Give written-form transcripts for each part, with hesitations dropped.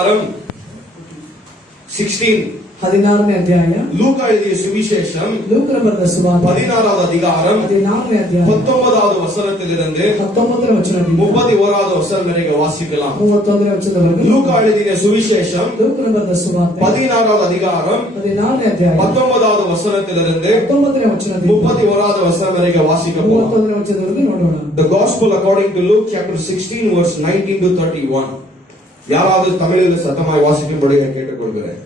16 அத்தியாயம் லூக்கா எழுதிய சுவிசேஷம் லூக்கா பரத சுவார்த்தை 16வது அதிகாரம் 14 அத்தியாயம் 19வது வசனத்திலிருந்து 19 வசனம் 31வது வசனம் வரைக்கும் வாசிக்கலாம். 31 வசனம் லூக்கா எழுதிய சுவிசேஷம் லூக்கா பரத சுவார்த்தை 16வது அதிகாரம் 14 அத்தியாயம் 19வது வசனத்திலிருந்து 19 வசனம் 31வது வசனம் வரைக்கும் வாசிக்கலாம். 31 வசனத்திலிருந்து ನೋಡೋಣ. The Gospel according to Luke chapter 16 verse 19 to 31. யாராவது தமிழில் சத்தமாய் வாசிக்கும்படி கேட்டுக்கொள்கிறேன்.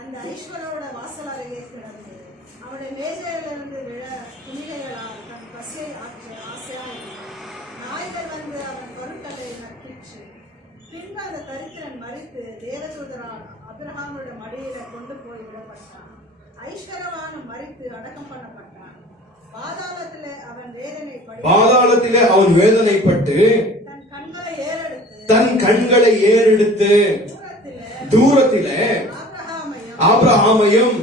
அந்த ஐஸ்வரோட வாசல் அருகே கிடந்து அவனுடைய மேஜையிலிருந்து விழ துணிகைகளால் தன் பசியை ஆசையாயிருந்தான். நாய்கள் வந்து அவன் பொருட்களை நக்கிற்று. பின்பு அந்த தரித்திரன் மரித்து தேவதூதரால் ஆபிரகாமுடைய மடியில கொண்டு போய் விடப்பட்டான். ஐஸ்வரவான் மரித்து அடக்கம் பண்ணப்பட்டான். பாதாளத்திலே அவன் வேதனைப்பட்டு தன் கண்களை ஏறெடுத்து தூரத்திலே ஆபிரகாமையும்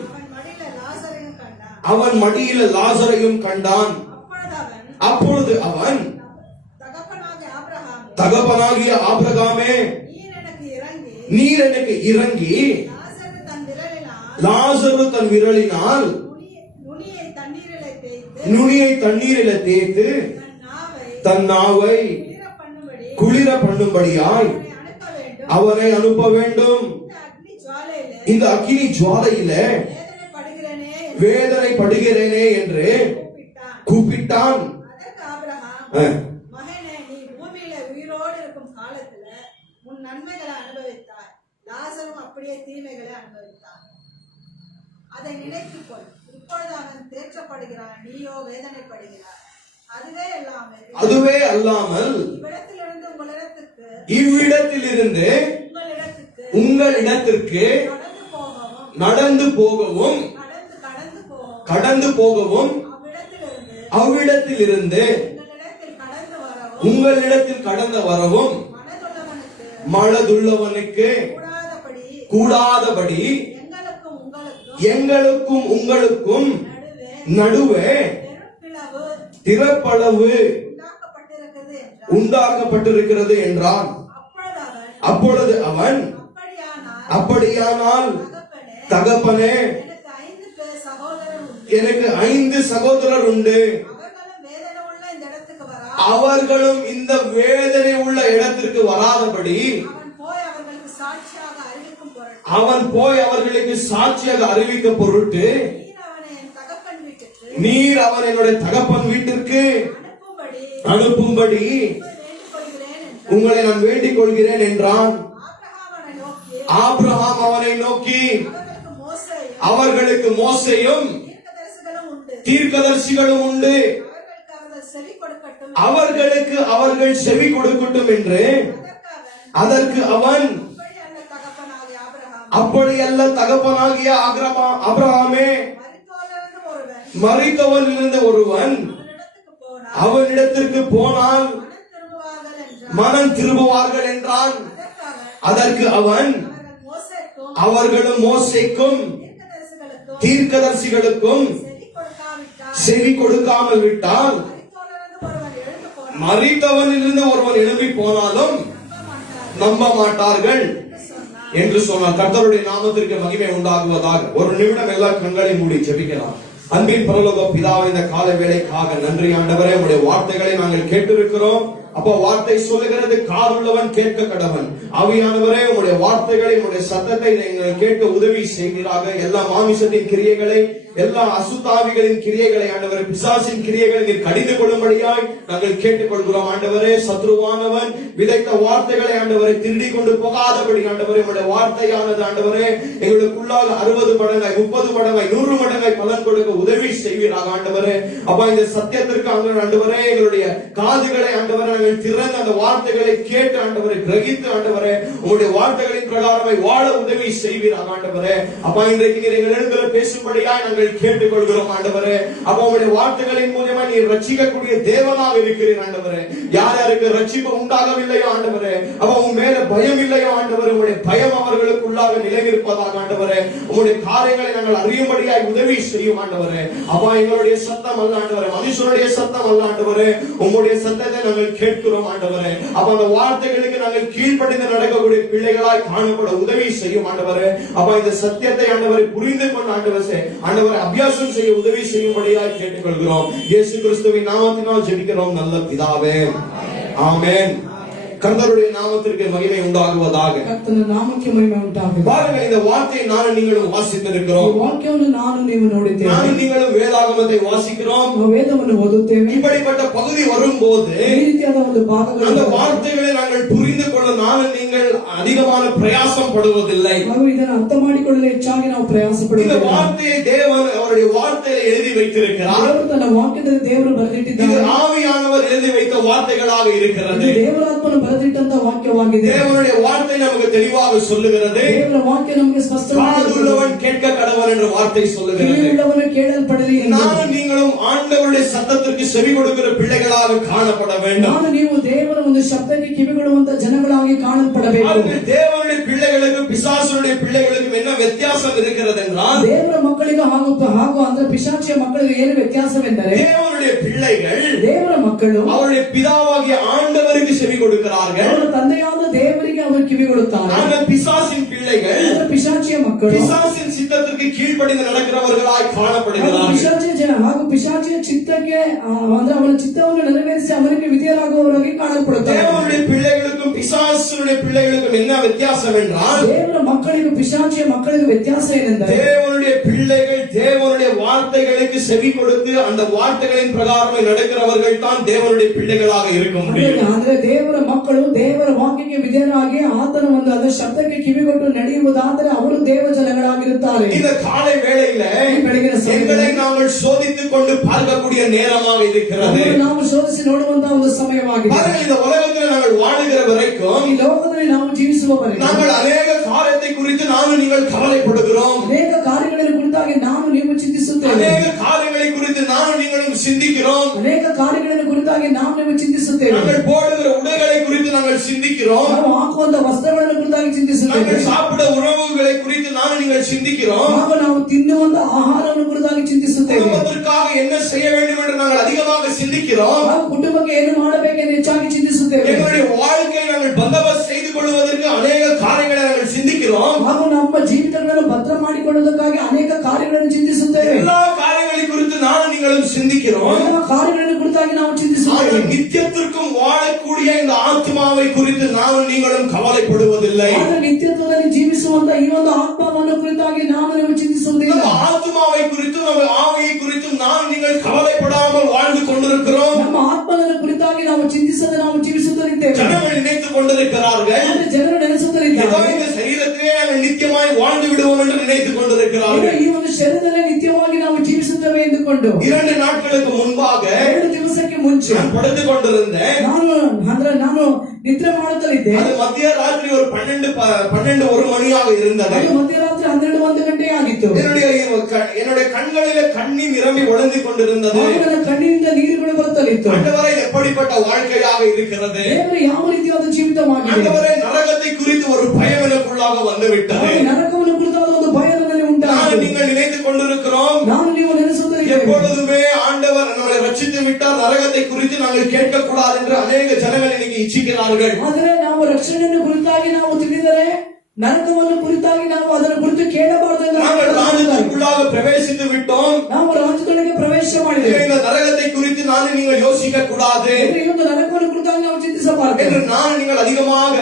அவன் மடியில லாசரையும் கண்டான். அப்பொழுது அவன் தகப்பனாகிய ஆபிரகாமே, நீர் எனக்கு இறங்கி லாசரு தன் விரலினால் நுனியை தண்ணீரில தேய்த்து தன் நாவை குளிர பண்ணும்படியாய் அவனை அனுப்ப வேண்டும். இந்த அக்கினி ஜுவாலையில வேதனை படுகிறேனே என்று கூப்பிட்டான். நன்மைகளை அனுபவித்தார், லாசரும் அப்படியே தீமைகளை அனுபவித்தார். அதை நினைத்துக்கொள். இப்பொழுது அவன் தேற்றப்படுகிறான், நீயோ வேதனைப்படுகிறார். அதுவே அல்லாமல் இவ்விடத்திலிருந்து உங்களிடத்திற்கு நடந்து போகவும் கடந்து போகவும் அவ்விடத்திலிருந்து உங்களிடத்தில் கடந்து வரவும் மனதுள்ளவனுக்கு கூடாதபடி எங்களுக்கும் உங்களுக்கும் நடுவே திறப்பளவு உண்டாக்கப்பட்டிருக்கிறது என்றான். அப்பொழுது அவன், அப்படியானால் தகப்பனே, எனக்கு 5 சகோதரர் உண்டு, அவர்களும் இந்த வேதனை உள்ள இடத்திற்கு வராதபடி அவன் போய் அவர்களுக்கு சாட்சியாக அறிவிக்க பொருட்டு நீர் அவன் என்னுடைய தகப்பன் வீட்டிற்கு அனுப்பும்படி உங்களை நான் வேண்டிக் கொள்கிறேன் என்றான். ஆபிரகாம் அவனை நோக்கி, அவர்களுக்கு மோசேயும் தீர்க்கதரிசிகளும் உண்டு, அவர்களுக்கு அவர்கள் செவி கொடுக்கட்டும் என்று. அதற்கு அவன், அப்படியல்ல தகப்பனாகிய ஆபிரகாமே, மரித்தவனிலிருந்து ஒருவன் அவனிடத்திற்கு போனால் மனம் திரும்புவார்கள் என்றான். அதற்கு அவன், அவர்களும் மோசேக்கும் தீர்க்கதரிசிகளுக்கும் செவி கொடுக்காமல் விட்டால் மரித்தவனிலிருந்து ஒருவன் எழுப்பி போனாலும் நம்ப மாட்டார்கள் என்று சொன்னார். கர்த்தருடைய நாமத்திற்கு மகிமை உண்டாகுவதாக. ஒரு நிமிடம் எல்லா கண்களை மூடி ஜெபிக்கலாம். அன்பின் பரலோக பிதாவே, இந்த கால வேளைக்காக நன்றி ஆண்டவரே. உடைய வார்த்தைகளை நாங்கள் கேட்டிருக்கிறோம். அப்போ வார்த்தை சொல்லுகிறது, காதுள்ளவன் கேட்க கடவன். ஆவியானவரே, உடைய வார்த்தைகளை, உடைய சத்தத்தை நீங்கள் கேட்க உதவி செய்வீராக. எல்லா மாமிசத்தின் கிரியைகளை, எல்லா அசுத்தாவிகளின் கிரியைகளை ஆண்டவரே, பிசாசின் கிரியைகளை நீர் கடிந்து கொள்ளும்படியாய் நாங்கள் கேட்டுக்கொள்கிறோம் ஆண்டவரே. சத்ருவானவன் விதைத்த வார்த்தைகளை ஆண்டவரை திருடி கொண்டு போகாதபடி ஆண்டவரே, உடைய வார்த்தையானது ஆண்டவரே எங்களுக்குள்ளாக 60 மடங்காய் 30 மடங்காய் 100 மடங்காய் பலன் கொடுக்க உதவி செய்வீராக ஆண்டவரே. அப்பா, இந்த சத்தியத்திற்கு ஆண்டவரே எங்களுடைய காதுகளை ஆண்டவரே நாங்கள் திறந்து அந்த வார்த்தைகளை கேட்டு ஆண்டவரை கிரகித்து ஆண்டவரே உங்களுடைய வார்த்தைகளின் பிரகாரமாய் வாழ உதவி செய்வீராக ஆண்டவரே. அப்பா, இன்றைக்கு நீர் எங்களிடத்தில் பேசும்படியாய் நாங்கள் நாங்கள் கேட்டுக்கொள்கிறோம் ஆண்டவரே. அப்ப உங்களுடைய வார்த்தைகளின் மூலமா நீர் ரட்சிக்கக்கூடிய தேவனாக இருக்கிறீர் ஆண்டவரே. யார் யாருக்கு ரட்சிப்பு உண்டாகவில்லையோ ஆண்டவரே, அப்ப உன் மேல பயம் இல்லையோ ஆண்டவரே, உங்களுடைய பயம் அவர்களுக்குள்ளாக நிலைநிற்பதாக ஆண்டவரே. உங்களுடைய காரியங்களை நாங்கள் அறியும்படியாய் உதவி செய்யும் ஆண்டவரே. அப்பா எங்களுடைய சத்தம் அல்ல ஆண்டவரே, மனுஷனுடைய சத்தம் அல்ல ஆண்டவரே, உங்களுடைய சத்தத்தை நாங்கள் கேட்கிறோம் ஆண்டவரே. அப்ப அந்த வார்த்தைகளுக்கு நாங்கள் கீழ்ப்படிந்து நடக்கக்கூடிய பிள்ளைகளாய் காணப்பட உதவி செய்யும் ஆண்டவரே. அப்ப இந்த சத்தியத்தை ஆண்டவரை புரிந்து கொண்டு ஆண்டவரை அபியாசம் செய்ய உதவி செய்யும்படியாய் கேட்டுக்கொள்கிறோம். இயேசு கிறிஸ்துவின் நாமத்தினால் ஜெபிக்கிறோம் நல்ல பிதாவே, ஆமென். கர்த்தருடைய நாமத்திற்கு மகிமை உண்டாகுவதாக. ಕರ್ತನ ನಾಮಕ್ಕೆ ಮಹಿಮೆ ಉಂಟಾಗಲಿ. பாருங்க, இந்த வார்த்தையை நானும் நீங்களும் வாசித்திருக்கிறோம். ಈ ವಾಕ್ಯವನ್ನು ನಾನು ನೀವು ನೋಡಿದ್ದೇವೆ. நானும் நீங்களும் வேதாகமத்தை வாசிக்கிறோம். ನಾವು ವೇದವನ್ನು ಓದುತ್ತೇವೆ. இப்படிப்பட்ட பகுதி வரும்போது ಈ ರೀತಿಯಾದ ಒಂದು ಭಾಗಗಳು அந்த வார்த்தைகளை நாங்கள் புரிந்து கொள்ள நானும் நீங்கள் அதிகமான பிரயாசம் படுவதில்லை. ಹಾಗೂ ಇದನ್ನು ಅರ್ಥ ಮಾಡಿಕೊಳ್ಳಲು ಹೆಚ್ಚಾಗಿ ನಾವು ಪ್ರಯಾಸ இந்த ಪಡುತ್ತೇವೆ. வார்த்தையை தேவன் அவருடைய வார்த்தையை எழுதி வைத்திருக்கிறார். ದೇವರು ತನ್ನ ವಾಕ್ಯದಲ್ಲಿ ದೇವರು இது ಬರೆದಿಟ್ಟಿದ್ದಾರೆ. ஆவியானவர் எழுதி வைத்த வார்த்தைகளாக இருக்கிறது. ಇದು ದೇವರಾತ್ಮನು ಬರೆದಿಟ್ಟಂತ ವಾಕ್ಯವಾಗಿದೆ. தேவனுடைய வார்த்தை நமக்கு தெளிவாக சொல்லுகிறது. ದೇವರ ವಾಕ್ಯ ನಮಗೆ ಸ್ಪಷ್ಟವಾಗಿ காதுள்ளவன் கேட்க கடவன் என்ற வார்த்தை சொல்லுகிறது. ಕಿವಿಯುಳ್ಳವನು ಕೇಳಲ್ಪಡಲಿ ಎಂದು. நானும் நீங்களும் ஆண்டவருடைய சத்தத்திற்கு செவி கொடுக்கிற பிள்ளைகளாக காணப்பட வேண்டும். ನಾನು ನೀವು ದೇವರ ಒಂದು ಶಬ್ದಕ್ಕೆ ಕಿವಿಗೊಡುವಂತ ಜನಗಳಾಗಿ ಕಾಣಲ್ಪಡಬೇಕು. பாருங்கள், தேவனுடைய பிள்ளைகளுக்கும் பிசாசுடைய பிள்ளைகளுக்கும் என்ன வித்தியாசம் இருக்கிறது என்றால், ದೇವರ ಮಕ್ಕಳಿಗೂ ಹಾಗೂ ಅಂದ್ರೆ ಪಿಶಾಚಿಯ ಮಕ್ಕಳಿಗೆ ಏನು ವ್ಯತ್ಯಾಸವೆಂದರೆ, தேவனுடைய பிள்ளைகள் ದೇವರ ಮಕ್ಕಳು அவருடைய பிதாவாகிய ஆண்டவருக்கு செவி கொடுக்கிறார்கள். ಅವರ ತಂದೆಯಾದ ದೇವರಿಗೆ ಅವರು ಕಿವಿಗೊಡುತ್ತಾರೆ. ஆனால் பிசாசின் பிள்ளைகள் ಪಿಶಾಚಿಯ ಮಕ್ಕಳು பிசாசின் சித்தத்திற்கு கீழ்ப்படிந்து நடக்கிறவர்களாய் காணப்படுகிறார்கள். ಹಾಗೂ ಪಿಶಾಚಿಯ ಚಿತ್ತಕ್ಕೆ ಅಂದ್ರೆ ಅವನ ಚಿತ್ತವನ್ನು ನೆರವೇರಿಸಿ ಅವನಿಗೆ ವಿಧೇಯರಾಗುವವರಾಗಿ ಕಾಣಲ್ಪಡುತ್ತಾರೆ. தேவனுடைய பிள்ளைகளுக்கும் பிசாசுடைய பிள்ளைகளுக்கும் என்ன வித்தியாசம் என்றால், ದೇವರ ಮಕ್ಕಳಿಗೂ ಪಿಶಾಚಿಯ ಮಕ್ಕಳಿಗೂ ವ್ಯತ್ಯಾಸ ಏನೆಂದರೆ, தேவனுடைய பிள்ளைகள் தேவனுடைய வார்த்தைகளுக்கு செவி கொடுத்து அந்த வார்த்தைகளின் பிரகாரம் நடக்கிறவர்கள் தான் தேவனுடைய பிள்ளைகளாக இருக்க முடியும். ಅಂದ್ರೆ ದೇವರ ಮಕ್ಕಳು ದೇವರ ವಾಕ್ಯಕ್ಕೆ ವಿಧೇಯರಾಗಿ ಆತನ ಒಂದು ಅದರ ಶಬ್ದಕ್ಕೆ ಕಿವಿಗೊಟ್ಟು ನಡೆಯುವುದಾದರೆ ಅವರು ದೇವ ಜನಗಳಾಗಿರುತ್ತಾರೆ. இந்த காலை வேளையில ಬೆಳಗಿನ எங்களை நாங்கள் சோதித்துக் கொண்டு பார்க்கக்கூடிய நேரமாக இருக்கிறது. ನಾವು ಶೋಧಿಸಿ ನೋಡುವಂತಹ ಒಂದು ಸಮಯವಾಗಿದೆ. பாருங்கள், இந்த உலகத்தில் நாங்கள் வாழுகிற வரைக்கும் ಈ ಲೋಕದಲ್ಲಿ ನಾವು ಜೀವಿಸುವವರೆಗೆ நாங்கள் அநேக காரியத்தை குறித்து நானும் நீங்கள் கவலைப்படுகிறோம். ಅನೇಕ ಕಾರ್ಯಗಳ ಕುರಿತಾಗಿ ನಾನು ನೀವು ಚಿಂತಿಸುತ್ತೇವೆ. அநேக காரியங்களை குறித்து நானும் நீங்களும் சிந்திக்கிறோம். ಅನೇಕ ಕಾರ್ಯಗಳ ಕುರಿತಾಗಿ ನಾವು ನೀವು ಚಿಂತಿಸುತ್ತೇವೆ. நாங்கள் போடுகிற உடைகளை குறித்து நாங்கள் சிந்திக்கிறோம். ನಾವು ಹಾಕುವಂತ ವಸ್ತ್ರಗಳನ್ನು ಕುರಿತಾಗಿ ಚಿಂತಿಸುತ್ತೇವೆ. நாங்கள் சாப்பிட உணவுகளை குறித்து நானும் நீங்கள் சிந்திக்கிறோம். ಹಾಗೂ ನಾವು ತಿನ್ನುವಂತ ಆಹಾರವನ್ನು ಕುರಿತಾಗಿ ಚಿಂತಿಸುತ್ತೇವೆ. குடும்பத்திற்காக என்ன செய்ய வேண்டும் என்று நாங்கள் அதிகமாக சிந்திக்கிறோம். ನಾವು ಕುಟುಂಬಕ್ಕೆ ಏನು ಮಾಡಬೇಕೆಂದು ಹೆಚ್ಚಾಗಿ ಚಿಂತಿಸುತ್ತೇವೆ. எங்களுடைய வாழ்க்கையை நாங்கள் பந்தோபஸ்து செய்து கொள்வதற்கு அநேக காரியங்களை நாங்கள் சிந்திக்கிறோம். ಹಾಗೂ ನಮ್ಮ ಜೀವಿತಗಳನ್ನು ಭದ್ರ ಮಾಡಿಕೊಳ್ಳುವುದಕ್ಕಾಗಿ ಅನೇಕ ಕಾರ್ಯಗಳನ್ನು ಚಿಂತಿಸುತ್ತೇವೆ. எல்லா காரியங்களை குறித்து நானும் நீங்களும் சிந்திக்கிறோம். ಎಲ್ಲ ಕಾರ್ಯಗಳನ್ನು ಕುರಿತಾಗಿ ನಾವು ಚಿಂತಿಸುತ್ತೇವೆ. ஆனால் நித்தியத்திற்கும் வாழக்கூடிய இந்த ஆத்மாவை குறித்து நானும் நீங்களும் கவலைப்படுவதில்லை. ಆದರೆ ನಿತ್ಯತ್ವದಲ್ಲಿ ಜೀವಿಸುವಂತ ಈ ಒಂದು ಆತ್ಮವನ್ನು ಕುರಿತಾಗಿ ನಾವು ನೀವು ಚಿಂತಿಸುವುದಿಲ್ಲ. நம்ம ஆத்மாவை குறித்தும் நம்ம ஆவியை குறித்தும் நான் நீங்கள் கவலைப்படாமல் வாழ்ந்து கொண்டிருக்கிறோம். ನಮ್ಮ ಆತ್ಮನ ಕುರಿತಾಗಿ ನಾವು ಚಿಂತಿಸದೆ ನಾವು ಜೀವಿಸುತ್ತಲಿದ್ದೇವೆ. ஜனங்கள் நினைத்துக் கொண்டிருக்கிறார்கள், ಆದರೆ ಜನರು ஏதோ ನೆನೆಸುತ್ತಲಿದ್ದಾರೆ, இந்த சரீரத்திலே நாங்கள் நித்தியமாய் வாழ்ந்து விடுவோம் என்று நினைத்துக் கொண்டிருக்கிறார்கள். ಈ ಒಂದು ಶರೀರದಲ್ಲಿ ನಿತ್ಯವಾಗಿ ನಾವು ಜೀವಿಸುತ್ತೇವೆ ಎಂದುಕೊಂಡು 2 நாட்களுக்கு முன்பாக 2 ದಿವಸಕ್ಕೆ ಮುಂಚೆ நான் படுத்துக் கொண்டிருந்தேன். ನಾನು ನಿದ್ರೆ ಮಾಡುತ್ತಲಿದ್ದೆ. அது மத்திய ராத்திரி ஒரு 12-1 மணியாக இருந்தது. ಅದು ಮಧ್ಯರಾತ್ರಿ 12-1 ಗಂಟೆ ಆಗಿತ್ತು. என்னுடைய கண்களிலே கண்ணீர் நிரம்பி ஒழுங்கிக் கொண்டிருந்தது. ನನ್ನ ಕಣ್ಣಿನಿಂದ ನೀರುಗಳು ಬರುತ್ತಲಿತ್ತು. ஆண்டவரே, எப்படிப்பட்ட வாழ்க்கையாக இருக்கிறது. ದೇವರು ಯಾವ ರೀತಿಯಾದ ಜೀವಿತವಾಗಿದೆ. ஆண்டவரே, நரகத்தை குறித்து ஒரு பயம் எனக்குள்ளாக வந்துவிட்டது. ನರಕವನ್ನು ಕುರಿತಾದ ಒಂದು ಭಯ ನನ್ನಲ್ಲಿ நான் ಉಂಟಾಗಿದೆ. நீங்கள் நினைத்துக் கொண்டிருக்கிறோம், ನಾನು ನೀವು ನೆನೆಸುತ್ತಲಿದ್ದೇವೆ. எப்பொழுதுமே ஆண்டவர் நம்மளை ரட்சித்து விட்டால் நரகத்தை குறித்து நாங்கள் கேட்கக்கூடாது என்று அநேக ஜனங்கள் இன்னைக்கு இச்சிக்கிறார்கள். ಆದರೆ ನಾವು ರಕ್ಷಣೆಯನ್ನು ಕುರಿತಾಗಿ ನಾವು ತಿಳಿದರೆ ನರಕವನ್ನು ಕುರಿತಾಗಿ ನಾವು ಅದರ ಕುರಿತು ಕೇಳಬಾರದು ಎಂದು நாங்கள் ராஜ்யத்திற்குள்ளாக பிரவேசித்து விட்டோம். ನಾವು ರಾಜ್ಯದೊಳಗೆ ಪ್ರವೇಶ ಮಾಡಿದ್ದೇವೆ. இந்த நரகத்தை குறித்து நானும் நீங்கள் யோசிக்க கூடாது ಈ ಒಂದು ನರಕವನ್ನು ಕುರಿತಾಗಿ ನಾವು ಚಿಂತಿಸಬಾರದು என்று நான் நீங்கள் அதிகமாக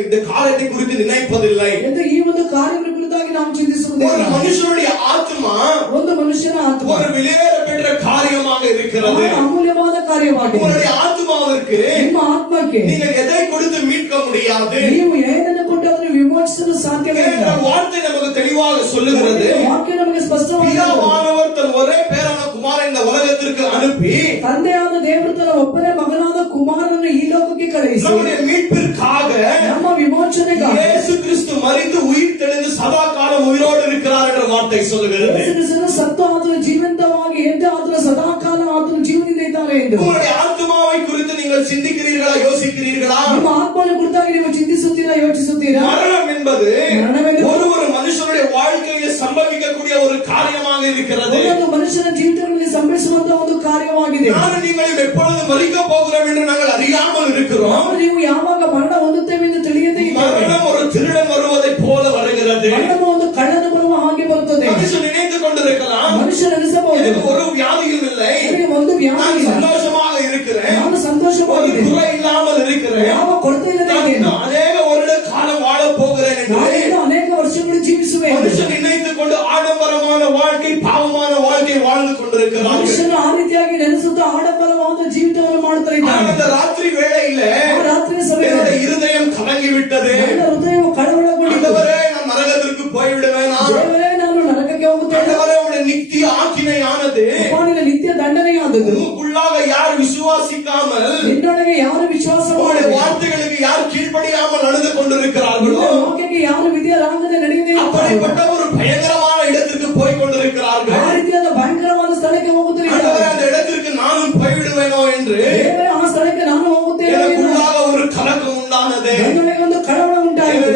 இந்த காரியத்தை குறித்து நினைப்பதில்லை. ಎಂದು ಈ ಒಂದು ಕಾರ್ಯಗಳ ಕುರಿತಾಗಿ ನಾವು ஒரு ಚಿಂತಿಸುವುದಿಲ್ಲ. மனுஷனுடைய ஆத்மா ಒಂದು ಮನುಷ್ಯನ ಆತ್ಮ ஒரு விலையேற பெற்ற காரியமாக இருக்கிறது. ಅಮೂಲ್ಯವಾದ ಕಾರ್ಯವಾಗಿದೆ. உங்களுடைய ஆத்மாவிற்கு ನಿಮ್ಮ ಆತ್ಮಕ್ಕೆ நீங்கள் எதை கொடுத்து மீட்க முடியாது. ನೀವು ಏನನ್ನು ಕೊಟ್ಟು ಅದನ್ನು ವಿಮೋಚಿಸಲು ಸಾಧ್ಯವಿಲ್ಲ. இந்த வார்த்தை நமக்கு தெளிவாக சொல்லுகிறது. ವಾಕ್ಯ ನಮಗೆ ಸ್ಪಷ್ಟವಾಗಿ பிதாவானவர் தன் ஒரே பேரான குமாரன் இந்த உலகத்திற்கு அனுப்பி ತಂದೆಯಾದ ದೇವರು ತನ್ನ ಒಬ್ಬನೇ ಮಗನಾದ ಕುಮಾರನನ್ನು ಈ ಲೋಕಕ್ಕೆ ಕಳುಹಿಸಿ நம்முடைய மீட்பிற்காக ನಮ್ಮ ವಿಮೋಚನೆಗಾಗಿ இயேசு கிறிஸ்து மரித்து உயிர் தெழுந்து சதா காலம் காலம் உயிரோடு இருக்கிறார் என்ற வார்த்தை சொல்லுகிறது. ಯೇಸು ಕ್ರಿಸ್ತನು ಸತ್ತು ಆತನು ಜೀವಂತವಾಗಿ ಎದ್ದು ಆತನು ಸದಾಕಾಲ ಆತನು ಜೀವನದಿಂದ ಇದ್ದಾನೆ ಎಂದು. உங்களுடைய ஆத்துமாவை குறித்து நீங்கள் சிந்திக்கிறீர்களா, யோசிக்கிறீர்களா? ನಿಮ್ಮ ಆತ್ಮನ ಕುರಿತಾಗಿ ನೀವು ಚಿಂತಿಸುತ್ತೀರಾ, ಯೋಚಿಸುತ್ತೀರಾ? மரணம் என்பது மரணமென்பது ஒரு மனுஷனுடைய வாழ்க்கையில் சம்பவிக்கக்கூடிய ஒரு காரியமாக இருக்கிறது. ಒಂದು ಮನುಷ್ಯನ ಜೀವಿತದಲ್ಲಿ ಸಂಭವಿಸುವಂತಹ ಒಂದು ಕಾರ್ಯವಾಗಿದೆ. ನಾನು நீங்களும் எப்பொழுது மறிக்க போகிறோம் என்று நாங்கள் அறியாமல் இருக்கிறோம். ನಾವು ನೀವು ಯಾವಾಗ ಮರಣ ಹೊಂದುತ್ತೇವೆ ಎಂದು ತಿಳಿಯದೇ ಇದ್ದೇವೆ. மரணம் ஒரு திருடன் வருவதை போல வருகிறது. ಮರಣವು ಒಂದು ಕಳ್ಳನು ಬರುವ ಹಾಗೆ ಬರುತ್ತದೆ. மனுஷன் நினைத்துக் கொண்டிருக்கலாம், ಮನುಷ್ಯನು ಅನಿಸಬಹುದು, எனக்கு ஒரு வியாதியும் இல்லை, ನನಗೆ ಒಂದು ವ್ಯಾಧಿ நான் ಇಲ್ಲ, சந்தோஷமாக இருக்கிறேன், ನಾನು ஒரு ಸಂತೋಷವಾಗಿದ್ದೇನೆ, குறை இல்லாமல் இருக்கிறேன், ಯಾವ ಕೊರತೆ ಇಲ್ಲದೆ நான் ಇದ್ದೇನೆ, இன்னும் அநேக வருட காலம் வாழப் போகிறேன் என்று ನಾನು ಅನೇಕ ವರ್ಷಗಳು ಜೀವಿಸುವೆ ಎಂದು மனுஷன் நினைத்துக் கொண்டு ஆடம்பரமான வாழ்க்கை, பாவமான வாழ்க்கை வாழ்ந்து கொண்டிருக்கிறார்கள். ಮನುಷ್ಯನು ಆ ರೀತಿಯಾಗಿ ನೆನೆಸುತ್ತಾ ಆಡಂಬರವಾದ ಜೀವಿತವನ್ನು ಮಾಡುತ್ತಾ ಇದ್ದಾನೆ. அந்த ராத்திரி வேளையில ಆ ರಾತ್ರಿ ಸಮಯದಲ್ಲಿ என்னுடைய இருதயம் கலங்கி விட்டது. ನನ್ನ ಹೃದಯವು ಕಳವಳಗೊಂಡಿತು. ஆண்டவரே, நான் நரகத்திற்கு போய்விடுவேனா? ದೇವರೇ, ನಾನು ನರಕಕ್ಕೆ ಹೋಗುತ್ತೇನೆ. ஆண்டவரே, உடைய நித்திய ஆக்கினையானது ಅಪ್ಪನಿನ ನಿತ್ಯ ದಂಡನೆಯಾದದ್ದು. உங்களுக்குள்ளாக யார் விசுவாசிக்காமல், ನಿನ್ನೊಳಗೆ ಯಾರು ವಿಶ್ವಾಸ உங்களுடைய ಮಾಡದೆ, வார்த்தைகளுக்கு யார் கீழ்ப்படியாமல் நடந்து கொண்டிருக்கிறார்களோ, ನಿನ್ನ ವಾಕ್ಯಕ್ಕೆ ಯಾರು ವಿಧಿಯರಾಗದೆ ನಡೆಯದೇ அப்படிப்பட்ட ஒரு பயங்கரமான இடத்திற்கு போய் கொண்டிருக்கிறார்கள். ಆ ರೀತಿಯಾದ ಭಯಂಕರವಾದ ಸ್ಥಳಕ್ಕೆ ಹೋಗುತ್ತಿದ್ದಾರೆ. ஆண்டவரே, அந்த இடத்திற்கு நானும் போய்விடுவேனோ என்று ದೇವರೇ, ಆ ಸ್ಥಳಕ್ಕೆ ನಾನು ಹೋಗುತ್ತೇನೆ ಎಂದು எனக்குள்ளாக ஒரு கலக்கம் உண்டானது. ನನ್ನೊಳಗೆ ಒಂದು ಕಳವಳ ಉಂಟಾಯಿತು.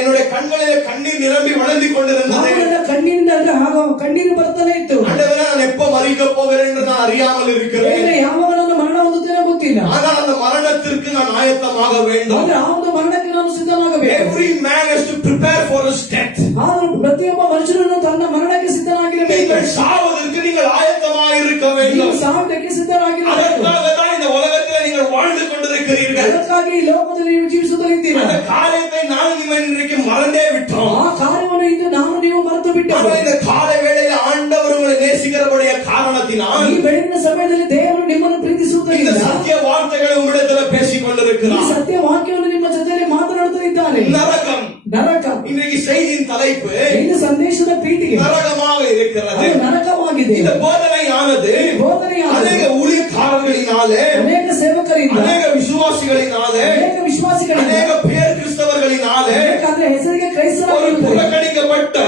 என்னுடைய கண்களிலே கண்ணீர் நிரம்பி வளர்ந்து கொண்டிருந்தது. ನನ್ನ ಕಣ್ಣಿನಿಂದ ಅಂದ್ರೆ ಕಣ್ಣೀರು ಬರ್ತಾನೆ ಇತ್ತು. ஆண்டவரே, நான் எப்ப மறிக்க போகிறேன் என்று நான் அறியாமல் இருக்கிறேன். ದೇವರೇ, ಯಾವಾಗ ನಾನು ಮರಣ ಹೊಂದುತ್ತೇನೋ ಗೊತ್ತಿಲ್ಲ. ஆனால் அந்த மரணத்திற்கு நான் ஆயத்தமாக வேண்டும். ಆದ್ರೆ ಆ ಒಂದು ಮರಣಕ್ಕೆ ನಾನು ಸಿದ್ಧನಾಗಬೇಕು. Every man has to prepare for his death. ಆದರೂ ಪ್ರತಿಯೊಬ್ಬ ಮನುಷ್ಯನನ್ನು ತನ್ನ ಮರಣಕ್ಕೆ ಸಿದ್ಧನಾಗಿರಬೇಕು. நீங்கள் சாவதற்கு நீங்கள் ஆயத்தமாக இருக்க ನೀವು வேண்டும். ಸಾವುಟಕ್ಕೆ ಸಿದ್ಧರಾಗಿರಬೇಕು. அதற்காக தான் இந்த உலகத்தில் நீங்கள் வாழ்ந்து கொண்டிருக்கிறீர்கள். ಅದಕ್ಕಾಗಿ ಈ ಲೋಕದಲ್ಲಿ ನೀವು ಜೀವಿಸುತ್ತಿದ್ದೀರಾ. அந்த காரியத்தை நான் இன்றைக்கு மறந்தே விட்டோம். ಆ ಕಾರ್ಯವನ್ನು ಇಂದು ನಾನು ನೀವು ಮರೆತು ಬಿಟ್ಟರು. ஆனால் இந்த காலை வேளையில் ஆண்டவர் உங்களை நேசிக்கிறபடிய காரணத்தினால் ಈ ಬೆಳಗಿನ ಸಮಯದಲ್ಲಿ ದೇವರು ನಿಮ್ಮನ್ನು இந்த ಪ್ರೀತಿಸುವುದರಿಂದ சத்திய வார்த்தைகளை உங்களிடத்தில் பேசிக் ಈ கொண்டிருக்கிறார். ಸತ್ಯ ವಾಕ್ಯವನ್ನು ನಿಮ್ಮ ಜೊತೆಯಲ್ಲಿ ಮಾತನಾಡುತ್ತಾ ಇದ್ದಾನೆ. நரகம், ನರಕ, இன்றைக்கு செய்தியின் தலைப்பு இந்த ಸಂದೇಶದ ಪೀಠಿಗೆ நரகமாக இருக்கிறது. ಅದು ನರಕವಾಗಿದೆ. இந்த போதனையானது ಬೋಧನೆಯಾದ அநேக ஊழியக்காரர்களினாலே, ಅನೇಕ ಸೇವಕರಿಂದ, அநேக விசுவாசிகளினாலே, ಅನೇಕ ವಿಶ್ವಾಸಿಗಳಿಂದ, அநேக பேர் கிறிஸ்தவர்களினாலே ಬೇಕಾದ್ರೆ ಹೆಸರಿಗೆ ஒரு ಕ್ರೈಸ್ತರಾಗಿರುತ್ತದೆ. புறக்கணிக்கப்பட்ட,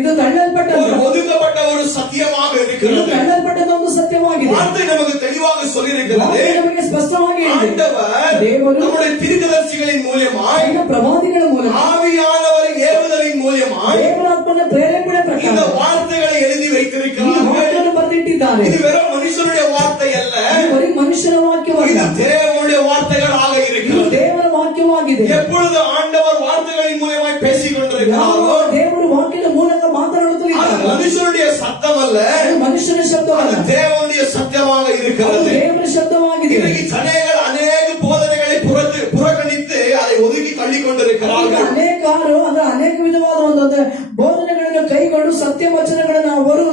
ಇದು ತಳ್ಳಲ್ಪಟ್ಟ ஒரு ஒதுக்கப்பட்ட ஒரு சத்தியமாக ಇದು இருக்கிறது. ತಳ್ಳಲ್ಪಟ್ಟದ ಒಂದು ಸತ್ಯವಾಗಿದೆ. வார்த்தை நமக்கு தெளிவாக சொல்லியிருக்கிறது. ವಾಕ್ಯ ನಮಗೆ ಸ್ಪಷ್ಟವಾಗಿ ಹೇಳಿದೆ. ஆண்டவர் ದೇವರು நம்முடைய தீர்க்கதரிசிகளின் மூலமாய், ತನ್ನ ಪ್ರವಾದಿಗಳ ಮೂಲಕ, ஆவியானவரின் ஏவுதலின் மூலமாய் ದೇವರಾತ್ಮನ ಪ್ರೇರೇಪಣೆ இந்த ಪ್ರಕಾರ வார்த்தைகளை எழுதி ಈ வைத்திருக்கிறார்கள். ವಾಕ್ಯವನ್ನು ಬರೆದಿಟ್ಟಿದ್ದಾರೆ. இது வெறும் மனுஷனுடைய வார்த்தை அல்ல, ಇದು ಬರೀ ಮನುಷ್ಯನ ವಾಕ್ಯವಲ್ಲ, இது தேவனுடைய வார்த்தைகளாக ಇದು இருக்கிறது. ದೇವರ ವಾಕ್ಯವಾಗಿದೆ. எப்பொழுது ஆண்டவர் வார்த்தைகளின் மூலமாய் பேசிக் கொண்டிருக்கிறாரோ, ಯಾವಾಗ ದೇವರು ವಾಕ್ಯದ ಮೂಲಕ அது ಮಾತನಾಡುತ್ತಿದ್ದಾರೆ, மனுஷனுடைய சத்தம் அல்ல, ಅದು ಮನುಷ್ಯನ அது ಶಬ್ದವಲ್ಲ, தேவனுடைய சத்தியமாக ಅದು இருக்கிறது. ದೇವರ ಶಬ್ದವಾಗಿದೆ. இன்றைக்கு ஜனங்கள் அநேக போதனைகளை புறக்கணித்து அதை ஒதுக்கி தள்ளி ಈಗ கொண்டிருக்கிறார்கள். ಅನೇಕಾರು ಅಂದ್ರೆ ಅನೇಕ ವಿಧವಾದ ಒಂದು ಬೋಧನೆಗಳನ್ನು ಕೈಗೊಂಡು ಸತ್ಯ ವಚನಗಳನ್ನು ಅವರು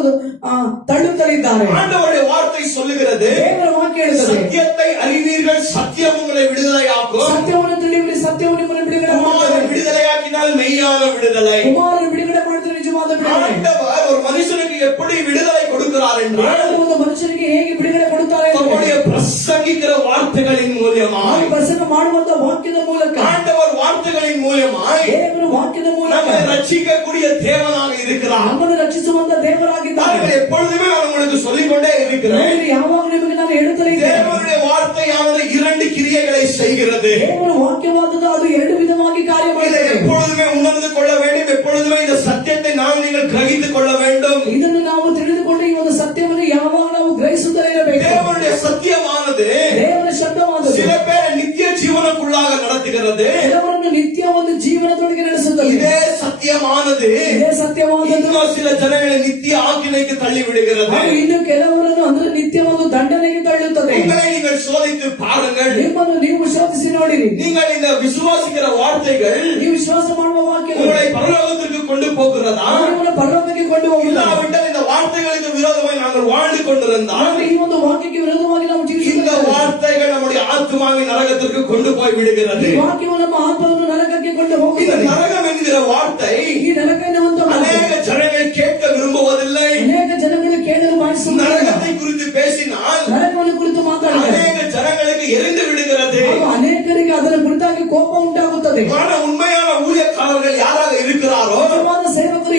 ತಳ್ಳುತ್ತಲಿದ್ದಾರೆ. ஆண்டவருடைய வார்த்தை சொல்லுகிறது, ದೇವರ ವಾಕ್ಯ ಹೇಳುತ್ತದೆ, சத்தியத்தை அறிவீர்கள், சத்தியம் உங்களை விடுதலையாக்கும். ಸತ್ಯವನ್ನು ತಿಳಿಯುವಲ್ಲಿ ಸತ್ಯವು ನಿಮ್ಮನ್ನು ಬಿಡುಗಡೆ குமாரன் ಮಾಡುತ್ತದೆ. விடுதலையாக்கினால் மெய்யான விடுதலை. ಕುಮಾರನು ಬಿಡುಗಡೆ ಮಾಡಿದ್ರೆ ನಿಜವಾದ ಬಿಡುಗಡೆ. ஆண்டவர் ஒரு மனுஷனுக்கு எப்படி விடுதலை கொடுக்கிறார் என்றால், ದೇವರು ಒಂದು ಮನುಷ್ಯನಿಗೆ ಹೇಗೆ ಬಿಡುಗಡೆ ಕೊಡುತ್ತಾರೆ ಅಂದರೆ, நம்முடைய பிரசங்கிக்கிற வார்த்தைகளின் மூலமாய், ನಾವು ಪ್ರಸಂಗ ಮಾಡುವಂತ ವಾಕ್ಯದ ಮೂಲಕ, ஆண்டவர் வார்த்தைகளின் மூலமாய் ದೇವರು ವಾಕ್ಯದ ಮೂಲಕ நம்மை ரட்சிக்கக்கூடிய தேவனாக இருக்கிறார். ನಮ್ಮನ್ನು ರಕ್ಷಿಸುವಂತ ದೇವರಾಗಿದ್ದಾರೆ. நாங்கள் எப்பொழுதுமே நான் உங்களுக்கு சொல்லிக்கொண்டே இருக்கிறேன், ನೋಡಿ, ಯಾವಾಗ ನಿಮಗೆ ನಾನು ಹೇಳುತ್ತಲೇ ಇದ್ದೇನೆ, தேவனுடைய வார்த்தையானது இரண்டு கிரியைகளை செய்கிறது. ದೇವರ ವಾಕ್ಯವಾದದ್ದು ಅದು ಎರಡು ವಿಧವಾಗಿ ಕಾರ್ಯ இதை ಮಾಡಿದೆ. எப்பொழுதுமே உணர்ந்து கொள்ள வேண்டும், எப்பொழுதுமே இந்த சத்தியத்தை நாம் நீங்கள் கிரகித்துக் கொள்ள வேண்டும். ಇದನ್ನು ನಾವು ತಿಳಿದುಕೊಂಡು ಈ ಒಂದು ಸತ್ಯವನ್ನು ಯಾವಾಗ ನಾವು ಗ್ರಹಿಸುತ್ತಲೇ ಇರಬೇಕು. தேவனுடைய சத்தியமானது ದೇವರ ಶಬ್ದವಾದದ್ದು சில பேரை நித்திய ஜீவனுக்குள்ளாக நடத்துகிறது. ಕೆಲವರನ್ನು ನಿತ್ಯ ಒಂದು ಜೀವನದೊಳಗೆ ನಡೆಸುತ್ತದೆ. இதே சத்தியமானது ಇದೇ ಸತ್ಯವಾದದ್ದು இன்னும் சில ஜனங்களை நித்திய ஆக்கினைக்கு தள்ளி விடுகிறது. ಅದು ಇನ್ನು ಕೆಲವರನ್ನು ಅಂದ್ರೆ ನಿತ್ಯ ಒಂದು ದಂಡನೆಗೆ ತಳ್ಳುತ್ತದೆ. உங்களை நீங்கள் சோதித்து பாருங்கள். ನಿಮ್ಮನ್ನು ನೀವು ಶೋಧಿಸಿ ನೋಡಿರಿ. நீங்கள் இந்த விசுவாசிக்கிற வார்த்தைகள் ನೀವು ವಿಶ್ವಾಸ ಮಾಡುವ ವಾಕ್ಯಗಳು உங்களை பரலோகத்திற்கு கொண்டு போகிறதா? ನಿಮ್ಮನ್ನು ಪರಲೋಕಕ್ಕೆ ಕೊಂಡು ಹೋಗುತ್ತದೆ. இல்லாவிட்டால் இந்த வார்த்தைகளுக்கு விரோதமாய் நாங்கள் வாழ்ந்து கொண்டிருந்தால் ಆದರೆ ಈ ಒಂದು ವಾಕ್ಯಕ್ಕೆ ವಿರೋಧವಾಗಿ ನಾವು இந்த ಜೀವಿಸುತ್ತೇವೆ. வார்த்தைகள் நம்முடைய ஆத்மாவை நரகத்திற்கு கொண்டு போய் விடுகிறது. ಈ ವಾಕ್ಯವು ನಮ್ಮ ಆತ್ಮವನ್ನು ನರಕಕ್ಕೆ ಕೊಂಡು இந்த ಹೋಗುತ್ತದೆ. நரகம் என்கிற வார்த்தை ಈ ನರಕ ಎನ್ನುವಂತ ಮಾತು அநேக ஜனங்கள் கேட்க விரும்புவதில்லை. ಅನೇಕ ಜನಗಳು ಕೇಳಲು ಬಯಸುವುದಿಲ್ಲ. நரகத்தை குறித்து பேசினால் ನರಕವನ್ನು ಕುರಿತು ಮಾತಾಡಿದರೆ அநேக ஜனங்களுக்கு எரிந்து விடுகிறது. ಹಾಗೂ ಅನೇಕರಿಗೆ ಅದರ ಕುರಿತಾಗಿ ಕೋಪ ಉಂಟಾಗುತ್ತದೆ. ஆனா உண்மையான ஊழியக்காரர்கள் யாராக இருக்கிறாரோ ನಿಜವಾದ ಸೇವಕರು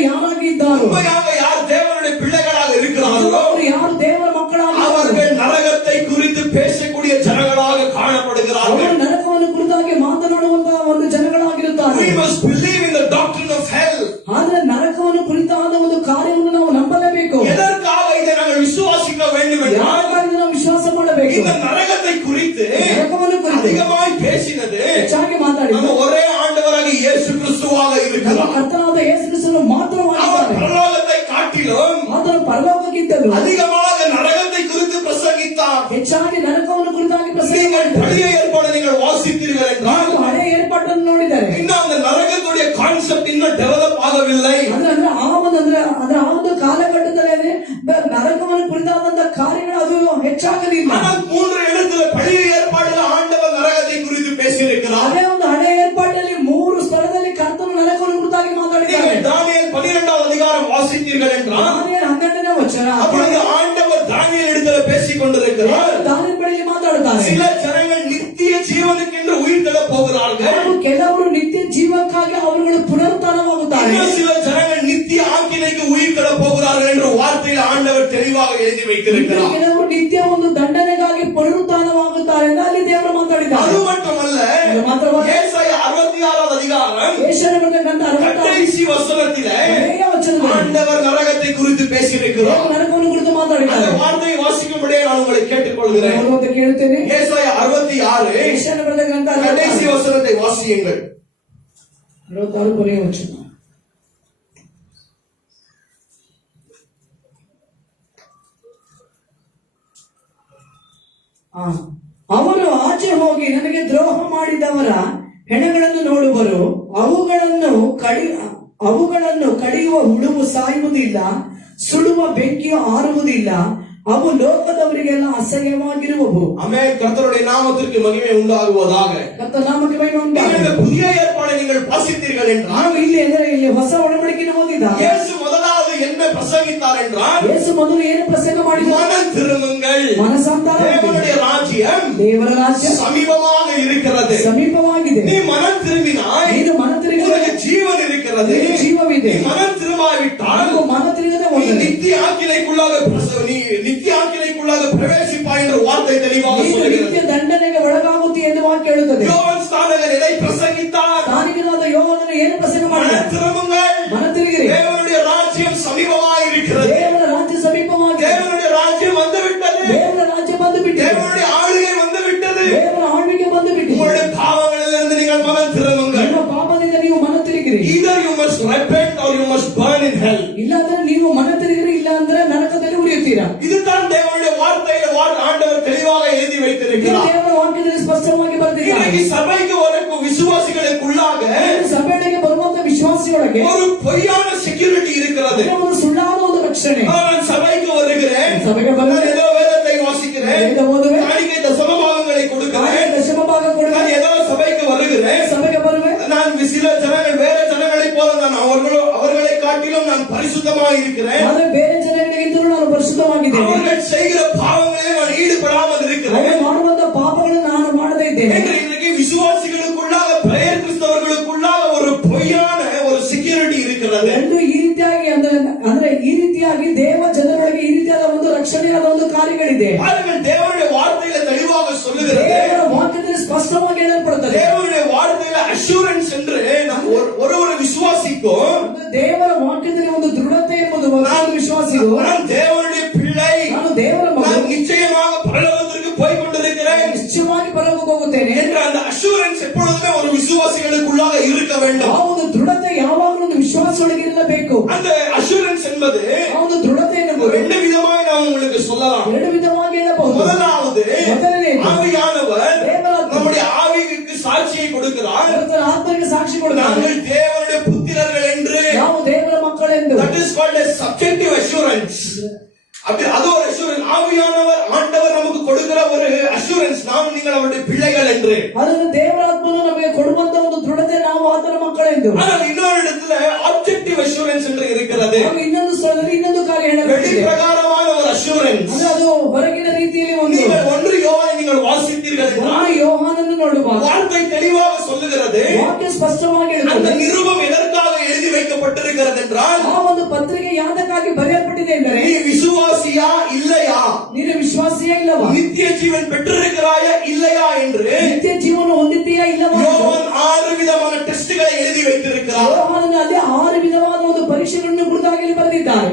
చేస్తున్నారు. உண்மையாக யார் தேவனுடைய பிள்ளைகளாக இருக்கிறார்களோ ಅವರು ಯಾರು ದೇವರ ಮಕ್ಕಳಾಗಿ அவர்கள் நரகத்தை குறித்து பேசக்கூடிய ஜனங்களாக காணப்படுகிறார்கள். ಅವರು ನರಕವನ್ನು ಕುರಿತಾಗಿ ಮಾತನಾಡುವಂತಹ ಒಂದು ಜನಗಳಾಗಿರುತ್ತಾರೆ. We must believe in the doctrine of hell. ಆದ್ರೆ ನರಕವನ್ನು ಕುರಿತಾದ ಒಂದು ಕಾರ್ಯವನ್ನು ನಾವು ನಂಬಲೇಬೇಕು. எதற்காக இதை நாங்கள் விசுவாசிக்க வேண்டும் என்றால் ಯಾಕಾಗಿ ನಾವು ವಿಶ್ವಾಸ ಮಾಡಬೇಕು. இந்த நரகத்தை குறித்து ನರಕವನ್ನು ಕುರಿತು அதிகமாய் பேசினது ಹೆಚ್ಚಾಗಿ ಮಾತಾಡಿ நம்ம ஒரே ஆண்டவராக இயேசு கிறிஸ்துவாக ನಮ್ಮ இருக்கிறார். ಕರ್ತನಾದ ಯೇಸು ಕ್ರಿಸ್ತನು அவர் ಮಾತ್ರವಾಗಿದ್ದಾನೆ. பரலோகத்தை காட்டிலும் ಆತನು ಪರಲೋಕಕ್ಕಿಂತಲೂ அதிகமாக நரகத்தை குறித்து பிரசங்கித்தார். ಹೆಚ್ಚಾಗಿ ನರಕವನ್ನು ಕುರಿತಾಗಿ ಪ್ರಸಂಗ நீங்கள் ಮಾಡಿದ್ದಾನೆ. பழைய ஏற்பாடு நீங்கள் வாசித்தீர்கள் என்றால் ನಾವು ಹಳೆ ಏರ್ಪಾಟನ್ನು ನೋಡಿದ್ದಾರೆ. இன்னும் அந்த நரகத்துடைய கான்செப்ட் இன்னும் டெவலப் ஆகவில்லை. ಅಂದ್ರೆ ಆ ಒಂದು ಕಾಲಘಟ್ಟದಲ್ಲಿ ನರಕವನ್ನು ಕುರಿತಾದಂತಹ ಕಾರ್ಯಗಳು ಅದು ಹೆಚ್ಚಾಗಲಿಲ್ಲ. ஆனால் 3 இடத்துல பழைய ஏற்பாடுல ஆண்டவர் நரகத்தை குறித்து பேசியிருக்கிறார். ಅದೇ ಒಂದು ಹಳೆ ಏರ್ಪಾಟಲ್ಲಿ 3 ಸ್ಥಳದಲ್ಲಿ ಕರ್ತನು ನರಕವನ್ನು ಕುರಿತಾಗಿ ಮಾತಾಡಿದ್ದಾನೆ. நீங்கள் தானியேல் 12வது அதிகாரம் வாசித்தீர்கள் என்றால் 12ನೇ ವಚನ அப்பொழுது ஆண்டவர் தானியேல் இடத்துல பேசிக் கொண்டிருக்கிறார். ದಾನಿಯೇಲ್ ಬಳಿಗೆ ಮಾತಾಡುತ್ತಾನೆ. சில ஜனங்கள் நித்திய ஜீவனுக்கென்று உயிர் தெழ போகிறார்கள். ಹಾಗೂ ಕೆಲವರು ನಿತ್ಯ ಜೀವಕ್ಕಾಗಿ ಅವರುಗಳು ಪುನರುತ್ಥಾನವಾಗುತ್ತಾರೆ. இன்னும் சில ஜனங்கள் நித்திய ஆக்கினைக்கு உயிர் தெழ போகிறார்கள் என்ற வார்த்தையில் ஆண்டவர் தெளிவாக எழுதி வைத்திருக்கிறார். ಕೆಲವರು ನಿತ್ಯ ಒಂದು ದಂಡನೆಗಾಗಿ ಪುನರುತ್ಥಾನವಾಗುತ್ತಾರೆ ಎಂದು ಅಲ್ಲಿ ದೇವರು ಮಾತಾಡಿದ್ದಾರೆ. அது மட்டுமல்ல, ಇದು ಮಾತ್ರವಲ್ಲ, ஏசாயா 66வது அதிகாரம் ಯೆಶಾಯನ ಗ್ರಂಥ 66ನೇ கடைசி வசனத்திலே ವಚನದಲ್ಲಿ ஆண்டவர் நரகத்தை குறித்து பேசியிருக்கிறார். ದೇವರು ನರಕವನ್ನು ಕುರಿತು அந்த ಮಾತಾಡಿದ್ದಾರೆ. வார்த்தையை வாசிக்கும்படியே நான் உங்களை கேட்டுக்கொள்கிறேன். ನಾನು ಅಂತ ಕೇಳುತ್ತೇನೆ. ஏசாயா 66 ಯೆಶಾಯನ ಗ್ರಂಥ கடைசி 66 வசனத்தை வாசியுங்கள். 66 ಕೊನೆಯ ವಚನ. ಅವರು ಆಚೆ ಹೋಗಿ ನನಗೆ ದ್ರೋಹ ಮಾಡಿದವರ ಹೆಣಗಳನ್ನು ನೋಡುವರು. ಅವುಗಳನ್ನು ಕಡಿಯುವ ಹುಳುವು ಸಾಯುವುದಿಲ್ಲ, ಸುಡುವ ಬೆಂಕಿಯು ಆರುವುದಿಲ್ಲ. ಅವು ಲೋಕದವರಿಗೆಲ್ಲ ಅಸಹ್ಯವಾಗಿರುವವು. ஆமென். கர்த்தருடைய நாமத்திற்கு மகிமை உண்டாகுவதாக. ಕರ್ತನ ನಾಮಕ್ಕೆ ಮಹಿಮೆ இந்த ಉಂಟಾಗಲಿ. புதிய ஏற்பாடை நீங்கள் வாசித்தீர்கள் என்றால் ನಾವು ಇಲ್ಲಿ ಹೊಸ ಒಡಂಬಡಿಕೆಯನ್ನು ಓದಿದ இயேசு முதலாவது என்ன பிரசங்கித்தார் என்றால் ಯೇಸು ಮೊದಲು ಏನು ಪ್ರಸಂಗ ಮಾಡಿದ? மனம் திரும்புங்கள், ಮನಸಾಂತರ தேவனுடைய ராஜ்யம் ದೇವರ ರಾಜ್ಯ சமீபமாக இருக்கிறது. ಸಮೀಪವಾಗಿದೆ. நீ மனம் திரும்பினாய், ನೀನು ಮನ ತಿರುಗಿದರೆ உனக்கு ஜீவன் இருக்கிறது. ನಿನಗೆ ಜೀವವಿದೆ. நீ மனம் திரும்பாவிட்டால் ನೀವು ಮನ ತಿರುಗದೆ நீ ಹೋದರೆ நித்திய ஆக்கினைக்குள்ளாக பிரவேசிப்பாய் என்ற வார்த்தை தெளிவாக ನೀನು சொல்கிறது. ನಿತ್ಯ ದಂಡನೆಗೆ ಒಳಗಾಗುತ್ತಿ ಎಂದು ವಾಕ್ಯ ಹೇಳುತ್ತದೆ. யோவான் ஸ்நானகர் எதை பிரசங்கித்தார்? ದಾನಿಕನಾದ ಯೋಹಾನನು ಏನು ಪ್ರಸಂಗ ಮಾಡಿದ? மனம் திரும்புங்கள், ಮನ ತಿರುಗಿರಿ, தேவனுடைய ராஜ்யம் சமீபமாக இருக்கிறது. ದೇವರ ರಾಜ್ಯ ಸಮೀಪವಾಗಿದೆ. தேவனுடைய ராஜ்யம் வந்து விட்டது. ದೇವರ ರಾಜ್ಯ ಬಂದು ಬಿಟ್ಟಿದೆ. தேவனுடைய ஆளுகை வந்து விட்டது. ದೇವರ ಆಳ್ವಿಕೆ ಬಂದು ಬಿಟ್ಟಿದೆ. உங்களுடைய பாவங்களிலிருந்து நீங்கள் மனம் திரும்புங்கள். ನಿಮ್ಮ ಪಾಪದಿಂದ ನೀವು ಮನ ತಿರುಗಿರಿ. Either you must repent or you must burn in hell. ಇಲ್ಲಾಂದ್ರೆ ನೀವು ಮನ ತಿರುಗಿರಿ, ಇಲ್ಲ ಅಂದ್ರೆ ನರಕದಲ್ಲಿ ಉಳಿಯುತ್ತೀರಾ. இதுதான் தேவனுடைய வார்த்தையில ஆண்டவர் தெளிவாக எழுதி ಇದು வைத்திருக்கிறார். ದೇವರ ವಾಕ್ಯದಲ್ಲಿ ಸ್ಪಷ್ಟವಾಗಿ ಬರೆದಿದ್ದಾರೆ. இன்னைக்கு சபைக்கு வரும் விசுவாசிகளுக்குள்ளாக ಸಭೆಗೆ ಬರುವಂತ ವಿಶ್ವಾಸಿಯೊಳಗೆ ஒரு பொய்யான செக்யூரிட்டி இருக்கிறது. ಒಂದು ಸುಳ್ಳಾದ ಒಂದು ರಕ್ಷಣೆ. நான் சபைக்கு வருகிறேன், ಸಭೆಗೆ நான் ಬರುತ್ತೇನೆ, ஏதோ வேதத்தை வாசிக்கிறேன், ವೇದ ಓದುವೆ, காணிக்கை தசமபாகங்களை கொடுக்கிறேன், ದಶಮ ಭಾಗ ಕೊಡುವೆ, நான் ஏதோ சபைக்கு வருகிறேன், ಸಭೆಗೆ ಬರುವೆ. நான் சில ஜனங்கள் வேற ஜனங்களைப் போல நான் அவர்களை காட்டிலும் நான் பரிசுத்தமாக இருக்கிறேன், ಆದ್ರೆ ಬೇರೆ ಜನಗಳಿಗಿಂತಲೂ ನಾನು ಪರಿಶುದ್ಧವಾಗಿದ್ದೇನೆ. அவர்கள் செய்கிற பாவங்களே நான் ஈடுபடாமல் இருக்கிறேன் ಅವರು ಮಾಡುವಂತ ಪಾಪಗಳನ್ನು ನಾನು ಮಾಡದೇ ಇದ್ದೇನೆ. என்று இன்னைக்கு விசுவாசிகளுக்குள்ளாக பெயர் கிறிஸ்தவர்களுக்குள்ளாக ஒரு பொய்யான ஒரு செக்யூரிட்டி இருக்கிறது. ಎಂದು ಈ ರೀತಿಯಾಗಿ ಅಂದ್ರೆ ಈ ರೀತಿಯಾಗಿ ದೇವ ಜನರೊಳಗೆ ಈ ರೀತಿಯಾದ ಒಂದು ರಕ್ಷಣೆಯಾದ ಒಂದು ಕಾರ್ಯಗಳಿದೆ. பாருங்கள், தேவனுடைய வார்த்தையில தெளிவாக சொல்லுகிறது. ದೇವರ ವಾಕ್ಯದಲ್ಲಿ ಸ್ಪಷ್ಟವಾಗಿ ಹೇಳಲ್ಪಡುತ್ತದೆ. தேவனுடைய வார்த்தையில அஷூரன்ஸ் என்று ஒரு விசுவாசிக்கும் ದೇವರ ವಾಕ್ಯದಲ್ಲಿ ಒಂದು ದೃಢತೆ ಎಂಬುದು ಒಂದು ವಿಶ್ವಾಸಿಗೂ, நான் தேவனுடைய பிள்ளை, ನಾನು ದೇವರ ಮಗನು, நான் நிச்சயமாக பரலோகத்திற்கு போய் கொண்டிருக்கிறேன் ನಿಶ್ಚಯವಾಗಿ ಪರಲೋಕಕ್ಕೆ ಹೋಗುತ್ತೇನೆ என்ற அந்த அஷூரன்ஸ் எப்பொழுதுமே ஒரு விசுவாசிகளுக்குள்ளாக இருக்க ಆ வேண்டும். ಒಂದು ದೃಢತೆ ಯಾವಾಗಲೂ ಒಂದು ವಿಶ್ವಾಸದೊಳಗೆ ಇರಲೇಬೇಕು. அந்த அஷூரன்ஸ் என்பது ಆ ಒಂದು ದೃಢತೆ ಎನ್ನುವುದು ரெண்டு விதமாக நான் உங்களுக்கு சொல்லலாம். ಎರಡು ವಿಧವಾಗಿ ಹೇಳಬಹುದು. முதலாவது, ಮೊದಲನೆಯದು, ஆவியானவர் ದೇವರಾತ್ಮ நம்முடைய ஆவிக்கு சாட்சியை கொடுக்கிறார். ಕರ್ತನ ಆತ್ಮಕ್ಕೆ ಸಾಕ್ಷಿ ಕೊಡುತ್ತಾನೆ. நாங்கள் தேவனுடைய புத்திரர்கள் என்று. ನಾವು ದೇವರ ಮಕ್ಕಳೆಂದು. That is called a subjective assurance. அது ஒரு அஷூரன்ஸ். ஆவியானவர் ஆண்டவர் நமக்கு கொடுக்கிற ஒரு அஷூரன்ஸ், நாம் நீங்கள் அவருடைய பிள்ளைகள் என்று. ಅದನ್ನು ದೇವರಾತ್ಮನು ನಮಗೆ ಕೊಡುವಂತ ಒಂದು ದೃಢತೆ, ನಾವು ಆತನ ಮಕ್ಕಳೆಂದು. ஆனால் இன்னொரு இடத்துல ஆப்ஜெக்டிவ் அஷூரன்ஸ் என்று இருக்கிறது. ಹಾಗೂ ಇನ್ನೊಂದು ಸ್ಥಳದಲ್ಲಿ ಇನ್ನೊಂದು ಕಾರ್ಯ வெளி ಹೇಳಲಾಗಿದೆ. பிரகாரமான ஒரு அஷூரன்ஸ். ಅಂದ್ರೆ ಅದು ಹೊರಗಿನ ರೀತಿಯಲ್ಲಿ ಒಂದು. நீங்கள் 1 யோவானை நீங்கள் வாசித்தீர்கள் என்றால் ನಾನು ಯೋಹಾನನ್ನು ನೋಡುವಾಗ வார்த்தை தெளிவாக சொல்லுகிறது. ವಾಕ್ಯ ಸ್ಪಷ್ಟವಾಗಿ அந்த ಹೇಳುತ್ತದೆ. நிருபம் எதற்காக எழுதி வைக்கப்பட்டிருக்கிறது என்றால் ಆ ಒಂದು ಪತ್ರಿಕೆ ವಿಶ್ವಾಸಿಯಾ ಇಲ್ಲವಾ? நித்திய ஜீவன் பெற்றிருக்கிறாயா இல்லையா என்று ನಿತ್ಯ ಜೀವನ ಹೊಂದಿದ್ದೀಯಾ ಇಲ್ಲವಾ? யோவான் 6 விதமான ಟೆಸ್ಟ್களை எழுதி வைத்திருக்கிறார். ಯೋಹಾನನಲ್ಲಿ 6 ವಿಧವಾದ ಒಂದು ಪರೀಕ್ಷೆಗಳನ್ನು ಕುರಿತಾಗಿ ಬರೆದಿದ್ದಾರೆ.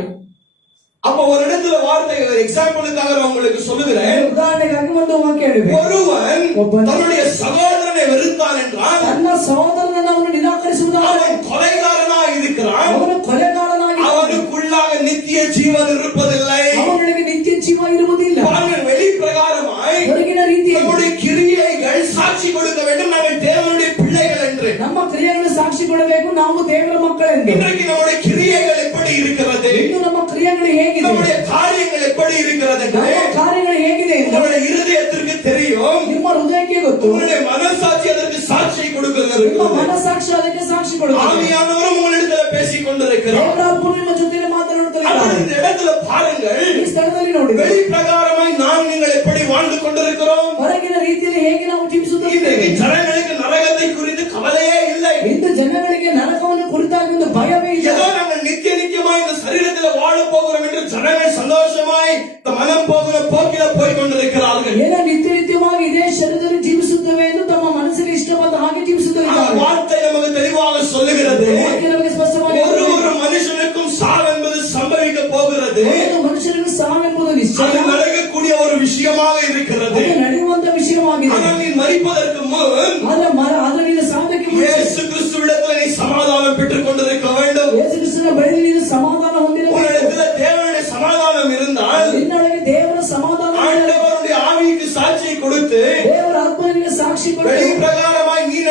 அப்ப ஒரு இடத்துல வார்த்தை எக்ஸாம்பிளுக்காக நான் உங்களுக்கு சொல்லுகிறேன். ಉದಾಹರಣೆಗಾಗಿ ಒಂದು ವಾಕ್ಯ ಹೇಳಿದೆ. ஒருவன் தன்னுடைய சகோதரனை வெறுத்தான் என்றால் ತನ್ನ ಸಹೋದರನನ್ನು ಅವನು ನಿರಾಕರಿಸುವುದಾದರೆ அவன் கொலைகாரனாக இருக்கிறான். ಅವನು ಕೊಲೆಗಾರನಾಗಿ அவனுக்குள்ளாக நித்திய ஜீவன் இருப்பதில்லை. ಅವನಿಗೆ ನಿತ್ಯ ಜೀವ ಇರುವುದಿಲ್ಲ. அவன் வெளிப்பிரகாரமாய் ಹೊರಗಿನ ರೀತಿಯಲ್ಲಿ நம்முடைய கிரியைகள் சாட்சி கொடுக்க வேண்டும், நாங்கள் தேவனுடைய பிள்ளைகள் என்று. ನಮ್ಮ ಕ್ರಿಯೆಗಳು ಸಾಕ್ಷಿ ಕೊಡಬೇಕು, ನಾವು ದೇವರ ಮಕ್ಕಳೆಂದು. இன்றைக்கு நம்முடைய கிரியைகள் எப்படி இருக்கிறது? ಇನ್ನು ನಮ್ಮ ಕ್ರಿಯೆಗಳು ಹೇಗಿದೆ? நம்முடைய காரியங்கள் எப்படி இருக்கிறது என்று ನಮ್ಮ ಕಾರ್ಯಗಳು ಹೇಗಿದೆ ಎಂದು உங்களுடைய இருதயத்திற்கு தெரியும். ನಿಮ್ಮ ಹೃದಯಕ್ಕೆ ಗೊತ್ತು. உங்களுடைய மனசாட்சி அதற்கு சாட்சியை கொடுக்கிறது. ನಿಮ್ಮ ಮನಸ್ಸಾಕ್ಷಿ ಅದಕ್ಕೆ ಸಾಕ್ಷಿ ಕೊಡುತ್ತದೆ. ஆவியானவரும் உங்களிடத்தில் பேசிக் கொண்டிருக்கிறார். ದೇವರಾತ್ಮನು ನಿಮ್ಮ ಜೊತೆ ಮಾತನಾಡುತ್ತಿದ್ದಾರೆ. இந்த இடத்துல பாருங்கள், ಈ ಸ್ಥಳದಲ್ಲಿ ನೋಡಿ, வெளி பிரகாரமாய் நாம் நீங்கள் எப்படி வாழ்ந்து கொண்டிருக்கிறோம். ಹೊರಗಿನ ರೀತಿಯಲ್ಲಿ ಹೇಗೆ ನಾವು ಜೀವಿಸುತ್ತಿದ್ದೇವೆ. இன்றைக்கு ஜனங்களுக்கு நரகத்தை குறித்து கவலையே இல்லை. ಇಂದು ಜನಗಳಿಗೆ ನರಕವನ್ನು ಕುರಿತಾಗಿ ಒಂದು ಭಯವೇ ಇಲ್ಲ. ஏதோ நாங்கள் நித்தியமாய் இந்த சரீரத்தில் வாழ போகிறோம் என்று ஜனங்கள் சந்தோஷமாய் இந்த மனம் போகிற போக்கில போய் கொண்டிருக்கிறார்கள். ಏನೋ ನಿತ್ಯವಾಗಿ ಇದೇ ಶರೀರದಲ್ಲಿ ಜೀವಿಸುತ್ತೇವೆ ಎಂದು ತಮ್ಮ ಮನಸ್ಸಿಗೆ ಇಷ್ಟ ಬಂದ ಹಾಗೆ ಜೀವಿಸುತ್ತಿದ್ದಾರೆ. வார்த்தை நமக்கு தெளிவாக சொல்லுகிறது, ವಾಕ್ಯ ನಮಗೆ ಸ್ಪಷ್ಟವಾಗಿ ஒரு மனுஷனுக்கும் சாவு என்பது சம்பவிக்க போகிறது. ಒಂದು ಮನುಷ್ಯನಿಗೆ ಸಾವೆಂಬುದು ನಿಶ್ಚಯ. அது நடக்கக்கூடிய ஒரு விஷயமாக இருக்கிறது. ಅದು ನಡೆಯುವಂತ ವಿಷಯವಾಗಿದೆ. ஆனால் நீ மரிப்பதற்கு முன் ಆದ್ರೆ ನೀನು ಸಾಧಕ್ಕೆ ಮುಂಚೆ இயேசு கிறிஸ்துவிடத்தில் நீ சமாதானம் பெற்றுக் கொண்டிருக்க வேண்டும். ಯೇಸು ಕ್ರಿಸ್ತನ ಬಳಿಯಲ್ಲಿ ನೀನು ಸಮಾಧಾನ ಹೊಂದಿರಬೇಕು. உன்னிடத்தில் தேவனுடைய சமாதானம் இருந்தால் ನಿನ್ನೊಳಗೆ ದೇವರ ಸಮಾಧಾನ ஆண்டவருடைய ஆவிக்கு சாட்சியை கொடுத்து ದೇವರ ಆತ್ಮನಿಗೆ ಸಾಕ್ಷಿ ಕೊಡು. வெளி பிரகாரமாய் நீ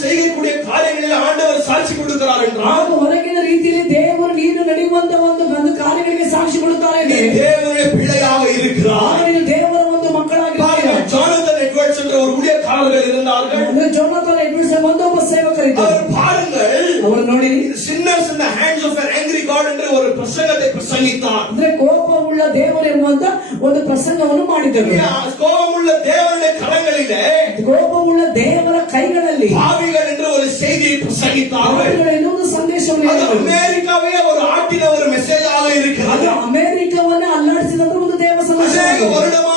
செய்யக்கூடிய காரியங்களில் ஆண்டவர் சாட்சி கொடுக்கிறார் என்றால் ಹಾಗೂ ಹೊರಗಿನ ರೀತಿಯಲ್ಲಿ ದೇವರು ನೀನು ನಡೆಯುವಂತ ಒಂದು ಕಾರ್ಯಗಳಿಗೆ ಸಾಕ್ಷಿ ಕೊಡುತ್ತಾರೆ. நீ தேவனுடைய பிள்ளையாக இருக்கிறார். ನೀನು ದೇವರ ಒಂದು ಮಕ್ಕಳಾಗಿರುತ್ತಾರೆ. ஜானதன் எட்வர்ட்ஸ் என்ற ஒரு ஊழியக்காரர்கள் இருந்தார்கள். ಜೋನಾಥನ್ ಎಡ್ವರ್ಡ್ಸ್ ಎಂಬ ಒಬ್ಬ ಸೇವಕರಿದ್ದರು. அவர் பாருங்கள், ಅವರು ನೋಡಿ, sinners in the hands of an angry God என்று ஒரு பிரசங்கத்தை பிரசங்கித்தார். ಅಂದ್ರೆ ಕೋಪವುಳ್ಳ ದೇವರು ಎಂಬಂತ ಒಂದು ಪ್ರಸಂಗವನ್ನು ಮಾಡಿದರು. கோபமுள்ள தேவனுடைய கரங்களிலே ಕೋಪವುಳ್ಳ ದೇವರ ಕೈಗಳಲ್ಲಿ பாவிகள் என்று ஒரு செய்தியை பிரசங்கித்தார்கள். ಇನ್ನೊಂದು ಸಂದೇಶವನ್ನು அது ಹೇಳಿದರು. அமெரிக்காவே ஒரு ஆட்டின ஒரு மெசேஜாக இருக்கிறது. ಅದು ಅಮೆರಿಕವನ್ನೇ ಅಲ್ಲಾಡಿಸಿದಂತ ಒಂದು ದೇವ ಸಂದೇಶ. அநேக வருடமாய்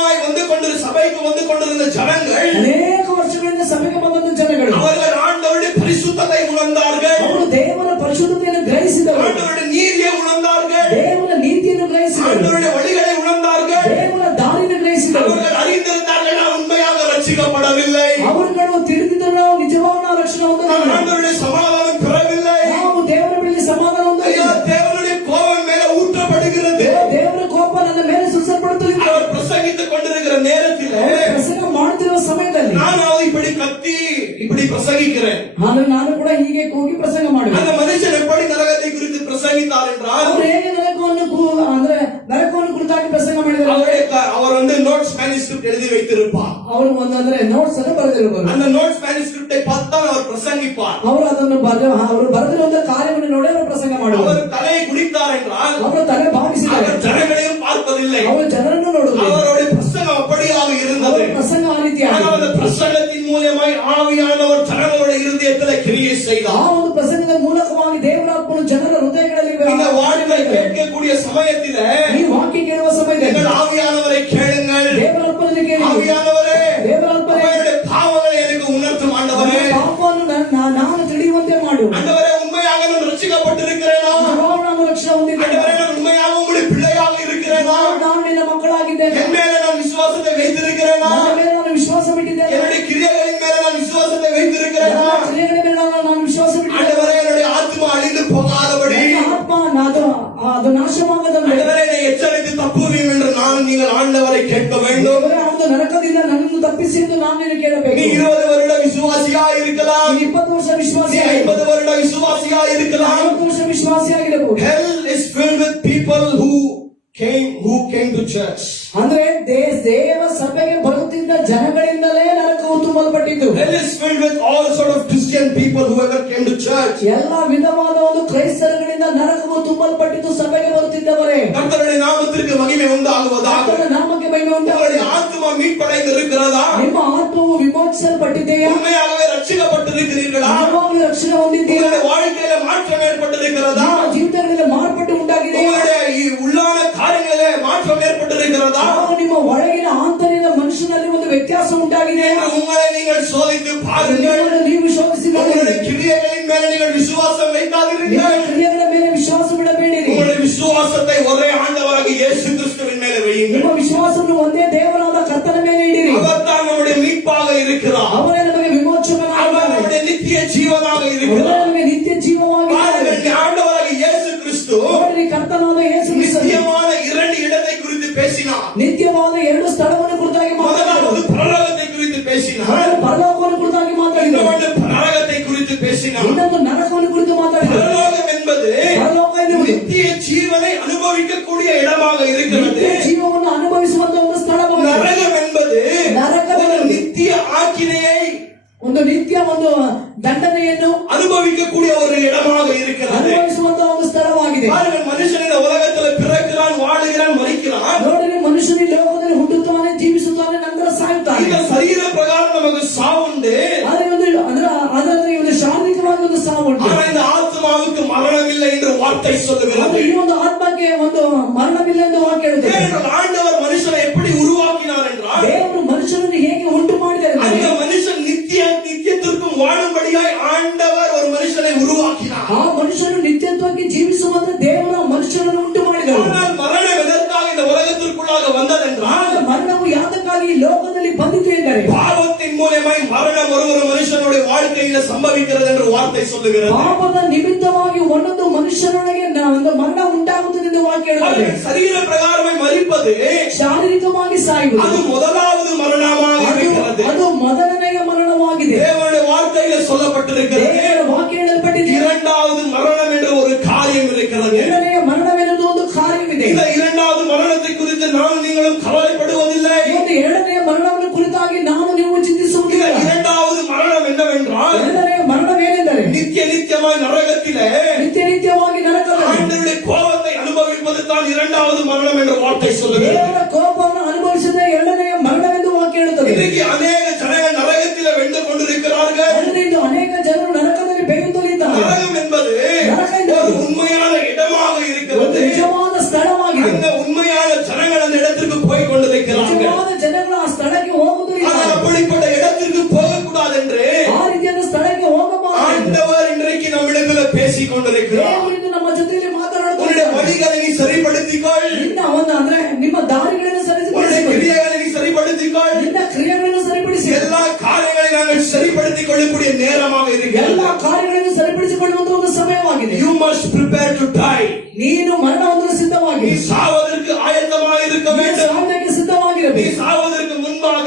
சபைக்கு வந்து கொண்டிருந்த ஜனங்கள் ಅನೇಕ ವರ್ಷಗಳಿಂದ ಸಭೆಗೆ ಬಂದ ಜನಗಳು அவர்கள் ஆண்டவருடைய பரிசுத்தத்தை உணர்ந்தார்கள். ಅವರು ದೇವರ ಪರಿಶುದ್ಧತೆಯನ್ನು ಗ್ರಹಿಸಿದರು. ஆண்டவருடைய நீதியை உணர்ந்தார்கள். ದೇವರ ನೀತಿಯನ್ನು ಗ್ರಹಿಸಿದರು. ஆண்டவருடைய வழிகளை உணர்ந்தார்கள். ದೇವರ ದಾರಿಯನ್ನು ಗ್ರಹಿಸಿದರು. அவர்கள் அறிந்திருந்தார்கள், நான் உண்மையாக ரட்சிக்கப்படவில்லை, ಅವರುಗಳು ತಿಳಿದಿದ್ದರು, ನಾವು ನಿಜವಾದ ರಕ್ಷಣೆ ಹೊಂದಲಿಲ್ಲ, ஆண்டவருடைய சமாதானம் பெறவில்லை. ನಾವು ದೇವರ ಬಳಿ ಸಮಾಧಾನ ஐயா, ಹೊಂದಲಿಲ್ಲ, தேவனுடைய கோபம் மேல ஊற்றப்படுகிறது. ದೇವರ ಕೋಪ ನನ್ನ ಮೇಲೆ ಸುರಿಸಲ್ಪಡುತ್ತದೆ. அவர் பிரசங்கித்துக் கொண்டிருக்கிற நேரத்தில் ಪ್ರಸಂಗ ಮಾಡುತ್ತಿರುವ ಸಮಯದಲ್ಲಿ நான் இப்படி கத்தி இப்படி பிரசங்கிக்கிறேன். ಆದ್ರೆ ನಾನು ಕೂಡ ಹೀಗೆ ಕೂಗಿ ಪ್ರಸಂಗ ಮಾಡುವೆ. அந்த மனுஷன் எப்படி நரகத்தை குறித்து பிரசங்கித்தார் என்றால் ಅವರು ಹೇಗೆ ನರಕವನ್ನು ಕುರಿತಾಗಿ ಪ್ರಸಂಗ ಮಾಡಿದರು. அவர் நோட்ஸ் மேனுஸ்கிரிப்ட் எழுதி வைத்திருப்பார். ಅವರು ಒಂದಂದ್ರೆ ನೋಟ್ಸ್ ಅನ್ನು ಬರೆದಿರಬಹುದು. அந்த நோட்ஸ் மேனுஸ்கிரிப்டை பார்த்தால் அவர் பிரசங்கிப்பார். ಅವರು ಅದನ್ನು ಅವರು ಬರೆದಿರುವಂತ ಕಾರ್ಯವನ್ನು ನೋಡಿ ಅವರು ಪ್ರಸಂಗ ಮಾಡುವರು. அவர் தலையை குடித்தார் என்றால் ಅವರು ತಲೆ ಭಾವಿಸಿದ್ದಾರೆ. அவர் ஜனங்களையும் பார்ப்பதில்லை. ಅವರು ಜನರನ್ನು ನೋಡುವುದು. அவருடைய பிரசங்கம் அப்படியாக இருந்தது. ಪ್ರಸಂಗ ಆ ರೀತಿಯಾಗಿ ஆனால் அந்த பிரசங்கத்தின் மூலமாய் ஆவியானவர் ஜனங்களுடைய இருதயத்தில் கிரியை ಆ செய்தார். ಒಂದು ಪ್ರಸಂಗದ ಮೂಲಕವಾಗಿ ದೇವರಾತ್ಮನು ಜನರ ಹೃದಯಗಳಲ್ಲಿ இந்த வார்த்தை கேட்கக்கூடிய சமயத்திலே ಈ ವಾಕ್ಯ ಕೇಳುವ ಸಮಯದಲ್ಲಿ நீங்கள் ஆவியானவரை கேளுங்கள். ದೇವರಾತ್ಮನಲ್ಲಿ ಕೇಳಿ, ஆவியானவரே, ದೇವರಾತ್ಮನೇ உங்களுடைய பாவங்களை எனக்கு உணர்த்தும் ஆண்டவரே. ಪಾಪವನ್ನು ನಾನು ತಿಳಿಯುವಂತೆ ಮಾಡು. ஆண்டவரே, உண்மையாக நான் ரட்சிக்கப்பட்டிருக்கிறேனா? ನಾನು ರಕ್ಷಣೆ ಹೊಂದಿದ್ದೇನೆ. ஆண்டவரே, நான் உண்மையாக உங்களுடைய பிள்ளையாக இருக்கிறேனா? ನಾನು ನಿನ್ನ ಮಕ್ಕಳಾಗಿದ್ದೇನೆ. என் மேல நான் விசுவாசத்தை வைத்திருக்கிறேனா? ನನ್ನ ಮೇಲೆ ನಾನು ವಿಶ್ವಾಸ ಬಿಟ್ಟಿದ್ದೇನೆ. என்னுடைய கிரியைகளின் மேல நான் விசுவாசத்தை வைத்திருக்கிறேனா? ನನ್ನ ಕ್ರಿಯೆಗಳ ಮೇಲೆ ನಾನು ವಿಶ್ವಾಸ ಬಿಟ್ಟಿದ್ದೇನೆ. ஆண்டவரே, என்னுடைய ஆத்மா அழிந்து போகாதபடி ನನ್ನ ಆತ್ಮ ಅದು ನಾಶವಾಗದಂತೆ ஆண்டவரே, என்னை எச்சரித்து தப்புவீம் என்று நீங்கள் ஆண்டவரை கேட்க வேண்டும். ಒಂದು ನರಕದಿಂದ ನನ್ನನ್ನು ತಪ್ಪಿಸಿ ಎಂದು ನಾನು ನಿನ್ನ ಕೇಳಬೇಕು. நீ 20 வருட விசுவாசியா இருக்கலாம், 20 ವರ್ಷ ವಿಶ್ವಾಸಿ, 50 வருட விசுவாசியா இருக்கலாம். 40 ವರ್ಷ ವಿಶ್ವಾಸಿಯಾಗಿರಬಹುದು. Hell is filled with people who came to church. ಅಂದ್ರೆ ದೇವ ಸಭೆಗೆ ಬರುತ್ತಿದ್ದ ಜನಗಳಿಂದಲೇ ನರಕವು ತುಂಬಲ್ಪಟ್ಟಿದ್ದು. Hell is filled with all sort of Christian people who ever came to church. ಎಲ್ಲಾ ವಿಧವಾದ ಒಂದು ಕ್ರೈಸ್ತರುಗಳಿಂದ ನರಕವು ತುಂಬಲ್ಪಟ್ಟಿದ್ದು ಸಭೆಗೆ ಬರುತ್ತಿದ್ದವರೇ. கர்த்தருடைய நாமத்திற்கு மகிமை உண்டாகுவதாக. ಕರ್ತನ ನಾಮಕ್ಕೆ ಮಹಿಮೆ உங்களுடைய ಉಂಟಾಗಲಿ. ஆத்மா மீட்படைந்து இருக்கிறதா? ನಿಮ್ಮ ಆತ್ಮವು ವಿಮೋಚಿಸಲ್ಪಟ್ಟಿದೆಯಾ? உண்மையாகவே ரட்சிக்கப்பட்டிருக்கிறீர்களா? ನಿಜವಾಗ್ಲೂ ರಕ್ಷಣೆ ಹೊಂದಿದ್ದೀರಾ? உங்களுடைய வாழ்க்கையில மாற்றம் ஏற்பட்டிருக்கிறதா? ನಿಮ್ಮ ಜೀವಿತಗಳಲ್ಲಿ ಮಾರ್ಪಾಟು ಉಂಟಾಗಿದೆಯಾ? உங்களுடைய உள்ளான காரியங்களிலே மாற்றம் ஏற்பட்டிருக்கிறதா? ನಿಮ್ಮ ಒಳಗಿನ இருக்கிறார். ಅವರೇ ನಮಗೆ ವಿಮೋಚನೆ அவர் நம்முடைய நித்திய ஜீவனாக இருக்கிறார். ನಮಗೆ ನಿತ್ಯ ಜೀವವಾಗಿ பாருங்கள், ஆண்டவராகிய இயேசு கிறிஸ்து ನೋಡ್ರಿ, ಕರ್ತನಾದ ಯೇಸು ಕ್ರಿಸ್ತನು நித்தியமான இரண்டு இடத்தை குறித்து பேசினார். ನಿತ್ಯವಾದ ಎರಡು ಸ್ಥಳವನ್ನು ಕುರಿತಾಗಿ ಮಾತನಾಡಿದರು. முதலாவது பரலோகத்தை குறித்து பேசினார். ಪರಲೋಕವನ್ನು ಕುರಿತಾಗಿ ಮಾತಾಡಿದರು. இன்னொன்று நரகத்தை குறித்து பேசினார். ಇನ್ನೊಂದು ನರಕವನ್ನು ಕುರಿತು ಮಾತಾಡಿದರು. பரலோகம் என்பது ಪರಲೋಕ ಎನ್ನುವುದು நித்திய ஜீவனை அனுபவிக்கக்கூடிய இடமாக இருக்கிறது. ನಿತ್ಯ ಜೀವವನ್ನು ಅನುಭವಿಸುವಂತ ಒಂದು ಸ್ಥಳವಾಗಿದೆ. நரகம் என்பது நரகம் ஒரு நித்திய ஆக்கினையை ಒಂದು ನಿತ್ಯ ಒಂದು ದಂಡನೆಯನ್ನು அனுபவிக்கக்கூடிய ஒரு இடமாக இருக்கிறது. ಅನುಭವಿಸುವಂತ ಒಂದು ಸ್ಥಳವಾಗಿದೆ. பாருங்கள், மனுஷன் இந்த உலகத்தில் பிறக்கிறான், வாழுகிறான், மரிக்கிறான். ನೋಡಿದ್ರೆ ಮನುಷ್ಯನು ಈ ಲೋಕದಲ್ಲಿ ಹುಟ್ಟುತ್ತಾನೆ, ಜೀವಿಸುತ್ತಾನೆ, ನಂತರ ಸಾಯುತ್ತಾನೆ. இந்த சரீர பிரகாரம் நமக்கு சாவுண்டு, ಆದರೆ ಅದರಲ್ಲಿ ಒಂದು ಶಾರೀರಿಕವಾಗಿ ಒಂದು ಸಾವು ಉಂಟು. ஆனால் இந்த ஆத்மாவுக்கு மரணம் இல்லை என்று வார்த்தை சொல்லுகிறது. ಆದರೆ ಈ ಒಂದು ಆತ್ಮಕ್ಕೆ ಒಂದು ಮರಣವಿಲ್ಲ ಎಂದು ವಾಕ್ಯ ಹೇಳುತ್ತದೆ. ஏனென்றால் ஆண்டவர் மனுஷனை எப்படி உருவாக்கினார் என்றால், ದೇವರು ಮನುಷ್ಯನನ್ನು ಹೇಗೆ ಉಂಟು ಮಾಡಿದ್ದಾರೆ அந்த மனுஷன் நித்தியத்திற்கும் வாழும்படியாய் ஆண்டவர் ஒரு மனுஷனை உருவாக்கினார். ಆ ಮನುಷ್ಯನು ನಿತ್ಯತ್ವಕ್ಕೆ ಜೀವಿಸುವಂತ ದೇವರ ಮನುಷ್ಯನನ್ನು ಉಂಟು ಮಾಡಿದರು. ஆனால் மரணம் எதற்காக இந்த உலகத்திற்குள்ளாக வந்ததென்றால், ಮರಣವು ಯಾತಕ್ಕಾಗಿ ಈ ಲೋಕದಲ್ಲಿ ಬಂದಿತು ಎಂದರೆ பாவத்தின் மூலமாய் மரணம் ஒரு மனுஷனுடைய வாழ்க்கையில சம்பவிக்கிறது என்று வார்த்தை சொல்லுகிறது. ಪಾಪದ ನಿಮಿತ್ತವಾಗಿ ಒಂದೊಂದು ಮನುಷ್ಯನೊಳಗೆ ಒಂದು ಮರಣ ಉಂಟಾಗುತ್ತದೆ ಎಂದು ವಾಕ್ಯ ಹೇಳುತ್ತದೆ. சரீர பிரகாரமாய் மரிப்பது ಶಾರೀರಿಕವಾಗಿ ಸಾಯುವುದು அது முதலாவது மரணமாக இருக்கிறது. ಅದು ಮೊದಲನೆಯ ಮರಣವಾಗಿದೆ. தேவனுடைய வார்த்தையில சொல்லப்பட்டிருக்கிறது. ದೇವರ ವಾಕ್ಯ ಹೇಳಲ್ಪಟ್ಟಿದೆ. இரண்டாவது மரணம் என்ற ஒரு காரியம் இருக்கிறது. ಎರಡನೆಯ ಮರಣವೆನ್ನುವುದು ಒಂದು ಕಾರ್ಯವಿದೆ. இந்த இரண்டாவது மரணத்தை குறித்து நான் நீங்களும் கவலைப்படுவதில்லை. ಒಂದು ಎರಡನೆಯ ಮರಣವನ್ನು ಕುರಿತಾಗಿ ನಾನು ನೀವು இந்த ಚಿಂತಿಸುವುದಿಲ್ಲ. இரண்டாவது மரணம் என்னவென்றால், ಎರಡನೆಯ ಮರಣವೇನೆಂದರೆ நித்தியமாய் நரகத்திலே ನಿತ್ಯವಾಗಿ ನರಕದಲ್ಲಿ ஆண்டவருடைய கோபத்தை அனுபவிப்பது தான் இரண்டாவது மரணம் என்ற வார்த்தை சொல்லுகிறது. ದೇವರ ಕೋಪವನ್ನು ಅನುಭವಿಸಿದ ಎರಡನೆಯ ಮರಣವೆಂದು ವಾಕ್ಯ ಹೇಳುತ್ತದೆ. இன்னைக்கு அநேக ஜனங்கள் நரகத்திலே வெந்து கொண்டிருக்கிறார்கள். ಅದರಿಂದ ಅನೇಕ ಜನರು ನರಕದಲ್ಲಿ ಬೇಯುತ್ತಲಿದ್ದಾರೆ. நரகம் என்பது ஒரு உண்மையான இடமாக ಒಂದು இருக்கிறது. ನಿಜವಾದ ಸ್ಥಳವಾಗಿದೆ. அந்த உண்மையான ஜனங்கள் அந்த இடத்திற்கு போய் கொண்டிருக்கிறார்கள். ನಿಜವಾದ ಜನಗಳು ಆ ಸ್ಥಳಕ್ಕೆ ಹೋಗುವುದಿಲ್ಲ. ஆனால் அப்படிப்பட்ட இடத்திற்கு போகக்கூடாது என்று ಆ ರೀತಿಯಾದ ಸ್ಥಳಕ್ಕೆ ಹೋಗಬಾರದು. ஆண்டவர் இன்றைக்கு நம்மிடத்தில் பேசிக் கொண்டிருக்கிறார். ದೇವರಿಂದ ನಮ್ಮ ಜೊತೆಯಲ್ಲಿ உன்னுடைய ಮಾತನಾಡುತ್ತಿದ್ದಾರೆ. வழிகளை நீ சரிப்படுத்திக்கொள். ನಿನ್ನ ಒಂದು ಅಂದ್ರೆ ನಿಮ್ಮ ದಾರಿಗಳನ್ನು உன்னுடைய ಸರಿಪಡಿಸಿಕೊಳ್ಳಿ. கிரியைகளை நீ சரிப்படுத்திக்கொள். ನಿನ್ನ ಕ್ರಿಯೆಗಳನ್ನು ಸರಿಪಡಿಸಿ. எல்லா காரியங்களை நாங்கள் சரிப்படுத்திக் கொள்ளக்கூடிய நேரமாக இருக்கிறது. ಎಲ್ಲ ಕಾರ್ಯಗಳನ್ನು ಸರಿಪಡಿಸಿಕೊಳ್ಳುವಂತ ಒಂದು ಸಮಯವಾಗಿದೆ. You must prepare to die. ನೀನು ಮರಣ ಹೊಂದಲು ಸಿದ್ಧವಾಗಿ நீ சாவதற்கு ஆயத்தமாக இருக்க வேண்டும். ಸಾವುದಕ್ಕೆ நீ ಸಿದ್ಧವಾಗಿರಬೇಕು. சாவதற்கு முன்பாக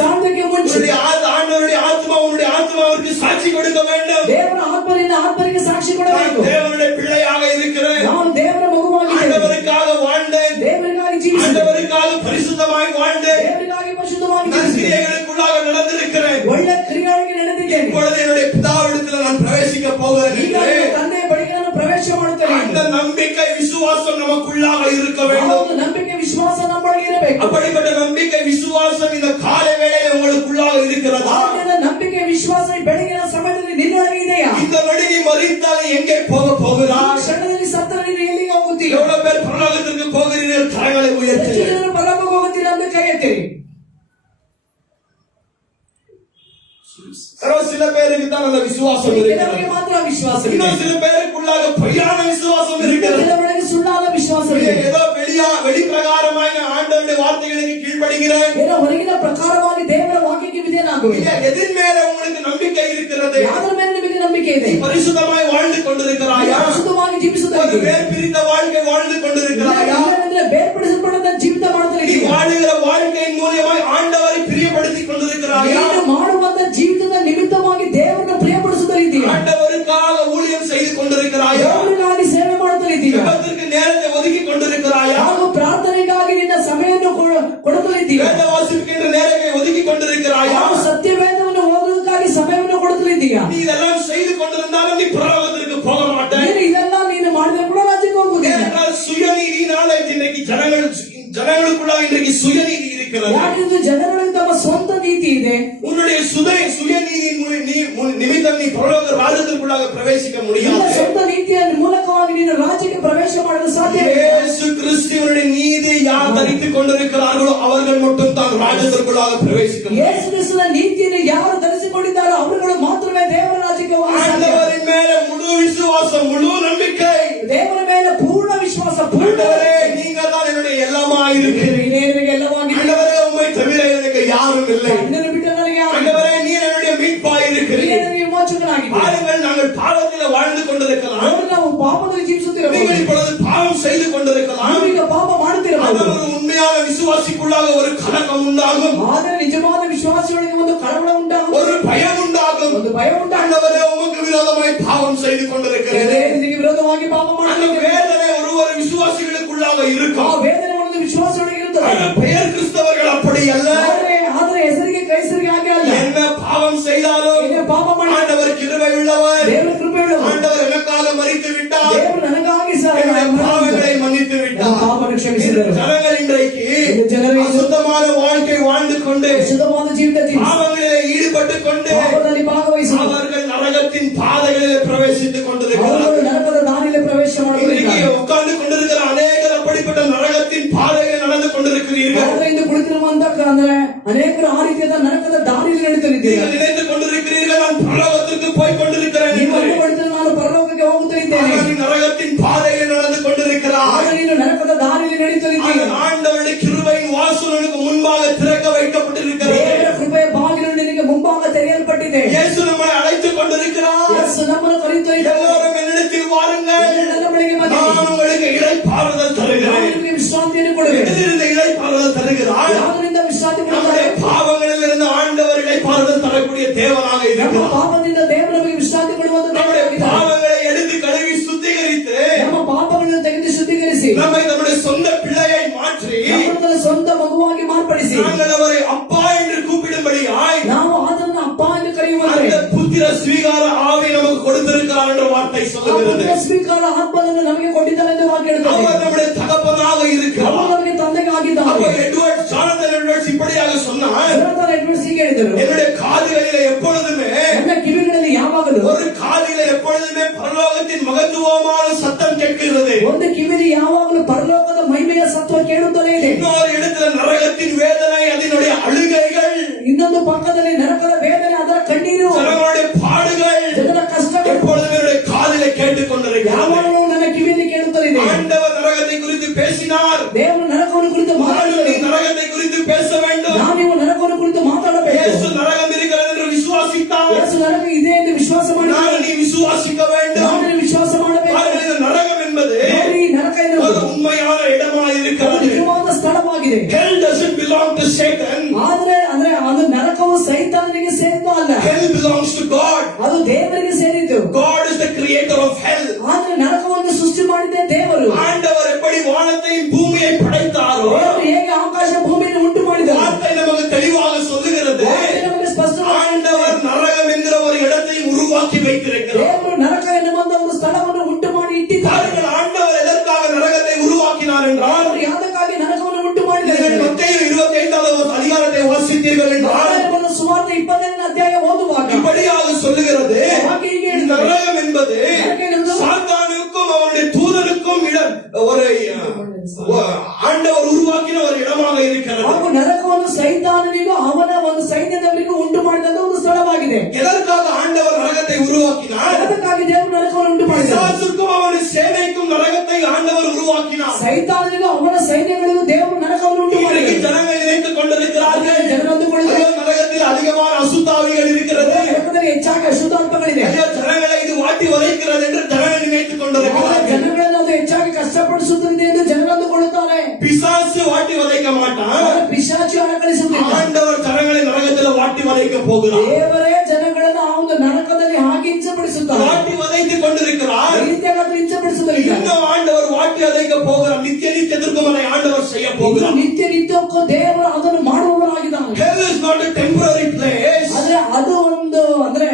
ಸಾವುದಕ್ಕೆ ಮುಂಚೆ உன்னுடைய ஆண்டவருடைய ஆத்மாவிற்கு சாட்சி கொடுக்க வேண்டும். ದೇವರ ಆತ್ಮನಿಂದ ಆತ್ಮನಿಗೆ ಸಾಕ್ಷಿ ಕೊಡಬೇಕು. தேவனுடைய பிள்ளையாக இருக்கிறேன். ನಾನು ದೇವರ ಮಗುವಾಗಿದ್ದೇನೆ. ஆண்டவருக்காக வாழ்ந்தேன். ದೇವರಿಗಾಗಿ ಜೀವಿಸಿದೆ. ஆண்டவருக்காக பரிசுத்தமாய் வாழ்ந்தேன். ದೇವರಿಗಾಗಿ ಪರಿಶುದ್ಧವಾಗಿ நான் ಜೀವಿಸಿದೆ. கிரியைகளுக்குள்ளாக நடந்திருக்கிறேன். ಒಳ್ಳೆ ಕ್ರಿಯೆಗಳಿಗೆ ನಡೆದಿದ್ದೇನೆ. இப்பொழுது என்னுடைய பிதாவிடத்தில் நான் பிரவேசிக்க போகிறேன் ಈಗ என்று ನನ್ನ ತಂದೆಯ ಬಳಿಗೆ ನಾನು ಪ್ರವೇಶ ಮಾಡುತ್ತೇನೆ. அந்த நம்பிக்கை விசுவாசம் நமக்குள்ளாக இருக்க ಆ வேண்டும். ಒಂದು ನಂಬಿಕೆ ವಿಶ್ವಾಸ ನಮ್ಮೊಳಗೆ ಇರಬೇಕು. அப்படிப்பட்ட நம்பிக்கை விசுவாசம் இந்த காலை வேளையில உங்களுக்குள்ளாக இருக்கிறதா? ಆತ್ಮದ ನಂಬಿಕೆ ವಿಶ್ವಾಸ ಈ ಬೆಳಗಿನ ಸಮಯದಲ್ಲಿ ನಿನ್ನೊಳಗೆ ಇದೆಯಾ? இந்த நொடி நீ மரித்தால் எங்கே போக ಆ போகிறாய்? ಕ್ಷಣದಲ್ಲಿ ಸತ್ತರೆ ನೀನು ಎಲ್ಲಿಗೆ ಹೋಗುತ್ತೀಯ? எவ்வளவு பேர் பரலோகத்திற்கு போகிறீர்கள்? கரங்களை ಎಷ್ಟು உயர்த்துங்கள். ಜನರು ಪರಲೋಕಕ್ಕೆ ಹೋಗುತ್ತೀರಾ ಅಂತ ಕೈ ಎತ್ತಿರಿ. சில பேருக்கு தான் அந்த விசுவாசம் ಕೆಲವರಿಗೆ இருக்கிறது. ಮಾತ್ರ ವಿಶ್ವಾಸ ಇದೆ. இன்னும் சில பேருக்குள்ளாக பொய்யான விசுவாசம் இருக்கிறது. ಕೆಲವರಿಗೆ ಸುಳ್ಳಾದ ವಿಶ್ವಾಸ ಇದೆ. ஏதோ வெளிப்பிரகாரமாய் நான் ஆண்டவருடைய வார்த்தைகளுக்கு கீழ்ப்படுகிறேன். ಏನೋ ಹೊರಗಿನ ಪ್ರಕಾರವಾಗಿ ದೇವರ ವಾಕ್ಯಕ್ಕೆ ವಿಧೇಯನಾಗುವುದು. எதின் மேல உங்களுக்கு நம்பிக்கை இருக்கிறது? ಯಾರ ಮೇಲೆ ನಿಮಗೆ ನಂಬಿಕೆ ಇದೆ? நீ பரிசுத்தமாய் வாழ்ந்து கொண்டிருக்கிறாயா? ಪರಿಶುದ್ಧವಾಗಿ ஒரு ಜೀವಿಸುತ್ತಿದ್ದೀರಿ. வேர் பிரித்த வாழ்க்கை வாழ்ந்து கொண்டிருக்கிறாயா? ಇಲ್ಲವೆಂದರೆ ಬೇರ್ಪಡಿಸಲ್ಪಡದ ಜೀವಿತ நீ ಮಾಡುತ್ತಿದ್ದೀರಿ. வாழுகிற வாழ்க்கையின் மூலமாய் ஆண்டவரை பிரியப்படுத்திக் கொண்டிருக்கிறாயா? ನೀನು ಮಾಡುವಂತ ಜೀವಿತದ ನಿಮಿತ್ತವಾಗಿ ದೇವರನ್ನು ಪ್ರಿಯಪಡಿಸುತ್ತಿದ್ದೀರಿ. ஆண்டவருக்காக ஊழியம் செய்து கொண்டிருக்கிறாயா? ದೇವರಿಗಾಗಿ ಸೇವೆ ಮಾಡುತ್ತಿದ್ದೀರಿ. ஜெபத்திற்கு நேரத்தை ஒதுக்கி கொண்டிருக்கிறாயா? ಹಾಗೂ ಪ್ರಾರ್ಥನೆಗಾಗಿ ನಿನ್ನ ಸಮಯವನ್ನು ಕೊಡುತ್ತಿದ್ದೀರಿ. வேத வாசிப்புக்கென்று நேரத்தை ஒதுக்கி கொண்டிருக்கிறாயா? ಹಾಗೂ ಸತ್ಯವೇದವನ್ನು ಓದುವುದಕ್ಕಾಗಿ ಸಮಯವನ್ನು ಕೊಡುತ್ತಿದ್ದೀರಾ? நீ இதெல்லாம் செய்து கொண்டிருந்தாலும் நீ பரலோகத்திற்கு போக மாட்டாய். ನೀನು ಇದೆಲ್ಲ ನೀನು ಮಾಡಿದ್ರೆ ಕೂಡ ರಾಜ್ಯಕ್ಕೆ ಹೋಗುವುದಿಲ್ಲ. ஏனென்றால் சுயநீதியினால இன்னைக்கு ஜனங்களுக்குள்ள இன்றைக்கு சுயநீதி இருக்கிறது. ಯಾಕೆಂದ್ರೆ ಜನರಲ್ಲಿ ತಮ್ಮ ಸ್ವಂತ ನೀತಿ ಇದೆ. உன்னுடைய சுயநீதியின் நிமித்தம் நீ பரலோக ராஜ்யத்திற்குள்ளாக பிரவேசிக்க ನಿನ್ನ முடியாது. ಸ್ವಂತ ನೀತಿಯ ಮೂಲಕವಾಗಿ ನೀನು ರಾಜ್ಯಕ್ಕೆ ಪ್ರವೇಶ ಮಾಡಲು ಸಾಧ್ಯವಿಲ್ಲ. இயேசு கிறிஸ்துவினுடைய நீதியை யார் தரித்துக் கொண்டிருக்கிறார்களோ அவர்கள் மட்டும் தான் ராஜ்யத்திற்குள்ளாக பிரவேசிக்க முடியும். ಯೇಸು ಕ್ರಿಸ್ತನ ನೀತಿಯನ್ನು ಯಾರು ಧರಿಸಿಕೊಂಡಿದ್ದಾರೋ ಅವರುಗಳು ಮಾತ್ರವೇ ದೇವರ ರಾಜ್ಯಕ್ಕೆ ಹೋಗಲು ಸಾಧ್ಯ. ஆண்டவரின் மேல முழு விசுவாசம், முழு நம்பிக்கை. ದೇವರ ಮೇಲೆ ಪೂರ್ಣ ವಿಶ್ವಾಸ, ಪೂರ್ಣ ஆண்டவரே, நீங்க தான் என்னுடைய எல்லாமாய் இருக்கிறீர்கள். ನೀನೇ ನನಗೆ ಎಲ್ಲವಾಗಿದೆ. ஆண்டவரே, உம்மை தவிர எனக்கு யாரும் இல்லை. ನಿನ್ನನ್ನು ಬಿಟ್ಟು ನನಗೆ ಯಾರು ಇಲ್ಲ. ஆண்டவரே, விசுவாசிகளுக்குள்ளாக ஒரு கலக்கம் உண்டாகும், ಆದರೆ ನಿಜವಾದ ವಿಶ್ವಾಸಿಗಳಿಗೆ ಒಂದು ಕಳವಳ ಉಂಟಾಗುತ್ತದೆ, ஒரு பயம் உண்டாகும். ಒಂದು ಭಯ ಉಂಟಾಗುತ್ತದೆ. ஆண்டவரே உமக்கு விரோதமாய் பாவம் செய்து கொண்டிருக்கிறது. ನಿನಗೆ ವಿರೋಧವಾಗಿ ಪಾಪ அந்த ಮಾಡುತ್ತೇವೆ. வேதனை ஒரு விசுவாசிகளுக்குள்ளாக ಆ இருக்கும். ವೇದನೆ ಒಂದು ವಿಶ್ವಾಸಗಳಿಗೆ ಇರುತ್ತದೆ. ஆனால் பெயர் கிறிஸ்தவர்கள் அப்படி அல்ல. ಆದರೆ ಹೆಸರಿಗೆ ಕ್ರೈಸ್ತರಿಗೆ ಹಾಗೆ ಅಲ್ಲ. என்ன பாவம் செய்தாலும் ಏನೇ ಪಾಪ ಮಾಡಿ ஆண்டவர் கிருபை உள்ளவர். ದೇವರ ಕೃಪೆ ಉಳ್ಳವರು. ஆண்டவர் எனக்காக மரித்து விட்டார், ದೇವರು ನನಗಾಗಿ ಸಹ என்னுடைய பாவங்களை மன்னித்து ನನ್ನ விட்டார். ಪಾಪವನ್ನು ಕ್ಷಮಿಸಿದರು. ஜனங்கள் இன்றைக்கு இந்த ಜನರು சுத்தமான வாழ்க்கை வாழ்ந்து கொண்டு ಶುದ್ಧವಾದ ಜೀವಿತ ಜೀವಿಸಿ பாவங்களிலே ஈடுபட்டு கொண்டு ಪಾಪದಲ್ಲಿ ಭಾಗವಹಿಸುವರು. அவர்கள் நரகத்தின் பாதைகளிலே பிரவேசித்துக் கொண்டிருக்கிறார்கள். ಅವರು ನರಕದ ದಾರಿಯಲ್ಲಿ ಪ್ರವೇಶ இன்றைக்கு ಮಾಡುತ್ತಿದ್ದಾರೆ. உட்கார்ந்து கொண்டிருக்கிற அநேகர் அப்படிப்பட்ட நரகத்தின் பாதையில் நடந்து கொண்டிருக்கிறீர்கள். ಆದ್ದರಿಂದ ಕುಳಿತಿರುವಂತ ಅಂದ್ರೆ ಅನೇಕರು ಆ ರೀತಿಯಾದ ನರಕದ ದಾರಿಯಲ್ಲಿ ನಡೆಯುತ್ತಿದ್ದಾರೆ. நீங்கள் நினைத்துக் கொண்டிருக்கிறீர்கள், நான் பரலோகத்திற்கு போய் கொண்டிருக்கிறேன் ನೀವು என்று. ಅಂದುಕೊಳ್ಳುತ್ತೀರಿ, ನಾನು ಪರಲೋಕಕ್ಕೆ ಹೋಗುತ್ತಿದ್ದೇನೆ. ஆனால் நீ நரகத்தின் பாதையில் நடந்து கொண்டிருக்கிறாய். ಆಗ ನೀನು ನರಕದ ದಾರಿಯಲ್ಲಿ ನಡೆಯುತ್ತಿದ್ದೀರಿ. ஆனால் ஆண்டவருடைய கிருபையின் வாசல் உனக்கு முன்பாக திறக்க வைக்கப்பட்டிருக்கிறது. ದೇವರ ಕೃಪೆಯ ಬಾಗಿಲು ನಿನಗೆ ಮುಂಭಾಗ ತೆರೆಯಲ್ಪಟ್ಟಿದೆ. இயேசு நம்மை அழைத்துக் கொண்டிருக்கிறார். ಯೇಸು ನಮ್ಮನ್ನು ಕರೆಯುತ್ತಿದ್ದಾನೆ. எல்லோரும் என்னிடத்தில் வாருங்கள், ನನ್ನ ಬಳಿಗೆ ಬನ್ನಿ. நான் உங்களுக்கு இளைப்பாறுதல் ನಾನು தருகிறேன். ನಿಮಗೆ ವಿಶ್ರಾಂತಿಯನ್ನು ಕೊಡುವೆನು. எதிலிருந்து இளைப்பாறுதல் தருகிறார்? ಯಾವುದರಿಂದ ವಿಶ್ರಾಂತಿ நம்முடைய ಕೊಡುತ್ತಾರೆ? பாவங்களிலிருந்து ஆண்டவர் இளைப்பாறுதல் தரக்கூடிய தேவனாக ನಮ್ಮ இருக்கிறார். ಪಾಪದಿಂದ ದೇವರು ನಮಗೆ ವಿಶ್ರಾಂತಿ ಕೊಡುವಂತ நம்முடைய ದೇವರಾಗಿದ್ದಾನೆ. பாவங்களை எடுத்து கழுவி சுத்திகரித்து ನಮ್ಮ ಪಾಪಗಳನ್ನು ತೆಗೆದು ಶುದ್ಧೀಕರಿಸಿ நம்மை நம்முடைய சொந்த பிள்ளையை மாற்றி ನಮ್ಮನ್ನು ಸ್ವಂತ ಮಗುವಾಗಿ ಮಾರ್ಪಡಿಸಿ நாங்கள் அவரை அப்பா என்று கூப்பிடும்படியாய் ನಾವು ಆತನನ್ನು ಅಪ್ಪ ಎಂದು ಕರೆಯುವಂತೆ அந்த புத்திர ஸ்வீகார ஆவி நமக்கு கொடுத்திருக்கிறார் என்ற வார்த்தை சொல்லுகிறது. ಸ್ವೀಕಾರ ಆತ್ಮವನ್ನು ನಮಗೆ ಕೊಟ್ಟಿದ್ದಾನೆ ಎಂದು ವಾಕ್ಯ ಹೇಳುತ್ತದೆ. அவர் நம்முடைய தகப்பனாக ಅವನು இருக்கிறார். ನಮಗೆ ತಂದೆಗೆ ಆಗಿದ್ದಾನೆ. அப்ப ஜானதன் எட்வர்ட்ஸ் இப்படியாக சொன்னார், ಜೋನಾಥನ್ ಎಡ್ವರ್ಡ್ಸ್ ಹೀಗೆ ಹೇಳಿದರು, என்னுடைய காதுகளிலே எப்பொழுதுமே ನನ್ನ ಕಿವಿಗಳಲ್ಲಿ ಯಾವಾಗಲೂ ஒரு காதிலே எப்பொழுதுமே பரலோகத்தின் மகத்துவமான சத்தம் கேட்கிறது, ಒಂದು ಕಿವಿಲಿ ಯಾವಾಗಲೂ ಪರಲೋಕದ ಮಹಿಮೆಯ ಸತ್ವ ಕೇಳುತ್ತಲೇ ಇದೆ. இன்னொரு இடத்துல நரகத்தின் வேதனை, அதனுடைய அழுகைகள், ಇನ್ನೊಂದು ಪಕ್ಕದಲ್ಲಿ ನರಕದ ವೇದನೆ, ಅದರ ಕಣ್ಣೀರು, ஜனங்களுடைய பாடுகள் ಜನರ ಕಷ್ಟಗಳು எப்பொழுதுமே என்னுடைய காதிலே கேட்டுக்கொண்டிருக்கிறது. ಯಾವಾಗಲೂ ನನ್ನ ಕಿವಿಯಲ್ಲಿ ಕೇಳುತ್ತಲೇ ಇದೆ. ஆண்டவர் நரகத்தை குறித்து பேசினார், ದೇವರು ನರಕವನ್ನು ಕುರಿತು நானும் ಮಾತಾಡಿದರು. நீ நரகத்தை குறித்து பேச வேண்டும். ನಾವು ನೀವು ನರಕವನ್ನು ಕುರಿತು ಮಾತಾಡಬೇಕು. இயேசு நரகம் இருக்கிறது என்று விசுவாசித்தார், ಯೇಸು ನರಕ ಇದೆ ಎಂದು ವಿಶ್ವಾಸ ಮಾಡಿ நான் நீ விசுவாசிக்க வேண்டும். ನಾನು ವಿಶ್ವಾಸ ಮಾಡಬೇಕು. ஆனால் இந்த நரகம் என்பது ನೋಡಿ, ನರಕ ஒரு ಎನ್ನುವುದು உண்மையான இடமாக ಒಂದು இருக்கிறது. ನಿಜವಾದ ಸ್ಥಳವಾಗಿದೆ. Hell doesn't belong to Satan. ಆದ್ರೆ ಅಂದ್ರೆ ಅದು ನರಕವು ಸೈತಾನನಿಗೆ ಸೇರಿದ್ದು ಅಲ್ಲ, Hell belongs to God. ಅದು ದೇವರಿಗೆ ಸೇರಿದ್ದು. God is the creator of hell. ಆದ್ರೆ ನರಕವನ್ನು ಸೃಷ್ಟಿ ಮಾಡಿದ್ದೇ ದೇವರು. ஆண்டவர் எப்படி வானத்தையும் பூமியை படைத்தாரோ ದೇವರು ಹೇಗೆ ಆಕಾಶ ಭೂಮಿಯನ್ನು ಉಂಟು ಮಾಡಿದರು வார்த்தை நமக்கு தெளிவாக சொல்லுகிறது. ವಾಕ್ಯ ನಮಗೆ ಸ್ಪಷ್ಟವಾಗಿ ஆண்டவர் நரகம் என்கிற ஒரு இடத்தை உருவாக்கி வைத்திருக்கிறார். ದೇವರು ನರಕ ಎನ್ನುವಂತ ಒಂದು ಸ್ಥಳವನ್ನು ಉಂಟು ಮಾಡಿ ಇಟ್ಟಿದ್ದಾರೆ. பாருங்கள், ஆண்டவர் எதற்காக நரகத்தை உருவாக்கினார் என்றால், ಅವರು ಯಾವುದಕ್ಕಾಗಿ ನರಕವನ್ನು ಉಂಟು ಮಾಡಿದ್ದಾರೆ? நீங்கள் மத்தேயு 25வது அதிகாரத்தை வாசித்தீர்கள் என்றால் ಸುಮಾರು 25ನೇ ಅಧ್ಯಾಯ ಓದುವಾಗ இப்படியாக சொல்லுகிறது, ವಾಕ್ಯ ಹೀಗೆ ಹೇಳ್ತಾರೆ, நரகம் என்பது சாத்தானுக்கும் அவனுடைய தூதனுக்கும் இடம், ஒரு ஆண்டவர் உருவாக்கின ஒரு இடமாக இருக்கிறது. ಹಾಗೂ ನರಕವನ್ನು ಸೈತಾನನಿಗೂ ಅವನ ಒಂದು ಸೈನ್ಯದವರಿಗೂ ಉಂಟು ಮಾಡಿದಂತ ಒಂದು ಸ್ಥಳವಾಗಿದೆ. எதற்காக ஆண்டவர் நரகத்தை உருவாக்கினார்? ಅದಕ್ಕಾಗಿ ದೇವರು ನರಕವನ್ನು ಉಂಟು ಮಾಡಿದ್ದಾರೆ. பிசாசுக்கும் அவனுடைய சேனைக்கும் நரகத்தை ஆண்டவர் உருவாக்கினார். ಸೈತಾನನಿಗೂ ಅವನ ಸೈನ್ಯಗಳಿಗೂ ದೇವರು ನರಕವನ್ನು ಉಂಟು இன்றைக்கு ಮಾಡಿದ್ದಾರೆ. ஜனங்கள் நினைத்துக் கொண்டிருக்கிறார்கள், ಜನರು ಅಂದುಕೊಳ್ಳುತ್ತಾರೆ, ஐயோ, நரகத்தில் அதிகமான அசுத்தாவிகள் இருக்கிறது, ನರಕದಲ್ಲಿ ಹೆಚ್ಚಾಗಿ ಅಶುದ್ಧಾತ್ಮಗಳಿದೆ. ஐயோ, ஜனங்களை இது வாட்டி வதைக்கிறது என்று ஜனங்கள் நினைத்துக் ಆಗ கொண்டிருக்கிறார்கள். ಜನಗಳನ್ನು ಅದು ಹೆಚ್ಚಾಗಿ ಕಷ್ಟಪಡಿಸುತ್ತದೆ ಎಂದು ಜನರು ಅಂದುಕೊಳ್ಳುತ್ತಾರೆ. பிசாசு வாட்டி வதைக்க மாட்டான், ಆದರೆ ಪಿಶಾಚಿ ಅಣಕಳಿಸುತ್ತಿಲ್ಲ. ஆண்டவர் ஜனங்களை நரகத்தில் வாட்டி வதைக்க போகிறார். ದೇವರೇ ಜನಗಳನ್ನು ಆ ಒಂದು ನರಕದಲ್ಲಿ ಹಾಗೆ ಹಿಂಸೆಪಡಿಸುತ್ತಾರೆ. வாட்டி வதைத்துக் கொண்டிருக்கிறார். ಈ ರೀತಿಯಾಗಿ ಅದನ್ನು ಹಿಂಸೆಪಡಿಸುವುದಿಲ್ಲ. இன்னும் ஆண்டவர் வாட்டி வதைக்க போகிறார். நித்திய நித்தியத்திற்கும் அதை ஆண்டவர் செய்ய ಇದು போகிறார். ನಿತ್ಯ ನಿತ್ಯಕ್ಕೂ ದೇವರು ಅದನ್ನು ಮಾಡುವವರಾಗಿದ್ದಾನೆ. Hell is not a temporary place. ಆದ್ರೆ ಅದು ಒಂದು ಅಂದ್ರೆ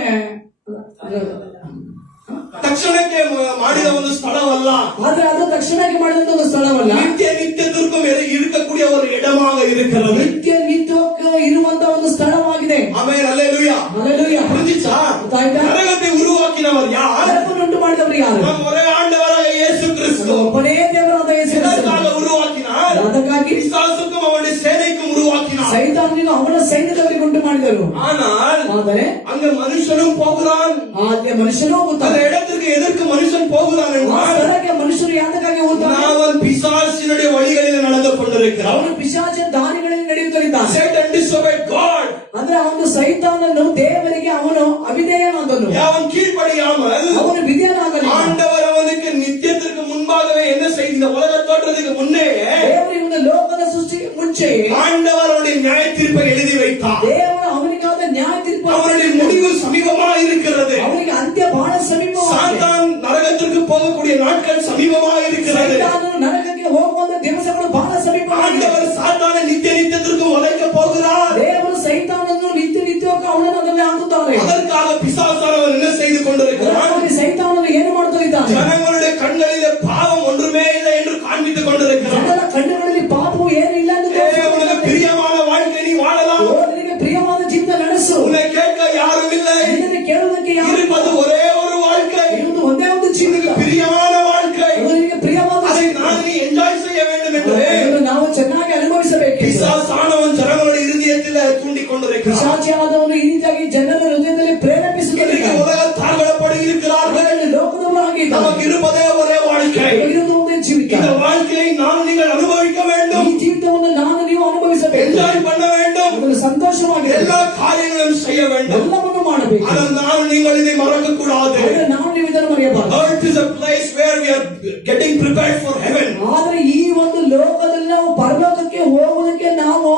ತಕ್ಷಣಕ್ಕೆ ಮಾಡಿದ ಒಂದು ಸ್ಥಳವಲ್ಲ, ಆದ್ರೆ ಅದು ತಕ್ಷಣಕ್ಕೆ ಮಾಡಿದಂತ ಒಂದು ಸ್ಥಳವಲ್ಲ. நித்திய நித்தியத்திற்கும் இருக்கக்கூடிய ஒரு இடமாக இருக்கிறது. ನಿತ್ಯ ನಿತ್ಯಕ್ಕೂ ಇರುವಂತ ಒಂದು ಸ್ಥಳವಾಗಿದೆ. ಆಮೆನ್, அல்லேலூயா. ಹಲ್ಲೆಲೂಯಾ. புரிஞ்சுச்சா? ಗೊತ್ತಾಯ್ತಾ? நரகத்தை உருவாக்கினவர் யார்? ನರಕವನ್ನು ಉಂಟು ಮಾಡಿದವರು ಯಾರು? நம் ஒரே ஆண்டவராக இயேசு கிறிஸ்து. ಒಬ್ಬನೇ ದೇವರಾದ ಯೇಸು ಕ್ರಿಸ್ತನು. எதற்காக உருவாக்கினார்? ಅದಕ್ಕಾಗಿ பிசாசுக்கும் அவனுடைய சேனைக்கும் உருவாக்கினார். ಸೈತಾನನಿಗೂ ಅವನ ಸೈನ್ಯದವರಿಗೆ ಉಂಟು ಮಾಡಿದರು. ஆனால் ಆದರೆ அங்க மனுஷனும் போகிறான். ಆದ್ರೆ ಮನುಷ್ಯನೂ அந்த ಹೋಗುತ್ತಾನೆ. இடத்திற்கு எதற்கு மனுஷன் போகிறான் ಆ என்றால், ಸ್ಥಳಕ್ಕೆ ಮನುಷ್ಯರು ಯಾತಕ್ಕಾಗಿ ಹೋಗ್ತಾನೆ? அவன் பிசாசினுடைய வழிகளில் நடந்து கொண்டிருக்கிறான். ಅವನು ಪಿಶಾಚಿನ ದಾರಿಗಳಲ್ಲಿ ನಡೆಯುತ್ತಿದ್ದಾನೆ. Satan disobeyed God. ಅಂದ್ರೆ ಅವನು ಸೈತಾನನು ದೇವರಿಗೆ ಅವನು ಅವಿಧೇಯನಾದನು. அவன் கீழ்ப்படியாமல் ಅವನು ವಿಧೇಯನಾಗಲಿಲ್ಲ. ஆண்டவர் அவனுக்கு நித்தியத்திற்கு முன்பாகவே என்ன செய்த, உலக தோற்றத்துக்கு முன்னே ದೇವರು ಇವನ ಲೋಕದ ಸೃಷ್ಟಿಗೆ ಮುಂಚೆ ஆண்டவர் அவருடைய நியாய தீர்ப்பை எழுதி வைத்தார். ದೇವರು ಅವನಿಗಾದ ನ್ಯಾಯ ತೀರ್ಪು அவருடைய முடிவு சமீபமாக இருக்கிறது. ಅವನಿಗೆ ಅಂತ್ಯ ಬಹಳ ಸಮೀಪವಾಗಿದೆ. சாத்தான் நரகத்திற்கு போகக்கூடிய நாட்கள் சமீபமாக இருக்கிறது. ಸೈತಾನನು ನರಕಕ್ಕೆ ಹೋಗುವಂತ ದಿವಸಗಳು ಬಹಳ ಸಮೀಪವಾಗಿದೆ. ஆண்டவர் சாத்தானை நித்திய நித்தியத்திற்கு உதைக்க போகிறார். ದೇವರು ಸೈತಾನನ್ನು ನಿತ್ಯ ನಿತ್ಯಕ್ಕೆ ಅವನನ್ನು ಅದರಲ್ಲಿ ಹಾಕುತ್ತಾರೆ. அதற்காக பிசாசானவன் என்ன செய்து கொண்டிருக்கிறான்? ಅದಕ್ಕಾಗಿ ಸೈತಾನನು ಏನು ಮಾಡ್ತಾ ಇದ್ದಾನೆ? ஜனங்களுடைய கண்களிலே பாவம் ஒன்றுமே இல்லை என்று காண்பித்துக் கொண்டிருக்கிறான். ಜನರ ಕಣ್ಣುಗಳಲ್ಲಿ ಪಾಪವು ಏನು ಇಲ್ಲ ಎಂದು உனக்கு பிரியமான வாழ்க்கை நீ வாழலாம். ನಿನಗೆ ಪ್ರಿಯವಾದ ಜೀವನ ನಡೆಸು. உன்னை கேட்க யாரும் இல்லை. ನಿನ್ನನ್ನು ಕೇಳುವುದಕ್ಕೆ ಯಾರು ಇಲ್ಲ. இருப்பது ஒரே ஒரு வாழ்க்கை. ಇರುವುದು ಒಂದೇ ಒಂದು ಜೀವಿತ. பிரியமான வாழ்க்கை. ಅದು ನಿನಗೆ ಪ್ರಿಯವಾದ அதை ಜೀವಿತ. நான் நீ என்ஜாய் செய்ய வேண்டும் என்று ಅದನ್ನು ನಾವು ಚೆನ್ನಾಗಿ ಅನುಭವಿಸಬೇಕು. பிசாசானவன் ஜனங்களுடைய இருதயத்தில் தூண்டிக் கொண்டிருக்கிறான். ಪಿಶಾಚಿಯಾದವನು ಈ ರೀತಿಯಾಗಿ ಜನರ ಹೃದಯದಲ್ಲಿ ಪ್ರೇರೇಪಿಸುತ್ತಾನೆ. இன்றைக்கு உலகத்தாழ்படி இருக்கிறார்கள். ಲೋಕದವರಾಗಿ நமக்கு இருப்பதே ஒரே வாழ்க்கை. ಇರುವುದು ಒಂದೇ ಜೀವಿತ. இந்த வாழ்க்கையை நான் நீங்கள் அனுபவிக்க வேண்டும். ಈ ಜೀವಿತವನ್ನು ನಾನು ನೀವು ಅನುಭವಿಸಬೇಕು. என்ஜாய் பண்ண வேண்டும். ಅದನ್ನು ಸಂತೋಷವಾಗಿ எல்லா காரியங்களும் செய்ய வேண்டும். ಎಲ್ಲವನ್ನು ಮಾಡಬೇಕು. ஆனால் நான் நீங்கள் இதை மறக்க கூடாது. ಆದರೆ ನಾವು ನೀವು ಇದನ್ನು ಮರೆಯಬಾರದು. Earth is a place where we are getting prepared for heaven. ಆದರೆ ಈ ಒಂದು ಲೋಕದಲ್ಲಿ ನಾವು ಪರಲೋಕಕ್ಕೆ ಹೋಗುವುದಕ್ಕೆ ನಾವು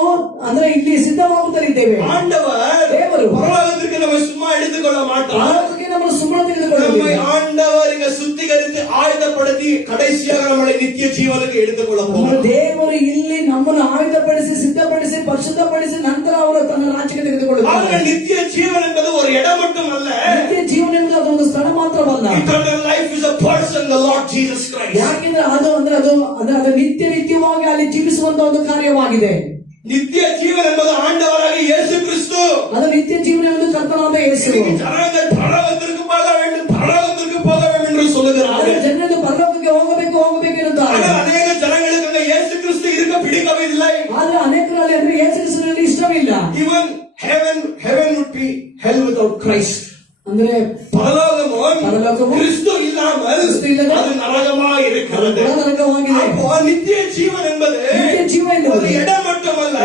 ಅಂದ್ರೆ ಇಲ್ಲಿ ಸಿದ್ಧವಾಗುತ್ತಲಿದ್ದೇವೆ. ஆண்டவர் ದೇವರು பரலோகத்திற்கு நம்ம சும்மா எடுத்துக்கொள்ள மாட்டார். ಪರಲೋಕಕ್ಕೆ ನಮ್ಮನ್ನು ಸುಮ್ಮನೆ நம்மை ತೆಗೆದುಕೊಳ್ಳುವುದಿಲ್ಲ. ஆண்டவர் இங்க சுத்திகரித்து ஆயுதப்படுத்தி கடைசியாக நம்மளை நித்திய ஜீவனுக்கு எடுத்துக்கொள்ள ನಮ್ಮ போகிறார். ದೇವರು ಇಲ್ಲಿ ನಮ್ಮನ್ನು ಆಯುಧಪಡಿಸಿ ಸಿದ್ಧಪಡಿಸಿ ಪರಿಶುದ್ಧಪಡಿಸಿ ನಂತರ ಅವರು ತನ್ನ ರಾಜ್ಯಕ್ಕೆ ತೆಗೆದುಕೊಳ್ಳುತ್ತಾರೆ. அவர்கள் நித்திய ஜீவன் என்பது ஒரு இடம் மட்டும் அல்ல. ನಿತ್ಯ ಜೀವನ ಎಂಬುದು ಅದೊಂದು ಸ್ಥಳ ಮಾತ್ರವಲ್ಲ. Eternal life is a person, the Lord Jesus Christ. ಯಾಕೆಂದ್ರೆ ಅದು ನಿತ್ಯ ನಿತ್ಯವಾಗಿ ಅಲ್ಲಿ ಜೀವಿಸುವಂತ ಒಂದು ಕಾರ್ಯವಾಗಿದೆ. நித்திய ஜீவன் என்பது ஆண்டவராக இயேசு கிறிஸ்து. ಅದು ನಿತ್ಯ ಜೀವನ ಎಂದು ಕರ್ತನಾದ ಯೇಸು. ஜனங்கள் பரலோகத்திற்கு போக வேண்டும், பரலோகத்திற்கு போக வேண்டும் என்று சொல்லுகிறார்கள். ಜನರು ಪರಲೋಕಕ್ಕೆ ಹೋಗಬೇಕು ಎನ್ನುತ್ತಾರೆ. ஆனால் ಅನೇಕ ஜனங்களுக்கு அந்த இயேசு கிறிஸ்து இருக்க பிடிக்கவில்லை. ಆದ್ರೆ ಅನೇಕರಲ್ಲಿ ಅಂದ್ರೆ ಯೇಸು ಕ್ರಿಸ್ತನಲ್ಲಿ ಇಷ್ಟವಿಲ್ಲ. Even heaven would be hell without Christ. ಅಂದ್ರೆ பரலோகமும் கிறிஸ்து இல்லாமல் அது நரகமா இருக்கிறது. அப்போ நித்திய ஜீவன் என்பது ஒரு இடம் மட்டுமல்ல,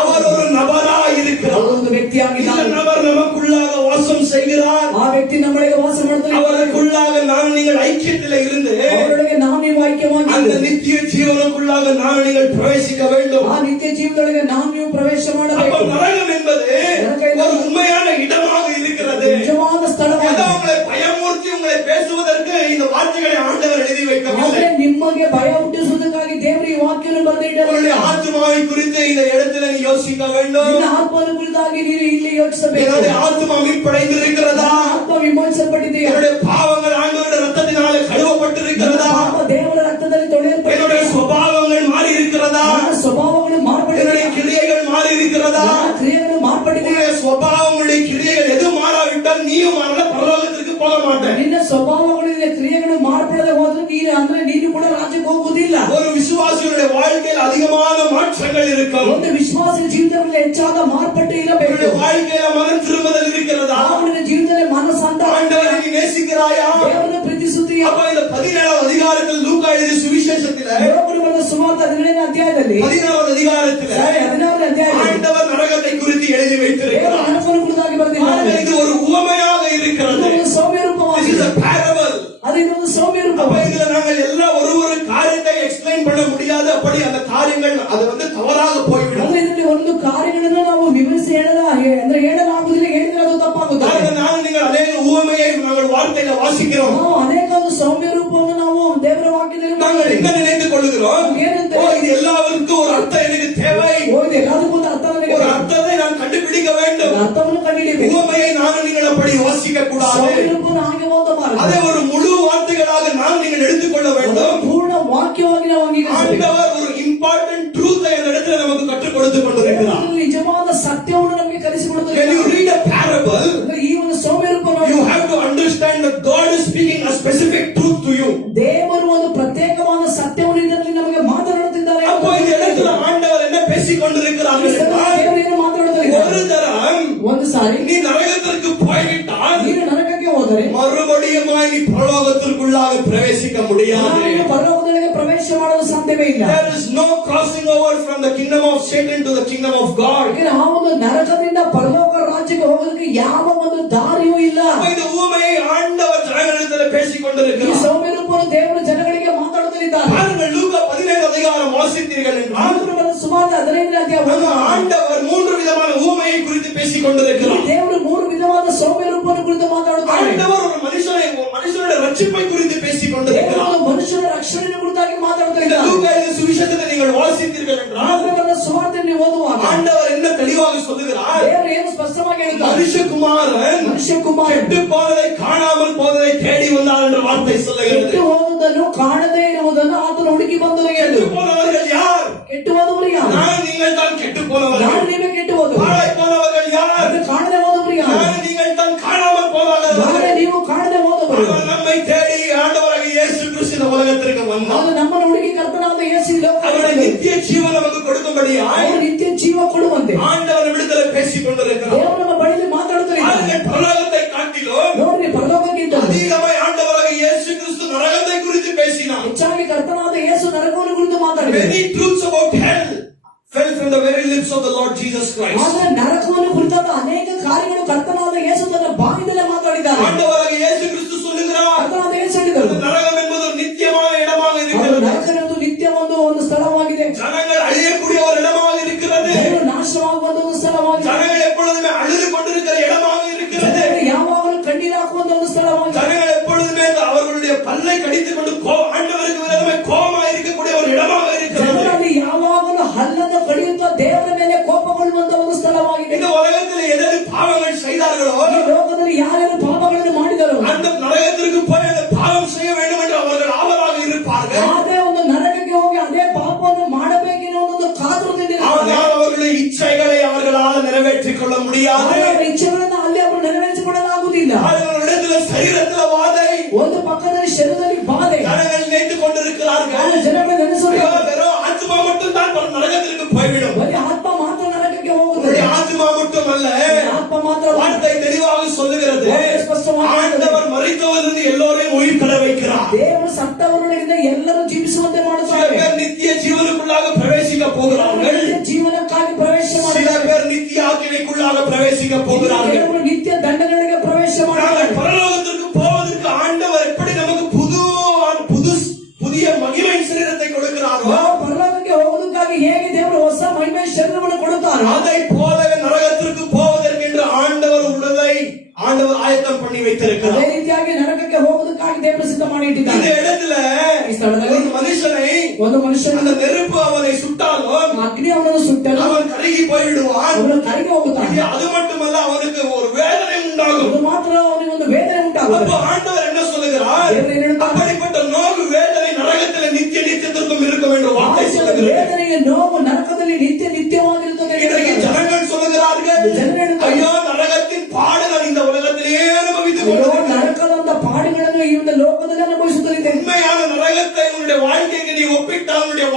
அவர் ஒரு நபரா இருக்கிறார். ಒಂದು ವ್ಯಕ್ತಿಯಾಗಿ இந்த நபர் நமக்குள்ளாக வாசம் செய்கிறார். ಆ ವ್ಯಕ್ತಿ ನಮ್ಮೊಳಗೆ ವಾಸ ಮಾಡ್ತಾನೆ. அவருக்குள்ளாக நான் நீங்கள் ஐக்கியத்தில் இருந்து ಅವರೊಳಗೆ ನಾವು ನೀವು ಐಕ್ಯವಾಗಿ அந்த நித்திய ஜீவனுக்குள்ளாக நான் நீங்கள் பிரவேசிக்க வேண்டும். ಆ ನಿತ್ಯ ಜೀವನದೊಳಗೆ ನಾವು ನೀವು ಪ್ರವೇಶ ಮಾಡಬೇಕು. அப்போ நரகம் என்பது ஒரு உண்மையான இடமாக இருக்கிறது. ನಿಜವಾದ ಸ್ಥಳವಾಗಿದೆ. உங்களை பயமூர்த்தி உங்களை பேசுவதற்கு இந்த வார்த்தைகளை ஆண்டவர் எழுதி வைக்கவில்லை. ಆದರೆ ನಿಮಗೆ ಭಯ ಹುಟ್ಟಿಸುವುದಕ್ಕಾಗಿ ದೇವರು ಈ ವಾಕ್ಯವನ್ನು ಬರೆದಿದ್ದಾರೆ. உங்களுடைய ஆத்மாவை குறித்து இந்த இடத்துல நீ யோசிக்க வேண்டும். ನಿನ್ನ ಆತ್ಮವನ್ನು ಕುರಿತಾಗಿ ನೀನು ಇಲ್ಲಿ ಯೋಚಿಸಬೇಕು. என்னுடைய ஆத்மா மீட்படைந்திருக்கிறதா? ಆತ್ಮ ವಿಮೋಚಿಸಲ್ಪಟ್ಟಿದೆಯಾ? என்னுடைய பாவங்கள் ஆண்டவருடைய ரத்தத்தினாலே கழுவப்பட்டிருக்கிறதா? ಪಾಪ ದೇವರ ರಕ್ತದಲ್ಲಿ ತೊಳೆಯಲ್ಪಟ್ಟಿದೆ. என்னுடைய சுபாவங்கள் மாறி இருக்கிறதா? ನನ್ನ ಸ್ವಭಾವಗಳು ಮಾರ್ಪಟ್ಟಿದೆ. என்னுடைய கிரியைகள் மாறி இருக்கிறதா? ನನ್ನ ಕ್ರಿಯೆಗಳು ಮಾರ್ಪಟ್ಟಿದೆ. உன்னுடைய சுபாவங்களுடைய கிரியைகள் எது மாறாவிட்டால் நீயும் மாறல, பரலோகத்திற்கு போக மாட்டேன். ನಿನ್ನ ಸ್ವಭಾವಗಳಿಂದ ಕ್ರಿಯೆಗಳು ಮಾರ್ಪಡದೆ ಹೋದ್ರೆ ನೀನು ಕೂಡ ರಾಜ್ಯಕ್ಕೆ ಹೋಗುವುದಿಲ್ಲ. ஒரு விசுவாசியுடைய வாழ்க்கையில் அதிகமான மாற்றங்கள் இருக்கும். ಒಂದು ವಿಶ್ವಾಸಿ ಜೀವಿತದಲ್ಲಿ ಹೆಚ್ಚಾದ ಮಾರ್ಪಟ್ಟು ಇರಬೇಕು. உன்னுடைய வாழ்க்கையில மனம் திரும்புதல் இருக்கிறதா? ಅವನ ಜೀವಿತದಲ್ಲಿ ಮನಸ್ಸಾಂತ ஆண்டவரை நீ நேசிக்கிறாயா? ದೇವರನ್ನು ಪ್ರೀತಿಸುತ್ತೀಯಾ? அப்ப இந்த 17வது அதிகாரத்தில் லூக்கா எழுதிய சுவிசேஷத்திலே ಯೋಬನು ಬರೆದ ಸುವಾರ್ತೆ 17ನೇ ಅಧ್ಯಾಯದಲ್ಲಿ 16வது அதிகாரத்திலே 16ನೇ ಅಧ್ಯಾಯದಲ್ಲಿ ஆண்டவர் நரகத்தை குறித்து எழுதி ದೇವರು வைத்திருக்கிறார். ನರಕವನ್ನು ಕುರಿತಾಗಿ ಬರೆದಿದ್ದಾನೆ. இது ஒரு உவமையாக இருக்கிறது. ಇದು ಒಂದು ಸೌಮ್ಯ This is ರೂಪವಾಗಿದೆ. a parable. ಅದು ಇದೊಂದು ಸೌಮ್ಯ அப்ப ರೂಪವಾಗಿದೆ. இதுல நாங்கள் எல்லாம் ஒரு காரியத்தை எக்ஸ்பிளைன் பண்ண முடியாது. அப்படி அந்த காரியங்கள் அது தவறாக போய்விடும். ಅಂದ್ರೆ ಇದರಲ್ಲಿ ಒಂದು ಕಾರ್ಯಗಳನ್ನು ನಾವು ವಿವರಿಸಿ ಹೇಳಲಾಗುವುದಿಲ್ಲ. ಹೇಳಿದ್ರೆ ಅದು ತಪ್ಪಾಗುತ್ತದೆ. நான் நீங்கள் அநேக உவமையை நாங்கள் வார்த்தையில வாசிக்கிறோம். ನಾವು ಅನೇಕ ಒಂದು ಸೌಮ್ಯ ರೂಪವನ್ನು ನಾವು ದೇವರ ವಾಕ್ಯದಲ್ಲಿ நாங்கள் என்ன நினைத்துக் கொள்ளுகிறோம்? ಏನಂತ இது எல்லாருக்கும் ஒரு அர்த்தம் எனக்கு தேவை. ಎಲ್ಲದಕ್ಕೂ ಒಂದು ಅರ್ಥ ನನಗೆ ஒரு அர்த்தத்தை நான் கண்டுபிடிக்க வேண்டும். ಅರ್ಥವನ್ನು ಕಂಡುಹಿಡಿಯಬೇಕು. உவமையை நான் நீங்கள் அப்படி வாசிக்க கூடாது. ಸೌಮ್ಯ ರೂಪವನ್ನು ಹಾಗೆ ಓದಬಾರದು. அதை ஒரு முழு வார்த்தைகளாக நான் நீங்கள் எடுத்துக்கொள்ள வேண்டும். ಪೂರ್ಣ ವಾಕ್ಯವಾಗಿ ನಾವು ಅಂಗೀಕರಿಸಬೇಕು. ஆண்டவர் ஒரு இம்பார்ட்டன்ட் ட்ரூத்தை அந்த இடத்துல நமக்கு கற்றுக் கொடுத்து கொண்டிருக்கிறார். ನಿಜವಾದ ಸತ್ಯವನ್ನು ನಮಗೆ When ಕಲಿಸಿಕೊಡುತ್ತದೆ. you read a parable, ಈ ಒಂದು ಸೌಮ್ಯ ರೂಪವನ್ನು you have to understand that God is speaking a specific truth to you. ದೇವರು ಒಂದು ಪ್ರತ್ಯೇಕವಾದ ಸತ್ಯವನ್ನು ಇದರಲ್ಲಿ ನಮಗೆ ಮಾತನಾಡುತ್ತಿದ್ದಾರೆ. அப்போ இந்த இடத்துல ஆண்டவர் என்ன பேசிக் கொண்டிருக்கிறார் என்றால், ದೇವರು ಏನು ಮಾತನಾಡುತ್ತಿದ್ದಾರೆ? ஒரு தரம் ಒಂದು ಸಾರಿ நீ நரகத்திற்கு போய்விட்டால் ನೀನು ನರಕಕ್ಕೆ ಹೋದರೆ மறுபடியும் நீ பரலோகத்திற்குள்ளாக பிரவேசிக்க முடியாது. ನೀನು ಪರಲೋಕದೊಳಗೆ ಪ್ರವೇಶ ಮಾಡಲು ಸಾಧ್ಯವೇ ಇಲ್ಲ. There is no crossing over from the kingdom of Satan to the kingdom of God. ಆ ಒಂದು ನರಕದಿಂದ ಪರಲೋಕ ರಾಜ್ಯಕ್ಕೆ ಹೋಗೋದಕ್ಕೆ ಯಾವ ಒಂದು ದಾರಿಯೂ ಇಲ್ಲ. இந்த ஊமையை ஆண்டவர் ஜனங்களிடத்தில் பேசிக் ಈ கொண்டிருக்கிறார். ಸೌಮ್ಯ ರೂಪವನ್ನು ದೇವರು ಜನಗಳಿಗೆ ಮಾತಾಡುತ್ತಿದ್ದಾರೆ. பாருங்கள், லூக்கா 17 அதிகாரம் வாசித்தீர்கள் என்றால் ಸುಮಾರು ಅಧ್ಯಾಯ ನಮ್ಮ ಆಂಡವರ್ ಮೂರು ವಿಧವಾದ ஊமையை குறித்து பேசிக் கொண்டிருக்கிறார். ದೇವರು ಮೂರು ವಿಧವಾದ ಸೌಮ್ಯ ರೂಪವನ್ನು ಕುರಿತು ಮಾತಾಡುತ್ತಾರೆ. ஆண்டவர் ஒரு மனுஷனுடைய ரட்சிப்பை குறித்து பேசிக் கொண்டிருக்கிறார். ಮನುಷ್ಯನ ರಕ್ಷಣೆಯ ಕುರಿತಾಗಿ ಮಾತಾಡ್ತಾ இந்த ಇದ್ದಾರೆ. லூக்காயின் சுவிசேஷத்தை நீங்கள் வாசித்தீர்கள் என்றால் ಸುವಾರ್ತೆ ನೀವು ಓದುವಾಗ ஆண்டவர் என்ன தெளிவாக சொல்லுகிறார்? ದೇವರು ಏನು ಸ್ಪಷ್ಟವಾಗಿ ಹೇಳ್ತಾರೆ? மனுஷகுமாரன் கெட்டு போவதை காணாமல் போவதை தேடி வந்தார் என்ற வார்த்தை சொல்லுகிறது. ಕೆಟ್ಟು ಹೋಗುವುದನ್ನು ಕಾಣದೇ ಇರುವುದನ್ನು ಆತನು ಹುಡುಕಿ ಬಂದರು. கெட்டு போனவர்கள் யார்? ಕೆಟ್ಟು ಹೋದವರು ಯಾರು? நான் நீங்கள் தான் கெட்டு போனவர்கள். ನಾನು ನೀವೇ ಕೆಟ್ಟು ಹೋದವರು. பாழாய் போனவர்கள் யார்? ಕಾಣದೆ ಹೋದವರು ಯಾರು? நான் நீங்கள் தான் காணாமல் போனவர்கள். ನಾನೇ ನೀವು ಕಾಣದೆ ಹೋದವರು. அவர் நம்மை தேடி ஆண்டவராக இயேசு கிறிஸ்து இந்த உலகத்திற்கு வந்தார். ಅದು ನಮ್ಮನ್ನು ಹುಡುಕಿ ಕರ್ತನಾದ ಯೇಸು ಈ ಲೋಕಕ್ಕೆ அவருடைய நித்திய ஜீவன் நமக்கு கொடுக்கும்படியாய் ಅವರು ನಿತ್ಯ ಜೀವ ಕೊಡುವಂತೆ ஆண்டவர் விடுதலை பேசிக் கொண்டிருக்கிறார். ದೇವರು ನಮ್ಮ ಬಳಿಯಲ್ಲಿ ಮಾತಾಡುತ್ತಾರೆ. பாருங்கள், பரலோகத்தை காட்டிலும் ನೋಡ್ರಿ, ಪರಲೋಕಕ್ಕಿಂತ அதிகமாய் ஆண்டவராக இயேசு கிறிஸ்து நரகத்தை குறித்து பேசினார். ಹೆಚ್ಚಾಗಿ ಕರ್ತನಾದ ಯೇಸು ನರಕವನ್ನು ಕುರಿತು ಮಾತಾಡಿದರು. Many truths about hell fell from the very lips of the Lord Jesus Christ. ಆದ್ರೆ ನರಕವನ್ನು ಕುರಿತಾದ ಅನೇಕ ಕಾರ್ಯಗಳು ಕರ್ತನಾದ ಯೇಸು ತನ್ನ ಬಾಯಿಂದಲೇ ಮಾತಾಡಿದ್ದಾರೆ. ஆண்டவராக இயேசு கிறிஸ்து சொல்லுகிறார், ಕರ್ತನಾದ ಯೇಸು ಹೇಳಿದರು, நரகம் என்பது ஒரு நித்தியமான இடமாக இருக்கிறது. ನರಕವೆಂದು ನಿತ್ಯ ಒಂದು ಸ್ಥಳವಾಗಿದೆ. ஜனங்கள் அழியக்கூடிய ஒரு இடமாக இருக்கிறது. ಜನರು ನಾಶವಾಗುವ ಒಂದು ಸ್ಥಳವಾಗಿದೆ. ஜனங்கள் எப்பொழுதுமே அழுது கொண்டிருக்கிற இடமாக இருக்கிறது. ಜನರು ಯಾವಾಗಲೂ ಕಣ್ಣೀರು ಹಾಕುವ ಒಂದು ಸ್ಥಳವಾಗಿದೆ. ஜனங்கள் எப்பொழுதுமே அவர்களுடைய பல்லை கடித்துக் கொண்டு ஆண்டவருக்கு விரோதமாய் கோபமாக இருக்கக்கூடிய ஒரு இடமாக இருக்கிறது. ಜನರಲ್ಲಿ ಯಾವಾಗಲೂ ಹಲ್ಲನ್ನು ಕಡಿಯುತ್ತಾ ದೇವರ ಮೇಲೆ ಕೋಪಗೊಳ್ಳುವಂತ ಒಂದು ಸ್ಥಳವಾಗಿದೆ. இந்த உலகத்தில் எதற்கு பாவங்கள் செய்தார்களோ ಈ ಲೋಕದಲ್ಲಿ ಯಾರ್ಯಾರು ಪಾಪಗಳನ್ನು ಮಾಡಿದರು அந்த நரகத்திற்கு போய் அந்த பாவம் செய்ய வேண்டும் என்று அவர்கள் ஆவலாக இருப்பார்கள். ಅದೇ ಒಂದು ನರಕಕ್ಕೆ ಹೋಗಿ ಅದೇ ಪಾಪವನ್ನು ಮಾಡಬೇಕೆನ್ನುವ ಒಂದು ಕಾತುರದಿಂದ ஆனால் அவர்களுடைய இச்சைகளை அவர்களால் நிறைவேற்றிக் கொள்ள முடியாது. ಅವರ ಇಚ್ಛೆಗಳನ್ನು ಅಲ್ಲಿ ಅವರು ನೆರವೇರಿಸಿಕೊಳ್ಳಲಾಗುವುದಿಲ್ಲ. அவர்களிடத்தில் சரீரத்தில் வாதை, ಒಂದು ಪಕ್ಕದಲ್ಲಿ ಶರೀರದಲ್ಲಿ ಬಾಧೆ. ஜனங்கள் நினைத்துக் கொண்டிருக்கிறார்கள், ಜನಗಳು ನೆನೆಸುತ್ತಾರೆ, வெறும் ஆத்மா மட்டும் தான் நரகத்திற்கு போய்விடும். ಬರೀ ಆತ್ಮ ಮಾತ್ರ ನರಕಕ್ಕೆ ಹೋಗುತ್ತದೆ. ஆத்மா மட்டுமல்ல, ಆತ್ಮ ಮಾತ್ರ வார்த்தை தெளிவாக சொல்லுகிறது, ஆண்டவர் மரித்தவரிலிருந்து எல்லோரையும் உயிர் பெற வைக்கிறார். ದೇವರು ಸತ್ತವರೊಳಗಿಂದ ಎಲ್ಲರೂ ಜೀವಿಸುವಂತೆ ಮಾಡುತ್ತಾರೆ. சில பேர் நித்திய ஜீவனுக்குள்ளாக பிரவேசிக்க போகிறார்கள். ಜೀವನಕ್ಕಾಗಿ ಪ್ರವೇಶ சில ಮಾಡುತ್ತಾರೆ. பேர் நித்திய ஆக்கினைக்குள்ளாக பிரவேசிக்க போகிறார்கள். ಕೆಲವರು ನಿತ್ಯ ದಂಡನೆಗೆ ಪ್ರವೇಶ ಮಾಡುತ್ತಾರೆ. நாங்கள் பரலோகத்திற்கு போவதற்கு ஆண்டவர் எப்படி நமக்கு புதிய மகிமை சரீரத்தை கொடுக்கிறாரோ ನಾವು ಪರಲೋಕಕ್ಕೆ ಹೋಗುವುದಕ್ಕಾಗಿ ಹೇಗೆ ದೇವರು ಹೊಸ ಮಹಿಮೆ ಶರೀರವನ್ನು ಕೊಡುತ್ತಾರೋ அதை போலவே நரகத்திற்கு போவதற்கென்று ஆண்டவர் ஆயத்தம் பண்ணி வைத்திருக்கிறார். ಅದೇ ರೀತಿಯಾಗಿ ನರಕಕ್ಕೆ ಹೋಗುವುದಕ್ಕಾಗಿ ದೇವರು ಸಿದ್ಧ ಮಾಡಿ இந்த ಇಟ್ಟಿದ್ದಾನೆ. இடத்துல ಈ ಸ್ಥಳದಲ್ಲಿ ஒரு மனுஷனை ಒಂದು ಮನುಷ್ಯನ அந்த நெருப்பு அவனை சுட்டாலும் ಅಗ್ನಿ ಅವನನ್ನು ಸುಟ್ಟನು, அவன் கருகி போய்விடுவான். ಅವನು ಕರಗಿ ಹೋಗುತ್ತಾನೆ. அது மட்டுமல்ல, அவனுக்கு ஒரு வேதனை உண்டாகும். ಅದು ಮಾತ್ರ ಅವನಿಗೆ ಒಂದು ವೇದನೆ அப்ப ಉಂಟಾಗುತ್ತದೆ. ஆண்டவர் என்ன சொல்லுகிறார்? ದೇವರು ಏನು ಹೇಳ್ತಾನೆ? அப்படிப்பட்ட நோவு வேதனை நரகத்தில் நித்தியத்திற்கும் இருக்கும் என்று வார்த்தை ಆಸೆ சொல்லுகிறது. ವೇದನೆಯ ನೋವು ನರಕದಲ್ಲಿ ನಿತ್ಯವಾಗಿರುತ್ತದೆ ಎಂದು இன்றைக்கு ಹೇಳ್ತಾನೆ. ஜனங்கள் சொல்லுகிறார்கள், ಜನರು ಹೇಳ್ತಾರೆ, ஐயோ நரகத்தின் பாடுகள் இந்த உலகத்திலேயே அனுபவித்துக் ಅಯ್ಯೋ, கொண்டிருக்கிறோம். ನರಕದಂತ ಪಾಡುಗಳನ್ನು ಈ ಒಂದು ಲೋಕದಲ್ಲಿ ಅನುಭವಿಸುತ್ತದೆ. உண்மையான நரகத்தை உன்னுடைய வாழ்க்கைக்கு நீ ஒப்பிட்டால் உன்னுடைய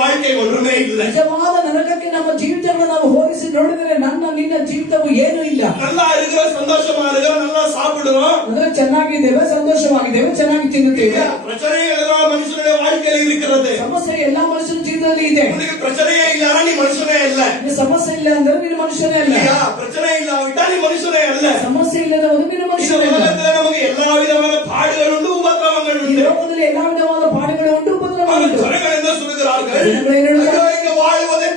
வாழ்க்கை ஒன்றுமே இல்லை. ನಿಜವಾದ ನರಕಕ್ಕೆ ನಮ್ಮ ಜೀವಿತವನ್ನು ನಾವು ಹೋಲಿಸಿ ನೋಡಿದರೆ ನಿನ್ನ ಜೀವಿತವು ಏನೂ ಇಲ್ಲ. நல்லா இருக்கிற, சந்தோஷமா இருக்கிற, நல்லா சாப்பிடுறோம், ಅಂದ್ರೆ ಚೆನ್ನಾಗಿದ್ದೇವೆ, ಸಂತೋಷವಾಗಿದ್ದೇವೆ, ಚೆನ್ನಾಗಿ ತಿನ್ನುತ್ತೇವೆ. பிரச்சனைகள் எல்லாம் மனுஷனுடைய வாழ்க்கையில் இருக்கிறது. ಸಮಸ್ಯೆ ಎಲ್ಲಾ ಮನುಷ್ಯನ ಜೀವಿತದಲ್ಲಿ ಇದೆ. உனக்கு பிரச்சனையே இல்லையா நீ மனுஷனே இல்ல. ನಿನ್ನ ಸಮಸ್ಯೆ ಇಲ್ಲ ಅಂದ್ರೆ ನೀನು ಮನುಷ್ಯನೇ ಅಲ್ಲ. இல்லையா? பிரச்சனை இல்லாவிட்டா நீ மனுஷனே அல்ல. ಸಮಸ್ಯೆ ಇಲ್ಲದವನು ನೀನು இந்த ಮನುಷ್ಯನೇ ಅಲ್ಲ. உலகத்துல நமக்கு எல்லா விதமான பாடுகள் உண்டு, உபத்திரவங்கள் ಈ உண்டு. ಲೋಕದಲ್ಲಿ ಎಲ್ಲಾ ವಿಧವಾದ ಪಾಡುಗಳು ಉಂಟು, ಉಪದ್ರವ ஆனால் ಉಂಟು. ஜனங்கள் என்ன சொல்லுகிறார்கள்? ಜನಗಳು ಏನು ಹೇಳ್ತಾರೆ? ஐயோ, இங்க வாழுவதை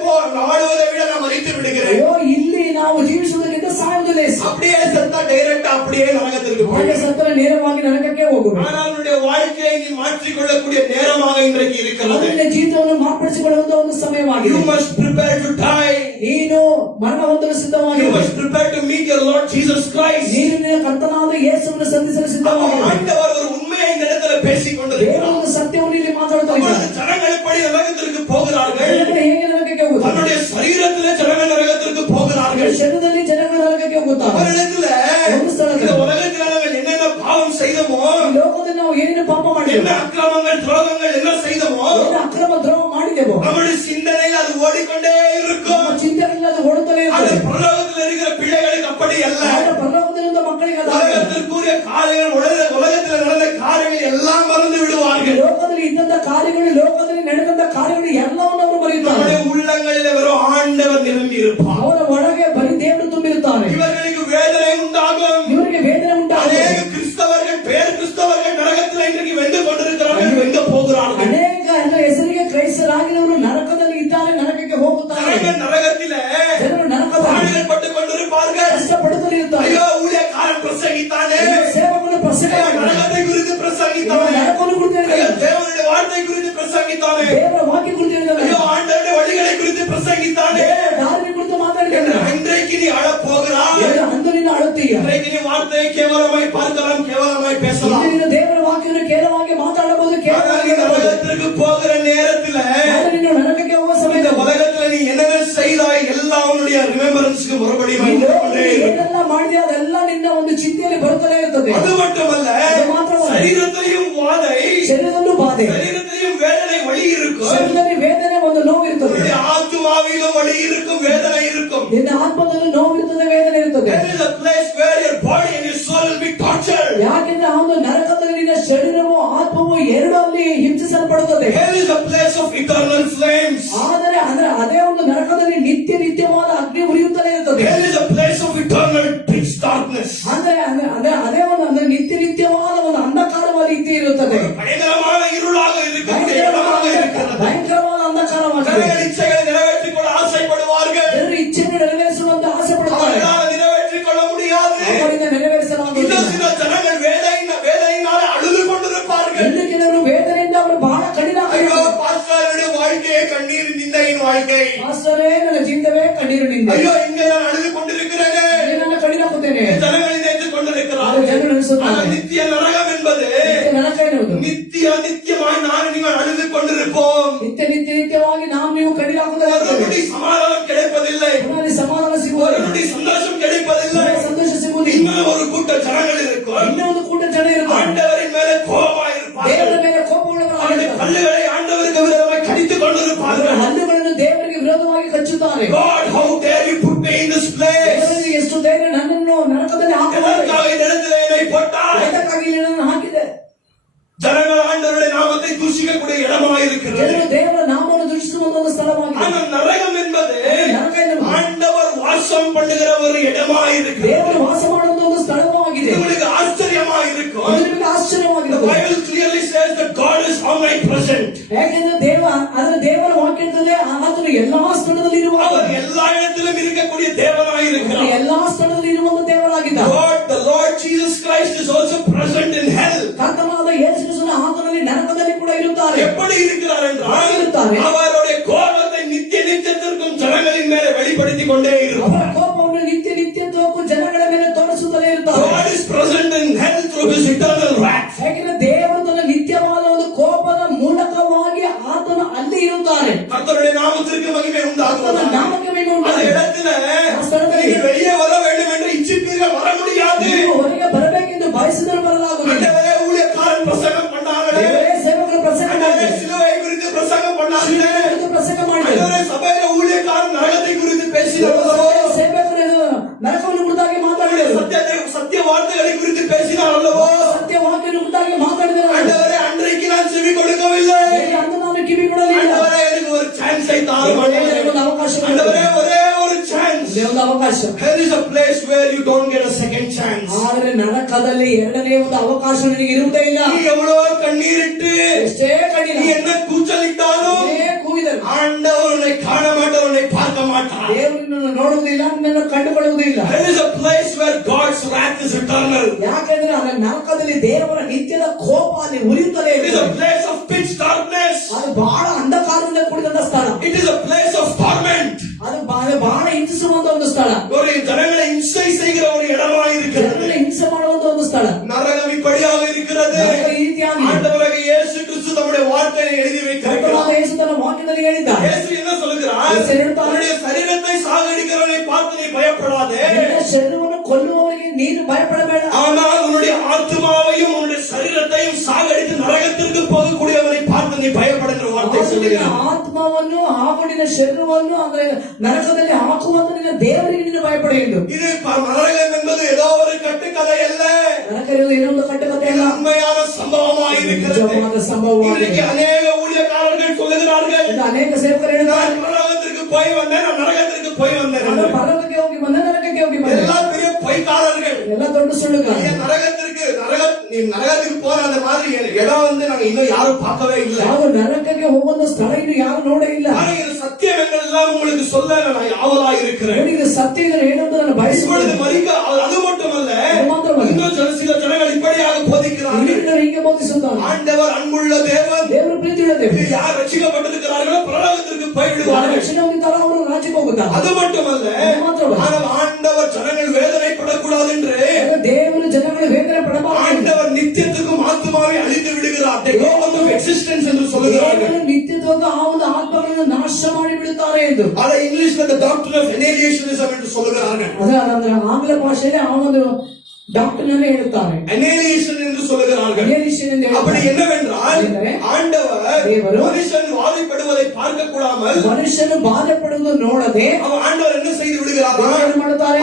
விட நான் மரித்து விடுகிறேன். ಅಯ್ಯೋ, ಇಲ್ಲಿ ನಾವು ಜೀವಿಸುವುದಕ್ಕಿಂತ ಸಾಯುವುದು ಲೇಸು. அப்படியே செத்தா டைரக்டா அப்படியே நரகத்திற்கு ಹಾಗೆ போய். ಸತ್ತರೆ ನೇರವಾಗಿ ನರಕಕ್ಕೆ ಹೋಗುವುದು. ஆனால் உன்னுடைய வாழ்க்கையை நீ மாற்றிக்கொள்ளக்கூடிய நேரமாக இன்றைக்கு இருக்கிறது. ನಿನ್ನ ಜೀವಿತವನ್ನು ಮಾರ್ಪಡಿಸಿಕೊಳ್ಳುವಂತ ಒಂದು ಸಮಯವಾಗಿದೆ. You must prepare to die. ನೀನು ಮರಣ ಹೊಂದಲು You ಸಿದ್ಧವಾಗಿರು. must prepare to meet your Lord Jesus Christ. ನೀನು ನಿನ್ನ ಕರ್ತನಾದ ಯೇಸುವನ್ನು ಸಂಧಿಸಲು ಸಿದ್ಧವಾಗಿರು. ஆண்டவர் ஒரு உண்மையை இந்த இடத்துல பேசிக் கொண்டிருக்கிறார். ದೇವರು ಸತ್ಯವನ್ನು ಇಲ್ಲಿ ಮಾತಾಡುತ್ತಾರೆ. அப்பொழுது ஜனங்கள் எப்படி நரகத்திற்கு போகிறார்கள்? ಜನಗಳು ಹೇಗೆ ನರಕಕ್ಕೆ ಹೋಗುತ್ತಾರೆ? தன்னுடைய சரீரத்திலே ஜனங்கள் நரகத்திற்கு போகிறார்கள். ಶರೀರದಲ್ಲಿ ಜನಗಳು ನರಕಕ್ಕೆ ಹೋಗುತ್ತಾರೆ. அவரிடத்துல ಒಂದು ಸ್ಥಳದಲ್ಲಿ இந்த உலகத்தில் நாங்கள் என்னென்ன பாவம் செய்தோமோ, ಈ ಲೋಕದಲ್ಲಿ ನಾವು ಏನೇನು ಪಾಪ என்ன ಮಾಡಿದ್ದೇವೆ, அக்கிரமங்கள் துரோகங்கள் என்ன செய்தோமோ, ಏನು ಅಕ್ರಮ ದ್ರೋಹ ಮಾಡಿದೆವೋ, நம்முடைய சிந்தனையில் அது ஓடிக்கொண்டே இருக்கும். ನಮ್ಮ ಚಿಂತನೆಯಲ್ಲಿ அது ಓಡುತ್ತಲೇ அது ಇರ್ತದೆ. பரலோகத்தில் இருக்கிற பிள்ளைகளுக்கு அப்படி அல்ல. ಆದರೆ ಪರಲೋಕದಲ್ಲಿರುವ ಮಕ್ಕಳಿಗೆ ಅದು ಆಗಲ್ಲ. உலகத்திற்குரிய காரியங்கள் உலகத்தில் நடந்த காரியங்கள் எல்லாம் மறந்து ಈ விடுவார்கள். ಲೋಕದಲ್ಲಿ ಇದ್ದಂತ ಕಾರ್ಯಗಳು, ಲೋಕದಲ್ಲಿ ನಡೆದಂತ ಕಾರ್ಯಗಳು ಎಲ್ಲವನ್ನು ಅವರು ಮರೆಯುತ್ತಾರೆ. நம்முடைய உள்ளங்களில் வெறும் ஆண்டவர் நிரம்பி இருப்பார். ಅವರ ಒಳಗೆ ಬರೀ ದೇವರು ತುಂಬಿರುತ್ತಾನೆ. இவர்களுக்கு வேதனை உண்டாகும். ಇವರಿಗೆ ವೇದನೆ ಉಂಟಾಗುತ್ತದೆ. அநேக கிறிஸ்தவர்கள் நரகத்தில் இன்றைக்கு வெந்து கொண்டிருக்கிறார்கள், வெந்து போகிறார்கள். ಅನೇಕ ಹೆಸರಿಗೆ ಕ್ರೈಸ್ತರಾಗಿರುವವರು ನರಕದಲ್ಲಿ ಇದ್ದಾರೆ, ನರಕಕ್ಕೆ ಹೋಗುತ್ತಾರೆ. கேவலமாய் பார்க்கலாம், கேவலமாய் பேசலாம். ಇಲ್ಲಿ ನೀನು ದೇವರ ವಾಕ್ಯವನ್ನು ಕೇವಲವಾಗಿ ಮಾತಾಡಬಹುದು, ஆனால் நீ நரகத்திற்கு போகிற நேரத்துல ನೀನು ನರಕಕ್ಕೆ ಹೋಗುವ இந்த ಸಮಯದಲ್ಲಿ உலகத்துல நீ என்னென்ன செய்தாய் எல்லாம் உன்னுடைய ரிமெம்பரன்ஸ்க்கு மறுபடியும் வந்து கொண்டே இருக்கும். ಏನೆಲ್ಲ ಮಾಡಿದೆ ಅದೆಲ್ಲ ನಿನ್ನ ಒಂದು ಚಿಂತೆಯಲ್ಲಿ ಬರುತ್ತಲೇ ಇರುತ್ತದೆ. அது மட்டுமல்ல, சரீரத்திலையும் வாதை, ಶರೀರದಲ್ಲೂ ಬಾಧೆ, சரீரத்திலையும் வேதனை, வலி இருக்கும். ಶರೀರದಲ್ಲಿ ವೇದನೆ, ಒಂದು ನೋವು ಇರ್ತದೆ. உன்னுடைய ஆத்துமாவிலும் வலி இருக்கும், வேதனை இருக்கும். ನಿನ್ನ ಆತ್ಮದಲ್ಲಿ ನೋವು ಇರ್ತದೆ, ವೇದನೆ ಇರ್ತದೆ. There is a place where your body and your soul will be tortured. ಯಾಕೆಂದ್ರೆ ಆ ಒಂದು ನರಕದಲ್ಲಿ ನಿನ್ನ ಶರೀರವು ಆತ್ಮವು ಎರಡು ಅಲ್ಲಿ ಹಿಂಸಿಸಲ್ಪಡುತ್ತದೆ. There is a place of eternal flames. ಆದರೆ ಅದೇ ಒಂದು ನರಕದಲ್ಲಿ ನಿತ್ಯವಾದ ಅಗ್ನಿ ಉರಿಯುತ್ತಲೇ ಇರ್ತದೆ. There is a place of eternal pitch darkness. ಅಂದ್ರೆ ಅದೇ ಒಂದು ನಿತ್ಯವಾದ ಒಂದು ಅಂಧಕಾರವಾಗಿ ಇದ್ದೇ ಇರುತ್ತದೆ. பயங்கரமான இருளாக இருக்கிறது, இடமாக இருக்கிறது. ಭಯಂಕರವಾದ ಅಂಧಕಾರವಾಗಿದೆ. ஜனங்கள் இச்சைகளை நிறைவேற்றிக் கொள்ள ஆசைப்படுவார்கள். ಜನರು ಇಚ್ಛೆಯನ್ನು ನೆರವೇರಿಸುವಂತ ಆಸೆ ಪಡುತ್ತಾರೆ. அவர்களால் நிறைவேற்றிக் கொள்ள முடியாது. ಅವರಿಂದ ನೆರವೇರಿಸಲಾಗುವುದಿಲ್ಲ. இன்னும் சில ஜனங்கள் வேதனையினால அழுது கொண்டிருப்பார்கள். ಇನ್ನು ಕೆಲವರು ವೇದನೆಯಿಂದ ಅವರು ಬಹಳ ಕಠಿಣ ஐயோ பாஸ்டருடைய வாழ்க்கையே கண்ணீர் நிந்தையின் வாழ்க்கை. ಪಾಸ್ಟರೇ, ನನ್ನ ಜೀವಿತವೇ ಕಣ್ಣೀರು ನಿಂದೆ. ஐயோ இங்க நான் அழுது கொண்டிருக்கிறேன். ಇಲ್ಲಿ ನನ್ನ ಕಡಿದಾಕುತ್ತೇನೆ. ஜனங்கள் நினைத்துக் கொண்டிருக்கிறார்கள். ಜನರು ನಡೆಸುತ್ತಾರೆ. ஆனால் நித்திய நரகம் என்பது ನರಕ ಎನ್ನುವುದು நித்தியமாய் நான் நீங்கள் அழுது கொண்டிருப்போம். ನಿತ್ಯವಾಗಿ ನಾವು ನೀವು ಕಡಿದಾಕುತ್ತೇವೆ. ஒரு நொடி சமாதானம் கிடைப்பதில்லை, ಸಮಾಧಾನ ஒரு ಸಿಗುವುದು, நொடி சந்தோஷம் கிடைப்பதில்லை. ಸಂತೋಷ ಸಿಗುವುದಿಲ್ಲ. இன்னும் ஒரு கூட்ட ஜனங்கள் இருக்கும். ಇನ್ನೊಂದು ಕೂಟ ಜನ ಇರುತ್ತಾರೆ. ஆண்டவரின் மேலே கோபமாயிருப்பார்கள். ದೇವರ ಮೇಲೆ அவருடைய ಕೋಪವುಳ್ಳವರಾಗಿರುತ್ತಾರೆ. பல்லுகளை ஆண்டவருக்கு விரோதமாய் கடித்துக் ಅವರ கொண்டிருப்பார்கள். ಹಲ್ಲುಗಳನ್ನು ದೇವರಿಗೆ ವಿರೋಧವಾಗಿ ಕಚ್ಚುತ್ತಾರೆ. God, how dare you put me in this place? ದೇವರಿಗೆ ಎಷ್ಟು ಧೈರ್ಯ ನನ್ನನ್ನು ನರಕದಲ್ಲಿ ಹಾಕುತ್ತಾರೆ. எதற்காக இந்த இடத்திலே என்னை போட்டாய்? ಅದಕ್ಕಾಗಿ ನನ್ನನ್ನು ಹಾಕಿದೆ. ஜனங்கள் ஆண்டவருடைய நாமத்தை தூஷிக்கக்கூடிய இடமாயிருக்கிறது. ಜನರು ದೇವರ ನಾಮವನ್ನು ದೂಷಿಸುವಂತ ಒಂದು ಸ್ಥಳವಾಗಿದೆ. ஆனால் நரகம் என்பது ನರಕ ಎನ್ನುವುದು ஆண்டவர் வாசம் பண்ணுகிற ஒரு இடமாயிருக்கிறது. ದೇವರು ವಾಸ ಮಾಡುವಂತ ಒಂದು ಸ್ಥಳವಾಗಿದೆ. இது உங்களுக்கு ஆச்சரியமாயிருக்கும். ಅದು ನಿಮಗೆ The ಆಶ್ಚರ್ಯವಾಗಿದೆ. Bible clearly says that God is omnipresent. ಯಾಕೆಂದ್ರೆ ದೇವರ ವಾಕ್ಯ ಇರ್ತದೆ, ಆತನು ಎಲ್ಲಾ ಸ್ಥಳದಲ್ಲಿ ಇರುವ, அவர் எல்லா இடத்திலும் இருக்கக்கூடிய தேவனாயிருக்கிறார். ಎಲ್ಲಾ ಸ್ಥಳದಲ್ಲಿ ಇರುವಂತ ದೇವರಾಗಿದ್ದಾನೆ. God, the Lord Jesus Christ is also present in hell. ಕರ್ತನಾದ ಯೇಸು ಕ್ರಿಸ್ತನು ಆತನಲ್ಲಿ ನರಕದಲ್ಲಿ ಕೂಡ ಇರುತ್ತಾರೆ. எப்படி இருக்கிறார் என்றால் இருக்கிறார். அவருடைய கோபத்தை நித்தியத்திற்கும் ஜனங்களின் மேலே வெளிப்படுத்திக் கொண்டே ಅವರ இருக்கிறார். ಕೋಪವನ್ನು ನಿತ್ಯತ್ವಕ್ಕೂ ಜನಗಳ ಮೇಲೆ ತೋರಿಸುತ್ತಲೇ ಇರ್ತಾರೆ. God is present in hell through his eternal wrath. ಯಾಕೆಂದ್ರೆ ದೇವರು ತನ್ನ ನಿತ್ಯವಾದ ಒಂದು ಕೋಪದ ಮೂಲಕವಾಗಿ ಆತನು ಅಲ್ಲಿ ಇರುತ್ತಾನೆ. கர்த்தருடைய நாமத்திற்கு மகிமை ಆತನ உண்டாகுவதாக. ನಾಮಕ್ಕೆ ಮಹಿಮೆ அந்த ಉಂಟಾಗಲಿ. இடத்துல ಆ ಸ್ಥಳದಲ್ಲಿ நீங்க வெளியே வர வேண்டும் என்று இச்சிப்பீர்கள், வர முடியாது. ನೀವು ಹೊರಗೆ ಬರಬೇಕೆಂದು ಬಯಸಿದರೂ ಬರಲಾಗುವುದಿಲ್ಲ. ஆண்டவரே, ஊழியக்காரன் பிரசங்கம் பண்ணாங்களே, ದೇವರೇ ಸೇವಕರು ಪ್ರಸಂಗ ஆண்டவரே, ಮಾಡಿದರು. சிலுவை குறித்து பிரசங்கம் பண்ணாங்களே, ಕುರಿತು ಪ್ರಸಂಗ ಮಾಡಿದರು. ஆண்டவரே, சபையில ஊழியக்காரன் நரகத்தை குறித்து பேசினார்களோ, ಸೇವಕರು ನರಕವನ್ನು ಕುರಿತಾಗಿ ಮಾತಾಡಿದರು. சத்திய வார்த்தைகளை குறித்து பேசினார் அல்லவோ, ಸತ್ಯ ವಾಕ್ಯವನ್ನು ಕುರಿತಾಗಿ ಮಾತಾಡಿದರು. ஆண்டவரே, அன்றைக்கு நான் செவி கொடுக்கவில்லை. ಅಂದು ನಾನು ಕಿವಿ ಕೊಡಲಿಲ್ಲ. ஆண்டவரே, எனக்கு ஒரு சான்ஸை தாரும். ಒಂದು ಅವಕಾಶ ஆண்டவரே, ஒரே ஒரு சான்ஸ். ಒಂದು ಅವಕಾಶ. There is a place where you don't get a second chance. ಆದರೆ ನರಕದಲ್ಲಿ ಎರಡನೇ ಒಂದು ಅವಕಾಶ ನಿನಗೆ ಇರುವುದೇ ಇಲ್ಲ. நீ எவ்வளவு கண்ணீரிட்டு, ಎಷ್ಟೇ ಕಡಿಮೆ நீ என்ன கூச்சலிட்டாலும் ಕೂಗಿದರು, ஆண்டவர் உன்னை காண மாட்டார், உன்னை பார்க்க மாட்டார். ದೇವರು ನಿನ್ನನ್ನು ನೋಡುವುದಿಲ್ಲ, ನಿನ್ನನ್ನು ಕಂಡುಕೊಳ್ಳುವುದಿಲ್ಲ. There is a place where God's wrath is eternal. ಯಾಕೆಂದ್ರೆ ಆ ನರಕದಲ್ಲಿ ದೇವರ ನಿತ್ಯದ ಕೋಪ ಅಲ್ಲಿ ಉರಿಯುತ್ತಲೇ It is ಇದೆ. a place of pitch darkness. ಅದು ಬಹಳ ಅಂಧಕಾರದಿಂದ ಕೂಡಿದಂತ ಸ್ಥಳ. It is a place of torment. ಅದು ಬಹಳ ಹಿಂಸಿಸುವಂತ ಒಂದು ಸ್ಥಳ. ஒரு ஜனங்களை இம்சை செய்கிற ஒரு இடமாய் இருக்கிறது. ಜನರನ್ನು ಹಿಂಸೆ ಮಾಡುವಂತ ಒಂದು ಸ್ಥಳ. நரகம் இப்படியாக இருக்கிறது. ನರಕ ಈ ರೀತಿಯಾಗಿ ஆண்டவராகிய இயேசு கிறிஸ்து தம்முடைய வார்த்தையை எழுதி வைக்கிறார். ಕರ್ತನಾದ ಯೇಸು ತನ್ನ ವಾಕ್ಯದಲ್ಲಿ ಹೇಳಿದ್ದಾನೆ. இயேசு என்ன சொல்லுகிறார்? இயேசு ಹೇಳ್ತಾನೆ, உன்னுடைய சரீரத்தை சாகடிக்கிறவனை பார்த்து நீ பயப்படாதே. ನಿನ್ನ ಶರೀರವನ್ನು ಕೊಲ್ಲುವವರಿಗೆ ನೀನು ಭಯಪಡಬೇಡ. ஆனால் உன்னுடைய ஆத்துமாவையும் உன்னுடைய சரீரத்தையும் சாகடித்து நரகத்திற்கு போகக்கூடியவனை பார்த்து நீ பயப்படுகிற வார்த்தை ನಿನ್ನ சொல்லுகிறார். ಆತ್ಮವನ್ನು ಹಾಗೂ ನಿನ್ನ ಶರೀರವನ್ನು ಅಂದ್ರೆ ನರಕದಲ್ಲಿ ಹಾಕುವಂತ ನಿನ್ನ ದೇವರಿಗೆ ನೀನು ಭಯಪಡ ಎಂದು. இது நரகம் என்பது ஏதோ ஒரு கட்டுக்கதை அல்ல. ನರಕ ಇರುವುದು ಏನೊಂದು ಕಟ್ಟುಕತೆ இது ಅಲ್ಲ, உண்மையான சம்பவமாக இருக்கிறது. ನಿಜವಾದ ಸಂಭವವಾಗಿದೆ. இன்றைக்கு அநேக ஊழியக்காரர்கள் சொல்லுகிறார்கள், ಇದು ಅನೇಕ ಸೇವಕರು ಹೇಳಿದ್ದಾರೆ, நான் பரலோகத்திற்கு போய் வந்தேன், நான் நரகத்திற்கு போய் வந்தேன் ನಾನು என்று. ಪರಲೋಕಕ್ಕೆ ಹೋಗಿ ಬಂದೆ, ನರಕಕ್ಕೆ ಹೋಗಿ ಬಂದೆ. எல்லாம் பெரிய பொய்க்காரர்கள். ಎಲ್ಲ ದೊಡ್ಡ ಸುಳ್ಳುಗಾರ. நீ நரகத்துக்கு போற அந்த மாதிரி இடம் வந்து நாங்க இன்னும் யாரும் பார்க்கவே இல்லை. ನಾವು ನರಕಕ್ಕೆ ಹೋಗುವಂತ ಸ್ಥಳ ಇನ್ನು ಯಾರು ನೋಡೇ ಇಲ್ಲ. ஆனா இந்த சத்தியங்கள் எல்லாம் உங்களுக்கு சொல்ல நான் ஆவலாக இருக்கிறேன். ನನಗೆ ಸತ್ಯಗಳು ಏನೆಂದು ನಾನು இப்பொழுது ಬಯಸುತ್ತೇನೆ. மறிக்க அது மட்டுமல்ல, அது மாத்திரமல்ல, இன்னும் சில ஜனங்கள் இப்படியாக போதிக்கிறார்கள். ಇನ್ನೂ ಹೀಗೆ ಬೋಧಿಸುತ್ತಾನೆ. ஆண்டவர் அன்புள்ள தேவன், ದೇವರು ಪ್ರೀತಿಯುಳ್ಳ ದೇವರು. யார் ரட்சிக்கப்பட்டிருக்கிறார்களோ பரலோகத்திற்கு ಯಾರು போய்விடுவார்கள். ರಕ್ಷಣೆ ಹೊಂದಿದ್ದಾರೋ ಅವರು ರಾಜ್ಯಕ್ಕೆ ಹೋಗುತ್ತಾರೆ. அது மட்டுமல்ல, அது மாத்திரமல்ல, ஆனால் ஆண்டவர் ஜனங்கள் வேதனைப்படக்கூடாது என்று ದೇವರು ಜನಗಳು அவர்கள் வேதனை படமாட்டார்கள். ஆண்டவர் நித்தியத்துக்கும் ஆத்மாவை அழித்து விடுகிறார். The law of existence என்று சொல்லுகிறார்கள். ದೇವರು ನಿತ್ಯತ್ವಕ್ಕೆ ಆ ಒಂದು ಆತ್ಮಗಳನ್ನು ನಾಶ ಮಾಡಿ ಬಿಡುತ್ತಾರೆ ಎಂದು. ಅದ ಇಂಗ್ಲಿಷ್ ನಲ್ಲಿ ಡಾಕ್ಟರ್ ಆಫ್ annihilation என்று சொல்லுகிறார்கள். ಅದರ ಆಂಗ್ಲ ಭಾಷೆಯಲ್ಲಿ ಆ ಒಂದು டாக்டர் எழுத்தாரு annihilation என்று சொல்லுகிறார்கள். அப்படி என்னவென்றால் ஆண்டவர் மனுஷன் வாதைப்படுவதை பார்க்க கூடாமல் மனுஷன் பாதப்படுவது ನೋಡದೆ ஆண்டவர் என்ன செய்து விடுகிறார்?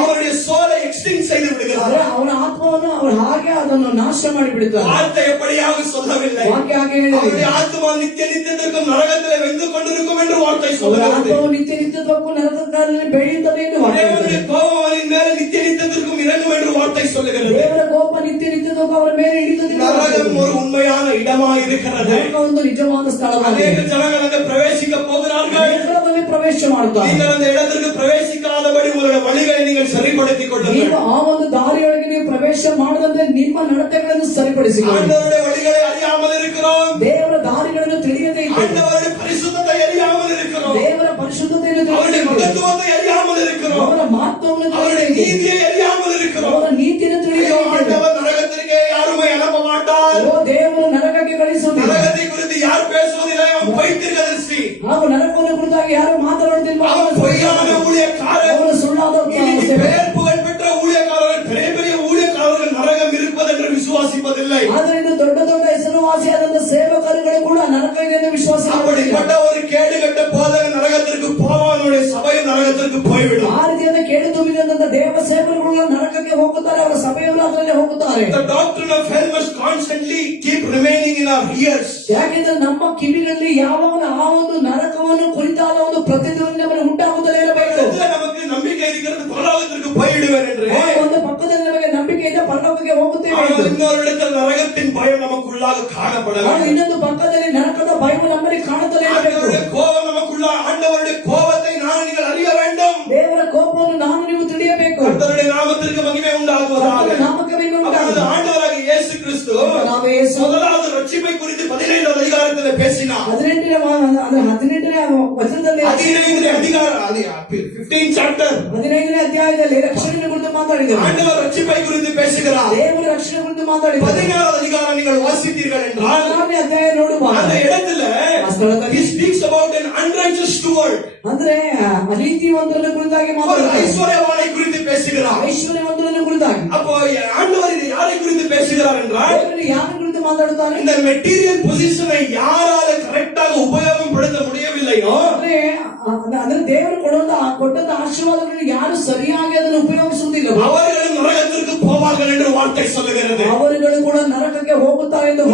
அவருடைய சோலை எக்ஸ்டிங்க்ட் செய்து விடுகிறார். ಅವನ ಆತ್ಮವನ್ನು ಅವರು ಹಾಗೆ ಅದನ್ನು ನಾಶ ಮಾಡಿ ಬಿಡುತ್ತಾರೆ. வார்த்தை எப்படியாக சொல்லவில்லை. ವಾಕ್ಯ ಹಾಗೆ ಹೇಳಿದೆ. அவருடைய ஆத்மா நித்திய நித்தியத்திற்கும் நரகத்திலே வெந்து கொண்டிருக்கும் என்று வார்த்தை சொல்லுகிறது. ಆತ್ಮವು ನಿತ್ಯ ನಿತ್ಯತ್ವಕ್ಕೂ ನರಕದಲ್ಲಿ ಬೆಳೆಯುತ್ತದೆ ಎಂದು ವಾಕ್ಯ தேவனுடைய கோபம் அவரின் மேல் நித்திய நித்தியத்திற்கும் இறங்கும் என்று வார்த்தை சொல்லுகிறது. ದೇವರ ಕೋಪ ನಿತ್ಯ ನಿತ್ಯತ್ವಕ್ಕೂ ಅವರ ಮೇಲೆ ಇಳಿಯುತ್ತದೆ. நரகம் ஒரு உண்மையான இடமாக இருக்கிறது. ಒಂದು ನಿಜವಾದ ಸ್ಥಳವಾಗಿದೆ. ಅನೇಕ ಜನಗಳು ಅங்கே ಪ್ರವೇಶಿக்க போகிறார்கள். ದೇವರಲ್ಲಿ ಪ್ರವೇಶ ಮಾಡುತ್ತಾರೆ. நீங்கள் அந்த இடத்திற்கு பிரவேசிக்காதபடி உங்களுடைய வழிகளை நீங்கள் சரிப்படுத்திக் கொள்ளுங்கள். ನೀವು ಆ ಒಂದು ದಾರಿಯೊಳಗೆ ನೀವು ಪ್ರವೇಶ ಮಾಡದಂತೆ ನಿಮ್ಮ ನಡತೆಗಳನ್ನು ಸರಿಪಡಿಸಿಕೊಳ್ಳಿ. ஆண்டவருடைய வழிகளை அறியாமல் இருக்கிறோம். ದೇವರ ದಾರಿಗಳನ್ನು ತಿಳಿಯದೇ ಇದ್ದೇವೆ. ஆண்டவருடைய பரிசுத்தத்தை அறியாமல் இருக்கிறோம். ದೇವರ ಪರಿಶುದ್ಧತೆಯನ್ನು அவருடைய ತಿಳಿಯದೇ மகத்துவத்தை அறியாமல் இருக்கிறோம். ಅವರ ಮಹತ್ವವನ್ನು அவருடைய ತಿಳಿಯದೇ நீதியை அறியாமல் இருக்கிறோம். ಅವರ ನೀತಿಯನ್ನು ತಿಳಿಯದೇ ஆண்டவர் நரகத்திற்கே யாருமே அனுப்ப மாட்டார். ಓ ದೇವರು ನರಕಕ್ಕೆ ಕಳಿಸುವುದಿಲ್ಲ. நரகத்தை குறித்து யார் பேசுவதில்லை. அவன் பைத்தியகாரசி. ಹಾಗೂ ನರಕವನ್ನು ಕುರಿತಾಗಿ ಯಾರು ಮಾತನಾಡುತ್ತಿಲ್ಲ. அவன் பொய்யான ஊழியக்காரன். ಅವರು ಸುಳ್ಳಾದ இன்னைக்கு பெயர் புகழ் பெற்ற ஊழியக்காரர்கள் பெரிய பெரிய ஊழியக்காரர்கள் நரகம் இருப்பது என்று விசுவாசிப்பதில்லை. ಆದ್ದರಿಂದ ದೊಡ್ಡ ದೊಡ್ಡ ಹೆಸರುವಾಸಿಯಾದಂತ ಸೇವಕರುಗಳು ಕೂಡ ನರಕ ಇದೆ ಎಂದು ವಿಶ್ವಾಸ அப்படிப்பட்ட ஒரு கேடுகட்ட போதக நரகத்திற்கு போவானுடைய சபை நரகத்திற்கு போய்விடும். ಆ ರೀತಿಯಾದ ಕೇಡು ತುಂಬಿದಂತ ದೇವ ಸೇವಕರುಗಳು ನರಕಕ್ಕೆ ಹೋಗುತ್ತಾರೆ. ಅವರ ಸಭೆಯವರು ಅದರಲ್ಲಿ ಹೋಗುತ್ತಾರೆ. The doctrine of hell must constantly keep remaining in our ears. ಯಾಕೆಂದ್ರೆ ನಮ್ಮ ಕಿವಿಗಳಲ್ಲಿ ಯಾವಾಗ ಆ ಒಂದು ನರಕವನ್ನು ಕುರಿತಾದ ಒಂದು ಪ್ರತಿಧ್ವನಿ ಉಂಟಾಗುತ್ತಲೇ ಇರಬೇಕು. நமக்கு நம்பிக்கை இருக்கிறது பரலோகத்திற்கு போய்விடுவேன் என்று. ಒಂದು ಪಕ್ಕದಲ್ಲಿ ನಮಗೆ ನಂಬಿಕೆ ಇದೆ ಪರಲೋಕಕ್ಕೆ ಹೋಗುತ್ತೇವೆ. இன்னொரு இடத்தில் நரகத்தின் பயம் நமக்குள்ளாக காணப்படலாம். ಇನ್ನೊಂದು ಪಕ್ಕದಲ್ಲಿ ನರಕದ ಭಯವು ನಮ್ಮಲ್ಲಿ ಕಾಣುತ್ತಲೇ ಇರಬೇಕು. ஆண்டவருடைய கோபம் நமக்குள்ள ஆண்டவருடைய கோபத்தை நான் நீங்கள் அறிய வேண்டும். ದೇವರ ಕೋಪವನ್ನು ನಾನು ನೀವು ತಿಳಿಯಬೇಕು. கர்த்தருடைய நாமத்திற்கு மகிமை உண்டாகுவதாக. ನಾಮಕ್ಕೆ ಮಹಿಮೆ ಉಂಟಾಗಲಿ. ஆண்டவராகிய இயேசு கிறிஸ்து முதலாவது ரட்சிப்பை குறித்து 17வது அதிகாரத்தில் பேசினார். 18ನೇ ವಚನದಲ್ಲಿ 15ನೇ அதிகாரம் 15 ಚಾಪ್ಟರ್ 15ನೇ ಅಧ್ಯಾಯದಲ್ಲಿ ರಕ್ಷಣೆ ಕುರಿತು ಮಾತಾಡಿದರು. ஆண்டவர் ரட்சிப்பை குறித்து பேசுகிறார். ದೇವರು ರಕ್ಷಣೆ ಕುರಿತು ಮಾತಾಡಿದರು. 16வது அதிகாரம் நீங்கள் வாசித்தீர்கள் என்றால் 16ನೇ ಅಧ್ಯಾಯ ನೋಡುವಾಗ அந்த இடத்துல he speaks about an unrighteous steward. ಅಂದ್ರೆ ಅನೀತಿವಂತರನ್ನ ಕುರಿತಾಗಿ ஒரு ಮಾತಾಡುತ್ತಾರೆ. ஐஸ்வர்யவானை குறித்து பேசுகிறார். ಐಶ್ವರ್ಯವಂತರನ್ನ ಕುರಿತಾಗಿ. அப்போ ஆண்டவர் இது யாரை குறித்து பேசுகிறார் என்றால் ದೇವರು ಯಾರ ಕುರಿತು ಮಾತಾಡುತ್ತಾರೆ? இந்த மெட்டீரியல் பொசிஷனை யாரால கரெக்டாக உபயோகப்படுத்த முடியவில்லையோ ಅಂದ್ರೆ ದೇವರು ಕೊಟ್ಟಂತ ಆಶೀರ್ವಾದಗಳನ್ನು ಯಾರು ಸರಿಯಾಗಿ ಅದನ್ನು ಉಪಯೋಗಿಸುವುದಿಲ್ಲ அவர்களும் நரகத்திற்கு போவார்கள் என்று வார்த்தை சொல்லுகிறது. ಅವರುಗಳು ಕೂಡ ನರಕಕ್ಕೆ ಹೋಗುತ್ತಾರೆ ಎಂದು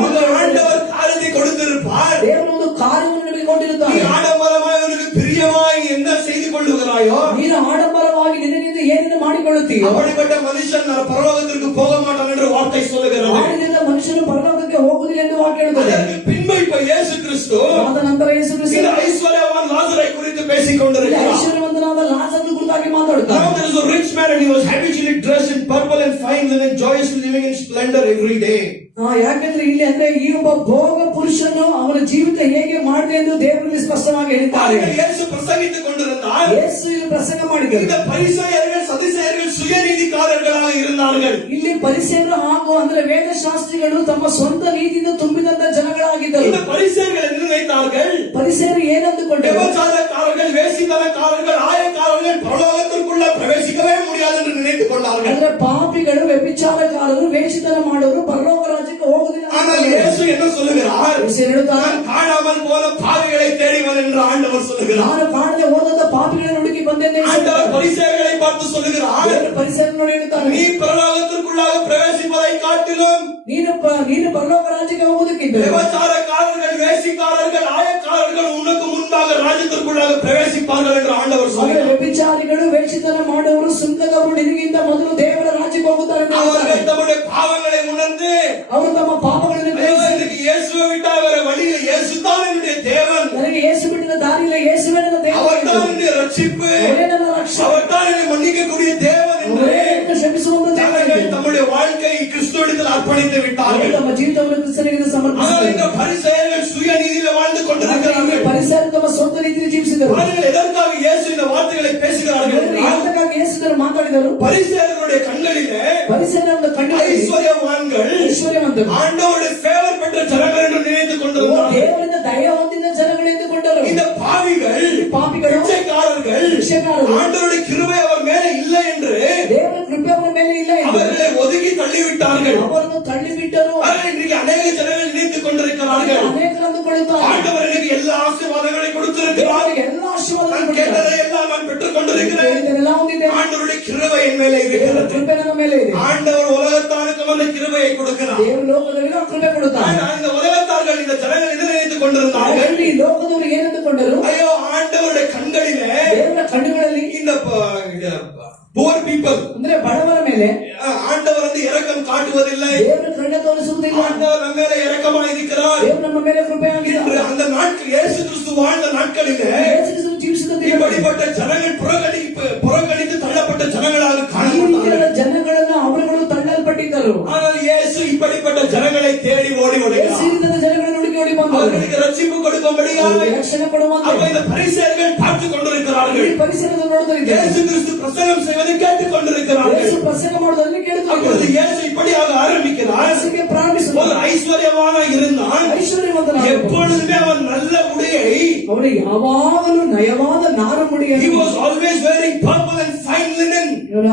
ஆண்டவர் காரியத்தை கொடுத்திருப்பார். ದೇವರು ಒಂದು ಕಾರ್ಯವನ್ನು ನಿಮಗೆ ಕೊಟ್ಟಿರುತ್ತಾರೆ. ஆடம்பரமாய் உனக்கு பிரியமாய் என்ன செய்து கொள்ளுகிறாயோ ನೀನು ಆಡಂಬರವಾಗಿ ನಿನಗಿಂದ ಏನೇನು ಮಾಡಿಕೊಳ್ಳುತ್ತೀಯೋ அப்படிப்பட்ட மனுஷன் பரலோகத்திற்கு போக மாட்டான் என்று வார்த்தை சொல்லுகிறது. ಮಾಡಿದ ಮನುಷ್ಯನು ಪರಲೋಕಕ್ಕೆ ಹೋಗುವುದಿಲ್ಲ ಎಂದು ವಾಕ್ಯ ಹೇಳುತ್ತದೆ. பின்பு இப்ப இயேசு கிறிஸ்து ಆದ ನಂತರ ಯೇಸು ಕ್ರಿಸ್ತ இந்த ஐஸ்வர்யவான் லாசரை குறித்து பேசிக் கொண்டிருக்கிறார். ಐಶ್ವರ್ಯವಂತನಾದ ಲಾಜರನ ಕುರಿತಾಗಿ ಮಾತಾಡುತ್ತಾರೆ. Now there is a rich man and he was habitually dressed in purple and fine linen, joyously living in splendor every day. ಯಾಕಂದ್ರೆ ಇಲ್ಲಿ ಅಂದ್ರೆ ಈ ಒಬ್ಬ ಭೋಗ ಪುರುಷನು ಅವನ ಜೀವಿತ ಹೇಗೆ ಮಾಡಿದೆ ಎಂದು ದೇವರಲ್ಲಿ ಸ್ಪಷ್ಟವಾಗಿ ಹೇಳಿದ್ದಾರೆ. இயேசு பிரசங்கித்துக் கொண்டிருந்தார். ಯೇಸು ಇಲ್ಲಿ ಪ್ರಸಂಗ ಮಾಡಿದರು. இந்த பரிசேயர்கள் சதுசேயர்கள் சுயநீதிக்காரர்களாக இருந்தார்கள். ಇಲ್ಲಿ ಪರಿಸೇಯರು ಹಾಗೂ ಅಂದ್ರೆ ವೇದಶಾಸ್ತ್ರಿಗಳು ತಮ್ಮ ಸ್ವಂತ ನೀತಿಯಿಂದ ತುಂಬಿದಂತ ಜನಗಳಾಗಿದ್ದರು. இந்த பரிசேயர்கள் என்ன நினைத்தார்கள்? ಪರಿಸೇಯರು ಏನಂದುಕೊಂಡರು? விபச்சாரக்காரர்கள், வேசித்தனக்காரர்கள், ஆயக்காரர்கள் பரலோகத்திற்குள்ள பிரவேசிக்கவே முடியாது என்று நினைத்துக் கொண்டார்கள். ಅಂದ್ರೆ ಪಾಪಿಗಳು, ವ್ಯಭಿಚಾರಕಾರರು, ವೇಷಿತನ ಮಾಡೋರು ಪರಲೋಕ ರಾಜ್ಯಕ್ಕೆ ಹೋಗುವುದಿಲ್ಲ. ஆனால் இயேசು என்ன சொல்லுகிறார்? ಯೇಸು ಹೇಳುತ್ತಾರೆ, நான் காணாமல் போன பாவிகளை தேடிவன் என்று ஆண்டவர் சொல்லுகிறார். ನಾನು ಕಾಣದೆ ಹೋದಂತ ಪಾಪಿಗಳನ್ನು ಹುಡುಕಿ ಬಂದೆಂದು ஆண்டவர் பரிசேயர்களை பார்த்து சொல்லுகிறார், ಪರಿಸೇಯರನ್ನು ಹೇಳುತ್ತಾರೆ, நீ பரலோகத்திற்குள்ளாக பிரவேசிப்பதை காட்டிலும் ನೀನು ಪರಲೋಕ ರಾಜ್ಯಕ್ಕೆ ಹೋಗುವುದಕ್ಕಿಂತ விபச்சாரக்காரர்கள், வேசிக்காரர்கள், ஆயக்காரர்கள் உனக்கு முன்பாக ராஜ்யத்திற்குள்ளாக பிரவேசிப்பார்கள் என்று ஆண்டவர் சொல்லுகிறார். ವ್ಯಭಿಚಾರಿಗಳು, ವೇಷಿತನ ಮಾಡುವವರು, ಸುಂಕದವರು ನಿನಗಿಂತ ಮೊದಲು ದೇವರ ರಾಜ್ಯಕ್ಕೆ ಹೋಗುತ್ತಾರೆ. அவர்கள் தம்முடைய பாவங்களை உணர்ந்து ಅವರು ತಮ್ಮ ಪಾಪಗಳನ್ನು எனக்கு இயேசுவை விட்டா வேற வழியில இயேசு தான் என்னுடைய தேவன், ನನಗೆ ಯೇಸು ಬಿಟ್ಟಿದ ದಾರಿயிಲ್ಲ, ಯೇಸುವೇ ನನ್ನ ದೇವರು, அவர் தான் என்னுடைய ரட்சிப்பு, ಅವರೇ ನನ್ನ ರಕ್ಷಕ, அவர் தான் என்னை மன்னிக்கக்கூடிய தேவன் என்று ಅವರೇ ನನ್ನ ಕ್ಷಮಿಸುವಂತ ದೇವರು. தம்முடைய வாழ்க்கை கிறிஸ்துவிடத்தில் அர்ப்பணித்து விட்டார்கள். ತಮ್ಮ ಜೀವಿತವನ್ನು ಕ್ರಿಸ್ತನಿಗೆ ಸಮರ್ಪಿಸಿದರು. இந்த பரிசேயர்கள் சுயநீதியில வாழ்ந்து கொண்டிருக்கிறார்கள். ಪರಿಸರ ತಮ್ಮ ಸ್ವಂತ ರೀತಿಯಲ್ಲಿ ಜೀವಿಸಿದರು. அவர்கள் எதற்காக இயேசு இந்த வார்த்தைகளை பேசுகிறார்கள்? ಯಾತಕ್ಕಾಗಿ ಯೇಸುವರು ಮಾತಾಡಿದರು. பரிசேயர்களுடைய கண்களிலே ಪರಿಸರ ಒಂದು ಕಣ್ಣು ஐஸ்வர்யவான்கள் ಐಶ್ವರ್ಯವಂತರು ஆண்டவருடைய ஃபேவர் பெற்ற ஜனங்கள் என்று நினைத்துக் கொண்டிருந்தார்கள். ದೇವರಿಂದ ದಯ ಹೊಂದಿದ ಜನಗಳು ಎಂದುಕೊಂಡರು. இந்த பாவிகள் ಪಾಪಿಗಳು பிச்சைக்காரர்கள் ಭಿಕ್ಷೆಗಾರರು ஆண்டவருடைய கிருபை அவர் மேலே இல்லை என்று ದೇವರ ಕೃಪೆ ಅವರ ಮೇಲೆ ಇಲ್ಲ ಎಂದು அவர்களை ஒதுக்கி தள்ளிவிட்டார்கள். ಅವರನ್ನು ತಳ್ಳಿಬಿಟ್ಟರು. ஆனால் இன்றைக்கு அநேக ஜனங்கள் நினைத்துக் கொண்டிருக்கிறார்கள், ಅನೇಕರು ಅಂದುಕೊಳ್ಳುತ್ತಾರೆ ஆண்டவர் எனக்கு எல்லா ஆசீர்வாதங்களையும் கொடுத்திருக்கிறார், ದೇವರಿಗೆ ಎಲ್ಲ ಆಶೀರ್ವಾದ நான் கேட்டதை எல்லாம் நான் பெற்றுக் கொண்டிருக்கிறேன், ಎಲ್ಲ ಹೊಂದಿದೆ. ஆண்டவருடைய கிருபை என் மேலே ದೇವರ இருக்கிறது. ಕೃಪೆ ನನ್ನ ಮೇಲೆ ಇದೆ. ஆண்டவர் உலகத்தாருக்கும் அந்த கிருபையை கொடுக்கிறார். ದೇವರು ಲೋಕದಲ್ಲಿ ಆ ಕೃಪೆ ಕೊಡುತ್ತಾರೆ. ஆனால் இந்த உலகத்தார்கள் இந்த ஜனங்கள் என்ன நினைத்துக் கொண்டிருந்தார்கள், ಅಲ್ಲಿ ಲೋಕದವರು ಏನೆಂದುಕೊಂಡರು? ஐயோ ஆண்டவருடைய கண்களிலே ದೇವರ ಕಣ್ಣುಗಳಲ್ಲಿ இந்த புவர் பீப்பிள் ಅಂದ್ರೆ ಬಡವರ ಮೇಲೆ ஆண்டவர் வந்து இரக்கம் காட்டுவதில்லை, ದೇವರ ಕರುಣೆ ತೋರಿಸುವುದಿಲ್ಲ. ஆண்டவர் நம்ம மேல இரக்கமாக இருக்கிறார் ದೇವರು ನಮ್ಮ ಮೇಲೆ ಕೃಪೆ என்று ಆಗಿದ್ದಾರೆ. அந்த நாட்கள் இயேசு கிறிஸ்து வாழ்ந்த நாட்களிலே ಯೇಸು ಕ್ರಿಸ್ತನು ಜೀವಿಸಿದ ದಿನಗಳಲ್ಲಿ இப்படிப்பட்ட ஜனங்கள் புறக்கணித்து தள்ளப்பட்ட ஜனங்களாக ಈ காணப்பட்டார்கள். ರೀತಿಯ ಜನಗಳನ್ನು ಅವರುಗಳು ತಳ್ಳಲ್ಪಟ್ಟಿದ್ದರು. ஆனால் இயேசு இப்படிப்பட்ட ஜனங்களை தேடி ஓடி ಯೇಸು வருகிறார், ಈ ರೀತಿಯ ಜನಗಳನ್ನು ಹುಡುಕಿ ಓಡಿ ಬಂದರು. அவர்களுக்கு ரட்சிப்பு கொடுக்கும்படியாக. ಅವರಿಗೆ ರಕ್ಷಣೆ ಕೊಡುವಂತೆ அப்ப இந்த பரிசேயர்கள் பார்த்துக் ಈ கொண்டிருக்கிறார்கள், ಪರಿಸರದ ನೋಡುತ್ತಿದ್ದಾರೆ. இயேசு கிறிஸ்து பிரசங்கம் செய்வதை கேட்டுக் கொண்டிருக்கிறார்கள். ಯೇಸು ಪ್ರಸಂಗ ಮಾಡುವುದನ್ನು அப்பொழுது ಕೇಳುತ್ತಿದ್ದಾರೆ. இயேசு இப்படியாக ஆரம்பிக்கிறார், ಯೇಸುಗೆ ஒரு ಪ್ರಾರಂಭಿಸುವುದು ஐஸ்வர்யவான இருந்தான், ಐಶ್ವರ್ಯವಂತನಾಗಬೇಕು. எப்பொழுதுமே அவன் நல்ல உடையை, ಅವನು ಯಾವಾಗಲೂ ನಯವಾದ ನಾರು he ಮುಡಿಯನ್ನು was always wearing purple and fine linen.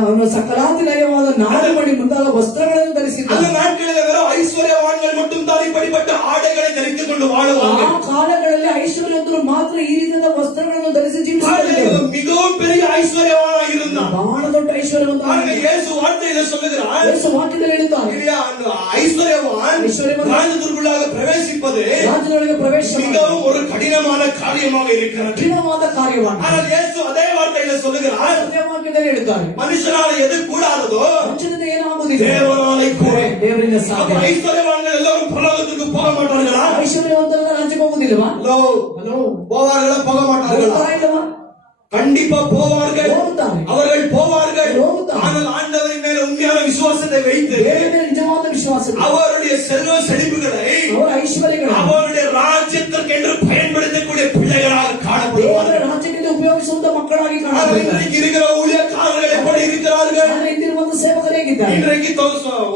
ಅವನು ಸಕಲಾತಿ ನಯವಾದ ನಾರು ಮಡಿ ಮುಂತಾದ ವಸ್ತ್ರಗಳನ್ನು அந்த ಧರಿಸಿದ್ದ. நாட்களில் வெறும் ஐஸ்வர்யவான்கள் மட்டும் தான் இப்படிப்பட்ட ஆடைகளை தரித்துக் கொண்டு ಆ வாழுவார்கள். ಕಾಲಗಳಲ್ಲಿ ಐಶ್ವರ್ಯವಂತರು ಮಾತ್ರ ಈ ರೀತಿಯ ವಸ್ತ್ರಗಳನ್ನು ಧರಿಸಿ ಜೀವಿಸುತ್ತಿದ್ದರು. மிகவும் பெரிய ஐஸ்வர்யவானாக இருந்தான். ಬಹಳ ದೊಡ್ಡ ಐಶ್ವರ್ಯವಂತ. பாருங்க, இயேசு வார்த்தையில சொல்லுகிறார், ಯೇಸು ವಾಕ್ಯದಲ್ಲಿ ಹೇಳಿದ್ದಾರೆ, இல்லையா, அந்த ஐஸ்வர்யவான் ஐஸ்வர்யவான் ராஜதுக்குள்ளாக பிரவேசிப்பது ರಾಜನೊಳಗೆ ಪ್ರವೇಶ மிகவும் ஒரு கடினமான காரியமாக இருக்கிறது. ಕಠಿಣವಾದ ಕಾರ್ಯವಾದ. ஆனால் இயேசு அதே வார்த்தையில சொல்லுகிறார், ಸತ್ಯವಾಕ್ಯದಲ್ಲಿ ಹೇಳ್ತಾರೆ, மனுஷனால எது கூடாததோ ಮನುಷ್ಯನಿಂದ ಏನಾಗುವುದಿಲ್ಲ, தேவனாலே கூட. ದೇವರಿಂದ அப்ப ಸಾಧ್ಯ. ஐஸ்வர்யவான்கள் எல்லாரும் பரலோகத்துக்கு போக மாட்டார்களா? ಐಶ್ವರ್ಯವಂತರ ರಾಜ್ಯಕ್ಕೆ ಹೋಗುದಿಲ್ವಾ? ஹலோ, ಹಲೋ, போவார்களா போக மாட்டார்களா? ಹೋಗ್ತಾರಾ ಇಲ್ಲವಾ? கண்டிப்பா போவார்கள், ಹೋಗುತ್ತಾರೆ. அவர்கள் போவார்கள். ಹೋಗುತ್ತಾರೆ. ஆனால் ஆண்டவரின் மேல உண்மையான விசுவாசத்தை வைத்து ದೇವರ ಮೇಲೆ ನಿಜವಾದ ವಿಶ್ವಾಸ, அவருடைய செல்வ செழிப்புகளை ಅವರ ಐಶ್ವರ್ಯಗಳು அவருடைய ராஜ்யத்திற்கென்று பயன்படுத்தக்கூடிய பிள்ளைகளாக ದೇವರ காணப்படுவார்கள். ರಾಜ್ಯಕ್ಕೆ ಉಪಯೋಗಿಸುವಂತ ಮಕ್ಕಳಾಗಿ ஆனால் ಕಾಣುತ್ತಾರೆ. இன்றைக்கு இருக்கிற ஊழியக்காரர்கள் எப்படி இருக்கிறார்கள்? ಆದರೆ ಇಂದಿರುವಂತ ಸೇವಕರು ಹೇಗಿದ್ದಾರೆ? இன்றைக்கு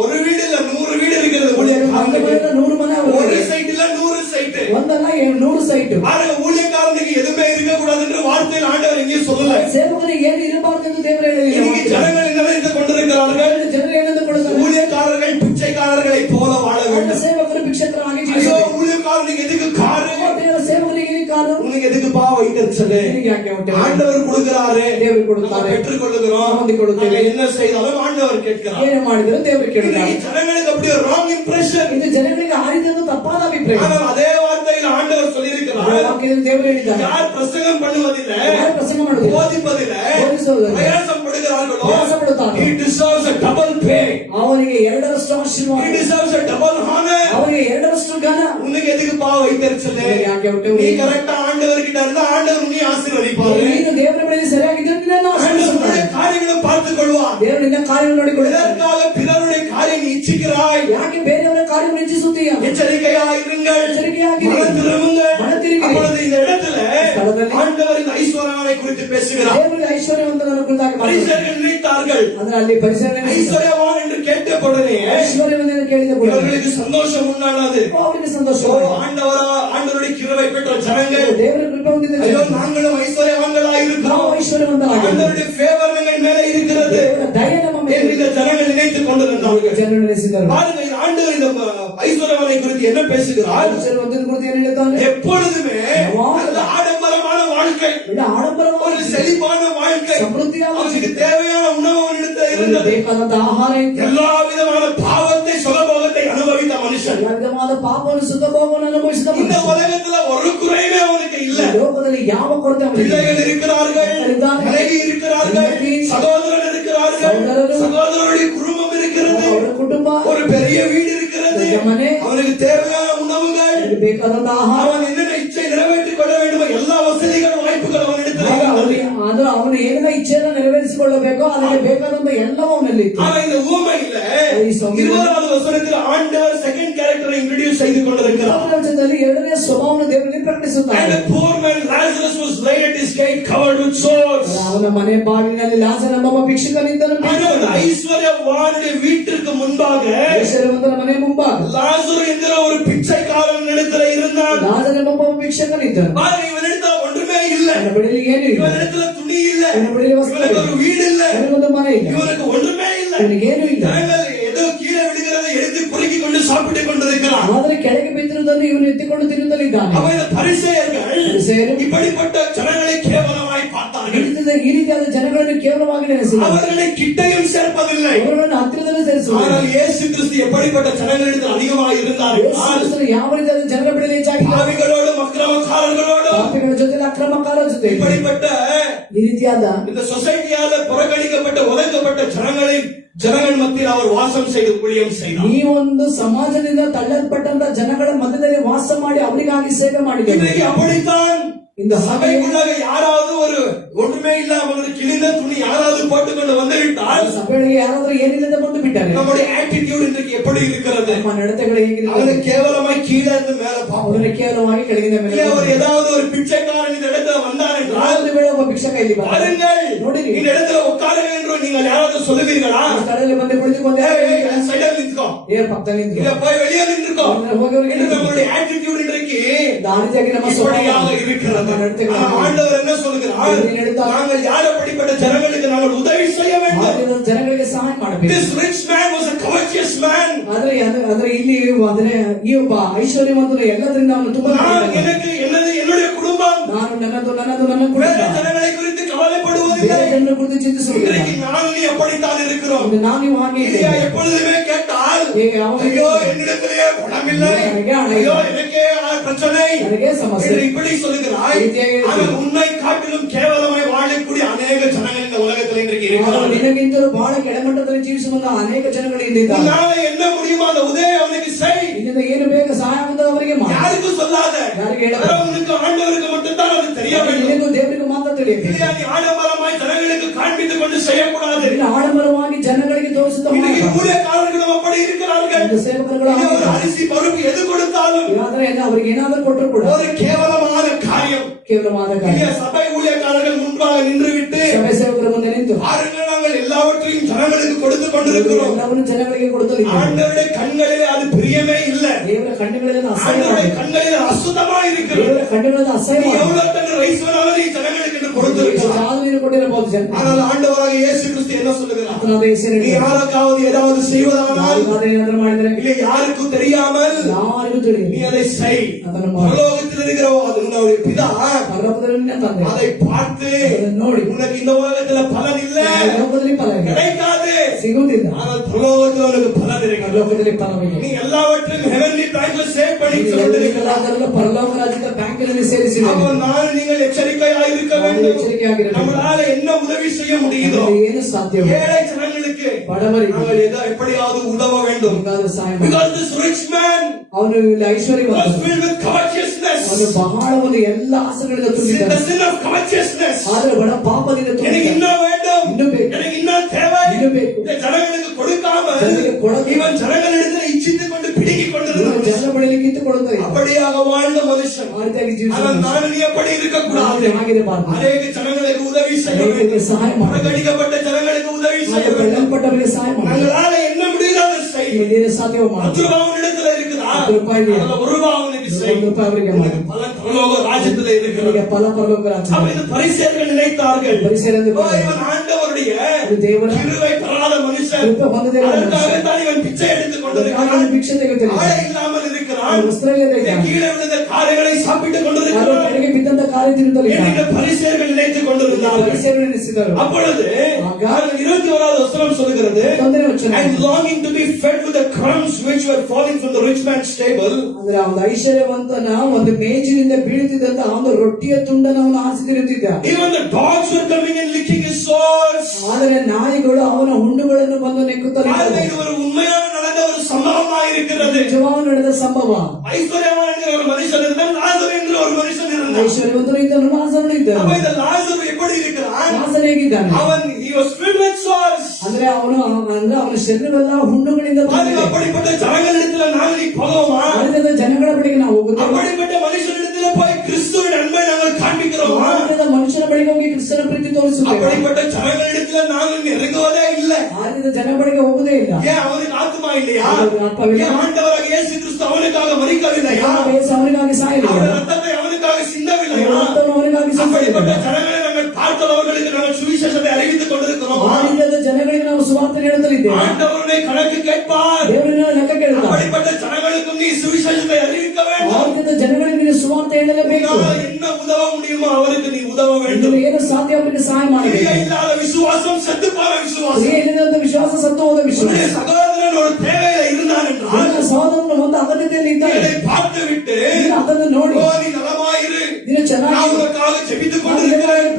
ஒரு வீடு இல்ல 100 வீடு இருக்கிறது ಒಂದು ஊழியக்காரர்களுக்கு. ಮನೆಯಲ್ಲಿ 100 ಮನೆ ஒரு ಅವರಿಗೆ, சைட் இல்ல 100 சைட். ಒಂದಲ್ಲ 100 ಸೈಟ್. ஆனா ஊழியக்காரனுக்கு எதுவுமே இருக்க கூடாது என்று வார்த்தையில் ஆண்டவர் எங்கேயும் சொல்லல. ಸೇವಕರಿಗೆ ಏನು ಇರಬಾರದು ಎಂದು ದೇವರು இன்னைக்கு ಹೇಳಿಲ್ಲ. ஜனங்கள் என்ன நினைத்துக் கொண்டிருக்கிறார்கள்? ಜನರು ಏನೆಂದು ಕೊಡುತ್ತಾರೆ? ஊழியக்காரர்கள் பிச்சைக்காரர்களை போல வாழ அந்த வேண்டும். ಸೇವಕರು ಭಿಕ್ಷಕರಾಗಿ ஐயோ, ಜೀವಿಸಬೇಕು. ஊழியக்காரனுக்கு எதுக்கு காரு? ದೇವರ ಸೇವಕರಿಗೆ ಈ ಕಾರು உனக்கு எதுக்குப்பா வைத்தறிச்சது? ನಿನಗೆ ಯಾಕೆ ಹೊಟ್ಟೆ? ஆண்டவர் கொடுக்கிறாரு, ದೇವರು நம்ம ಕೊಡುತ್ತಾರೆ. பெற்றுக் கொள்ளுகிறோம். ಹೊಂದಿಕೊಳ್ಳುತ್ತೇವೆ. நம்ம என்ன செய்தாலும் ஆண்டவர் கேட்கிறார். ಏನು ಮಾಡಿದರೂ ದೇವರು ಕೇಳುತ್ತಾರೆ. இன்னைக்கு ஜனங்களுக்கு அப்படி ஒரு ராங் இம்ப்ரெஷன். ಇದು ಜನಗಳಿಗೆ ಆ ರೀತಿಯ ತಪ್ಪಾದ ಅಭಿಪ್ರಾಯ. ஆனால் அதே வார்த்தையில் ஆண்டவர் சொல்லியிருக்கிறார், ವಾಕ್ಯದಲ್ಲಿ ದೇವರು ಹೇಳಿದ್ದಾರೆ, யார் பிரசங்கம் பண்ணுவதில்லை, ಯಾರು ಪ್ರಸಂಗ ಮಾಡುವುದಿಲ್ಲ, போதிப்பதில்லை, ಬೋಧಿಸುವುದಿಲ್ಲ, பிரயாசம் படுகிறார்களோ, ಪ್ರಯಾಸ ಪಡುತ್ತಾರೋ, he deserves a double pay, ಅವನಿಗೆ 2ರಷ್ಟು ಆಶೀರ್ವಾದ, he deserves a double honor. ಅವನಿಗೆ 2ರಷ್ಟು ಘನ. உனக்கு எதுக்குப்பா வைத்தறிச்சது? ನಿನಗೆ ಯಾಕೆ ಹೊಟ್ಟೆ நீ ಉರಿ? கரெக்டா ஆண்டவர் கிட்ட இருந்தா ஆண்டவர் உன்னை ஆசீர்வதிப்பாரு. ನೀನು ದೇವರ ಬಳಿ ಸರಿಯಾಗಿದ್ದರೆ ನಿನ್ನನ್ನು ಆಶೀರ್ವದಿಸುತ್ತಾನೆ. ஆண்டவருடைய காரியங்களை பார்த்துக் கொள்வார். ದೇವರು ನಿನ್ನ ಕಾರ್ಯವನ್ನು ನೋಡಿಕೊಳ್ಳುತ್ತಾನೆ. எதற்காக பிறருடைய காரியம் நீ இச்சிக்கிறாய்? ಯಾಕೆ ಬೇರೆಯವರ ಕಾರ್ಯವನ್ನು ಇಚ್ಛಿಸುತ್ತೀಯ? எச்சரிக்கையாயிருங்கள், எச்சரிக்கையாகிரு. மனம் திரும்புங்கள். மனம் திரும்பி. அப்பொழுது இந்த இடத்துல ಸ್ಥಳದಲ್ಲಿ ஆண்டவரின் ஐஸ்வர்யனை குறித்து பேசுகிறார். ದೇವರಿಗೆ ಐಶ್ವರ್ಯವಂತನನ್ನು ಕುರಿತಾಗಿ ಮಾತನಾಡುತ್ತಾರೆ. பரிசேயர்கள் நினைத்தார்கள், ಅಂದ್ರೆ ಅಲ್ಲಿ ಪರಿಸರ ஐஸ்வர்யவான் என்று கேட்டவுடனே ಐಶ್ವರ್ಯವನ್ನು ಕೇಳಿದ ಕೂಡ இவர்களுக்கு சந்தோஷம் உண்டானது. ಅವರಿಗೆ ಸಂತೋಷ. ஓ, ஆண்டவருடைய கிருபை பெற்ற ஜனங்கள், ದೇವರ ಕೃಪೆ ಹೊಂದಿದ ஐயோ ಜನರು, நாங்களும் ஐஸ்வர்யவான்களாக ನಾವು இருக்கிறோம், ಐಶ್ವರ್ಯವಂತರಾಗಿದ್ದೇವೆ, ஆண்டவருடைய ஃபேவர் எங்கள் மேலே இருக்கிறது ದೇವರ ದಯೆ ನಮ್ಮ ಮೇಲೆ என்று இந்த ஜனங்கள் நினைத்துக் கொண்டிருந்தார்கள். ಜನರು ನೆನೆಸಿದರು. பாருங்க, இந்த ஆண்டவர் இந்த ஐஸ்வர்யவனை குறித்து என்ன பேசுகிறார்? ಐಶ್ವರ್ಯವಂತನ ಕುರಿತು ಏನು ಹೇಳಿದ್ದಾನೆ? எப்பொழுதுமே நல்ல ஆடம்பரமான வாழ்க்கை, ಒಳ್ಳೆ ಆಡಂಬರವಾದ ஒரு செழிப்பான வாழ்க்கை, ಸಮೃದ್ಧಿಯಾದ அவனுக்கு தேவையான உணவு அவனிடத்தில் இருந்தது. ಬೇಕಾದಂತ ಆಹಾರ ಇತ್ತು. எல்லா விதமான பாவத்தை சுகபோகத்தை அனுபவித்த மனுஷன். ಎಲ್ಲ ವಿಧವಾದ ಪಾಪವನ್ನು ಸುಖಭೋಗವನ್ನು ಅನುಭವಿಸಿದ இந்த ಮನುಷ್ಯ. உலகத்துல ஒரு குறைவே அவனுக்கு இல்ல. ಈ ಲೋಕದಲ್ಲಿ ಯಾವ ಕೊರತೆ ಅವನಿಗೆ ಇಲ್ಲ. பிள்ளைகள் இருக்கிறார்கள், மனைவி இருக்கிறார்கள், சகோதரன் இருக்கிறார்கள், சகோதரருடைய குடும்பம் இருக்கிறது, ಅವರ ಕುಟುಂಬ, ஒரு பெரிய வீடு இருக்கிறது, ಮನೆ, அவனுக்கு தேவையான உணவுகள், ಬೇಕಾದಂತ ಆಹಾರ, அவன் என்னென்ன இச்சை நிறைவேற்றிக் கொள்ள வேண்டுமோ எல்லா வசதிகள் வாய்ப்புகள் அவனிடத்தில் ಅದು ಅವನು ಏನೇನ ಇಚ್ಛೆಯನ್ನು ನೆರವೇರಿಸಿಕೊಳ್ಳಬೇಕೋ ಅದಕ್ಕೆ ಬೇಕಾದಂತ ಎಲ್ಲವೂ ಅವನಲ್ಲಿ ಇತ್ತು. ஆனா இந்த ஊமையில 20வது வசனத்தில் ஆண்டவர் செகண்ட் கேரக்டரை இன்ட்ரோடியூஸ் செய்து கொண்டிருக்கிறார். ಪ್ರಪಂಚದಲ್ಲಿ ಎರಡನೇ ಸ್ವಭಾವವನ್ನು ದೇವರಿಗೆ ಪ್ರಕಟಿಸುತ್ತಾನೆ. And the poor man Lazarus was laid at his gate covered with sores. ಅವನ அந்த ಮನೆ ಬಾಗಿಲಿನಲ್ಲಿ ಲಾಜರನೆಂಬ ಭಿಕ್ಷುಕನಿದ್ದನು. ஆண்டவர் ஐஸ்வர்யவானுடைய வீட்டிற்கு முன்பாக ಐಶ್ವರ್ಯವಂತನ ಮನೆ ಮುಂಭಾಗ லாசரு என்கிற ஒரு பிச்சைக்காரன் இடத்துல இருந்தான். ಲಾಜರನೆಂಬ ಭಿಕ್ಷುಕನಿದ್ದನು. பாருங்க, இவனிடத்துல ஒன்றுமே இல்ல. ಅವನ ಬಳಿಯಲ್ಲಿ ಏನೂ ಇಲ್ಲ. இவனிடத்துல துணி இல்ல. ಅವನ ಬಳಿಯಲ್ಲಿ ವಸ್ತ್ರ இவனுக்கு ಇಲ್ಲ. ஒரு வீடு இல்ல. ಅವನಿಗೊಂದು ಮನೆ ಇಲ್ಲ. இவனுக்கு ஒன்றுமே இல்ல. ಅವನಿಗೆ ಏನೂ ಇಲ್ಲ. ஜனங்கள் ஏதோ கீழே விழுகிறதை எடுத்து பொறுக்கி கொண்டு சாப்பிட்டு கொண்டிருக்கிறான். ಆದರೆ ಕೆಳಗೆ ಬಿದ್ದಿರುವುದನ್ನು ಇವನು ಎತ್ತಿಕೊಂಡು ತಿನ್ನುತ್ತಲಿದ್ದಾನೆ. அப்ப இந்த பரிசேயர்கள் ಪರಿಸೇಯರು இப்படிப்பட்ட ஜனங்களை கேவலமாய் பார்த்தார்கள். ಈ ರೀತಿಯಾದ ಜನಗಳನ್ನು ಕೇವಲವಾಗಿ ನೆನೆಸಿದರು. அவர்களை கிட்டையும் சேர்ப்பதில்லை. ಅವರನ್ನು ಹತ್ತಿರದಲ್ಲಿ ಸೇರಿಸುವುದು. ஆனால் இயேசு கிறிஸ்து எப்படிப்பட்ட ஜனங்களிடத்தில் அதிகமாக இருந்தார் என்றால், ಯಾವ ರೀತಿಯಾದ ಜನಗಳ ಬೆಳೆದ ಹೆಚ್ಚಾಗಿ பாவிகளோடும் அக்கிரமக்காரர்களோடும் ಪಾಪಿಗಳ ಜೊತೆ ಅಕ್ರಮಕಾರರ ಜೊತೆ இப்படிப்பட்ட ಈ ರೀತಿಯಾದ இந்த சொசைட்டியால புறக்கணிக்கப்பட்ட ஒதுக்கப்பட்ட ஜனங்கள் மத்தியில் அவர் வாசம் செய்து ஊழியம் செய்தார். ಈ ಒಂದು ಸಮಾಜದಿಂದ ತಳ್ಳಲ್ಪಟ್ಟಂತ ಜನಗಳ ಮಧ್ಯದಲ್ಲಿ ವಾಸ ಮಾಡಿ ಅವರಿಗಾಗಿ ಸೇವೆ ಮಾಡಿದರು. இன்றைக்கு அப்படித்தான் இந்த சபைக்குள்ளாக யாராவது ஒரு ஒன்றுமே இல்லாமல் ஒரு கிழிந்த துணி யாராவது போட்டுக்கொண்டு வந்துவிட்டால் ಸಭೆಗಳಿಗೆ ಯಾರಾದ್ರೂ ಏನಿಲ್ಲದೆ ಬಂದು ಬಿಟ್ಟಾರೆ. நம்முடைய ஆட்டிடியூட் இன்றைக்கு எப்படி இருக்கிறது? ನಮ್ಮ ನಡತೆಗಳು ಹೇಗಿದೆ? அவரை கேவலமாய் கீழே இருந்து மேல பார்ப்போம். ಅವರನ್ನು ಕೇವಲವಾಗಿ ಕೆಳಗಿನ ಮೇಲೆ அவர் ஏதாவது ஒரு பிச்சைக்காரன் இந்த இடத்துல வந்தார் என்றால் ಒಂದು ವೇಳೆ ಒಬ್ಬ ಭಿಕ್ಷಕ ಇಲ್ಲಿ ಬಂದ பாருங்கள், ನೋಡಿರಿ, இந்த இடத்துல உட்காருங்க என்று நீங்கள் யாராவது சொல்லுவீர்களா? ಸ್ಥಳದಲ್ಲಿ ಬಂದು ಕುಳಿತುಕೊಂಡೆ சைடில் நிற்கோ, ಪಕ್ಕದಲ್ಲಿ ನಿಂತು இல்ல போய் வெளியே நின்றுக்கோ ಹೋಗೋರಿಗೆ என்று நம்மளுடைய ஆட்டிடியூட் இன்றைக்கு ದಾರಿಯಾಗಿ ನಮ್ಮ இப்படியாக இருக்கிறது. ஆண்டவர் என்ன சொல்கிறார்? நாங்கள் யார் அப்படிப்பட்ட ஜனங்களுக்கு நாங்கள் உதவி செய்ய வேண்டும். ಜನಗಳಿಗೆ ಸಹಾಯ ಮಾಡಬೇಕು. This rich man was a covetous man. ಆದ್ರೆ ಇಲ್ಲಿ ಅಂದ್ರೆ ಈ ಒಬ್ಬ ಐಶ್ವರ್ಯವಂತನು ಎಲ್ಲದರಿಂದ ಅವನು ತುಂಬಾ நான் எனக்கு என்னுடைய குடும்பம் ನಾನು ನನ್ನದು ನನ್ನ ಕುಟುಂಬ வேற ஜனங்களை குறித்து கவலைப்படுவதில்லை. ಬೇರೆ ಜನರ ಕುರಿತು ಚಿಂತಿಸುವುದಿಲ್ಲ. இன்றைக்கு நான் நீ அப்படித்தான் இருக்கிறோம். ನಾನು ನೀವು ಹಾಗೆ இல்லையா? எப்பொழுதுமே கேட்டால் ಅವನಿಗೆ ஐயோ என்னிடத்திலே பணம் இல்லை, ஐயோ எனக்கே பிரச்சனை ನನಗೆ ಸಮಸ್ಯೆ என்று இப்படி சொல்லுகிறாய். ஆனால் உன்னை காட்டிலும் கேவலமாய் வாழக்கூடிய அநேக ஜனங்கள் இந்த உலகத்தில் இன்றைக்கு இருக்கிறார்கள். ನಿನಗಿಂತಲೂ ಬಹಳ ಕೆಳಮಟ್ಟದಲ್ಲಿ ಜೀವಿಸುವಂತ ಅನೇಕ ಜನಗಳು ಇಲ್ಲಿದ್ದಾರೆ. உன்னால என்ன முடியுமோ அந்த உதவி அவனுக்கு செய். ಇದರಿಂದ ಏನು ಬೇಗ ಸಹಾಯ ಆಗುತ್ತದೆ ಅವರಿಗೆ ಮಾಡು. யாருக்கும் சொல்லாத. ಯಾರಿಗೆ ಹೇಳಬೇಡ. உனக்கு ஆண்டவருக்கு மட்டும்தான் அது தெரிய வேண்டும். ನಿನಗೂ ದೇವರಿಗೆ ಮಾತ್ರ ತಿಳಿಯಬೇಕು. இல்லையா? நீ ஆடம்பரமாய் ஜனங்களுக்கு காண்பித்துக் கொண்டு செய்யக்கூடாது. ಇಲ್ಲ ಆಡಂಬರವಾಗಿ ಜನಗಳಿಗೆ ತೋರಿಸುತ್ತಾ இன்னைக்கு ஊழியக்காரர்களும் அப்படி இருக்கிறார்கள். ಸೇವಕರುಗಳು ஒரு அரிசி பருப்பு எது கொடுத்தாலும் ಆದ್ರೆ ಅವರಿಗೆ ಏನಾದರೂ ಕೊಟ್ಟರು ಕೂಡ ஒரு கேவலமான காரியம். ಕೇವಲವಾದ ಕಾರ್ಯ. இல்லையா? சபை ஊழியக்காரர்கள் முன்பாக நின்று விட்டு ಸಭೆ ಸೇವಕರ ಮುಂದೆ ನಿಂತು பாருங்கள், நாங்கள் எல்லாவற்றையும் ஜனங்களுக்கு கொடுத்து கொண்டிருக்கிறோம். ಎಲ್ಲವನ್ನು ಜನಗಳಿಗೆ ಕೊಡುತ್ತಲಿಲ್ಲ. ஆண்டவருடைய கண்களிலே அது பிரியமே இல்லை. ದೇವರ ಕಣ್ಣುಗಳಲ್ಲಿ ಅಸಹ್ಯ ஆண்டவருடைய ಮಾಡಿ. கண்களிலே அசுத்தமா இருக்கிறது. ದೇವರ ಕಣ್ಣುಗಳಲ್ಲಿ ಅಸಹ್ಯ நீ ಮಾಡಿ. எவ்வளவு தன் ரைஸ் வேணாலும் நீ ஜனங்களுக்கு என்று கொடுத்திருக்கலாம். ಯಾವುದು ನೀನು ಕೊಟ್ಟಿರಬಹುದು ಜನ. ஆனால் ஆண்டவராக இயேசு கிறிஸ்து என்ன சொல்லுகிறார்? ಆತನಾದ ಹೆಸರಿನಲ್ಲಿ நீ யாருக்காவது ஏதாவது செய்வதானால் ಏನಾದರೂ ಮಾಡಿದರೆ இல்லை யாருக்கும் தெரியாமல் ಯಾರಿಗೂ ತಿಳಿಯದು. நீ அதை செய். ಅದನ್ನು ಮಾಡು. பரலோகத்தில் இருக்கிற அது உன்னுடைய பிதா ಪರಲೋಕದಲ್ಲಿ ನಿನ್ನ ತಂದೆ அதை பார்த்து ಅದನ್ನು ನೋಡಿ உனக்கு இந்த உலகத்துல பலன் இல்ல, ಲೋಕದಲ್ಲಿ ಫಲ ಇಲ್ಲ. கிடைக்காது. ಸಿಗುವುದಿಲ್ಲ. ஆனால் பரலோகத்தில் உனக்கு பலன் இருக்கிறது. ಲೋಕದಲ್ಲಿ ಫಲವಿದೆ. நீ எல்லாவற்றையும் heavenly bankல சேவ் பண்ணி சொல்லிருக்கிறார். ಪರಲೋಕ ರಾಜ್ಯದ ಬ್ಯಾಂಕಿನಲ್ಲಿ ಸೇರಿಸಿದೆ. அப்ப நான் நீங்கள் எச்சரிக்கையாக இருக்க வேண்டும். ಎಚ್ಚರಿಕೆಯಾಗಿರಬೇಕು. நம்மளால என்ன உதவி செய்ய முடியுதோ ಏನು ಸಾಧ್ಯವೋ ஏழை ஜனங்களுக்கு ಬಡವರಿಗೆ நாங்கள் எப்படியாவது உதவ வேண்டும். ಹೇಗಾದರೂ ಸಹಾಯ ಮಾಡಿ. Because this rich man ಅವನು ಇಲ್ಲಿ was ಐಶ್ವರ್ಯವಂತ. filled with covetousness. ಅವನು ಬಹಳ ಒಂದು ಎಲ್ಲ ಆಸೆಗಳಿಂದ The ತುಂಬಿದ್ದಾನೆ. sin of covetousness. ಆದ್ರೆ ಬಡ ಪಾಪದಿಂದ எனக்கு ತುಂಬಿದ್ದಾನೆ. இன்னும் வேண்டும், இன்னும் ಬೇಕು. எனக்கு இன்னும் தேவை. இன்னும் ಬೇಕು. இந்த ஜனங்களுக்கு கொடுக்காமல் ಜನರಿಗೆ ಕೊಡದೆ இவன் ஜனங்களிடத்தில் இச்சித்துக் கொண்டு பிடுங்கிக் கொண்டிருந்தான். ಜನ ಬಳಿಯಲ್ಲಿ ಕಿತ್ತುಕೊಳ್ಳುತ್ತಾರೆ. அப்படியாக வாழ்ந்த மனுஷன். ಆ ರೀತಿಯಾಗಿ ಜೀವಿಸುವ ஆனால் நான் நீ அப்படி இருக்கக்கூடாது. ಹಾಗಿರಬಾರದು. அநேக ஜனங்களுக்கு உதவி செய்ய வேண்டும். ಅನೇಕರಿಗೆ ಸಹಾಯ ಮಾಡಿ. புறக்கணிக்கப்பட்ட ஜனங்களுக்கு உதவி செய்ய வேண்டும். ಬೆಳ್ಳಲ್ಪಟ್ಟವರಿಗೆ ಸಹಾಯ ಮಾಡಿ. நம்மளால என்ன முடியுதோ அதை செய். ಏನು ಸಾಧ್ಯವೋ ಮಾಡಿ. 10 ரூபாய் உன்னிடத்துல இருக்குதா? 10 ರೂಪಾಯಿ ಇದೆ. அதுல 1 ரூபாய் அவனுக்கு செய். 1 ರೂಪಾಯಿ ಅವರಿಗೆ ಮಾಡಿ. உனக்கு பலன் பரலோக ராஜ்யத்திலே இருக்கிறது. ಅವರಿಗೆ ಫಲ ಪರಲೋಕ ರಾಜ್ಯ. அப்ப இந்த பரிசேயர்கள் நினைத்தார்கள், ಪರಿಸರದಲ್ಲಿ ஓ, இவன் ஆண்டவருடைய ದೇವರ கிருபை பெறாத மனுஷன், ಕೃಪೆ ಹೊಂದದೇ ಇರುವ ಮನುಷ್ಯ. அதற்காகத்தான் இவன் பிச்சை எடுத்துக் கொண்டிருக்கிறான், ಅವನು ಭಿಕ್ಷೆ ತೆಗೆದುಕೊಳ್ಳಿ. ஆடை இல்லாமல் இருக்கிறான், ವಸ್ತ್ರ ಇಲ್ಲದೆ ಇದ್ದಾನೆ. கீழே விழுந்த காரியங்களை சாப்பிட்டுக் ಯಾರೋ கொண்டிருக்கிறான் ಕೆಳಗೆ ಬಿದ್ದಂತ ಕಾರ್ಯ ತಿನ್ನುತ್ತಲೇ என்று ಇದ್ದಾನೆ. இந்த பரிசேயர்கள் நினைத்துக் கொண்டிருந்தார்கள். ಪರಿಸರದಲ್ಲಿ ನೆನೆಸಿದರು. அப்பொழுது ஆக 21வது வசனம் சொல்லுகிறது, ತೊಂದರೆ ವಚನ. and longing to be fed with the crumbs which were falling from the rich man's table, ಅಂದ್ರೆ ಅವನ ಐಶ್ವರ್ಯವಂತನ ಒಂದು ಮೇಜಿನಿಂದ ಬೀಳುತ್ತಿದ್ದಂತ ಅವನು ರೊಟ್ಟಿಯ ತುಂಡನ್ನು ಅವನು ಆರಿಸಿರುತ್ತಿದ್ದ. even the dogs were coming and licking his sores. ಆದರೆ ನಾಯಿಗಳು ಅವನ ಹುಣ್ಣುಗಳನ್ನು ಬಂದು ನೆಕ್ಕುತ್ತಲೇ பாருங்க, ಇದ್ದವು. இது ஒரு உண்மையான நடந்த ஒரு சம்பவமாக இருக்கிறது. ನಿಜವಾಗಿ ನಡೆದ ಸಂಭವ. ஐஸ்வர்யவான் என்கிற ஒரு மனுஷன் இருந்தான், லாசரு என்கிற ஒரு மனுஷன் இருந்தான். ಐಶ್ವರ್ಯವಂತರು ಇದ್ದನು, ಲಾಜರನು ಇದ್ದನು. அப்ப இந்த லாசரு எப்படி இருக்கிறான்? ಲಾಜರ್ ಹೇಗಿದ್ದಾನೆ? அவன் he was filled with sores. ಅಂದ್ರೆ ಅವನ ಶರೀರವೆಲ್ಲ ಹುಣ್ಣುಗಳಿಂದ பாருங்க, ತುಂಬಿದೆ. அப்படிப்பட்ட ஜனங்களிடத்துல நாங்கள் போவோமா? ಭಾರತದ ಜನಗಳ ಬಳಿಗೆ ನಾವು ಹೋಗುತ್ತೇವೆ. அப்படிப்பட்ட மனுஷனிடத்துல போய் கிறிஸ்துவின் அன்பை நாங்கள் காண்பிக்கிறோமா? ಭಾರತದ ಮನುಷ್ಯರ ಬಳಿಗೆ ಹೋಗಿ ಶಿಷ್ಯರ ಪ್ರೀತಿ ತೋರಿಸುತ್ತೇವೆ. அப்படிப்பட்ட ஜனங்களிடத்துல நாங்கள் நெருங்குவதே இல்லை. ಆ ರೀತಿಯ ಜನಗಳಿಗೆ ಹೋಗುವುದೇ ಇಲ್ಲ. ஏன் அவனுக்கு ஆத்மா இல்லையா? அவனுக்கு ஆத்மாவில்லை. ஏன் ஆண்டவராக இயேசு கிறிஸ்து அவனுக்காக மரிக்கவில்லையா? ಯೇಸು ಅವನಿಗಾಗಿ ಸಾಯಲಿಲ್ಲ. அவருடைய ரத்தத்தை அவனுக்காக சிந்தவில்லையா? ಅವರ ರಕ್ತವನ್ನು ಅವನಿಗಾಗಿ அப்படிப்பட்ட ಸಿಂಪಡಿಸಿದ. ஜனங்களை நாங்கள் பார்த்தவர்களுக்கு நாங்கள் சுவிசேஷத்தை அறிவித்துக் கொண்டிருக்கிறோம். ಆ ರೀತಿಯಾದ ಜನಗಳಿಗೆ ನಾವು ಸುವಾರ್ತೆ ಹೇಳುತ್ತಲಿದ್ದೇವೆ. ஆண்டவருடைய கணக்கு கேட்பார். ದೇವರನ್ನ ಲೆಕ್ಕ ಕೇಳುತ್ತಾರೆ. அப்படிப்பட்ட ஜனங்களுக்கும் நீ சுவிசேஷத்தை அறிவிக்க ಆ வேண்டும். ರೀತಿಯಾದ ಜನಗಳಿಗೆ ನೀನು ಸುವಾರ್ತೆ ಹೇಳಲೇಬೇಕು. உன்னால என்ன உதவ முடியுமோ அவருக்கு நீ உதவ வேண்டும். ನಿನಗೆ ಏನು ಸಾಧ್ಯ ಅವರಿಗೆ ಸಹಾಯ கிரியை ಮಾಡಬೇಕು. இல்லாத விசுவாசம் செத்துப்போன விசுவாசம். ಕ್ರಿಯೆಯಿಲ್ಲದ ವಿಶ್ವಾಸ ಸತ್ತು ಹೋದ ವಿಶ್ವಾಸ. உன்னுடைய சகோதரன் ஒரு தேவையில இருந்தான் என்றால் ನಿನ್ನ ಸಹೋದರನು ಒಂದು ಅಗತ್ಯತೆಯಲ್ಲಿ ಇದ್ದಾನೆ. இதை பார்த்து விட்டு ನೀನು ಅದನ್ನು ನೋಡಿ ஓ நீ நலமாயிரு, ನೀನು நான் ಚೆನ್ನಾಗಿ உனக்காக ஜெபித்துக் கொண்டிருக்கிறேன்,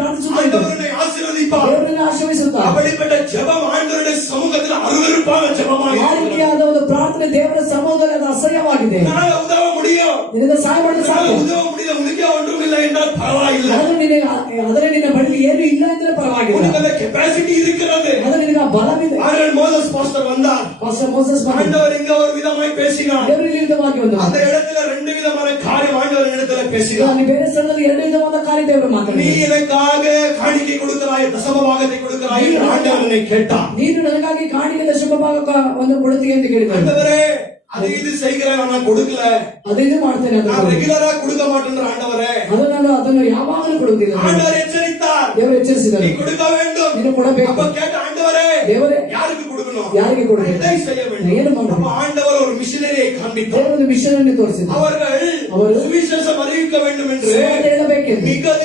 ஆண்டவரை ஆசீர்வதிப்பார். ದೇವರನ್ನು ಆಶೀರ್ವದಿಸುತ್ತಾರೆ. அப்படிப்பட்ட ஜெபம் ஆண்டவருடைய சமூகத்தில் அருவருப்பான ஜெபமாக ಆ ರೀತಿಯಾದ ಒಂದು ಪ್ರಾರ್ಥನೆ ದೇವರ ಸಮಾಧಾನ ಅದು ಅಸಹ್ಯವಾಗಿದೆ. என்னால உதவ முடியும், ನಿನಗೆ ಸಹಾಯ ಮಾಡಲು என்னால ಸಾಧ್ಯ. உதவ முடியும், உனக்கே ஒன்றும் இல்லை என்றால் பரவாயில்லை. ಆದರೆ ನಿನ್ನ ಬಳಿ ಏನು ಇಲ್ಲ ಅಂದ್ರೆ ಪರವಾಗಿಲ್ಲ. உனக்கு அந்த கெப்பாசிட்டி இருக்கிறது. ಆದರೆ ನಿನಗೆ ಆ ಬಲವಿದೆ. ஆனால் மோசஸ் பாஸ்டர் வந்தார். ಪಾಸ್ಟರ್ ಮೋಸೆಸ್ ஆண்டவர் இங்க ஒரு விதமாய் பேசினார். ದೇವರು ಇಲ್ಲಿ ವಿಧವಾಗಿ ಒಂದು அந்த இடத்துல ரெண்டு விதமான காரியம் ஆண்டவர் இடத்துல பேசினார். ಅಲ್ಲಿ ಬೇರೆ ಸ್ಥಳದಲ್ಲಿ ಎರಡು ವಿಧವಾದ ಕಾರ್ಯ ದೇವರು நீ ಮಾತಾಡಿದ್ದಾರೆ. எனக்காக காணிக்கை கொடுக்கிறாய், தசம பாகத்தை கொடுக்கிறாய் என்று ஆண்டவர் என்னை கேட்டார். ನೀನು ನನಗಾಗಿ ಕಾಣಿಕೆ ದಶಮ ಭಾಗವನ್ನು ಕೊಡುತ್ತೀಯ ಎಂದು ಕೇಳಿದ್ದಾರೆ. ஆண்டவரே அது இது செய்கிறேன், நான் கொடுக்கல, ಅದು ಇದು ಮಾಡ್ತೇನೆ ಅಂತ நான் ரெகுலரா கொடுக்க மாட்டேன் ஆண்டவரே. ಅದು ನಾನು ಅದನ್ನು ಯಾವಾಗಲೂ ಕೊಡುವುದಿಲ್ಲ. ஆண்டவர் எச்சரித்தார், ದೇವರು ಎಚ್ಚರಿಸಿದರು. நீ கொடுக்க வேண்டும். ನೀನು ಕೊಡಬೇಕು. அப்ப கேட்ட ஆண்டவரே ದೇವರೇ யாருக்கு கொடுக்கணும், ಯಾರಿಗೆ ಕೊಡಬೇಕು, எதை செய்ய வேண்டும்? ಏನು ಮಾಡಬೇಕು? அப்ப ஆண்டவர் ஒரு மிஷனரியை காண்பித்தார். ದೇವರೊಂದು ಮಿಷನ್ ಅನ್ನು ತೋರಿಸಿದರು. அவர்கள் சுவிசேஷம் அறிவிக்க வேண்டும் என்று ಸುವಾರ್ತೆ ಹೇಳಬೇಕೆಂದು மிக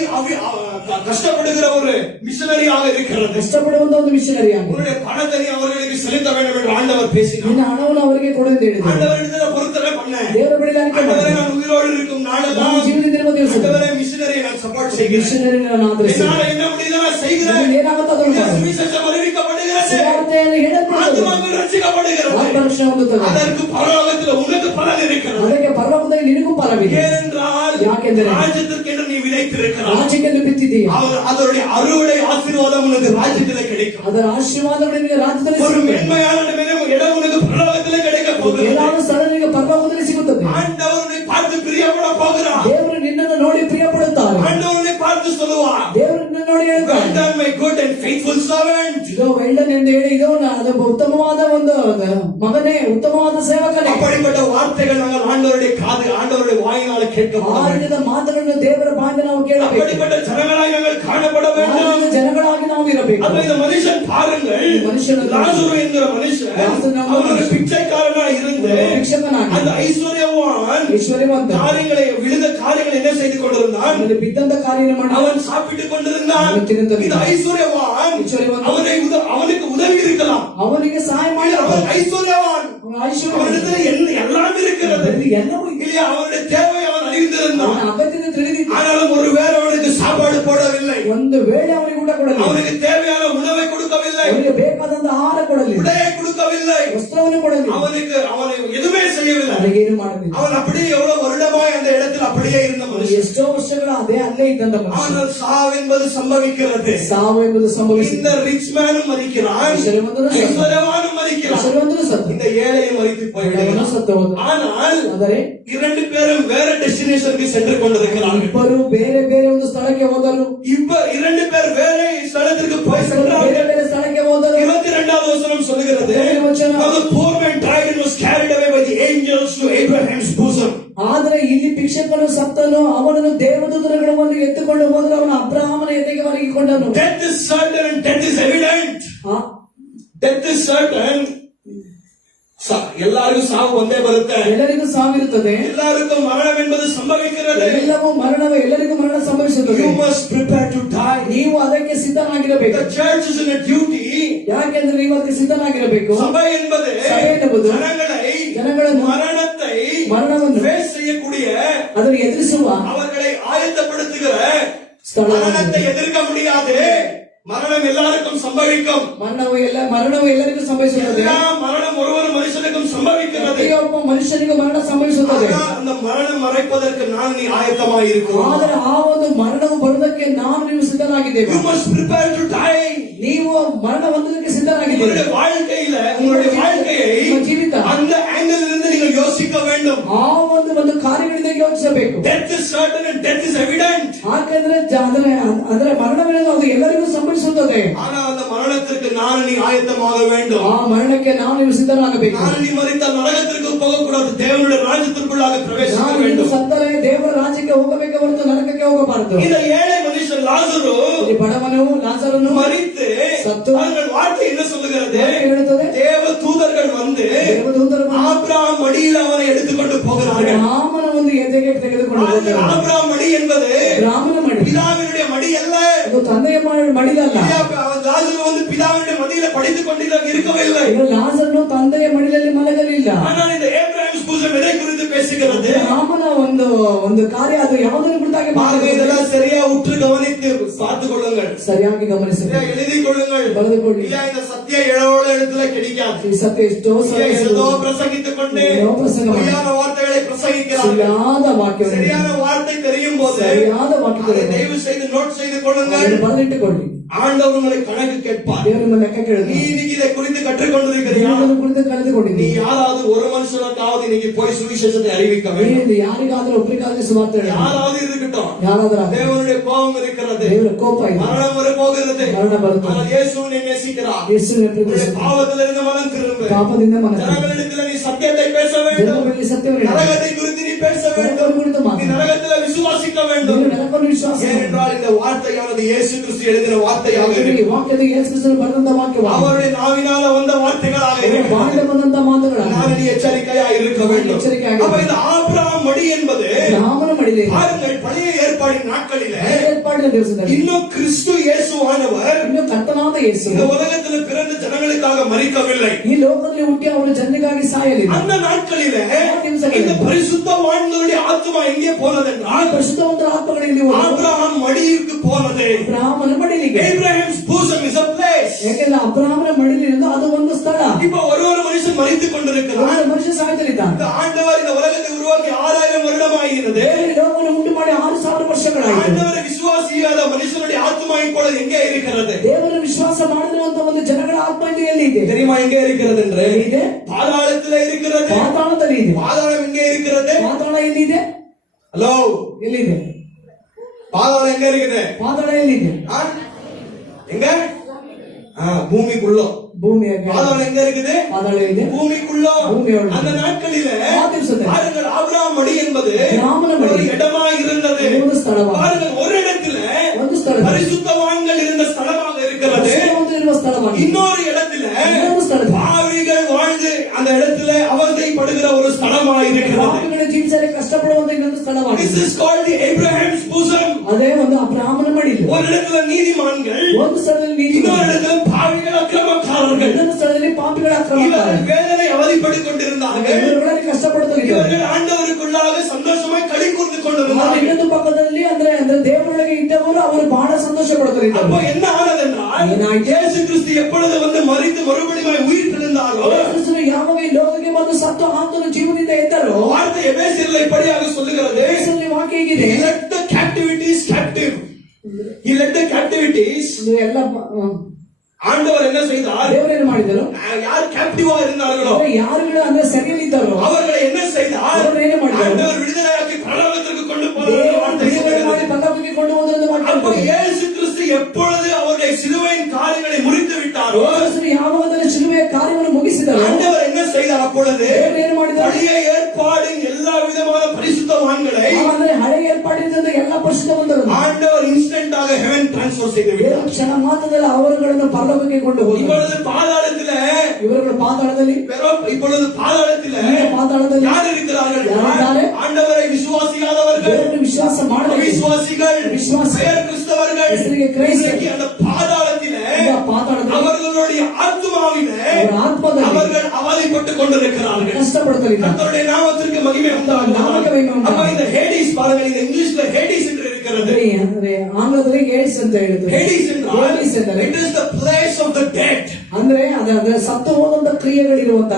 கஷ்டப்படுகிற ஒரு மிஷனரியாக இருக்கிறது. ಕಷ್ಟಪಡುವಂತ ಒಂದು ಮಿಷನರಿ ಆಗಿದೆ. உன்னுடைய பணத்தை நீ அவர்களுக்கு செலுத்த வேண்டும் என்று ஆண்டவர் பேசினார். ನಿನ್ನ ಹಣವನ್ನು ಅವರಿಗೆ ಕೊಡು ಎಂದು ಹೇಳಿದರು. ஆண்டவரிடத்துல பொறுத்தரை பண்ணேன். ದೇವರ ಬಳಿ ಅರಿಕೆ ஆண்டவரே ಮಾಡಿ நான் உயிரோடு இருக்கும் நாளெல்லாம் ನಾನು ಜೀವನದಿರುವ ದಿವಸ ஆண்டவரே மிஷனரியை நான் சப்போர்ட் செய்கிறேன். ಮಿಷನರಿ ನಾನು ಆಧರಿಸುತ್ತೇನೆ. என்னால என்ன முடியுதோ நான் செய்கிறேன். ನಿನಗೆ ಏನಾಗುತ್ತೋ ಅದನ್ನು இந்த ಮಾಡು. சுவிசேஷம் அறிவிக்கப்படுகிறது, ಸುವಾರ್ತೆಯನ್ನು ಹೇಳಲ್ಪಡುತ್ತದೆ. ஆத்துமாக்கள் ரட்சிக்கப்படுகிறது. ಆತ್ಮರಕ್ಷಣೆ ಹೊಂದುತ್ತದೆ. அதற்கு பரலோகத்தில் உனக்கு பலன் இருக்கிறது. ಅದಕ್ಕೆ ಪರಲೋಕದಲ್ಲಿ ನಿನಗೂ ಫಲವಿದೆ. ஏனென்றால் ಯಾಕೆಂದರೆ ராஜ்யத்திற்கென்று நீ விதைத்திருக்கிறாய். ರಾಜ್ಯಕ್ಕೆಂದು ಬಿತ್ತಿದೀಯ. அதனுடைய அறுவடை ஆசீர்வாதம் உனக்கு ராஜ்யத்திலே கிடைக்கும். ಅದರ ಆಶೀರ್ವಾದಗಳು ನಿನಗೆ ರಾಜ್ಯದಲ್ಲಿ ஒரு ಸಿಗುತ್ತದೆ. மென்மையான இடம் உனக்கு பரலோகத்திலே கிடைக்க போகிறது. ಎಲ್ಲಾದರೂ ಸ್ಥಳ ನಿನಗೆ ಪರಲೋಕದಲ್ಲಿ ಸಿಗುತ್ತದೆ. ஆண்டவர் உன்னை பார்த்து பிரியப்பட போகிறார். ದೇವರು ನಿನ್ನನ್ನು ನೋಡಿ ಪ್ರಿಯ ಪಡುತ್ತಾರೆ. ஆண்டவர் உன்னை பார்த்து சொல்லுவார், ದೇವರು ನಿನ್ನನ್ನು ನೋಡಿ well ಹೇಳ್ತಾರೆ, done my good and faithful servant. ಇದೋ ವೆಲ್ಡನ್ ಎಂದು ಹೇಳಿ, ಇದೋ ಅದು ಉತ್ತಮವಾದ ಒಂದು ಮಗನೇ, ಉತ್ತಮವಾದ ಸೇವಕನೇ. அப்படிப்பட்ட வார்த்தைகள் நாங்கள் ஆண்டவருடைய வாயினால கேட்க ಆ வேண்டும். ರೀತಿಯ ಮಾತುಗಳನ್ನು ದೇವರ ಬಾಯಿಂದ ನಾವು ಕೇಳಬೇಕು. அப்படிப்பட்ட ஜனங்களாய் நாங்கள் காணப்பட ಆ வேண்டும். ರೀತಿಯ ಜನಗಳಾಗಿ ನಾವು ಇರಬೇಕು. அப்ப இந்த மனுஷன் பாருங்கள், மனுஷன் லாசரு என்கிற மனுஷன் அவன் ஒரு பிச்சைக்காரனா இருந்து ಭಿಕ್ಷಕನಾಗಿ அந்த ஐஸ்வர்யவான் ಐಶ್ವರ್ಯವಂತ விழுந்த காரியங்களை என்ன செய்து கொண்டிருந்தான்? ಆಮೇಲೆ ಬಿದ್ದಂತ ಕಾರ್ಯ ಮಾಡಿ அவன் சாப்பிட்டுக் கொண்டிருந்தான். அவன் ತಿನ್ನುತ್ತಿದ್ದ. இந்த ஐஸ்வர்யவான் ஐஸ்வர்யவான் அவனுக்கு உதவி இருக்கலாம். ಅವನಿಗೆ ಸಹಾಯ ಮಾಡಿ அவன் ஐஸ்வர்யவான், ಐಶ್ವರ್ಯ அவனிடத்தில் எல்லாம் இருக்கிறது ಎಲ್ಲವೂ இல்லையா? அவனுடைய தேவை அவன் அறிந்திருந்தான். ಅವನ ಅಗತ್ಯತೆ ತಿಳಿದಿದ್ದ. ஆனாலும் ஒருவேளை அவனுக்கு சாப்பாடு போடவில்லை, ಒಂದು ವೇಳೆ ಅವನಿಗೆ ಊಟ ಕೊಡಲಿಲ್ಲ, அவனுக்கு தேவையான உணவை கொடுக்கவில்லை, ಅವನಿಗೆ ಬೇಕಾದಂತ ಆಹಾರ ಕೊಡಲಿಲ್ಲ, உடையை கொடுக்கவில்லை, ವಸ್ತ್ರವನ್ನು ಕೊಡಲಿಲ್ಲ, அவனை எதுவுமே செய்யவில்லை. ಅವನಿಗೇನು ಮಾಡಲಿಲ್ಲ. அவன் அப்படியே எவ்வளவு வருடமாய் அந்த இடத்தில் அப்படியே இருந்த மனுஷன். ಎಷ್ಟೋ ವರ್ಷಗಳ ಅದೇ ಅಲ್ಲೇ ಇದ್ದಂತ ಮನುಷ್ಯ. ஆனால் சாவு என்பது சம்பவிக்கிறது. ಸಾವು ಎಂಬುದು ಸಂಭವಿಸಿದ. இந்த ரிச் மேனும் மரிக்கிறான், ஐஸ்வர்யவானும் மரிக்கிறான், ಐಶ್ವರ್ಯವಂತನು ಸತ್ತು, இந்த ஏழையும் மரித்து போய்விடுகிறான். ಅವನು ಸತ್ತು ಹೋದ. ஆனால் ಆದರೆ இரண்டு பேரும் வேற டெஸ்டினேஷனுக்கு சென்று கொண்டிருக்கிறார்கள். ಇಬ್ಬರು ಬೇರೆ ಬೇರೆ ಒಂದು ಸ್ಥಳಕ್ಕೆ ಹೋದರು. இரண்டு பேர் வேற ஸ்தலத்திற்கு போய் ಬೇರೆ சென்றார்கள். ಬೇರೆ ಸ್ಥಳಕ್ಕೆ ಹೋದರು. 22வது வசனம் சொல்லுகிறது, ವಚನ. Now the poor man died and was carried away by the angels to Abraham's bosom. ಆದರೆ ಇಲ್ಲಿ ಭಿಕ್ಷಕನು ಸತ್ತನು, ಅವನನ್ನು ದೇವದೂತರುಗಳು ಬಂದು ಎತ್ತುಕೊಂಡು ಹೋದರು, ಅವನು ಅಬ್ರಹಾಮನ ಎದೆಗೆ ಒರಗಿಕೊಂಡನು. Death is certain and death is evident. ಆ, Death is certain. ಎಲ್ಲರಿಗೂ ಸಾವು ಒಂದೇ ಬರುತ್ತೆ. ಎಲ್ಲರಿಗೂ ಸಾವಿರುತ್ತದೆ. ಎಲ್ಲರಿಗೂ ಮರಣ ಎಂಬುದು ಸಂಭವಿக்கிறது. ಎಲ್ಲವೂ ಮರಣವೇ, ಎಲ್ಲರಿಗೂ ಮರಣ ಸಂಭವಿಸುತ್ತದೆ. You must prepare to die. ನೀವು ಅದಕ್ಕೆ ಸಿದ್ಧನಾಗಿರಬೇಕು. The church is in a duty. ಯಾಕೆಂದ್ರೆ ನೀವು ಅದಕ್ಕೆ ಸಿದ್ಧನಾಗಿರಬೇಕು. சபை என்பது சபை என்பது ஜனங்களை மரணವನ್ನು ஃபேஸ் செய்யக்கூடிய, ಅದನ್ನು ಎದುರಿಸುವ, அவர்களை ஆயத்தப்படுத்துகிற ಸ್ಥಳ. மரணத்தை எதிர்க்க முடியாது. மரணம் எல்லாருக்கும் சம்பவிக்கும். ಮರಣವು ಎಲ್ಲರಿಗೂ ಸಂಭವಿಸುತ್ತದೆ. மரணம் ஒவ்வொரு மனுஷனுக்கும் சம்பவிக்கிறது. ಪ್ರತಿಯೊಬ್ಬ ಮನುಷ್ಯನಿಗೂ ಮರಣ ಸಂಭವಿಸುತ್ತದೆ. அந்த மரணம் மறைப்பதற்கு நான் நீ ஆயத்தமாக இருக்கிறோம். ಆದರೆ ಆ ಒಂದು ಮರಣವು ಬರುವುದಕ್ಕೆ ನಾವು ನೀವು ಸಿದ್ಧರಾಗಿದ್ದೇವೆ. You must prepare to die. ನೀವು ಮರಣ ಹೊಂದೋದಕ್ಕೆ ಸಿದ್ಧರಾಗಿದ್ದೀರಿ. உங்களுடைய வாழ்க்கையை ನಿಮ್ಮ ಜೀವಿತ அந்த ஆங்கிள் இருந்து நீங்கள் யோசிக்க வேண்டும். ಆ ಒಂದು ಕಾರ್ಯಗಳಿಂದ ಯೋಚಿಸಬೇಕು. Death is certain and death is evident. ಯಾಕಂದ್ರೆ ಅಂದ್ರೆ ಮರಣವೆನ್ನುವುದು ಅದು ಎಲ್ಲರಿಗೂ ಸಂಭವಿಸುತ್ತದೆ. ஆனால் அந்த மரணத்திற்கு நான் நீ ஆயத்தமாக வேண்டும். ಆ ಮರಣಕ್ಕೆ ನಾವು ನೀವು ಸಿದ್ಧರಾಗಬೇಕು. நான் நீ மரித்த நரகத்திற்கு போகக்கூடாது, தேவனுடைய ராஜ்யத்திற்குள்ளாக பிரவேசிக்க வேண்டும். ಸತ್ತರೆ ದೇವರ ರಾಜ್ಯಕ್ಕೆ ಹೋಗಬೇಕೆ ಹೊರತು ನರಕಕ್ಕೆ ಹೋಗಬಾರದು. இந்த ஏழை மனுஷன் லாசரு ಬಡವನು ಲಾಜರನು மரித்து ಸತ್ತು அவர்கள் வார்த்தை என்ன சொல்லுகிறது? ಹೇಳುತ್ತದೆ, தேவ தூதர்கள் வந்து ದೇವದೂತರು ஆபிரகாம் மடியில் அவனை எடுத்துக்கொண்டு போகிறார்கள். ರಾಮನ ಒಂದು ಎದೆಗೆ ತೆಗೆದುಕೊಂಡು ಹೋದರು. ஆபிரகாம் மடி என்பது ರಾಮನ ಮಡಿ, பிதாவினுடைய மடி அல்ல. ಅದು ತಂದೆಯ ಮಡಿಲಲ್ಲ. லாசரு வந்து பிதாவினுடைய மடியில படித்துக் கொண்டிருக்க இருக்கவில்லை. ಲಾಜರನು ತಂದೆಯ ಮಡಿಲಲ್ಲಿ ಮಲಗಲಿಲ್ಲ. ஆனால் இந்த ஏப்ரஹாம் பூசம் எதை குறித்து பேசுகிறது? ರಾಮನ ಒಂದು ಕಾರ್ಯ, அது ಯಾವುದನ್ನು ಕುರಿತಾಗಿ இதெல்லாம் சரியா உற்று கவனித்து பார்த்துக் கொள்ளுங்கள், ಸರಿಯಾಗಿ ಗಮನಿಸಿ, எழுதிக் கொள்ளுங்கள். ಬರೆದುಕೊಳ್ಳಿ. இந்த சத்திய இழவோட இடத்துல கிடைக்காது. ಈ ಸತ್ಯ ಎಷ್ಟೋ ஏதோ பிரசங்கித்துக் கொண்டு பொய்யான வார்த்தைகளை பிரசங்கிக்கிறார்கள். ಸರಿಯಾದ ವಾಕ್ಯ, சரியான வார்த்தை தெரியும் போது ಸರಿಯಾದ ವಾಕ್ಯಗಳು தயவு செய்து நோட் செய்து கொள்ளுங்கள். ಬರೆದಿಟ್ಟುಕೊಳ್ಳಿ. ஆண்டவர் உங்களை கணக்கு கேட்பார். ದೇವರು ನಿಮ್ಮ ಲೆಕ್ಕ நீ ಕೇಳುತ್ತಾನೆ. இன்னைக்கு இதை குறித்து கற்றுக்கொண்டிருக்கிறியா? ಇದನ್ನು ಕುರಿತು நீ ಕಲಿತುಕೊಂಡಿದ್ದೀರಿ. யாராவது ஒரு மனுஷனுக்காவது இன்னைக்கு போய் சுவிசேஷத்தை அறிவிக்க வேண்டும். ನೀನು ಯಾರಿಗಾದ್ರೂ ಒಬ್ಬರಿಗಾದ್ರೂ ಸುವಾರ್ತೆ ಹೇಳು. யாராவது இருக்கட்டும். ಯಾರಾದ್ರೂ தேவனுடைய கோபம் இருக்கிறது, ದೇವರ ಕೋಪ ಇದೆ, மரணம் வர போகிறது. ಮರಣ ಬರುತ್ತದೆ. ஆனால் இயேசு உன்னை நேசிக்கிறார். ಯೇಸುವಿನ உன்னுடைய ಪ್ರೀತಿಸುತ್ತಾನೆ. பாவத்திலிருந்து மனம் திரும்ப. ಪಾಪದಿಂದ ಮನ ஜனங்களிடத்தில் நீ சத்தியத்தை பேச வேண்டும். ಜನರಲ್ಲಿ ಸತ್ಯವನ್ನು ಹೇಳು. நரகத்தை குறித்து நீ பேச வேண்டும். ನರಕವನ್ನು ಕುರಿತು நீ ಮಾತನಾಡು. நரகத்தில் விசுவாசிக்க வேண்டும். ನೀನು ನರಕವನ್ನು ವಿಶ್ವಾಸ ಮಾಡು. ஏனென்றால் இந்த வார்த்தையானது இயேசு கிறிஸ்து எழுதின வார்த்தையாக ಈ இருக்கிறது. ವಾಕ್ಯದ ಯೇಸು ಕ್ರಿಸ್ತನು ಬರೆದಂತ ವಾಕ್ಯವಾಗಿದೆ. அவருடைய நாவினால வந்த வார்த்தைகளாக ಅವರ இருக்கிறது. ಬಾಯಿಂದ ಬಂದಂತ ಮಾತುಗಳಾಗಿದೆ. நான் நீ எச்சரிக்கையா இருக்க வேண்டும். எச்சரிக்கையாக அப்ப இந்த ஆபிரகாம் மடி என்பது ರಾಮನ ಮಡಿಲೆ பாருங்கள், பழைய ஏற்பாடின் நாட்களிலே ಏರ್ಪಾಡಿನ ದಿವಸದಲ್ಲಿ இன்னும் கிறிஸ்து இயேசுவானவர் ಇನ್ನು ಕರ್ತನಾದ ಯೇಸು இந்த உலகத்தில் பிறந்த ஜனங்களுக்காக மரிக்கவில்லை. ಈ ಲೋಕದಲ್ಲಿ ಹುಟ್ಟಿ ಅವರು ಜನರಿಗಾಗಿ ಸಾಯಲಿಲ್ಲ. அந்த நாட்களிலே இந்த பரிசுத்தவான்களுடைய ஆத்மா எங்கே போனது ಆ என்றால் ಪರಿಶುದ್ಧವಂತರ ಆತ್ಮಗಳಲ್ಲಿ ಹೋಗಿ ஆபிரகாம் மடிக்கு போனது. ಅಬ್ರಹಾಮನ ಮಡಿಲಿಗೆ. Abraham's bosom is a place. ಯಾಕೆಂದ್ರೆ ಅಬ್ರಹಾಮನ ಮಡಿಲಿருந்து ಅದು ಒಂದು ಸ್ಥಳ. இப்ப ஒரு மனுஷன் மரித்துக் கொண்டிருக்கிறார். ಒಂದು ಮನುಷ್ಯ ಸಾಯ್ತಲಿದ್ದಾನೆ. இந்த ஆண்டவர் இந்த உலகத்தை உருவாக்கி 6000 வருடமாகிறது. ದೇವರು ಈ ಲೋಕವನ್ನು ಉಂಟು ಮಾಡಿ 6000 ವರ್ಷಗಳಾಯಿತು. ஆண்டவரை விசுவாசியாத மனுஷனுடைய ஆத்மா இப்பொழுது எங்கே இருக்கிறது? ದೇವರ ವಿಶ್ವಾಸ ಮಾಡಿರುವಂತ ಒಂದು ಜನಗಳ ಆತ್ಮ ಇದು ಎಲ್ಲಿದೆ? தெரியுமா எங்கே இருக்கிறது என்று? ಎಲ್ಲಿದೆ? பாதாளத்தில் இருக்கிறது. ಪಾತಾಳದಲ್ಲಿ ಇದೆ. பாதாளம் எங்கே இருக்கிறது? ಪಾತಾಳ ಎಲ್ಲಿದೆ? ஹலோ, ಎಲ್ಲಿದೆ? பாதாளம் எங்க இருக்குது? ಪಾತಾಳ ಎಲ್ಲಿದೆ? ஆ? எங்க? பூமிக்குள்ள. ಭೂಮಿಯಾಗ பாதாளம் எங்க இருக்குது? ಪಾತಾಳ ಇದೆ. பூமிக்குள்ள. பூமியோடு. அந்த நாட்களிலே ಆ ದಿವಸದಲ್ಲಿ பாருங்கள், ஆபிரகாம் மடி என்பது ராமன மடி. ஒரு இடமா இருந்தது. ಒಂದು ಸ್ಥಳವಾಗಿದೆ. பாருங்கள், ஒரு இடத்துல ಒಂದು ಸ್ಥಳ பரிசுத்தவான்கள் இருந்த ஸ்தலமாக இருக்கிறது. ಇರುವ ಸ್ಥಳವಾಗಿದೆ. இன்னொரு இடத்துல ಇನ್ನೊಂದು ಸ್ಥಳ பாவிகள் வாழ்ந்து அந்த இடத்துல அவஸ்தைப்படுகிற ஒரு ஸ்தலமாக இருக்கிறது. ಪಾಪಿಗಳ ಜೀವಿಸಲು ಕಷ್ಟಪಡುವಂತ ಇನ್ನೊಂದು ಸ್ಥಳವಾಗಿದೆ. This is called the Abraham's bosom. ಅದೇ ಒಂದು ಅಬ್ರಹಾಮನ ಮಡಿಲು. ஒரு இடத்துல நீதிமான்கள், ಒಂದು ಸ್ಥಳದಲ್ಲಿ ನೀತಿ, இன்னொரு இடத்துல பாவிகள் அக்கிரமக்காரர்கள். ಇನ್ನೊಂದು ಸ್ಥಳದಲ್ಲಿ ಪಾಪಿಗಳ ಅಕ್ರಮ. இவர்கள் வேதனை அவதிப்பட்டுக் கொண்டிருந்தார்கள். ಇವರುಗಳಲ್ಲಿ ಕಷ್ಟಪಡುತ್ತಿದ್ದಾರೆ. இவர்கள் ஆண்டவருக்குள்ளாக சந்தோஷமாய் களி கூர்ந்து கொண்டிருந்தார்கள். ಇನ್ನೊಂದು ಪಕ್ಕದಲ್ಲಿ ಅಂದ್ರೆ ದೇವರೊಳಗೆ ಇದ್ದವರು ಅವರು ಬಹಳ ಸಂತೋಷ ಪಡುತ್ತಿದ್ದಾರೆ. அப்போ என்ன ஆனது என்றால், இயேசு கிறிஸ்து எப்பொழுது வந்து மரித்து மறுபடியும் உயிர்த்தெழுந்தாரோ, ಕ್ರಿಸ್ತನು ಯಾವಾಗ ಈ ಲೋಕಕ್ಕೆ ಬಂದು ಸತ್ತು ಆತನು ಜೀವನದಿಂದ ಎದ್ದರೋ, வார்த்தை எபேசியரில் இப்படியாக சொல்லுகிறது, ಯೇಸುವಿನ ವಾಕ್ಯ ಹೀಗಿದೆ, He led the captivities captive. He led the captivities. ಎಲ್ಲ ஆண்டவர் என்ன செய்தார்? ದೇವರೇನು ಮಾಡಿದರು? யார் கேப்டிவா இருந்தார்களோ ಯಾರುಗಳು ಅಂದ್ರೆ ಸರಿಯಲ್ಲಿದ್ದಾರೋ அவர்களை என்ன செய்தார்? ಅವರನ್ನೇನು ಮಾಡಿದರು? ஆண்டவர் விடுதலையாக்கி பரலோகத்திற்கு கொண்டு ದೇವರು போனார். ಬಿಡುಗಡೆ ಮಾಡಿ ಪರಲೋಕಕ್ಕೆ ಕೊಂಡು ಹೋದರೆಂದು அப்போ ವಾಕ್ಯ. இயேசு கிறிஸ்து எப்பொழுது அவருடைய சிலுவையின் காரியங்களை முடித்து விட்டாரோ, ಯೇಸುವು ಯಾವಾಗಲೂ ಶಿಲುಬೆಯ ಕಾರ್ಯವನ್ನು ಮುಗಿಸಿದರು. ஆண்டவர் என்ன செய்தார்? அப்பொழுது ದೇವರು ಏನು ಮಾಡಿದರು? பழைய ஏற்பாடின் எல்லா விதமான பரிசுத்தவான்களை ಅಂದ್ರೆ ಹಳೆ ಏರ್ಪಾಡಿನಿಂದ ಎಲ್ಲ ಪರಿಶುದ್ಧವಂತರನ್ನು ஆண்டவர் இன்ஸ்டன்டாக ஹெவன் ட்ரான்ஸ்ஃபர் செய்து விட்டார். ದೇವರು ಕ್ಷಣ ಮಾತ್ರದಲ್ಲಿ ಅವರುಗಳನ್ನು ಪರಲೋಕಕ್ಕೆ ಕೊಂಡು ಹೋದರು. இப்பொழுது பாதாளத்தில ಇವರುಗಳು ಪಾತಾಳದಲ್ಲಿ, இப்பொழுது பாதாளத்தில ಪಾತಾಳದಲ್ಲಿ யார் இருக்கிறார்கள்? யாரிದ್ದಾರೆ? ஆண்டவரை விசுவாசியாதவர்கள், ದೇವರನ್ನು ವಿಶ್ವಾಸ ಮಾಡಬೇಕು. அவிசுவாசிகள், விசுவாசி, பெயர் கிறிஸ்தவர்கள். ಹೆಸರಿಗೆ ಕ್ರೈಸ್ತ. இன்றைக்கு அந்த பாதாளத்தில ಪಾತಾಳದಲ್ಲಿ அவர்களுடைய ஆத்மாவிலே ಅವರ ಆತ್ಮದಲ್ಲಿ அவர்கள் அவதிப்பட்டுக் கொண்டிருக்கிறார்கள். ಕಷ್ಟಪಡುತ್ತಿದ್ದಾರೆ. கர்த்தருடைய நாமத்திற்கு மகிமை உண்டாகுக. நாமಕ್ಕೆ மகிமை உண்டாகுக. அப்ப இந்த ஹேடிஸ் பாருங்கள், இந்த இங்கிலீஷ்ல ஹேடிஸ் என்று இருக்கிறது. ಅಂದ್ರೆ ಆಂಗ್ಲದಲ್ಲಿ ಏಡ್ಸ್ ಅಂತ ಹೇಳಿದ್ರು. ஹேடிஸ் என்றால் Hades ಎಂದರೆ it is the place of the dead. ಅಂದ್ರೆ ಅದ ಸತ್ತು ಹೋದಂತ ಕ್ರಿಯೆಗಳಿರುವಂತ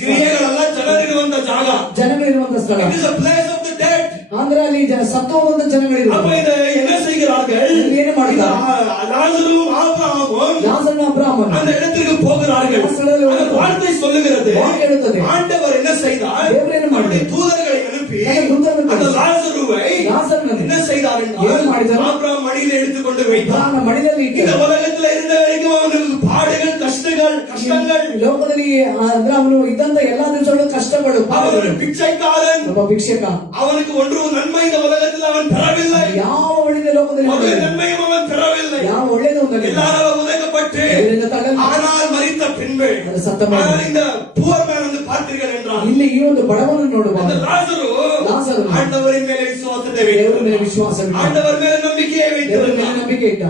ಕ್ರಿಯೆಗಳೆಲ್ಲ ಜನರಿರುವಂತ ಜಾಗ. ಜನಗಳಿರುವಂತ ಸ್ಥಳ. It is a place of the dead. ಅಂದ್ರೆ ಅಲ್ಲಿ ಸತ್ತು ಹೋದಂತ அப்ப ಜನಗಳಿರುವಂತ. இதை என்ன செய்கிறார்கள்? ಏನು ಮಾಡಿದ್ದಾರೆ? லாசரும் ஆபிரகாமும் ಲಾಜರನು ಅಬ್ರಹಾಮನು ஆபிரகாம் அந்த இடத்துக்கு போகிறார்கள். அந்த வார்த்தை சொல்லுகிறது, ஆண்டவர் என்ன செய்தார்? அவருடைய தூதர்களை அனுப்பி அந்த லாசருவை என்ன செய்தார் என்றால் ஆபிரகாம் மடியில எடுத்துக்கொண்டு வைத்தார். இந்த உலகத்துல இருந்த வரைக்கும் அவனுக்கு பாடுகள், கஷ்டங்கள். ಲೋಕದಲ್ಲಿ ಅಂದ್ರೆ ಅವನು ಇದ್ದಂತ ಎಲ್ಲಾ ದಿವಸಗಳು ಕಷ್ಟಗಳು. அவன் பிச்சைக்காரன், ಭಿಕ್ಷಕ. அவனுக்கு ஒன்று நன்மை இந்த உலகத்தில் அவன் பெறவில்லை. ಯಾವ ಒಳ್ಳೆಯ ಲೋಕದಲ್ಲಿ நன்மையும் அவன் பெறவில்லை. ಯಾವ ಒಳ್ಳೆಯದು எல்லாரும் உதைக்கப்பட்டு ஆனால் மரித்த பின்பு இந்த புவர் மேன் வந்து பார்த்தீர்கள் என்றால் ಇಲ್ಲಿ ಈ ಒಂದು ಬಡವನನ್ನು ನೋಡುವಾಗ லாசரு ஆண்டவரின் மேலே விசுவாசத்தை வைத்தார். ஆண்டவர் மேலே நம்பிக்கையை வைத்திருந்தார். ನಂಬಿಕೆ ಇಟ್ಟ.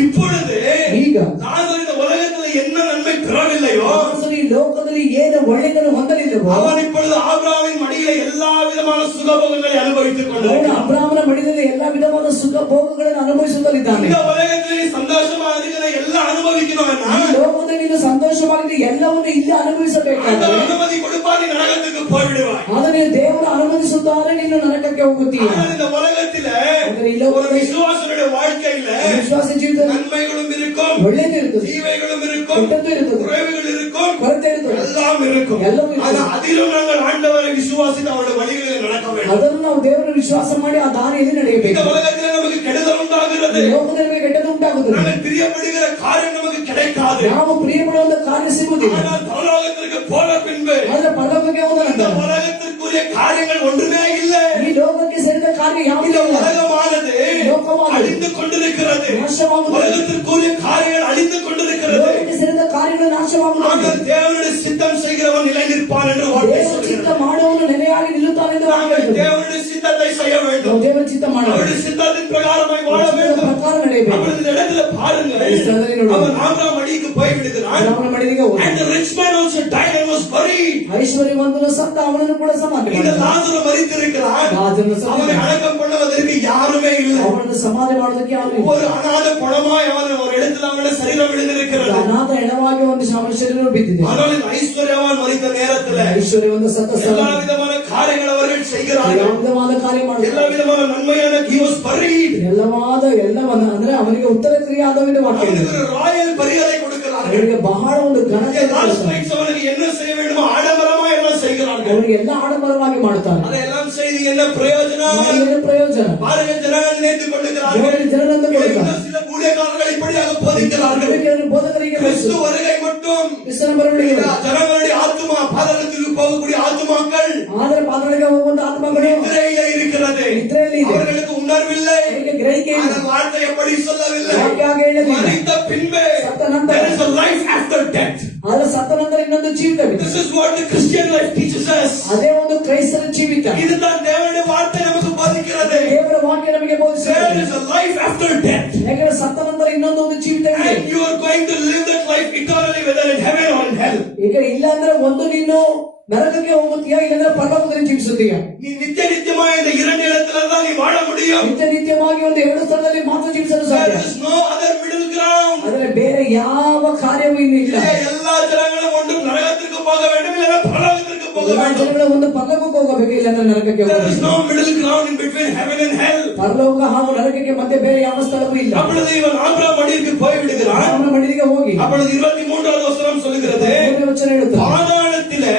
இப்பொழுது ಈಗ லாசரு இந்த உலகத்தில் என்ன நன்மை பெறவில்லையோ, ಈ ಲೋಕದಲ್ಲಿ ಏನು ಒಳ್ಳೆಯನ್ನು ಹೊಂದಲಿಲ್ಲವೋ, அவன் இப்பொழுது ஆபிரகாமின் மடியிலே எல்லா விதமான சுகபோகங்களை ಅನುಭವಿಸಿக் கொண்டிருக்கிறான். ಅಬ್ರಾಮನ ಮಡಿಯಲ್ಲಿ ಎಲ್ಲಾ ವಿಧವಾದ ಸುಖ ಭೋಗಗಳನ್ನು ಅನುಭವಿಸುತ್ತಲಿದ್ದಾನೆ. இந்த உலகத்தில் சந்தோஷமா இருக்கிற எல்லாம் அனுபவிக்கணும்னா ಈ ಲೋಕದಲ್ಲಿ ನೀನು ಸಂತೋಷವಾಗಿ ಎಲ್ಲವನ್ನು ಇಲ್ಲಿ ಅನುಭವಿಸಬೇಕಾದರೆ ಅನುಮತಿ ಕೊಡುಪಾಡಿ ನರಕಕ್ಕೆ போய்விடுவாய். ಆದರೆ ದೇವರು ಅನುಮತಿಸುತ್ತಾರೆ, ನೀನು ನರಕಕ್ಕೆ ಹೋಗುತ್ತೀಯ. இந்த உலகத்திலே ஒரு விசுவாசனுடைய வாழ்க்கையில ವಿಶ್ವಾಸ ಜೀವಿತ நன்மைகளும் இருக்கும், ಒಳ್ಳೆಯದು ಇರುತ್ತದೆ, தீமைகளும் இருக்கும், ಕೆಟ್ಟದ್ದು ಇರುತ್ತದೆ, குறைவுகள் இருக்கும், ಕೊರತೆ ಇರುತ್ತದೆ, எல்லாம் இருக்கும். ஆனா அதிலும் நாங்கள் ஆண்டவரை விசுவாசித்து அவருடைய வழிகளில் நடக்க வேண்டும். ಅದನ್ನು ನಾವು ದೇವರ ವಿಶ್ವಾಸ ಮಾಡಿ ಆ ದಾರಿಯಲ್ಲಿ ನಡೆಯಬೇಕು. இந்த உலகத்திலே நமக்கு கெடுதல் உண்டாகிறது, ಲೋಕದಲ್ಲಿ ಕೆಟ್ಟದ್ದು ಉಂಟಾಗುತ್ತದೆ, நாங்கள் பிரியப்படுகிற காரியம் நமக்கு கிடைக்காது. ನಾವು ಪ್ರಿಯಪಡುವಂತ ಕಾರ್ಯ ಸಿಗುವುದಿಲ್ಲ. ஆனால் பரலோகத்திற்கு போன பின்பு ಆದರೆ ಪರಲೋಕಕ್ಕೆ ಹೋದ இந்த ನಂತರ உலகத்திற்குரிய காரியங்கள் ஒன்றுமே இல்லை. ಈ ಲೋಕಕ್ಕೆ ಸೇರಿದ ಕಾರ್ಯ ಯಾವುದೂ இந்த ಇಲ್ಲ. உலகமானது அழிந்து கொண்டிருக்கிறது. ನಾಶವಾಗುತ್ತದೆ. உலகத்திற்குரிய காரியங்கள் அழிந்து கொண்டிருக்கிறது. ಲೋಕಕ್ಕೆ ಸೇರಿದ ಕಾರ್ಯಗಳು ನಾಶವಾಗುತ್ತದೆ. ஆனால் தேவனுடைய சித்தம் செய்கிறவன் நிலை நிற்பான் என்று வார்த்தை ದೇವರ ಚಿತ್ತ சொல்கிறது. ಮಾಡುವವನು ನೆಲೆಯಾಗಿ ನಿಲ್ಲುತ್ತಾನೆ ಎಂದು நாங்கள் ವಾಕ್ಯ ಹೇಳುತ್ತದೆ. தேவனுடைய சித்தத்தை செய்ய வேண்டும். ನಾವು ದೇವರ ಚಿತ್ತ ಮಾಡೋಣ, அவருடைய சித்தத்தின் பிரகாரமாய் வாழ ಚಿತ್ತದ வேண்டும். ಪ್ರಕಾರ ನಡೆಯಬೇಕು. அப்பொழுது இந்த இடத்துல பாருங்கள், ಈ ಸ್ಥಳದಲ್ಲಿ ನೋಡು. அவன் ஆபிரகாம் மடிக்கு போய் விடுகிறான். ಅವನ ಮಡಿಲಿಗೆ ಹೋದ. And the rich man also died and was buried. ಐಶ್ವರ್ಯವಂತನು ಸತ್ತ, ಅವನನ್ನು ಕೂಡ ಸಮಾಧಿ இந்த ಮಾಡಿದ. லாசரு மரித்திருக்கிறான். ಲಾಜರನು ಸತ್ತ, அவனை அடக்கம் பண்ணுவதற்கு யாருமே இல்லை. ಅವನನ್ನು ಸಮಾಧಿ ಮಾಡೋದಕ್ಕೆ ಯಾರು ಇಲ್ಲ. ஒரு அநாத பணமாய் அவன் ஒரு இடத்துல அவனுடைய சரீரம் விழுந்திருக்கிறது. ಅನಾಥ ಹೆಣವಾಗಿ ಒಂದು ಶರೀರ ಬಿದ್ದಿದೆ. ஆனால் இந்த ஐஸ்வர்யவான் மரித்த நேரத்தில் ಐಶ್ವರ್ಯವಂತ ಸತ್ತ எல்லா விதமான காரியங்கள் அவர்கள் செய்கிறார்கள். ಯಾವ ವಿಧವಾದ ಕಾರ್ಯ எல்லா ಮಾಡುತ್ತಾರೆ. விதமான நன்மையான he was buried. ಎಲ್ಲವನ್ನ ಅಂದ್ರೆ ಅವನಿಗೆ ಉತ್ತರ ಕ್ರಿಯೆ ಆದವಿದೆ ವಾಕ್ಯ ಇದೆ. அவனுக்கு ஒரு ராயல் பரியாதை கொடுக்கிறார்கள். ಅವನಿಗೆ ಬಹಳ ಒಂದು ಘನತೆ அவனுக்கு என்ன செய்ய வேண்டுமோ ஆடம்பரமா எல்லாம் செய்கிறார்கள். ಅವನಿಗೆ ಎಲ್ಲ ಆಡಂಬರವಾಗಿ ಮಾಡುತ್ತಾರೆ. அதெல்லாம் செய்து என்ன பிரயோஜனம்? ಏನು ಪ್ರಯೋಜನ? பாருங்க, ஜனங்கள் நினைத்துக் கொண்டிருக்கிறார்கள், ಜನರನ್ನು ಕೊಡುತ್ತಾರೆ. சில ஊழியக்காரர்கள் இப்படியாக போதிக்கிறார்கள். ಬೋಧಕರಿಗೆ கிறிஸ்து வருகை மட்டும் ಕ್ರಿಸ್ತನ ಬರುವಿಕೆ ஜனங்களுடைய ஆத்துமா பாதாளத்துக்கு போகக்கூடிய ஆத்துமாக்கள் ಆದರೆ ಪಾತಾಳಕ್ಕೆ ಹೋಗುವಂತ ಆತ್ಮಗಳು நித்திரையிலே இருக்கிறது. ನಿದ್ರೆಯಲ್ಲಿ ಇದೆ. அவர்களுக்கு உணர்வில்லை, ಅವರಿಗೆ ಗ್ರಹಿಕೆ ಇಲ್ಲ. அந்த வார்த்தை எப்படி சொல்லவில்லை. ವಾಕ್ಯ ಹಾಗೆ ಹೇಳಲಿಲ್ಲ. மரித்த பின்பு ಸತ್ತ ನಂತರ there is a life after death. ಆದರೆ ಸತ್ತ ನಂತರ ಇನ್ನೊಂದು ಜೀವಿತವಿದೆ. This is what the Christian life teaches us. ಅದೇ ಒಂದು ಕ್ರೈಸ್ತರ ಜೀವಿತ. இதுதான் தேவனுடைய வார்த்தை நமக்கு போதிக்கிறது. ದೇವರ ವಾಕ್ಯ ನಮಗೆ There ಬೋಧಿಸುತ್ತದೆ. is a life after death. ಯಾಕಂದ್ರೆ ಸತ್ತ ನಂತರ ಇನ್ನೊಂದು ಒಂದು ಜೀವಿತವಿದೆ. And you are going to live that life eternally, whether in heaven or in hell. ಈಗ ಇಲ್ಲ ಅಂದ್ರೆ ಒಂದು ನೀನು ನರಕಕ್ಕೆ ಹೋಗುತ್ತೀಯಾ, ಇಲ್ಲಾಂದ್ರೆ ಪರಲೋಕದಲ್ಲಿ ಜೀವಿಸುತ್ತೀಯಾ. நீ நித்திய நித்தியமாய் இந்த இரண்டு இடத்துல தான் நீ வாழ முடியும். ನಿತ್ಯ ನಿತ್ಯವಾಗಿ ಒಂದು ಎರಡು ಸ್ಥಳದಲ್ಲಿ ಮಾತ್ರ ಜೀವಿಸಲು There ಸಾಧ್ಯ. is no other middle ground. ಆದರೆ ಬೇರೆ ಯಾವ ಕಾರ್ಯವೂ ಇನ್ನೂ ಇಲ್ಲ. எல்லா ஜனங்களும் ஒன்று நரகத்திற்கு போக வேண்டும், இல்லைன்னா பரலோகத்திற்கு போக ಎಲ್ಲ வேண்டும். ಜನಗಳು ಒಂದು ಪರಲೋಕಕ್ಕೆ ಹೋಗಬೇಕು, ಇಲ್ಲಾಂದ್ರೆ ನರಕಕ್ಕೆ There is ಹೋಗಬೇಕು. no middle ground in between heaven and hell. ಪರಲೋಕ ಹಾಗೂ ನರಕಕ್ಕೆ ಮಧ್ಯೆ ಬೇರೆ ಯಾವ ಸ್ಥಳವೂ ಇಲ್ಲ. அப்பொழுது இவன் ஆபிரகாம் மடியிற்கு போய் விடுகிறான். ಅವನ ಮಡಿಲಿಗೆ ಹೋಗಿ அப்பொழுது 23வது வசனம் சொல்லுகிறது, ಮೂರನೇ ವಚನ ಹೇಳುತ್ತದೆ, பாதாளத்திலே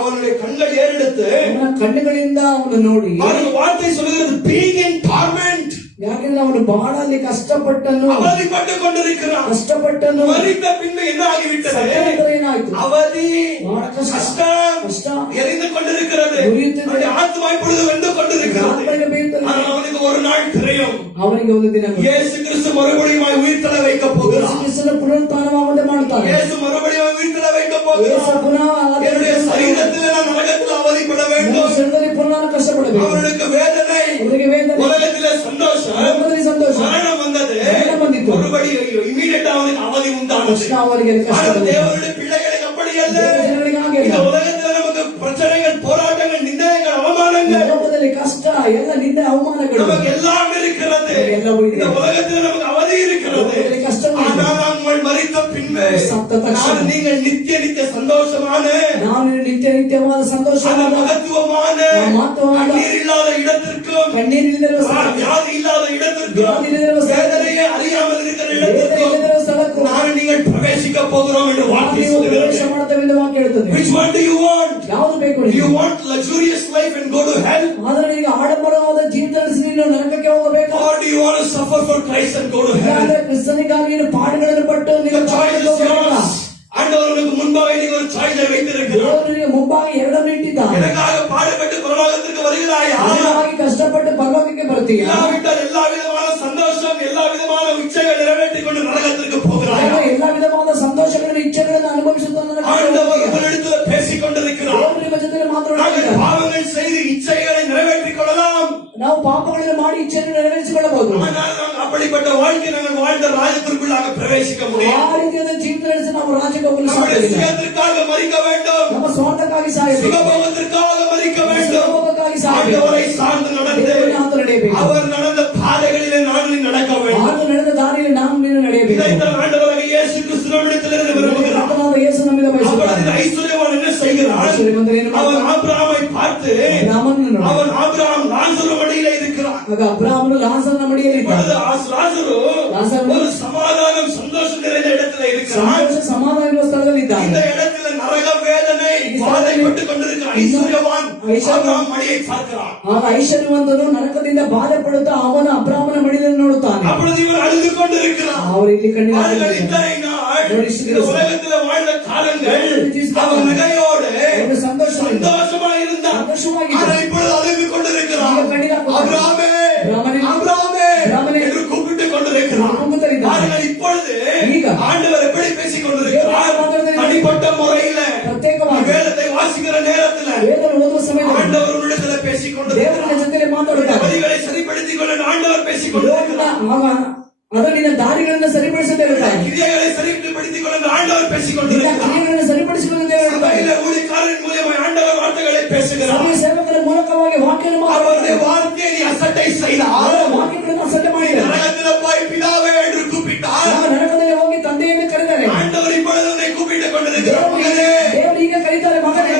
அவனுடைய கண்கள் ஏறெடுத்து ಅವನ ಕಣ್ಣುಗಳಿಂದ ಅವನು ನೋಡಿ, அவனுக்கு வார்த்தை சொல்லுகிறது, being in torment. ಯಾಕೆಂದ್ರೆ ಅವನು ಬಹಳ ಅಲ್ಲಿ ಕಷ್ಟಪಟ್ಟನು, அவதிப்பட்டுக் கொண்டிருக்கிறான். ಕಷ್ಟಪಟ್ಟನು. மரித்த பின்பு என்ன ஆகிவிட்டது? ಸತ್ತ ನಂತರ ಏನಾಯ್ತು? அவதி, ಬಹಳ கஷ்டம் ಕಷ್ಟ எரிந்து கொண்டிருக்கிறது. ಉರಿಯುತ್ತದೆ. அவனுடைய ஆத்மா இப்பொழுது வெந்து கொண்டிருக்கிறது. ಆತ್ಮಕ್ಕೆ ಬೇಯುತ್ತದೆ. ஆனால் அவனுக்கு ஒரு நாள் தெரியும், ಅವನಿಗೆ ಒಂದು ದಿನ இயேசு கிறிஸ்து மறுபடியும் உயிர்த்தெழ வைக்க போகிறார். ಯೇಸುಕ್ರಿಸ್ತನ ಪುನರುತ್ಥಾನವಾಗುವಂತೆ ಮಾಡ್ತಾನೆ. இயேசு மறுபடியும் உயிர்த்தெழ வைக்க ಯೇಸು போகிறார். ಪುನಃ என்னுடைய சரீரத்தில் நான் நரகத்தில் அவதிப்பட வேண்டும். ಶರೀರದಲ್ಲಿ ಪುನಃ ಕಷ್ಟಪಡಬೇಕು. அவனுக்கு வேதனை, ಅವರಿಗೆ ವೇದನೆ, உலகத்திலே சந்தோஷம், ಲೋಕದಲ್ಲಿ ಸಂತೋಷ, மரணம் வந்தது. ಮರಣ ಬಂದಿತು. மறுபடியும் இம்மீடியட்டா அவனுக்கு அவதி உண்டானது. ತಕ್ಷಣ ಅವರಿಗೆ ಕಷ್ಟ ஆனால் ಬಂದಿತು. தேவனுடைய பிள்ளைகளுக்கு அப்படி அல்ல. ದೇವರ ಜನಗಳಿಗೆ ಹಾಗೆ இந்த ಇಲ್ಲ. உலகத்தில் நமக்கு பிரச்சனைகள், போராட்டங்கள், நிந்தனைகள், அவமானங்கள், ಲೋಕದಲ್ಲಿ ಕಷ್ಟ, ಎಲ್ಲ ನಿಂದೆ, ಅವಮಾನಗಳು, நமக்கு எல்லாம் இருக்கிறது. ಎಲ್ಲವೂ ಇದೆ. இந்த உலகத்தில் நமக்கு அவதி இருக்கிறது. ಲೋಕದಲ್ಲಿ ಕಷ್ಟ ಇದೆ. ஆனால் நாங்கள் மரித்த பின்பு ಸತ್ತ ತಕ್ಷಣ நீங்கள் நித்திய நித்திய சந்தோஷமான, ನಾನು ನಿತ್ಯ ನಿತ್ಯವಾದ ಸಂತೋಷವಾದ, மகத்துவமான, ಮಹತ್ವವಾದ, கண்ணீர் இல்லாத இடத்திற்கும், ಕಣ್ಣೀರಿಲ್ಲದಿರುವ ಸ್ಥಳ, வியாதி இல்லாத இடத்திற்கும், ವ್ಯಾಧಿ ಇಲ್ಲದಿರುವ ಸ್ಥಳ, வேதனையை அறியாமல் இருக்கிற ವೇದನೆ இடத்திற்கும் ಇಲ್ಲದಿರುವ ಸ್ಥಳಕ್ಕೂ, ಇರುತ್ತದೆ. Which one do you want? ಯಾವುದು ಬೇಕು Do you ನಿನಗೆ? want luxurious life and go to hell? ಆದರೆ ನಿನಗೆ ಆಡಂಬರವಾದ ಜೀವಿತ ನಡೆಸಿ ನೀನು ನರಕಕ್ಕೆ ಹೋಗಬೇಕು, Or do you want to suffer for Christ and go to ಇಲ್ಲಾಂದ್ರೆ heaven? ಕ್ರಿಸ್ತನಿಗಾಗಿ ನೀನು ಪಾಠಗಳನ್ನು ಪಟ್ಟು ನೀನು The choice is ನರಕಕ್ಕೆ ಹೋಗಬೇಕಾ? yours. ஆண்டவருக்கு முன்பாக நீங்க ஒரு சாய்ஸை வைத்திருக்கிறார். ದೇವರು ನಿನಗೆ ಮುಂಭಾಗ ಎರಡನ್ನು ಇಟ್ಟಿದ್ದಾನೆ. எனக்காக பாடுபட்டு பரலோகத்திற்கு வருகிறாயா? ನಿನಗಾಗಿ ಕಷ್ಟಪಟ್ಟು ಪರಲೋಕಕ್ಕೆ ಬರ್ತೀಯ. இல்லாவிட்டால் எல்லா விதமான சந்தோஷம், எல்லா விதமான இச்சைகள் நிறைவேற்றிக் கொண்டு நரகத்திற்கு போகிறாயா? ಎಲ್ಲ ವಿಧವಾದ ಸಂತೋಷಗಳನ್ನು ಇಚ್ಛೆಗಳನ್ನು ಅನುಭವಿಸುತ್ತಾ ஆண்டவர் உங்களிடத்தில் பேசிக் கொண்டிருக்கிறார். ದೇವರು ನಿಮ್ಮ ಜೊತೆ நாங்கள் ಮಾತನಾಡುತ್ತಿದ್ದಾರೆ. பாவங்கள் செய்து இச்சைகளை நிறைவேற்றிக் கொள்ளலாம். ನಾವು ಪಾಪಗಳನ್ನು ಮಾಡಿ ಇಚ್ಛೆಯನ್ನು ನೆರವೇರಿಸಿಕೊಳ್ಳಬಹುದು. ஆனால் நாம் அப்படிப்பட்ட வாழ்க்கை நாங்கள் வாழ்ந்த ராஜ்யத்திற்குள்ளாக பிரவேசிக்க ಆ முடியும். ರೀತಿಯಾದ ಜೀವಿತ ನಡೆಸಿ ನಾವು ರಾಜ್ಯಕ್ಕೆ ಹೋಗಲು நம்முடைய ಸಾಧ್ಯವಿಲ್ಲ. சுயத்திற்காக மறிக்க வேண்டும். ನಮ್ಮ ಸ್ವಾರ್ಥಕ್ಕಾಗಿ ಸಾಯಬೇಕು, சுகபோகத்திற்காக மறிக்க வேண்டும். ಸುಖಭೋಗಕ್ಕಾಗಿ ಸಾಯಬೇಕು. ஆண்டவரை சார்ந்து நடந்து ದೇವರನ್ನ ಆತು ನಡೆಯಬೇಕು. அவர் நடந்த பாதைகளிலே நானும் நடக்க வேண்டும். ಆತ ನಡೆದ ದಾರಿಯಲ್ಲಿ ನಾವು ನೀನು ನಡೆಯಬೇಕು. இதைத்தான் ஆண்டவராகிய இயேசு கிறிஸ்து நம்மிடத்திலிருந்து விரும்புகிறார். ಕರ್ತನಾದ ಯೇಸು ನಮ್ಮಿಂದ ಬಯಸುತ್ತಾನೆ. அப்பொழுது ஐஸ்வர்யவான் என்ன செய்கிறான்? ಐಶ್ವರ್ಯವಂತನು ಏನು அவன் ಮಾಡ್ತಾನೆ? ஆபிரகாமை பார்த்து, ಅಬ್ರಹಾಮನನ್ನು ನೋಡಿ. அவன் ஆபிரகாம் லாசரு மடியிலே இருக்கிறான். ಆಗ ಅಬ್ರಹಾಮನು ಲಾಜರನ ಮಡಿಯಲ್ಲಿ ಇದ್ದಾನೆ. இப்பொழுது லாசரு ஒரு சமாதானம் சந்தோஷம் நிறைந்த இடத்துல இருக்கிறான். ಸಂತೋಷ ಸಮಾಧಾನ ಇರುವ ಸ್ಥಳದಲ್ಲಿ ಇದ್ದಾನೆ. இந்த இடத்துல நரக வேதனை பாதைப்பட்டுக் கொண்டிருக்கிறான். ஐஸ்வர்யவான் ஆபிரகாம் மடியை பார்க்கிறான். ಆಗ ಐಶ್ವರ್ಯವಂತನು ನರಕದಿಂದ ಬಾಧೆ ಪಡುತ್ತಾ ಅವನ ಅಬ್ರಹಾಮನ ಮಡಿಯನ್ನು ನೋಡುತ್ತಾನೆ. அப்பொழுது இவன் அழுது கொண்டிருக்கிறான். ಅವರು ಇಲ್ಲಿ ಕಣ್ಣಿನ பாருங்கள், இத்தனை நாள் இந்த உலகத்துல வாழ்ந்த காலங்கள் அவன் நகையோடு சந்தோஷமா இருந்தான். ஆனால் இப்பொழுது அழுது கொண்டிருக்கிறான். அபிரகாமே, அபிரகாமே என்று கூப்பிட்டுக் கொண்டிருக்கிறான். பாருங்கள், இப்பொழுது ஆண்டவர் எப்படி பேசிக் கொண்டிருக்கிறார்? தனிப்பட்ட முறையில வேதத்தை வாசிக்கிற நேரத்தில் ஆண்டவர் உன்னிடத்துல பேசிக் கொண்டிருக்கிறார். வழிகளை சரிப்படுத்திக் கொள்ள ஆண்டவர் பேசிக் கொண்டிருக்கிறார். ಅದನ್ನ ದಾರಿಗಳನ್ನು ಸರಿಪಡಿಸದೇ ಇರುತ್ತಾರೆ. கிரியைகளை சரிப்படுத்திக் கொள்ள ஆண்டவர் பேசிக் கொண்டிருக்கிறார். ಕ್ರಿಯೆಗಳನ್ನು ಸರಿಪಡಿಸಿಕೊಳ್ಳದೇ ಇರುತ್ತಾರೆ. சபையில ஊழியக்காரரின் மூலமாய் ஆண்டவர் வார்த்தைகளை பேசுகிறார். ಸಭೆ ಸೇವಕರ ಮೂಲಕವಾಗಿ ವಾಕ್ಯವನ್ನು அவருடைய வார்த்தையை நீ அசட்டை செய்தால், ವಾಕ್ಯಗಳನ್ನು ಅಸಡ್ಡೆ ಮಾಡಿದ್ದಾರೆ. நரகத்தில் போய் பிதாவே என்று கூப்பிட்டால், ನರಕದಲ್ಲಿ ಹೋಗಿ ತಂದೆಯನ್ನು ಕರೆದರೆ ஆண்டவர் இப்பொழுது உன்னை கூப்பிட்டுக் கொண்டிருக்கிறார். மகனே, ದೇವರು ಈಗ ಕರೀತಾರೆ, ಮಗನೇ,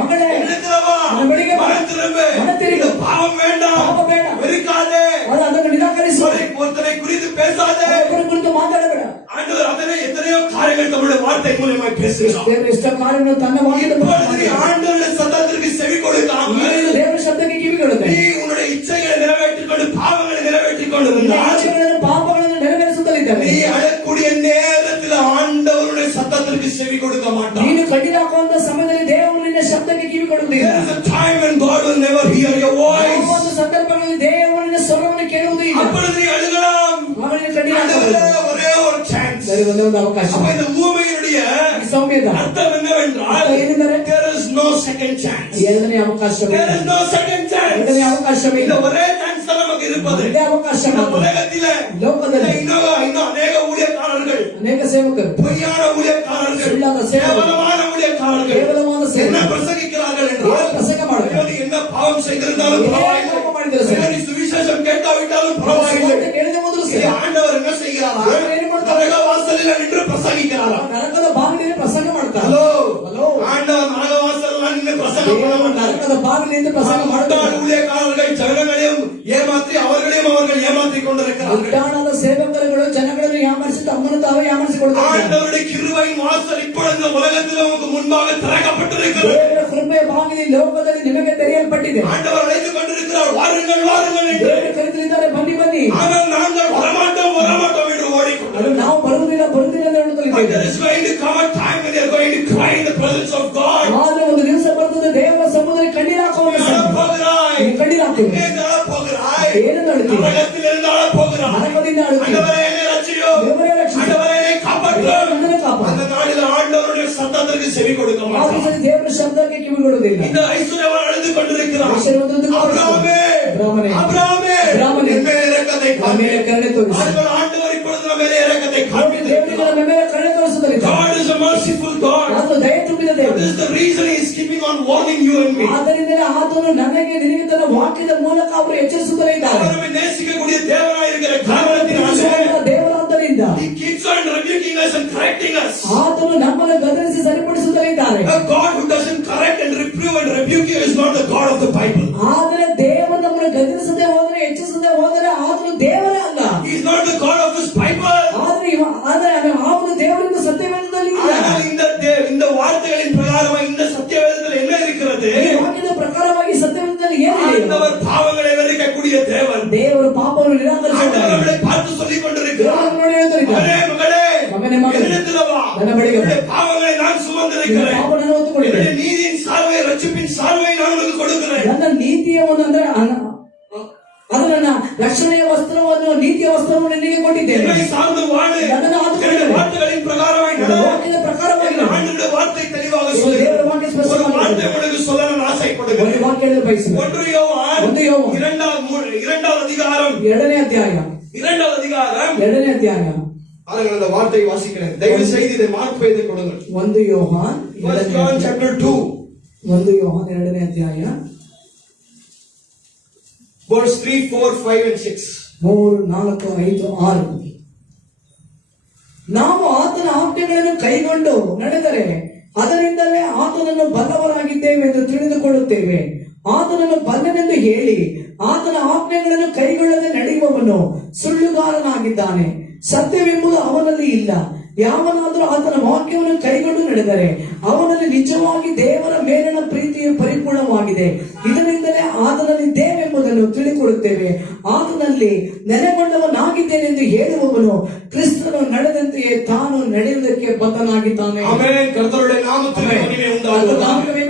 ಮಗಳೇ, என்னிடத்தில் வா, ನನ್ನ ಬಳಿಗೆ ಬಾ, மனம் திரும்பு, ಮನ ತಿರುಗು, இந்த பாவம் வேண்டாம், ಪಾಪ ಬೇಡ, வெறுக்காதே, ಅದನ್ನು ನಿರಾಕರಿಸು, ஒருத்தனை குறித்து பேசாதே. ಒಬ್ಬರ ಕುರಿತು ಮಾತಾಡಬೇಡ. ஆண்டவர் அதனை எத்தனையோ காரியங்கள் தம்முடைய வார்த்தை மூலமாய் பேசுகிறார். ದೇವರು ಎಷ್ಟೋ ಕಾರ್ಯಗಳನ್ನು ತನ್ನ ವಾಕ್ಯದ ಮೂಲಕ இப்பொழுது நீ ஆண்டவருடைய சத்தத்திற்கு செவி கொடுக்காமல் ದೇವರ ಶಬ್ದಕ್ಕೆ ಕಿವಿಗೊಡುತ್ತೆ. நீ உன்னுடைய இச்சைகளை நிறைவேற்றிக் கொண்டு பாவங்களை நிறைவேற்றிக் கொண்டிருந்தால், ಆಚರಣೆಗಳನ್ನು ಪಾಪಗಳನ್ನು ನೆರವೇರಿಸುತ್ತಲಿದ್ದಾರೆ. நீ அழக்கூடிய நேரத்தில் ஆண்டவருடைய சத்தத்திற்கு செவி கொடுக்க மாட்டான். ನೀನು ಕಣ್ಣೀರು ಹಾಕುವಂತ ಸಮಯದಲ್ಲಿ ದೇವರು ನಿನ್ನ ಶಬ್ದಕ್ಕೆ ಕಿವಿಗೊಡುವುದಿಲ್ಲ. There is a time when God will never hear your voice. ಒಂದು ಸಂದರ್ಭಗಳಲ್ಲಿ ದೇವರು ನಿನ್ನ ಸ್ವರವನ್ನು ಕೇಳುವುದು ಇಲ್ಲ. அப்பொழுது நீ அழுகலாம். ಆಮೇಲೆ ಕಣ್ಣೀರು ஆண்டவரே, ಹಾಕಬಹುದು. ஒரே ஒரு chance. ಒಂದೇ ಒಂದು ಅವಕಾಶ. அப்ப இந்த பூமியினுடைய ಈ ಸೌಮ್ಯದ அர்த்தம் என்னவென்றால், ಏನೆಂದರೆ there is no second chance. ಎರಡನೇ ಅವಕಾಶವಿಲ್ಲ. There is no second chance. ಎರಡನೇ ಅವಕಾಶವಿಲ್ಲ. இந்த ஒரே chance தான் நமக்கு இருப்பது. ಒಂದೇ ಅವಕಾಶ இந்த ಮಾತ್ರ. உலகத்திலே ಲೋಕದಲ್ಲಿ இன்னும் அநேக ஊழியக்காரர்கள், ಅನೇಕ ಸೇವಕರು, பொய்யான ஊழியக்காரர்கள், ಸುಳ್ಳಾದ ಸೇವಕರು, கேவலமான ஊழியக்காரர்கள் ಕೇವಲವಾದ என்ன ಸೇವಕರು பிரசங்கிக்கிறார்கள் ಏನು என்றால், ಪ್ರಸಂಗ ಮಾಡ್ತಾರೆ. நீ என்ன பாவம் செய்திருந்தாலும் பரவாயில்லை, ಪಾಪ ಮಾಡಿದರೆ ಸರಿ. நீ சுவிசேஷம் கேட்காவிட்டாலும் பரவாயில்லை. ಸುವಾರ್ತೆ ಕೇಳಿದ ಮೊದಲು இது ಸರಿ. ஆண்டவர் என்ன செய்கிறாரா? தேவன் ಏನು ಮಾಡ್ತಾರೆ? நரக வாசலில் நின்று பிரசங்கிக்கிறாரா? ನರಕದ ಬಾಗಿಲಿಗೆ ಪ್ರಸಂಗ ಮಾಡ್ತಾರೆ. ஹலோ, ಹಲೋ, ஆண்டவர் நரக வாசலில் நின்று பிரசங்கம் பண்ண மாட்டார். ನರಕದ ಬಾಗಿಲಿಂದ ಪ್ರಸಂಗ ಮಾಡ್ತಾರೆ. முட்டாள் ஊழியக்காரர்கள் ஜனங்களையும் ஏமாற்றி அவர்களையும் அவர்கள் ஏமாற்றிக் கொண்டிருக்கிறார்கள். ಮುಟ್ಟಾಣದ ಸೇವಕರುಗಳು ಜನಗಳನ್ನು ಯಾಮರಿಸಿ ತಮ್ಮನ್ನು ತಾವೇ ಯಾಮರಿಸಿಕೊಳ್ತಾರೆ. ஆண்டவருடைய கிருபையின் வாசல் இப்பொழுது உலகத்தில் உமக்கு முன்பாக திறக்கப்பட்டிருக்கிறது. ದೇವರ ಕೃಪೆಯ ಬಾಗಿಲು ಲೋಕದಲ್ಲಿ ನಿಮಗೆ ತೆರೆಯಲ್ಪಟ್ಟಿದೆ. ஆண்டவர் அழைத்துக் கொண்டிருக்கிறார், வாருங்கள் வாருங்கள் என்று. ದೇವರು ಕರೆದಿದ್ದಾರೆ, ಬನ್ನಿ ಬನ್ನಿ. ஆனால் நாங்கள் வரமாட்டோம் வரமாட்டோம் என்று ஓடிக்கொண்டிருக்கிறோம். ಅದು ನಾವು ಬರುವುದಿಲ್ಲ ಬರುವುದಿಲ್ಲ ಎಂದು But there ಹೇಳುತ್ತಲಿದ್ದೇವೆ. is going to come a time when they are going to cry in the presence of God. ಆದ್ರೆ ಒಂದು ದಿವಸ ಬರ್ತದೆ, ದೇವರ ಸಮ್ಮುಖದಲ್ಲಿ ಕಣ್ಣೀರು ಹಾಕುವ அழப்போகிறாய், ನೀನು ಕಣ್ಣೀರು ಹಾಕ್ತೀವಿ. எங்கே அழப்போகிறாய்? ಏನನ್ನು ಅಳುತ್ತೀವಿ? நரகத்திலிருந்து அழப்போகிறாய். ನರಕದಿಂದ ಅಳುತ್ತೀವಿ. ஆண்டவரே, என்னை ரட்சியும். ದೇವರೇ ರಕ್ಷಿಸು. ஆண்டவரே, என்னை காப்பாற்றும். ನನ್ನನ್ನು ಕಾಪಾಡು. அந்த நாளில் ஆண்டவருடைய சத்தத்திற்கு செவி கொடுக்க ಆ மாட்டார். ದಿವಸದಲ್ಲಿ ದೇವರ ಶಬ್ದಕ್ಕೆ ಕಿವಿಗೊಡುವುದಿಲ್ಲ. இந்த ஐஸ்வர்யவான் அழுது கொண்டிருக்கிறான். ಐಶ್ವರ್ಯವಂತನು அபிரகாமே, ಅಬ್ರಹಾಮನೇ, அபிரகாமே, அபிரகாமே, என் மேல் இரக்கத்தை ನಮ್ಮ ಮೇಲೆ காண்பி. ಕರುಣೆ ತೋರಿಸು. ஆண்டவர் ஆண்டவர் இப்பொழுது ನಮ್ಮ ಮೇಲೆ இரக்கத்தை ದೇವರಿಗೆ காண்பித்திருக்கிறார். ನಮ್ಮ ಮೇಲೆ ಕರುಣೆ ತೋರಿಸುತ್ತಲಿದ್ದಾರೆ. God is a merciful God. ಆತನು ದಯೆ ತುಂಬಿದ That ದೇವರು. is the reason he is keeping on warning you and me. ಆದ್ದರಿಂದಲೇ ಆತನು ನನಗೆ ನಿನಗೆ ತನ್ನ ವಾಕ್ಯದ ಮೂಲಕ ಅವರು ಎಚ್ಚರಿಸುತ್ತಲೇ ಇದ್ದಾರೆ. அவர் நம்மை நேசிக்கக்கூடிய தேவனாயிருக்கிற காரணத்தினாலே ದೇವರಾದ್ದರಿಂದ he keeps on rebuking us and correcting us. ಆತನು ನಮ್ಮನ್ನು ಗದರಿಸಿ ಸರಿಪಡಿಸುತ್ತಲೇ ಇದ್ದಾರೆ. A God who doesn't correct and reprove and rebuke you is not the God of the Bible. ಆದರೆ ದೇವರು ನಮ್ಮನ್ನು ಗದರಿಸದೆ ಹೋದರೆ, ಹೆಚ್ಚಿಸದೆ ಹೋದರೆ ಆತನು ದೇವರೇ ಅಲ್ಲ. He is not the God of this Bible. ಆದರೆ ಅವನು ದೇವರಿಂದ ಸತ್ಯವೇದದಲ್ಲಿ ஆனால் இந்த வார்த்தைகளின் பிரகாரமாக ಪಾಪವನ್ನು ನಿರಾಕರಿಸುವ ஆண்டவர் நம்மளை பார்த்து சொல்லிக் கொண்டிருக்கிறார். ದೇವರು ಹೇಳ್ತಿದ್ದಾರೆ, மகனே, மகளே, ಮಗನೇ, ಮಗಳೇ, என்னிடத்தில் வா. ನನ್ನ ಬಳಿಗೆ ಬಾ. உன்னுடைய பாவங்களை நான் ನಿನ್ನ சுமந்திருக்கிறேன். ಪಾಪವನ್ನು ಹೊತ್ತುಕೊಂಡಿದ್ದೇನೆ. உன்னுடைய நீதியின் சால்வை, ரட்சிப்பின் சால்வை நான் உனக்கு கொடுக்கிறேன். ನನ್ನ ನೀತಿಯ ಒಂದು ಅಂದ್ರೆ ಅದು ನನ್ನ ರಕ್ಷಣೆಯ ವಸ್ತ್ರವನ್ನು, ನೀತಿಯ ವಸ್ತ್ರವನ್ನು ನಿನಗೆ ಕೊಟ್ಟಿದ್ದೇನೆ. என்னை சார்ந்து வாழு. ನನ್ನನ್ನು ಆದುಕೊಳ್ಳು. என்னுடைய வார்த்தைகளின் பிரகாரமாய் ನನ್ನ நட. ವಾಕ್ಯದ ಪ್ರಕಾರವಾಗಿ ನಡೆ. ஆண்டவருடைய வார்த்தை தெளிவாக ದೇವರ சொல்லுகிறது. ವಾಕ್ಯ ಸ್ಪಷ್ಟವಾಗಿ ஒரு வார்த்தை ಇದೆ. உங்களுக்கு சொல்ல நான் ಒಂದು ஆசைப்படுகிறேன். ವಾಕ್ಯ ಹೇಳಲು ಬಯಸುತ್ತೇನೆ. 1 யோவான் ಒಂದು ಯೋವಾನ್ இரண்டாவது அதிகாரம் 2ನೇ ಅಧ್ಯಾಯ 2வது அதிகாரம் ಎರಡನೇ ಅಧ್ಯಾಯ பாருங்கள், அந்த வார்த்தையை வாசிக்கிறேன். தயவு செய்து இதை மார்க் செய்து கொடுங்கள். 1 ಯೋಹಾನ್ 1 John chapter 2 1 ಯೋಹಾನ್ 2ನೇ ಅಧ್ಯಾಯ verse 3, 4, 5 and 6. 3, 4, 5, 6. ನಾವು ಆತನ ಆಜ್ಞೆಗಳನ್ನು ಕೈಗೊಂಡು ನಡೆದರೆ ಅದರಿಂದಲೇ ಆತನನ್ನು ಬಲ್ಲವರಾಗಿದ್ದೇವೆ ಎಂದು ತಿಳಿದುಕೊಳ್ಳುತ್ತೇವೆ. ಆತನನ್ನು ಬಲ್ಲನೆಂದು ಹೇಳಿ ಆತನ ಆಜ್ಞೆಗಳನ್ನು ಕೈಗೊಳ್ಳದೆ ನಡೆಯುವವನು ಸುಳ್ಳುಗಾರನಾಗಿದ್ದಾನೆ, ಸತ್ಯವೆಂಬುದು ಅವನಲ್ಲಿ ಇಲ್ಲ. ಯಾವನಾದರೂ ಆತನ ವಾಕ್ಯವನ್ನು ಕೈಗೊಂಡು ನಡೆದರೆ ಅವನಲ್ಲಿ ನಿಜವಾಗಿ ದೇವರ ಮೇಲಿನ ಪ್ರೀತಿಯು ಪರಿಪೂರ್ಣವಾಗಿದೆ. ಇದರಿಂದಲೇ ಆತನಲ್ಲಿ ದೇವೆಂಬುದನ್ನು ತಿಳಿದುಕೊಳ್ಳುತ್ತೇವೆ. ಆತನಲ್ಲಿ ನೆಲೆಗೊಂಡವನಾಗಿದ್ದೇನೆಂದು ಹೇಳುವವನು ಕ್ರಿಸ್ತನು ನಡೆದಂತೆಯೇ ತಾನು ನಡೆಯುವುದಕ್ಕೆ ಬದ್ಧನಾಗಿದ್ದಾನೆ. ஆமென். கர்த்தருடைய நாமத்திற்கு மகிமை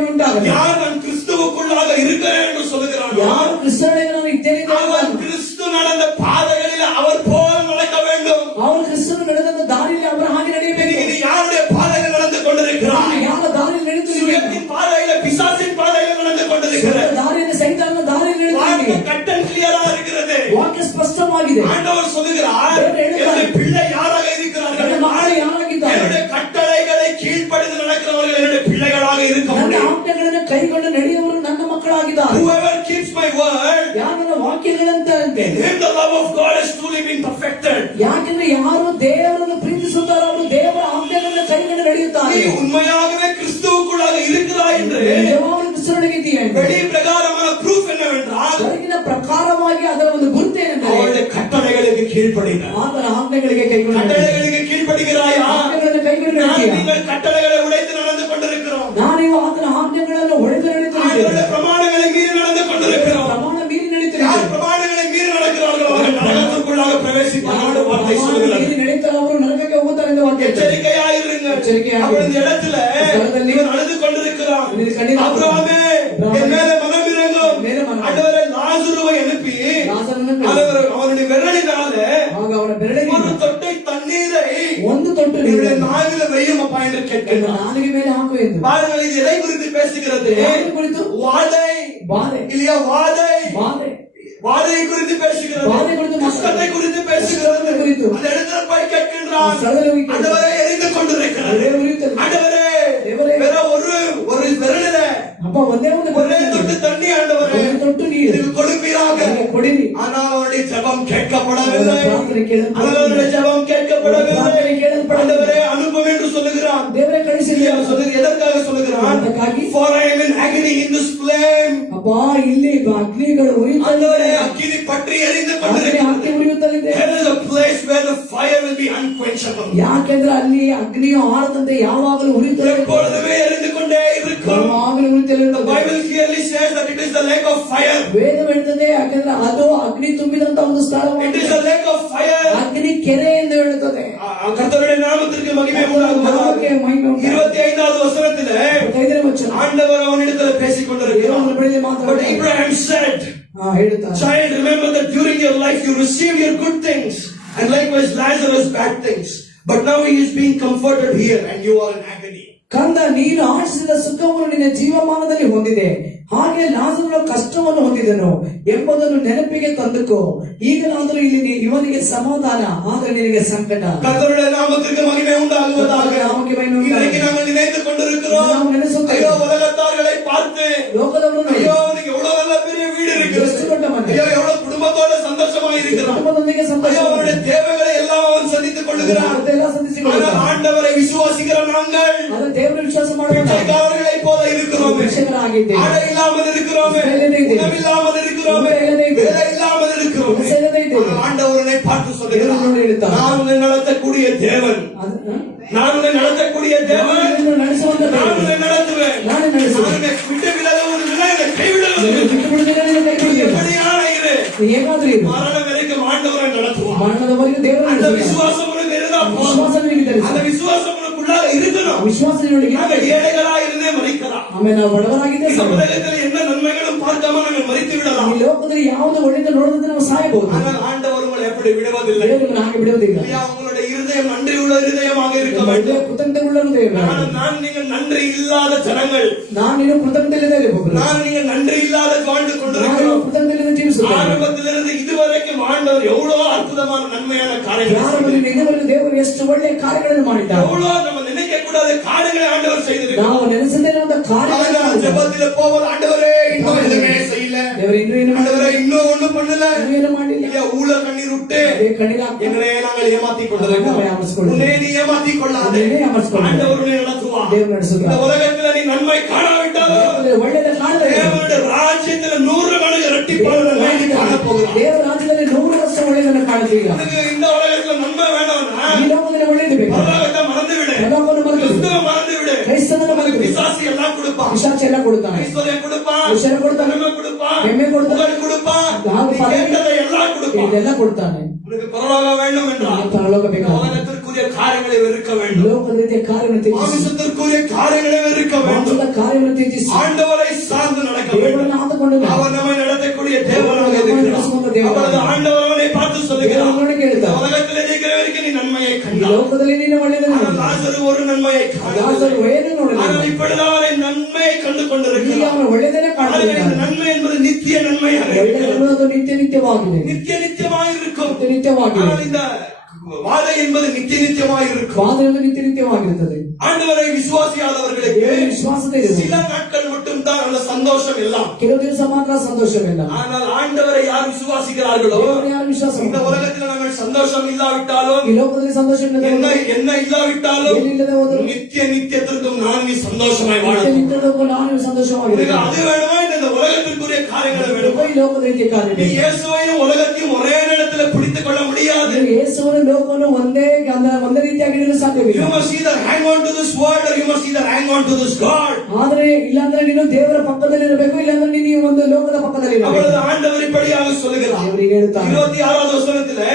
உண்டாகட்டும். யார் நான் கிறிஸ்துவுக்குள்ளாக இருக்கிறேன் என்று சொல்லுகிறானோ, ಯಾರು ಕ್ರಿಸ್ತನಿಗೆ ನಾನು ಇದ್ದೇನೆ ಎಂದು அவன் கிறிஸ்து நடந்த பாதைகளில் அவர் போல் நடக்க வேண்டும். ಅವನು ಕ್ರಿಸ್ತನು ನಡೆದಂತ ದಾರಿಯಲ್ಲಿ ಅವರ ಹಾಗೆ ನಡೆಯಬೇಕು. இது யாருடைய பாதையில் நடந்து கொண்டிருக்கிறார்? ಯಾವ ದಾರಿಯಲ್ಲಿ ನಡೆಯುತ್ತಿದೆ? சுயத்தின் பாதையில, பிசாசின் பாதையில நடந்து கொண்டிருக்கிறார். ದಾರಿಯಲ್ಲಿ ಸೈತಾನನ ದಾರಿಯಲ್ಲಿ வார்த்தை ನಡೆಯುತ್ತಿದೆ. கட்டன் கிளியரா இருக்கிறது. ವಾಕ್ಯ ಸ್ಪಷ್ಟವಾಗಿದೆ. ஆண்டவர் சொல்லுகிறார், என்னுடைய பிள்ளை யாராக இருக்கிறார்கள்? ನನ್ನ ಮಕ್ಕಳು ಯಾರಾಗಿದ್ದಾರೆ? என்னுடைய கட்டளைகளை கீழ்ப்படிந்து நடக்கிறவர்கள் என்னுடைய பிள்ளைகளாக இருக்க ನನ್ನ முடியும். ಆಜ್ಞೆಗಳನ್ನು ಕೈಗೊಂಡು ನಡೆಯುವವರು ನನ್ನ ಮಕ್ಕಳಾಗಿದ್ದಾರೆ. Whoever keeps my word, ಯಾರು ನನ್ನ ವಾಕ್ಯಗಳಂತೆ in him the love of God is truly being perfected. ಯಾಕೆಂದ್ರೆ ಯಾರು ದೇವರನ್ನು ಪ್ರೀತಿಸುತ್ತಾರೋ ಅವರು ದೇವರ ಆಜ್ಞೆಗಳನ್ನು ಕೈಗೊಂಡು ನಡೆಯುತ್ತಾರೆ. நீ உண்மையாகவே கிறிஸ்துவுக்குள்ளாக இருக்கிறாய் என்று ನಿಜವಾದ ಕ್ರಿಸ್ತನಿಗಿದ್ದೀಯ ಎಂದು வெளி பிரகாரமான proof என்னவென்றால், ಹೊರಗಿನ ಪ್ರಕಾರವಾಗಿ ಅದರ ಒಂದು ಗುರುತೇನೆಂದರೆ அவருடைய கட்டளைகளுக்கு கீழ்ப்படிந்தார். ಆತನ ಆಜ್ಞೆಗಳಿಗೆ ಕೈಗೊಂಡು கட்டளைகளுக்கு கீழ்ப்படிகிறாயா? ಆಜ್ಞೆಗಳನ್ನು ಕೈಗೊಂಡು நான் ನಡೆಯುತ್ತೀಯ. நீங்கள் கட்டளைகளை உடைத்து நடந்து கொண்டிருக்கிறோம். ನಾನೀಗ ಆತನ ಆಜ್ಞೆಗಳನ್ನು ಒಡೆದು ನಡೆಯುತ್ತಿದ್ದೇನೆ. ஆண்டவருடைய பிரமாணங்களை மீறி நடந்து கொண்டிருக்கிறோம். ಪ್ರಮಾಣ ಮೀರಿ ನಡೆಯುತ್ತಿದ್ದೇನೆ. யார் பிரமாணங்களை மீறி நடக்கிறார்களோ அவர்கள் நரகத்திற்குள்ளாக பிரவேசிப்பார்கள். வார்த்தை சொல்லுகிறது. ಮೀರಿ ನಡೆಯುತ್ತಾರೆ ಅವರು ನರಕಕ್ಕೆ ಹೋಗುತ್ತಾರೆ ಎಂದು ವಾಕ್ಯ ಇದೆ. எச்சரிக்கையாயிருங்க. அப்பொழுது இந்த இடத்துல இவன் அழுது கொண்டிருக்கிறான். அபிரகாமே, என் மேலே மனம் இறங்கும். ஆண்டவரே, லாசருவை எழுப்பி அவனுடைய விரலினால ಆಗ ಅವನ ಬೆರಳಿಗೆ ஒரு தொட்டை தண்ணீரை ಒಂದು ತೊಟ್ಟು என்னுடைய ನೀರನ್ನು நாவில வையும் அப்பா என்று கேட்கிறான். ನಾಲಿಗೆ ಮೇಲೆ ಹಾಕು ಎಂದು. பாருங்கள், இது எதை குறித்து பேசுகிறது? ಯಾರ ಕುರಿತು? வாதை ಬಾಧೆ. இல்லையா? வாதை ಬಾಧೆ. வாதையை குறித்து பேசுகிறது. வாதை குறித்து கஷ்டத்தை குறித்து பேசுகிறது. கஷ்டத்தை குறித்து. அந்த இடத்துல போய் கேட்கின்றான். ಸ್ಥಳದಲ್ಲಿ ಹೋಗಿ ஆண்டவரே, எரிந்து கொண்டிருக்கிறது. ದೇವರು ಉರಿಯುತ್ತದೆ. ஆண்டவரே, ದೇವರೇ, வேற ஒரு விரலில ಅಪ್ಪ ಒಂದೇ ಒಂದು ஒரே தொட்டு தண்ணி ஆண்டவரே ಒಂದು ತೊಟ್ಟು ನೀರು இதுக்கு கொடுப்பீராக. ನನಗೆ ಕೊಡಿರಿ. ஆனால் அவருடைய ஜெபம் கேட்கப்படவில்லை. ಪ್ರಾರ್ಥನೆ ಕೇಳಲ್ಪಡಲಿಲ್ಲ. ஆனால் அவருடைய ஜெபம் கேட்கப்படவில்லை. ಪ್ರಾರ್ಥನೆ ಕೇಳಲ್ಪಡಲಿಲ್ಲ. ஆண்டவரே, அனுப்பும் என்று சொல்லுகிறான். ದೇವರೇ ಕಳಿಸಿರಿ. அவன் சொல்லுகிறது, எதற்காக சொல்லுகிறான்? ಅದಕ್ಕಾಗಿ For I am in agony in this flame. ಅಪ್ಪ ಇಲ್ಲಿ ಅಗ್ನಿಗಳು ஆண்டவரே, ಉರಿಯುತ್ತವೆ. அக்கினி பற்றி எரிந்து ಅಗ್ನಿ கொண்டிருக்கிறது. ಹಾಕಿ ಉರಿಯುತ್ತಲಿದೆ. There is a place where the fire will be unquenchable. ಯಾಕೆಂದ್ರೆ ಅಲ್ಲಿ ಅಗ್ನಿಯು ಆರದಂತೆ ಯಾವಾಗಲೂ ಉರಿಯುತ್ತದೆ. எப்பொழுதுமே எரிந்து கொண்டே இருக்கும். ಯಾವಾಗಲೂ ಉರಿಯುತ್ತಲೇ The ಇರುತ್ತದೆ. Bible clearly says that it is the lake of fire. ವೇದ ಹೇಳ್ತದೆ ಯಾಕೆಂದ್ರೆ ಅದು ಅಗ್ನಿ ತುಂಬಿದಂತ ಒಂದು It ಸ್ಥಳವಾಗಿದೆ. is the lake of fire. ಅಗ್ನಿ ಕೆರೆ ಎಂದು ಹೇಳುತ್ತದೆ. கர்த்தருடைய நாமத்திற்கு மகிமை உண்டாகுவதாக. ನಾಮಕ್ಕೆ ಮಹಿಮೆ ಉಂಟಾಗಲಿ. 25வது வசனத்திலே 25ನೇ ವಚನ. ஆண்டவர் அவனிடத்தில் பேசிக் கொண்டிருக்கிறார். ದೇವರ ಬಳಿಯಲ್ಲಿ But ಮಾತಾಡಿ Abraham said, ಹೇಳುತ್ತಾರೆ, child, remember that during your life you received your good things, and likewise Lazarus bad things. But now he is being comforted here, and you are in agony. ಕಂದ, ನೀನು ಆಶಿಸಿದ ಸುಖವನ್ನು ನಿನ್ನ ಜೀವಮಾನದಲ್ಲಿ ಹೊಂದಿದೆ, ಹಾಗೆ ಲಾಜರನು ಕಷ್ಟವನ್ನು ಹೊಂದಿದನು ಎಂಬುದನ್ನು ನೆನಪಿಗೆ ತಂದುಕೋ. ಈಗಲಾದರೂ ಇಲ್ಲಿ ಇವನಿಗೆ ಸಮಾಧಾನ, ಆದರೆ ನಿನಗೆ ಸಂಕಟ. கர்த்தருடைய நாமத்திற்கு மகிமை உண்டாகுவதாக. ನಾಮಕ್ಕೆ ಮಹಿಮೆ ಉಂಟಾಗಲಿ. இன்றைக்கு நாங்கள் நினைத்துக் கொண்டிருக்கிறோம், ನಾವು ನೆನೆಸುತ್ತೇವೆ. ஐயோ உலகத்தார்களை பார்த்து, ಲೋಕದವರು ನೋಡಿ, ஐயோ அவனுக்கு எவ்வளவு நல்ல பெரிய வீடு இருக்கிறது, ಎಷ್ಟು ದೊಡ್ಡ ಮನೆ, ஐயோ எவ்வளவு குடும்பத்தோட சந்தோஷமா இருக்கிறான், ಕುಟುಂಬದೊಂದಿಗೆ ಸಂತೋಷ, ஐயோ அவனுடைய தேவைகளை எல்லாம் அவன் சந்தித்துக் கொள்ளுகிறான். ಅದೆಲ್ಲ ಸಂಧಿಸಿಕೊಳ್ಳುತ್ತಾರೆ. ஆனால் ஆண்டவரை விசுவாசிக்கிற நாங்கள் ಅದು ದೇವರ ವಿಶ್ವಾಸ ಮಾಡುವ பிச்சைக்காரர்களைப் போல இருக்கிறோம். ಶಿಕ್ಷಕರಾಗಿದ್ದೇವೆ. ஆடை இல்லாமல் இருக்கிறோம், உணவில்லாமல் இருக்கிறோம், வேலை இல்லாமல் இருக்கிறோம். ஆண்டவரனை பார்த்து சொல்லுகிறார், நான் உன்னை நடத்தக்கூடிய தேவன், நான் உன்னை நடத்தக்கூடிய தேவன், ನಡೆಸುವಂತ நான் உன்னை நடத்துவேன், ನಾನೇ நான் ನಡೆಸುವೆ. உன்னை விட்டு விலகுவதில்லை, என்னை கைவிடுவதில்லை. ಬಿಟ್ಟು ಬಿಡುವುದಿಲ್ಲ, ನಿನ್ನ ಕೈ ಬಿಡುವುದಿಲ್ಲ. எப்படியான இரு, ಹೇಗಾದ್ರೂ ಇರು. மரணம் வரைக்கும் முடியாதவரைக்கும் தேவன் அந்த நடத்துகிறார். விசுவாசம் உனக்கு இருந்தா போதும். விசுவாசம் எனக்கு தெரியும். அந்த விசுவாசம் உனக்குள்ளாக இருக்கணும். விசுவாசம் என்னுடைய நாங்க ஏழைகளா இருந்தே மறிக்கலாம். ಆಮೇಲೆ ನಾವು ಬಡವರಾಗಿದ್ದೇ இந்த ಸಾವು. உலகத்தில் என்ன நன்மைகளும் பார்க்காம நாங்கள் மறித்து விடலாம். ಈ ಲೋಕದಲ್ಲಿ ಯಾವುದು ಒಳ್ಳೆಯದು ನೋಡದಂತೆ ನಾವು ಸಾಯಬಹುದು. ஆனால் ஆண்டவர் உங்களை எப்படி விடுவதில்லை. ದೇವರು ಹಾಗೆ ಬಿಡುವುದಿಲ್ಲ. ஐயா, உங்களுடைய இருதயம் நன்றி உள்ள இருதயமாக இருக்க வேண்டும். ಕೃತಜ್ಞತೆಯುಳ್ಳ ಹೃದಯ. நான் நீங்கள் நன்றி இல்லாத ஜனங்கள். ನಾನು ನೀನು ಕೃತಜ್ಞತೆಯಿಲ್ಲದೆ ಇರಬಹುದು. நான் நீங்கள் நன்றி இல்லாத வாழ்ந்து ನಾನು கொண்டிருக்கிறோம். ಕೃತಜ್ಞತೆಯಿಲ್ಲದೆ ಜೀವಿಸುತ್ತೇವೆ. ஆரம்பத்திலிருந்து இதுவரைக்கும் ஆண்டவர் எவ்வளவு அற்புதமான நன்மையான காரியங்கள் ಪ್ರಾರಂಭದಿಂದ ಇದುವರೆಗೂ ದೇವರು ಎಷ್ಟು ಒಳ್ಳೆಯ ಕಾರ್ಯಗಳನ್ನು ಮಾಡಿದ್ದಾರೆ. எவ்வளவு நம்ம நினைக்க கூடாத காரியங்களை ஆண்டவர் செய்திருக்கிறார். ನಾವು ನೆನೆಸದೇ ಇರುವಂತ ಕಾರ್ಯಗಳನ್ನು ஜெபத்திலே போவது ஆண்டவரே இன்னும் எதுவுமே செய்யல. ದೇವರು ಇನ್ನೂ ಏನು ஆண்டவரே இன்னும் ஒண்ணும் பண்ணல. ಏನು ಮಾಡಿಲ್ಲ. இல்ல ஊழ கண்ணீர் விட்டு ಅದೇ ಕಣ್ಣೀರು ಹಾಕಿ எங்களை நாங்கள் ஏமாத்திக் கொண்டிருக்கிறோம். உன்னை நீ ஏமாத்திக் கொள்ளாதே. ஆண்டவர் உன்னை நடத்துவார். ದೇವರು இந்த ನಡೆಸುತ್ತಾರೆ. உலகத்துல நீ நன்மை காணாவிட்டாலும் ಒಳ್ಳೆಯದ ಕಾಣದೆ தேவனுடைய ராஜ்யத்துல 100 மடங்கு இரட்டிப்பான நன்மை நீ காணப் போகிறாய். ದೇವರ ರಾಜ್ಯದಲ್ಲಿ 100 ವರ್ಷ ಒಳ್ಳೆಯದನ್ನು ಕಾಣುತ್ತೀಗ. உனக்கு இந்த உலகத்துல நன்மை வேண்டாம்னா ಈ ಲೋಕದಲ್ಲಿ ಒಳ್ಳೆಯದು ಬೇಕು. பரலோகத்தை மறந்து விடு. ಪರಲೋಕವನ್ನು ಮರೆತು ಬಿಡು. கிறிஸ்துவை மறந்து விடு. ಕ್ರೈಸ್ತನನ್ನು ಮರೆತು ಬಿಡು. பிசாசு எல்லாம் கொடுப்பான். ಪಿಶಾಚ ಎಲ್ಲ ಕೊಡುತ್ತಾನೆ. ஐஸ்வர்யம் கொடுப்பான். ಐಶ್ವರ್ಯ ಕೊಡ್ತಾನೆ. நன்மை கொடுப்பான். ಹೆಮ್ಮೆ ಕೊಡ್ತಾನೆ. புகழ் கொடுப்பான். ನಾವು நீ கேட்டதை எல்லாம் கொடுப்பான். ಇದೆಲ್ಲ ಕೊಡ್ತಾನೆ. உனக்கு பரலோகம் வேண்டும் என்றால் ಪರಲೋಕ இந்த ಬೇಕು. உலகத்திற்குரிய காரியங்களை வெறுக்க வேண்டும். ಲೋಕದ ರೀತಿಯ ಕಾರ್ಯವನ್ನು ತ್ಯಜಿಸಿ மாமிசத்திற்குரிய காரியங்களை வெறுக்க வேண்டும். ಮಾಂಸದ ಕಾರ್ಯವನ್ನು ತ್ಯಜಿಸಿ ஆண்டவரை சார்ந்து நடக்க வேண்டும். ದೇವರನ್ನು ಆತುಕೊಂಡು அவர் நம்மை நடத்தக்கூடிய தேவனாக இருக்கிறார். அவரது ஆண்டவர் அவனை பார்த்து சொல்லுகிறார், ದೇವರನ್ನು இந்த ಕೇಳುತ್ತಾರೆ. உலகத்தில் இருக்கிற வரைக்கும் நீ நன்மையை ಈ கண்டாய். ಲೋಕದಲ್ಲಿ ನೀನು ಒಳ್ಳೆಯದನ್ನು ஆனால் ನೋಡು. லாசரு ஒரு நன்மையை காணவில்லை. ಲಾಜರು ಏನು ನೋಡಲಿಲ್ಲ. ஆனால் இப்பொழுது அவனை நன்மையை கண்டு ಈಗ கொண்டிருக்கிறார். ಅವನು ಒಳ್ಳೆಯದನ್ನೇ ஆனால் இந்த ಕಾಣುತ್ತಿದ್ದಾನೆ. நன்மை என்பது நித்திய நன்மையாக இருக்கிறது. ಒಳ್ಳೆಯದು ಅದು ನಿತ್ಯವಾಗಿದೆ. நித்தியமாக இருக்கும். ನಿತ್ಯವಾಗಿದೆ. ஆனால் இந்த வாதை என்பது நித்தியமாக இருக்கும். ವಾದವು ನಿತ್ಯವಾಗಿರುತ್ತದೆ. ஆண்டவரை விசுவாசியாதவர்களுக்கு ದೇವರ ವಿಶ್ವಾಸದ சில நாட்கள் மட்டும் தான் அந்த சந்தோஷம் எல்லாம். ಕೆಲವು ದಿವಸ ಮಾತ್ರ ಸಂತೋಷವಿಲ್ಲ. ஆனால் ஆண்டவரை யார் விசுவாசிக்கிறார்களோ ದೇವರನ್ನು ಯಾರು ವಿಶ್ವಾಸ இந்த ಮಾಡ್ತಾರೆ? உலகத்தில் நாங்கள் சந்தோஷம் இல்லாவிட்டாலும் ಈ ಲೋಕದಲ್ಲಿ ಸಂತೋಷವಿಲ್ಲದೆ என்ன இல்லாவிட்டாலும் ಏನಿಲ್ಲದೆ ಹೋದರೂ நித்தியத்திற்கும் நான் நீ சந்தோஷமாய் வாழ. ನಿತ್ಯಕ್ಕೂ ನಾನು ಸಂತೋಷವಾಗಿರುತ್ತೇನೆ. அது வேணுமா இந்த உலகத்திற்குரிய காரியங்கள் வேணுமா? ಈ ಲೋಕದ ರೀತಿಯ ಕಾರ್ಯ நீ இயேசுவையும் உலகத்தையும் ஒரே நேரத்துல பிடித்துக் கொள்ள முடியாது. ನೀವು ಯೇಸುವನ್ನು ಲೋಕವನ್ನು ಒಂದೇ ರೀತಿಯಾಗಿ ಇಡಲು ಸಾಧ್ಯವಿಲ್ಲ. You must either hang on to this word or you must either hang on to this God. ಆದರೆ ಇಲ್ಲಾಂದ್ರೆ ನೀನು ದೇವರ ಪಕ್ಕದಲ್ಲಿ ಇರಬೇಕು, ಇಲ್ಲಾಂದ್ರೆ ನೀನು ಈ ಒಂದು ಲೋಕದ ಪಕ್ಕದಲ್ಲಿ ಇರಬೇಕು. அப்பொழுது ஆண்டவர் இப்படியாக சொல்லுகிறார். ದೇವರಿಗೆ ಹೇಳ್ತಾರೆ 26வது வசனத்திலே,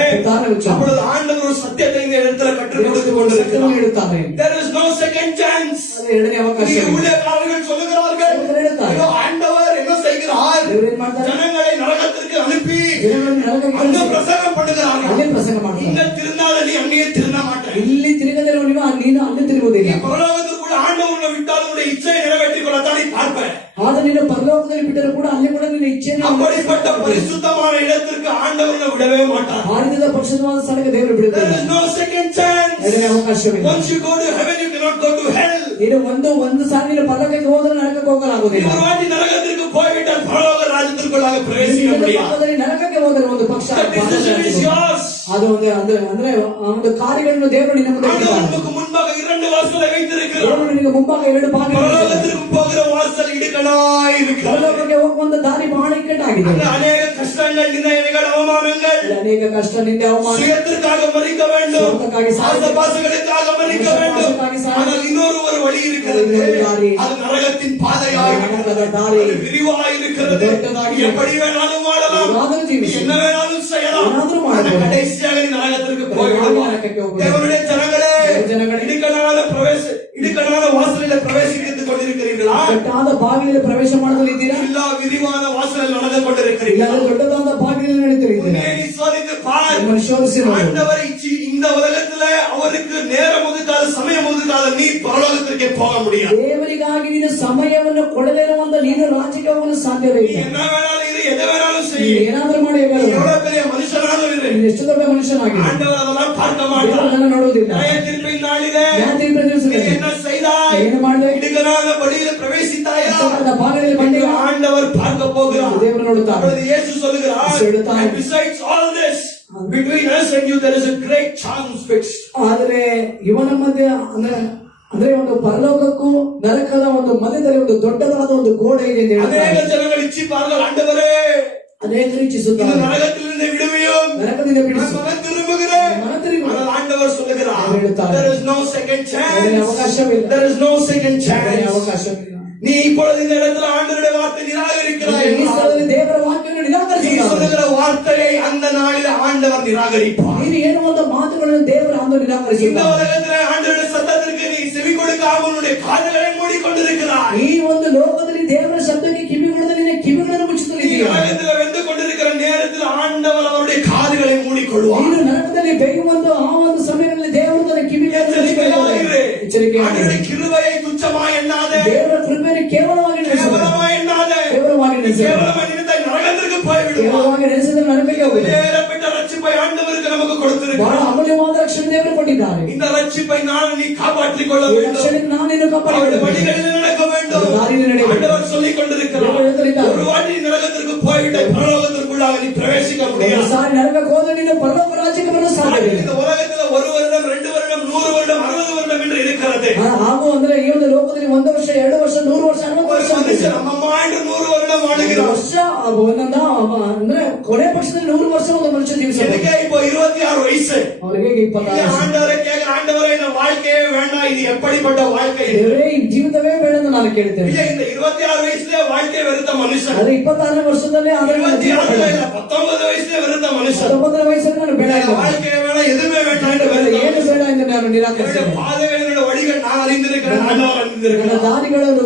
அப்பொழுது ஆண்டவர் ஒரு சத்தியத்தை இந்த இடத்துல கற்றுக் கொடுத்துக் கொண்டிருக்கிறார். ಹೇಳ್ತಾರೆ. There is no second chance. ಅದು ಎರಡನೇ ಅವಕಾಶ இங்கே ಇಲ್ಲ. ஊழியக்காரர்கள் சொல்லுகிறார்கள், ಹೇಳ್ತಾರೆ. இதோ ஆண்டவர் என்ன செய்கிறார்? ದೇವರು ಏನ್ ಮಾಡ್ತಾರೆ? ஜனங்களை நரகத்திற்கு அனுப்பி ಜನಗಳನ್ನು ನರಕಕ್ಕೆ அங்க ಕಳಿಸಿ பிரசங்கம் பண்ணுகிறார்கள். ಅಲ್ಲೇ ಪ್ರಸಂಗ ಮಾಡ್ತಾರೆ. இங்க திருநாள நீ அங்கேயே திருந்த மாட்டேன். ಇಲ್ಲಿ ತಿರುಗದಿರುವ ನೀನು ಅಲ್ಲಿ ತಿರುಗುವುದಿಲ್ಲ. பரலோகத்துக்குள்ள ஆண்டவரை விட்டால் உன்னுடைய இச்சையை நிறைவேற்றிக் கொள்ளத்தான் நீ பார்ப்ப. ಆದ್ರೆ ನೀನು ಪರಲೋಕದಲ್ಲಿ ಬಿಟ್ಟರೂ ಕೂಡ ಅಲ್ಲಿ ಕೂಡ ನಿನ್ನ ಇಚ್ಛೆಯನ್ನು அப்படிப்பட்ட பரிசுத்தமான இடத்திற்கு ஆண்டவரை விடவே மாட்டார். ಆರಿದ ಪರಿಶುದ್ಧವಾದ ಸ್ಥಳಕ್ಕೆ ದೇವರು There ಬಿಡುವುದಿಲ್ಲ. is no second chance. ಎರಡನೇ ಅವಕಾಶವಿಲ್ಲ. Once you go to heaven, you cannot go to hell. ನೀನು ಒಂದು ಸಾರಿ ನೀನು ಪರಲೋಕಕ್ಕೆ ಹೋದ್ರೆ ನರಕಕ್ಕೆ ಹೋಗಲಾಗುವುದಿಲ್ಲ. ஒரு வாட்டி நரகத்திற்கு போய்விட்டால் பரலோக ராஜ்யத்திற்குள்ளாக பிரவேசிக்க முடியாது. ಪಕ್ಕದಲ್ಲಿ ನರಕಕ್ಕೆ ಹೋದರೆ ಒಂದು ಪಕ್ಷ The decision is yours. ಅದು ಅಂದ್ರೆ ಆ ಒಂದು ಕಾರ್ಯಗಳನ್ನು ದೇವರು ನಿನ್ನ ಮುಂದೆ ஆண்டவர் ಇಟ್ಟಿದ್ದಾನೆ. உனக்கு முன்பாக 2 வாசலை வைத்திருக்கிறார். ದೇವರು ನಿನಗೆ ಮುಂಭಾಗ 2 ಬಾಗಿಲು பரலோகத்திற்கு போகிற வாசல் இடுக்கணாய் இருக்கிறது. ಪರಲೋಕಕ್ಕೆ ಹೋಗುವ ಒಂದು ದಾರಿ ಬಹಳ ಇಕ್ಕಟ್ಟಾಗಿದೆ. அங்க அநேக கஷ்டங்கள், நிந்தைகள், அவமானங்கள், ಅನೇಕ ಕಷ್ಟ, ನಿಂದೆ, ಅವಮಾನ, சுயத்திற்காக மறிக்க வேண்டும், ಸ್ವಂತಕ್ಕಾಗಿ ಸಾಯ್ಬೇಕು, ஆசபாசங்களுக்காக மறிக்க வேண்டும். ஆனால் இன்னொரு ஒரு வழி இருக்கிறது. அது நரகத்தின் பாதையாய் ನರಕದ ದಾರಿ அது விரிவாய் இருக்கிறது. எப்படி வேணாலும் வாழலாம், ಏನಾದರೂ ಜೀವಿಸಿ, என்ன வேணாலும் செய்யலாம். ಏನಾದರೂ ಮಾಡಬಹುದು. கடைசியாக நீ நரகத்திற்கு போய்விடுவாய். ನರಕಕ್ಕೆ ಹೋಗುವುದು. தேவனுடைய ஜனங்களே, ಜನಗಳೇ, இடுக்கணான வாசலில் பிரவேசித்துக் கொண்டிருக்கிறீர்களா? ಕಟ್ಟಾದ ಬಾಗಿಲಲ್ಲಿ ಪ್ರವೇಶ ಮಾಡಲಿದ್ದೀರಾ? இல்லா விரிவான வாசலில் நடந்து கொண்டிருக்கிறீர்களா? ಇಲ್ಲಾಂದ್ರೆ ದೊಡ್ಡದಾದ ಬಾಗಿಲಲ್ಲಿ ನಡೀತಿದ್ದೀರಾ? உன்னை நீ சோதித்து பார். ನಿಮ್ಮನ್ನು ಶೋಧಿಸಿ ನೋಡು. ஆண்டவர் இந்த உலகத்துல அவருக்கு நேரம் ஒதுக்காத, சமயம் ஒதுக்காத நீ பரலோகத்திற்கே போக முடியாது. ದೇವರಿಗಾಗಿ ನೀನು ಸಮಯವನ್ನು ಕೊಡದೇ ಇರುವಂತ ನೀನು ರಾಜ್ಯಕ್ಕೆ ಹೋಗಲು ಸಾಧ್ಯವೇ நீ ಇಲ್ಲ. என்ன வேணாலும் இரு, எதை வேணாலும் ನೀನು செய், ಏನಾದ್ರೂ ಮಾಡಿ எவ்வளவு பெரிய மனுஷனாலும் இரு, ನೀನು ಎಷ್ಟು ದೊಡ್ಡ ಮನುಷ್ಯನಾಗಿದೆ ஆண்டவர் அதெல்லாம் பார்க்க ದೇವರು மாட்டார். ಅದನ್ನು ನೋಡುವುದಿಲ್ಲ. நியாய தீர்ப்பின் நாளிலே ನ್ಯಾಯ ತೀರ್ಪಿನ நீ ದಿವಸದಲ್ಲಿ என்ன செய்தாய்? ಏನು ಮಾಡಿದೆ? இடுக்கணான வழியில பிரவேசித்தாயா? ಕಟ್ಟಡದ ಬಾಗಿಲಲ್ಲಿ ಬಂದಿಲ್ಲ. ஆண்டவர் பார்க்க போகிறார். ದೇವರು ನೋಡುತ್ತಾರೆ. அப்பொழுது இயேசு சொல்லுகிறார், சொல்லுகிறார். and besides all this, between us and you there is a great chance fixed. ಆದರೆ ಇವನ ಮಧ್ಯೆ ಅಂದ್ರೆ ಒಂದು ಪರಲೋಕಕ್ಕೂ ನರಕದ ಒಂದು ಮಧ್ಯದಲ್ಲಿ ಒಂದು ದೊಡ್ಡದಾದ ಒಂದು ಗೋಡೆ ಇದೆ ಎಂದು அநேக ಹೇಳ್ತಾರೆ. ஜனங்கள் இச்சிப்பார்கள், ஆண்டவரே ಅನೇಕರು இந்த ಇಚ್ಛಿಸುತ್ತಾರೆ நரகத்திலிருந்து விடுவியும், ನರಕದಿಂದ நான் ಬಿಡಿಸು. மனம் திரும்புகிறேன். ಮನ ತಿರುಗು. ஆனால் ஆண்டவர் சொல்லுகிறார், ಹೇಳ್ತಾರೆ. there is no second ಎರಡನೇ chance. ಅವಕಾಶವಿಲ್ಲ. There is no second ಎರಡನೇ chance. ಅವಕಾಶವಿಲ್ಲ. நீ இப்பொழுது இந்த இடத்துல ஆண்டவருடைய வார்த்தை நிராகரிக்கிறாய். ಈ ಸ್ಥಳದಲ್ಲಿ ದೇವರ ವಾಕ್ಯವನ್ನು ನಿರಾಕರಿಸುತ್ತೀಯ. ನಿರಾಕರಿಸಿದ್ದಾರೆ. நீ சொல்லுகிற வார்த்தையை அந்த நாளில் ஆண்டவர் நிராகரிப்பார். ನೀನು ಹೇಳುವಂತ ಮಾತುಗಳನ್ನು ದೇವರು ಅಂದು இந்த ನಿರಾಕರಿಸಿದ್ದಾರೆ. உலகத்திலே ஆண்டவருடைய சத்தத்திற்கு நீ செவி கொடுக்காமல் உன்னுடைய காதுகளை மூடிக்கொண்டிருக்கிறாய். ಈ ಒಂದು ಲೋಕದಲ್ಲಿ ದೇವರ ಶಬ್ದಕ್ಕೆ ಕಿವಿಗೊಡದೆ ನಿನ್ನ ಕಿವಿಗಳನ್ನು நீ ಮುಚ್ಚುತ್ತಿದ್ದೀಯ. உலகத்தில் வெந்து கொண்டிருக்கிற நேரத்தில் ஆண்டவர் அவருடைய காதுகளை மூடிக்கொள்வார். ನೀನು ನರಕದಲ್ಲಿ ಬೇಯುವಂತ ಆ ಒಂದು ಸಮಯದಲ್ಲಿ ದೇವರು ತನ್ನ ಕಿವಿಗಳನ್ನು ಮುಚ್ಚಿಕೊಳ್ಳುತ್ತಾನೆ. ಎಚ್ಚರಿಕೆಯಾಗಿರು. ஆண்டவருடைய கிருபையை துச்சமாய் எண்ணாதே. ದೇವರ ಕೃಪೆಯನ್ನು ಕೇವಲವಾಗಿ ನೆನೆಸು. கேவலமாய் எண்ணாதே. ಕೇವಲವಾಗಿ ನೆನೆಸು. கேவலமாய் நினைத்தாய் நரகத்திற்கு போய்விடுவாய். ಕೇವಲವಾಗಿ ನೆನೆಸಿದರೆ ನರಕಕ್ಕೆ ಹೋಗುವುದು. ஏறப்பட்ட ரட்சிப்பை ஆண்டவருக்கு நமக்கு ಬಹಳ கொடுத்திருக்கிறார். ಅಮೂಲ್ಯವಾದ ರಕ್ಷಣೆ ದೇವರು ಕೊಟ್ಟಿದ್ದಾರೆ. இந்த ரட்சிப்பை நான் நீ காப்பாற்றிக் கொள்ள ಈ வேண்டும். ರಕ್ಷಣೆಗೆ ನಾನು ನಿನ್ನ அவருடைய ಕಾಪಾಡಿಕೊಳ್ಳಬೇಕು. வழிகளில் நடக்க வேண்டும். அவருடைய தாரியில் நடக்க வேண்டும். ஆண்டவர் சொல்லிக் கொண்டிருக்கிறார். தேவன் எழுதியிருக்கிறார். ஒரு வாட்டி நரகத்திற்கு போய்விட்டாய், பரலோகத்திற்குள்ளாக நீ பிரவேசிக்க ಒಂದು முடியாது. ಸಾರಿ ನರಕಕ್ಕೆ ಹೋದರೆ ನೀನು ಪರಲೋಕ ರಾಜ್ಯಕ್ಕೆ ಬರಲು ಸಾಧ್ಯವಿಲ್ಲ. இந்த உலகத்துல 1 வருடம் 2 வருடம் 100 வருடம் 60 வருடம் என்று இருக்கிறது. ಹಾಗೂ ಅಂದ್ರೆ ಈ ಒಂದು ಲೋಕದಲ್ಲಿ 1 ವರ್ಷ 2 ವರ್ಷ 100 ವರ್ಷ 60 ஒரு ವರ್ಷ மனுஷன் அம்மா என்று 100 வருடம் வாழுகிறான். ವರ್ಷ ಒಂದೊಂದ ಅಂದ್ರೆ ಕೊನೆ ಪಕ್ಷದಲ್ಲಿ 100 ವರ್ಷ ಒಂದು ಮನುಷ್ಯ ಜೀವಿಸ எனக்கே இப்போ 26 வயசு. ಅವರಿಗೆ 26 ವರ್ಷ. ஆண்டவரை கேட்கிற, ஆண்டவரே இந்த வாழ்க்கையே வேண்டாம், இது எப்படிப்பட்ட வாழ்க்கை இது? ದೇವರೇ ಈ ಜೀವಿತವೇ ಬೇಡ ಎಂದು ನಾನು ಕೇಳ್ತೇನೆ. இல்ல, இந்த 26 வயசுல வாழ்க்கை வெறுத்த மனுஷன், ಆದ್ರೆ 26ನೇ ವರ್ಷದಲ್ಲಿ ಆದರೆ 19 வயசுல வெறுத்த மனுஷன், 19ನೇ ವಯಸ್ಸಲ್ಲಿ ನಾನು ಬೇಡ இந்த வாழ்க்கையே வேணாம், எதுவுமே வேண்டாம் என்று வெறுத்த ಏನು மனுஷன். ಬೇಡ ಎಂದು ನಾನು என்னுடைய ನಿರಾಕರಿಸಿದೆ. பாதைகள், என்னுடைய வழிகள் நான் அறிந்திருக்கிறேன், ஆண்டவர் ನನ್ನ அறிந்திருக்கிறார். ದಾರಿಗಳನ್ನು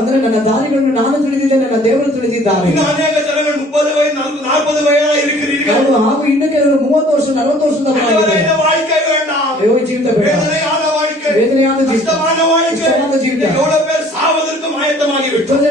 ಅಂದ್ರೆ ನನ್ನ ದಾರಿಗಳನ್ನು ನಾನು ತಿಳಿದಿದ್ದೇನೆ, ನನ್ನ ದೇವರು ತಿಳಿದಿದ್ದಾರೆ. இன்னும் அநேக ஜனங்கள் 30 வயது 40 வயதா இருக்கிறீர்கள். ಹಾಗೂ ಇನ್ನು ಕೆಲವರು 30 ವರ್ಷ 40 ஆண்டவரே, ವರ್ಷದ இந்த வாழ்க்கை வேண்டாம், ಅಯ್ಯೋ ಈ ಜೀವಿತ ಬೇಡ, வேதனையான வாழ்க்கை, ವೇದನೆಯಾದ ಜೀವಿತ, கஷ்டமான வாழ்க்கை. ಕಷ್ಟವಾದ ಜೀವಿತ. எவ்வளவு பேர் சாவதற்கும் ஆயத்தமாகி விட்டோம்.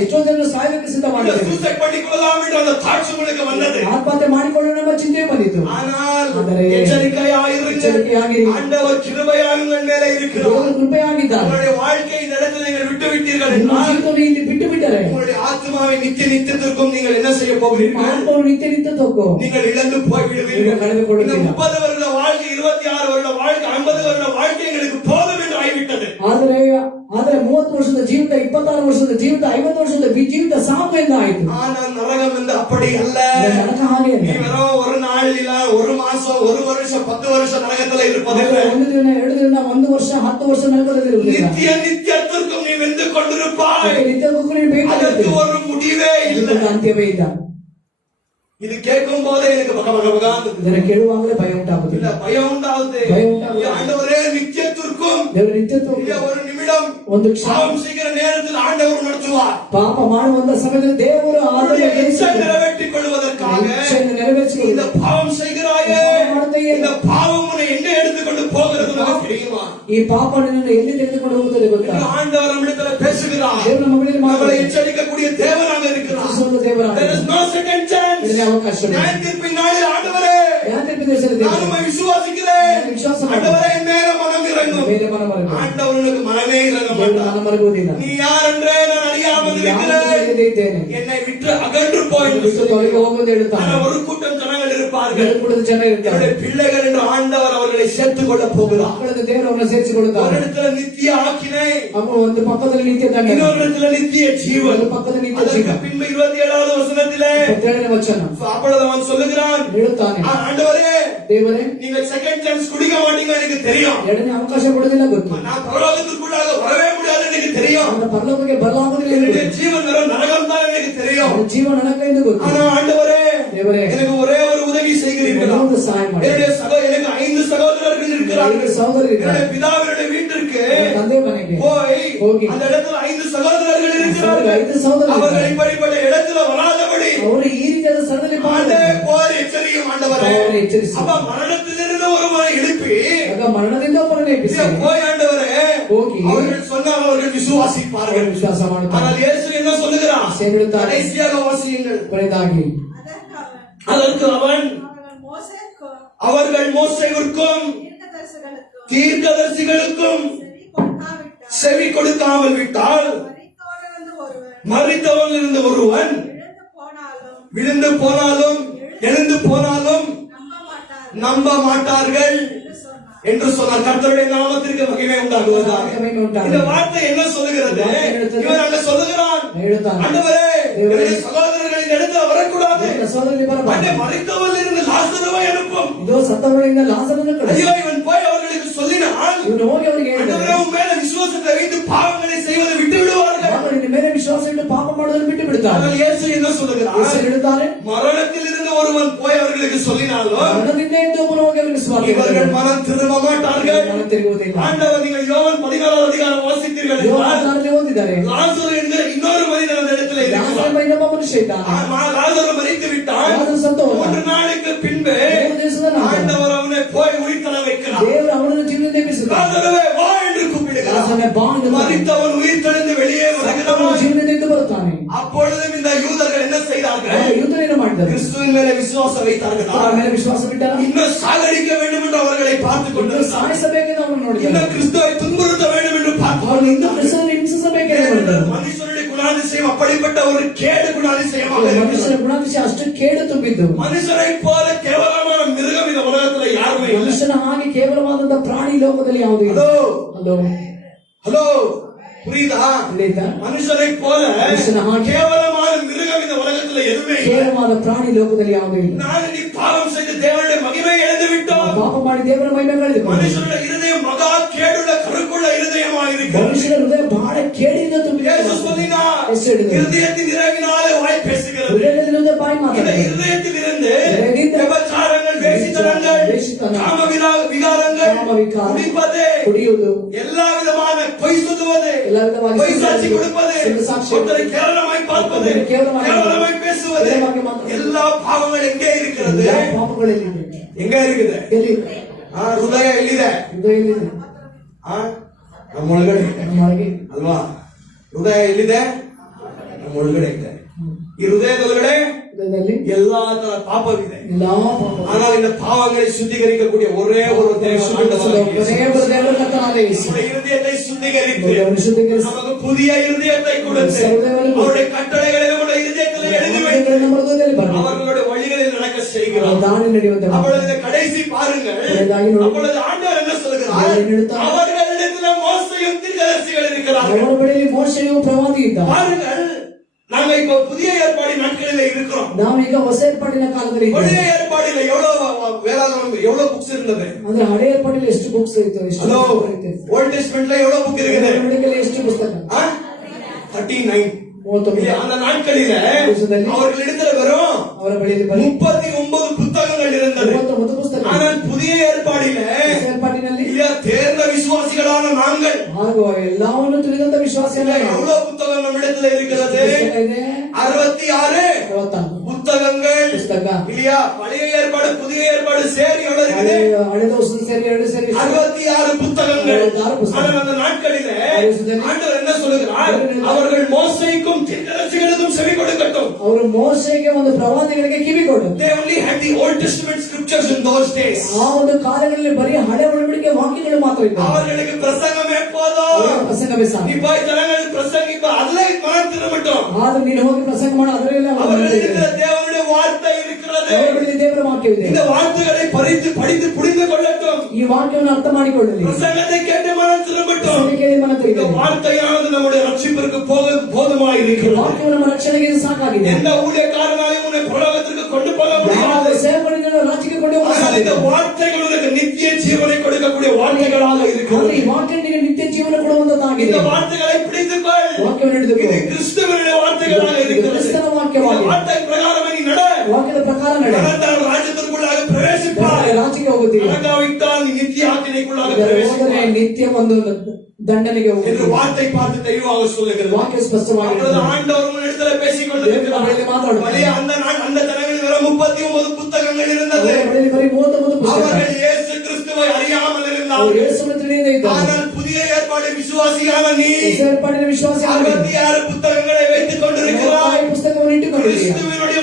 ಎಷ್ಟೋ ಜನರು ಸಾಯಲಿಕ್ಕೆ ಸಿದ್ಧ ಮಾಡಿದ್ದಾರೆ. சூசைட் பண்ணிக்கொள்ளலாம் என்ற அந்த தாட்சி உங்களுக்கு வந்தது. ಆತ್ಮಹತ್ಯೆ ಮಾಡಿಕೊಳ್ಳೋಣ ಎಂಬ ಚಿಂತೆ ಬಂದಿತ್ತು. ஆனால் ಆದರೆ எச்சரிக்கையாயிருங்கள். ಎಚ್ಚರಿಕೆಯಾಗಿರಿ. ஆண்டவர் கிருபையாக உங்கள் மேலே இருக்கிறார். ದೇವರು ಕೃಪೆಯಾಗಿದ್ದಾರೆ. உங்களுடைய வாழ்க்கை இந்த இடத்தில் நீங்கள் விட்டு விட்டீர்கள் ನಿಮ್ಮ என்றால் ಜೀವಿತವನ್ನು ಇಲ್ಲಿ ಬಿಟ್ಟು ಬಿಟ್ಟರೆ உங்களுடைய ஆத்மாவை நித்தியத்திற்கும் நீங்கள் என்ன செய்ய போகிறீர்கள்? ಆತ್ಮವನ್ನು ನಿತ್ಯ ನಿತ್ಯ ತಗೋ நீங்கள் இழந்து போய் நீங்கள் விடுவீர்கள். கலந்துகொள்வீர்கள். இந்த 30 வருட வாழ்க்கை, 26 வருட வாழ்க்கை, 50 வருட வாழ்க்கை எங்களுக்கு போதும் என்று ஆகிவிட்டது. ಆದರೆ 30 ವರ್ಷದ ಜೀವಿತ, 26 ವರ್ಷದ ಜೀವಿತ, 50 ವರ್ಷದ ಜೀವಿತ ಸಾಕು ಎಂದು ಆಯಿತು. ஆனால் நரகம் என்று அப்படி அல்ல. ನರಕ ಹಾಗೆ நீ ಅಲ್ಲ. வெறும் ஒரு நாள் இல்ல, ஒரு மாசம், ஒரு வருஷம், 10 வருஷம் நரகத்துல இருப்பதில்லை. ಒಂದು ದಿನ 2 ದಿನ 1 ವರ್ಷ 10 ವರ್ಷ ನರಕದಲ್ಲಿ ಇರುವುದಿಲ್ಲ. நித்தியத்திற்கும் நீ வெந்து கொண்டிருப்பாய். ನಿತ್ಯಕ್ಕೂ ನೀನು ಬೇಯ್ತಾ அதற்கு ಇರ್ತೀಯ. ஒரு முடிவே இல்லை. ಇದಕ್ಕೆ ಅಂತ್ಯವೇ ಇಲ್ಲ. இது கேட்கும் போதே எனக்கு பகபகபகான் ಇದನ್ನು ಕೇಳುವಾಗಲೇ ಭಯ ಉಂಟಾಗುತ್ತದೆ. இல்ல, பயம் உண்டாகுது. பயம் உண்டாகுது. ஆண்டவரே, நித்தியத்திற்கும் ದೇವರು ನಿತ್ಯತ್ವ இல்ல, ஒரு நிமிடம் ಒಂದು ಕ್ಷಣ பாவம் செய்கிற நேரத்தில் ஆண்டவர் நடத்துவார். ಪಾಪ ಮಾಡುವಂತ ಸಮಯದಲ್ಲಿ ದೇವರು அவருடைய ಆತನ இச்சை நிறைவேற்றிக் கொள்வதற்காக ಇಚ್ಛೆಯನ್ನು ನೆರವೇರಿಸಿಕೊಳ್ಳಿ. இந்த பாவம் செய்கிறாயே, இந்த பாவம் உன்னை எங்க எடுத்துக்கொண்டு போகிறது உனக்கு தெரியுமா? ಈ ಪಾಪ ನಿನ್ನನ್ನು ಎಲ್ಲಿ ತೆಗೆದುಕೊಂಡು ಹೋಗುತ್ತದೆ ಗೊತ್ತಾ? என்று ஆண்டவர் நம்மிடத்தில் பேசுகிறார். ದೇವರು ನಮ್ಮ ಬಳಿಯಲ್ಲಿ நம்மளை ಮಾತನಾಡಿ எச்சரிக்கக்கூடிய தேவனாக இருக்கிறார். ದೇವರಾದ There is no second chance. ಇದಕ್ಕೆ ಅವಕಾಶ ಇಲ್ಲ. நியாயத்தீர்ப்பின் நாளில் ஆண்டவரே, ನ್ಯಾಯತೀರ್ಪಿನ ದಿವಸದಲ್ಲಿ நான் ದೇವರು உம்மை விசுவாசிக்கிறேன். ನಾನು ವಿಶ್ವಾಸ ಮಾಡ್ತೇನೆ. ஆண்டவரே, என் மேல மனம் இறங்கும். ಮೇಲೆ ಮನಮರುಗು. ஆண்டவனுக்கு மனமே இறங்க ದೇವರು மாட்டார். ಮನಮರುಗುವುದಿಲ್ಲ. நீ யார் என்றே நான் அறியாமல் ಯಾರನ್ನು இருக்கிறேன். ತಿಳಿಯದೇ ಇದ್ದೇನೆ. என்னை விட்டு அகன்று போய் என்று ಬಿಟ್ಟು ತೊಲಗಿ சொல்லி ಹೋಗುವುದು ಹೇಳುತ್ತಾನೆ. ஒரு கூட்டம் ஜனங்கள் இருப்பார்கள். ಕೂಡದ ಜನ ಇರ್ತಾರೆ. என்னுடைய பிள்ளைகள் என்று ஆண்டவர் அவர்களை சேர்த்துக் கொள்ள போகிறார். ಮಕ್ಕಳನ್ನು ದೇವರು ಅವರನ್ನು ಸೇರಿಸಿಕೊಳ್ಳುತ್ತಾರೆ. ஒரு இடத்துல நித்திய ஆக்கினை, ಅವರು ಒಂದು ಪಕ್ಕದಲ್ಲಿ ನಿತ್ಯ ದಂಡ, இன்னொரு இடத்துல நித்திய ஜீவன். ಒಂದು ಪಕ್ಕದಲ್ಲಿ ನಿತ್ಯ அதற்கு ಜೀವ. பின்பு 27வது வசனத்திலே 27ನೇ ವಚನ அப்பொழுது அவன் சொல்லுகிறான், ಹೇಳುತ್ತಾನೆ, ஆண்டவரே, ದೇವರೇ நீங்கள் செகண்ட் சான்ஸ் குடிக்க மாட்டீங்க எனக்கு தெரியும். ಎರಡನೇ ಅವಕಾಶ ಕೊಡುವುದಿಲ್ಲ ಗೊತ್ತು. நான் பரலோகத்திற்குள்ளாக வரவே முடியாது எனக்கு தெரியும். ಅವನ ಪರಲೋಕಕ್ಕೆ ಬರಲಾಗುವುದಿಲ್ಲ ಎಂದು என்னுடைய ಗೊತ್ತು. ஜீவன் வெறும் நரகம் தான் எனக்கு தெரியும். ಅವನ ಜೀವ ನರಕ ಎಂದು ಗೊತ್ತು. ஆனா ஆண்டவரே, ದೇವರೇ எனக்கு ஒரே ஒரு உதவி செய்கிறீர்களா? ಒಂದು ಸಹಾಯ ಮಾಡಿ. எனக்கு 5 சகோதரர்கள் இருக்கிறார்கள். 5 ಸಹೋದರರು ಇದ್ದಾರೆ. என்னுடைய பிதாவினுடைய வீட்டிற்கு ನನ್ನ ತಂದೆ ಮನೆಗೆ போய் ಹೋಗಿ அந்த இடத்துல 5 சகோதரர்கள் இருக்கிறார்கள். 5 ಸಹೋದರರು அவர்கள் ಇದ್ದಾರೆ. இப்படிப்பட்ட இடத்துல வராதபடி ಅವರು ಈ ರೀತಿಯಾದ ಸ್ಥಳದಲ್ಲಿ ஆண்டே ಪಾಲ್ಗೊಂಡು போர் எச்சரியும் ஆண்டவரே. ಅವರನ್ನು ಎಚ್ಚರಿಸಿ அப்ப மரணத்திலிருந்து ஒருவரை எழுப்பி ಆಗ ಮರಣದಿಂದ ಒಬ್ಬರನ್ನು ಎಬ್ಬಿಸಿ இதை போய் ஆண்டவரே, ಹೋಗಿ அவர்கள் சொன்னால் அவர்கள் ಅವರು விசுவாசிப்பார்கள். ವಿಶ್ವಾಸ ಮಾಡುತ್ತಾರೆ. ஆனால் இயேசு என்ன சொல்லுகிறார்? ಹೇಳುತ್ತಾರೆ, கடைசியாக வாசியுங்கள். ಕೊನೆಯದಾಗಿ அதற்கு அவன், அவர்கள் மோசேவிற்கும் தீர்க்கதரிசிகளுக்கும் செவி கொடுக்காமல் விட்டால் மரித்தவன் இருந்து ஒருவன் விழுந்து போனாலும் எழுந்து போனாலும் நம்ப மாட்டார்கள் என்று சொன்னார். கர்த்தருடைய நாமத்திற்கு மகிமை உண்டாகுவதாக. இந்த வார்த்தை என்ன சொல்லுகிறது? இவன் அங்க சொல்லுகிறான், ಹೇಳುತ್ತಾನೆ, ஆண்டவரே, என்னுடைய சகோதரர்கள் இந்த இடத்துல வரக்கூடாது. ನನ್ನ ಸಹೋದರರಿಗೆ ಬರಬಾರದು. மரித்தவன் இருந்து லாசருவை அனுப்பும். ಇದು ಸತ್ತವರಿಂದ ಲಾಸರನ್ನು ಕಳಿಸಿ. ஐயோ, இவன் போய் அவர்களுக்கு சொல்லினால், ಇವನು ಹೋಗಿ ಅವರಿಗೆ ಹೇಳಿದನು, ஆண்டவரே, உன் மேல விசுவாசத்தை வைத்து பாவங்களை செய்வதை விட்டு விடுவார்கள். ಅವರು ನಿನ್ನ ಮೇಲೆ ವಿಶ್ವಾಸ ಇಟ್ಟು ಪಾಪ ಮಾಡುವುದನ್ನು ಅದನ್ನು ಬಿಟ್ಟು ಬಿಡುತ್ತಾರೆ. ஆனால் இயேசு என்ன சொல்லுகிறார்? ಯೇಸು ಹೇಳುತ್ತಾರೆ, மரணத்தில் இருந்து ஒருவன் போய் அவர்களுக்கு சொல்லினாலும் ಮರಣದಿಂದ ಎದ್ದು ಒಬ್ಬನು ಹೋಗಿ ಅವರಿಗೆ ಸುವಾರ್ತೆ இவர்கள் ಹೇಳಿದನು. மனம் திரும்ப மாட்டார்கள். ಮನ ತಿರುಗುವುದಿಲ್ಲ. ஆண்டவர், நீங்கள் யோவான் 14 அதிகாரம் வாசித்தீர்கள் என்றால், ಯೋಹಾನನಲ್ಲಿ ಓದಿದ್ದಾರೆ, லாசரு என்கிற இன்னொரு மனிதன் அந்த இடத்துல ಲಾಜರ್ இருக்கிறார். ಎಂಬ ಇನ್ನೊಬ್ಬ ಮನುಷ್ಯ ಇದ್ದಾನೆ. லாசரு மரித்து விட்டான். ಲಾಜರ್ ಸತ್ತು ಹೋದ. 3 நாளுக்கு பின்பு 3 ದಿವಸದ ನಂತರ ஆண்டவர் அவனை போய் உயிர்த்தெழ வைக்கிறார். ದೇವರು ಅವನನ್ನು ಜೀವನದಿಂದ ಎಬ್ಬಿಸಿದನು. லாசருவே வா என்று கூப்பிடுகிறார். ಲಾಜರನೇ ಬಾ ಎಂದು மரித்தவன் உயிர்த்தெழுந்து வெளியே ಅವನು வருகிறான். ಜೀವನದಿಂದ ಎದ್ದು ಬರುತ್ತಾನೆ. அப்பொழுதும் இந்த யூதர்கள் என்ன செய்தார்கள்? ಯುದ್ಧವನ್ನು ಮಾಡಿದರು. கிறிஸ்துவின் மேல விசுவாசம் வைத்தார்கள். ಅವರ ಮೇಲೆ ವಿಶ್ವಾಸ ಬಿಟ್ಟರು. இன்னும் சாகடிக்க வேண்டும் என்று அவர்களை பார்த்துக் கொண்டிருந்தார். ಸಾಯಿಸಬೇಕೆಂದು ಅವನು ನೋಡಿದರು. இன்னும் கிறிஸ்துவை துன்புறுத்த வேண்டும் என்று பார்த்துக் ಅವರು ಇನ್ನೂ கொண்டிருந்தார்கள். ಕ್ರಿಸ್ತನನ್ನು ಹಿಂಸಿಸಬೇಕೆಂದು ನೋಡಿದರು. மனுஷனுடைய குணாதிசயம் அப்படிப்பட்ட ஒரு கேடு குணாதிசயமாக ಮನುಷ್ಯನ இருக்கிறது. ಗುಣಾತಿಶಯ ಅಷ್ಟು ಕೇಡು ತುಂಬಿದ್ದು. மனுஷனை போல கேவலமான மிருகம் இந்த உலகத்துல யாருமே இல்லை. ಮನುಷ್ಯನ ಹಾಗೆ ಕೇವಲವಾದಂತಹ ಪ್ರಾಣಿ ಲೋಕದಲ್ಲಿ ಯಾವುದೂ ಇಲ್ಲ. ஹலோ ಹಲೋ, ஹலோ, புரியுதா? ತಿಳಿತಾ? மனுஷனை போல மனுஷன ಹಾಗೆ கேவலமான மிருகம் இந்த உலகத்துல எதுவுமே இல்லை. ಕೇವಲವಾದ ಪ್ರಾಣಿ ಲೋಕದಲ್ಲಿ ಯಾವುದೂ ಇಲ್ಲ. நான் நீ பாவம் செய்து தேவனுடைய மகிமை இழந்து விட்டோம். ಪಾಪ ಮಾಡಿ ದೇವರ ಮಹಿಮೆ ಕಳೆದುಕೊಂಡು மனுஷனுடைய இருதயம் மகா கேடுள்ள கருக்குள்ள இருதயமாக இருக்கிறது. ಮನುಷ್ಯನ ಹೃದಯ ಬಹಳ ಕೇಡಿನಿಂದ ತುಂಬಿದೆ. இயேசு சொன்னார், ಯೇಸು ಹೇಳಿದರು, இருதயத்தின் நிறைவினாலே வாய் பேசுகிறது. ಹೃದಯದಿಂದ ಬಾಯಿ இந்த ಮಾತಾಡುತ್ತದೆ. இருதயத்தில் இருந்து ಹೃದಯದಿಂದ விபச்சாரங்கள், வேசித்தனங்கள், வேசித்தனம், காம விகாரங்கள், ಕಾಮವಿಕಾರ, குடிப்பது, ಕುಡಿಯುವುದು, எல்லா விதமான பொய் சொல்லுவது, ಎಲ್ಲ ವಿಧವಾಗಿ பொய் சாட்சி கொடுப்பது, ಸುಳ್ಳು ಸಾಕ್ಷಿ ஒருத்தரை கேவலமாய் பார்ப்பது, ஒருத்தரை கேவலமாய் பேசுவது, கேவலமாய் ಮಾತಾಡುವುದು, எல்லா பாவங்கள் எங்கே இருக்கிறது? ಎಲ್ಲ ಪಾಪಗಳಲ್ಲಿ ಇದೆ. எங்க இருக்குது? ಎಲ್ಲಿ? ಹೃದಯ ಎಲ್ಲಿದೆ? ಹೃದಯದಲ್ಲಿ ನಮ್ಮ ಒಳಗಡೆ ಇದೆ ನಮ್ಮ ಒಳಗೆ ಅಲ್ವಾ? ಹೃದಯ ಎಲ್ಲಿದೆ? ನಮ್ಮ ಒಳಗಡೆ ಇದೆ. ಈ ಹೃದಯದೊಳಗಡೆ ಹೃದಯದಲ್ಲಿ ಎಲ್ಲಾ ತರ ಪಾಪವಿದೆ. ಎಲ್ಲಾ ಪಾಪ. ஆனால் இந்த பாவங்களை சுத்திகரிக்கக்கூடிய ஒரே ஒரு தேவன் ஆண்டவராகிய இயேசு. ದೇವರ ಕರ್ತನಾದ ಯೇಸು நம்முடைய இருதயத்தை சுத்திகரித்து ಹೃದಯವನ್ನು ಶುದ್ಧೀಕರಿಸಿ நமக்கு புதிய இருதயத்தை கொடுத்து அவருடைய கட்டளைகளை நம்முடைய இருதயத்தில் எழுதி வைத்து ನಮ್ಮ ಹೃದಯದಲ್ಲಿ ಬರಲಿ. அவர்களுடைய வழிகளில் நடக்க செய்கிறார். ದಾರಿ ನಡೆಯುವಂತೆ ಮಾಡಿ. அப்பொழுது இந்த கடைசி பாருங்கள். அப்பொழுது ஆண்டவர் என்ன சொல்லுகிறார்? அவர்களிடத்தில் மோசேயும் தீர்க்கதரிசிகள் இருக்கிறார்கள். ಅವರ ಬಳಿಯಲ್ಲಿ ಮೋಶೆಯು ಪ್ರವಾದಿ ಇದ್ದ. பாருங்கள், நாங்க இப்போ புதிய ஏற்பாடின் நாட்களில் இருக்கிறோம். ನಾವೀಗ ಹೊಸ ಏರ್ಪಾಡಿನ ಕಾಲದಲ್ಲಿ ಇದ್ದೇವೆ. பழைய ஏற்பாடில எவ்வளவு வேதாகமம் எவ்வளவு புக்ஸ் இருந்தது? ಅಂದ್ರೆ ಹಳೆ ಏರ್ಪಾಡಿನಲ್ಲಿ ಎಷ್ಟು ಬುಕ್ಸ್ ಇತ್ತು? ಎಷ್ಟು ஹலோ, ಇತ್ತು? ஓல்ட் டெஸ்ட்மென்ட்ல எவ்வளவு புக் இருக்குது? ಒಡಂಬಡಿಕೆಯಲ್ಲಿ ಎಷ್ಟು ಪುಸ್ತಕ? 39. 39. அந்த நாட்களில அவர்களிடத்துல வெறும் ಅವರ ಬಳಿಯಲ್ಲಿ ಬರೀ 39 புத்தகங்கள் இருந்தது. 39 ಪುಸ್ತಕ. ஆனால் புதிய ஏற்பாடில ಹೊಸ ಏರ್ಪಾಡಿನಲ್ಲಿ தேர்ந்த விசுவாசிகளான நாங்கள் ಹಾಗೂ ಎಲ್ಲವನ್ನು ತಿಳಿದಂತ ವಿಶ್ವಾಸಿಗಳ எவ்வளவு புத்தகம் நம்மிடத்துல இருக்கிறது? ಪುಸ್ತಕ ಇದೆ 66 56 புத்தகங்கள் ಪುಸ್ತಕ. இல்லையா? பழைய ஏற்பாடு புதிய ஏற்பாடு சேரி எவ்வளவு இருக்குது? ಹಳೆದ ಹೊಸ ಸೇರಿ 2 ಸೇರಿ 66 புத்தகங்கள். 66 புத்தகம். ஆனால் அந்த நாட்களிலே ஆண்டவர் என்ன சொல்லுகிறார்? அவர்கள் மோசேக்கும் தீர்க்கதரிசிகளுக்கும் செவி கொடுக்கட்டும். ಅವರು ಮೋಶೆಗೆ ಒಂದು ಪ್ರವಾದಿಗಳಿಗೆ ಕಿವಿ ಕೊಡು. They only had the Old Testament scriptures in those days. ಆ ಒಂದು ಕಾಲಗಳಲ್ಲಿ ಬರೀ ಹಳೆ ಒಡಂಬಡಿಕೆ ವಾಕ್ಯಗಳು ಮಾತ್ರ ಇದ್ದವು. அவர்களுக்கு பிரசங்கமே போதும். ಅವರ ಪ್ರಸಂಗವೇ ಸಾಕು. நீ போய் ஜனங்கள் பிரசங்கிப்ப அதிலே மனம் திரும்பட்டும். ಆದ್ರೆ ನೀನು ಹೋಗಿ ಪ್ರಸಂಗ ಮಾಡು, ಅದರಲ್ಲೇ அவர்களுக்கு தேவனுடைய வார்த்தை இருக்கிறது. ಅವರ ಬಳಿ ದೇವರ ವಾಕ್ಯವಿದೆ. இந்த வார்த்தைகளை படித்து புரிந்து கொள்ளட்டும். ಈ ವಾಕ್ಯವನ್ನು ಅರ್ಥ ಮಾಡಿಕೊಳ್ಳಲಿ. பிரசங்கத்தை கேட்டு மனம் திரும்பட்டும். ಪ್ರಸಂಗ ಕೇಳಿ ಮನ இந்த ತಿರುಗಲಿ. வார்த்தையானது நம்முடைய ரட்சிப்பிற்கு போதுமாய் ಈ இருக்கிறது. ವಾಕ್ಯವು ನಮ್ಮ ರಕ್ಷಣೆಗೆ ಇದು ಸಾಕಾಗಿದೆ. எந்த ஊழியக்காரனாலும் உன்னை பரலோகத்திற்கு கொண்டு போக ಯಾವ முடியாது. ಸೇವಕನಿಂದ ರಾಜ್ಯಕ್ಕೆ ಕೊಂಡು ಹೋಗಲು ஆனால் இந்த ಸಾಧ್ಯವಿಲ್ಲ. வார்த்தைகள் உனக்கு நித்திய ஜீவனை கொடுக்கக்கூடிய வார்த்தைகளாக ಆದರೆ இருக்கிறது. ಈ ವಾಕ್ಯ ನಿನಗೆ ನಿತ್ಯ ಜೀವನ ಕೊಡುವಂತದ್ದಾಗಿದೆ. இந்த வார்த்தைகளை பிடித்துக்கொள். ವಾಕ್ಯವನ್ನು ಹಿಡಿದುಕೋ. இது கிறிஸ்துவினுடைய வார்த்தைகளாக இருக்கிறது. ಕ್ರಿಸ್ತನ இந்த ವಾಕ್ಯವಾಗಿದೆ. வார்த்தை பிரகாரம் நீ நட. ವಾಕ್ಯದ ಪ್ರಕಾರ ನಡೆ. நடந்தால் ராஜ்யத்திற்குள்ளாக பிரவேசிப்பாய். ರಾಜ್ಯಕ್ಕೆ ಹೋಗುತ್ತೀಯ. நடக்காவிட்டால் நீ நித்திய ஆக்கினைக்குள்ளாக ಹೋದರೆ பிரவேசிப்பாய் ನಿತ್ಯ ಒಂದು ದಂಡನೆಗೆ என்று ಹೋಗುತ್ತೀಯ. வார்த்தை பார்த்து தெளிவாக சொல்லுகிறது. ವಾಕ್ಯ ಸ್ಪಷ್ಟವಾಗಿದೆ. அப்பொழுது ஆண்டவர் உன்னிடத்துல பேசிக் கொண்டிருக்கிறார். வழியே அந்த ஜனங்களில் வெறும் 39 புத்தகங்கள் இருந்தது. ಅವರ ಬಳಿಯಲ್ಲಿ ಬರೀ 33 ಪುಸ್ತಕ. அவர்கள் இயேசு கிறிஸ்துவை அறியாமல் ಅವರು இருந்தார்கள். ಯೇಸುವನ್ನು ತಿಳಿಯದೇ ಇದ್ದಾರೆ. ஆனால் புதிய ஏற்பாடு விசுவாசியான நீ ಹೊಸ ಏರ್ಪಾಡಿನ ವಿಶ್ವಾಸಿಯಾಗಿ 66 புத்தகங்களை வைத்துக் கொண்டிருக்கிறாய். ಈ ಪುಸ್ತಕವನ್ನು ಇಟ್ಟುಕೊಂಡಿದ್ದೀಯ. கிறிஸ்துவினுடைய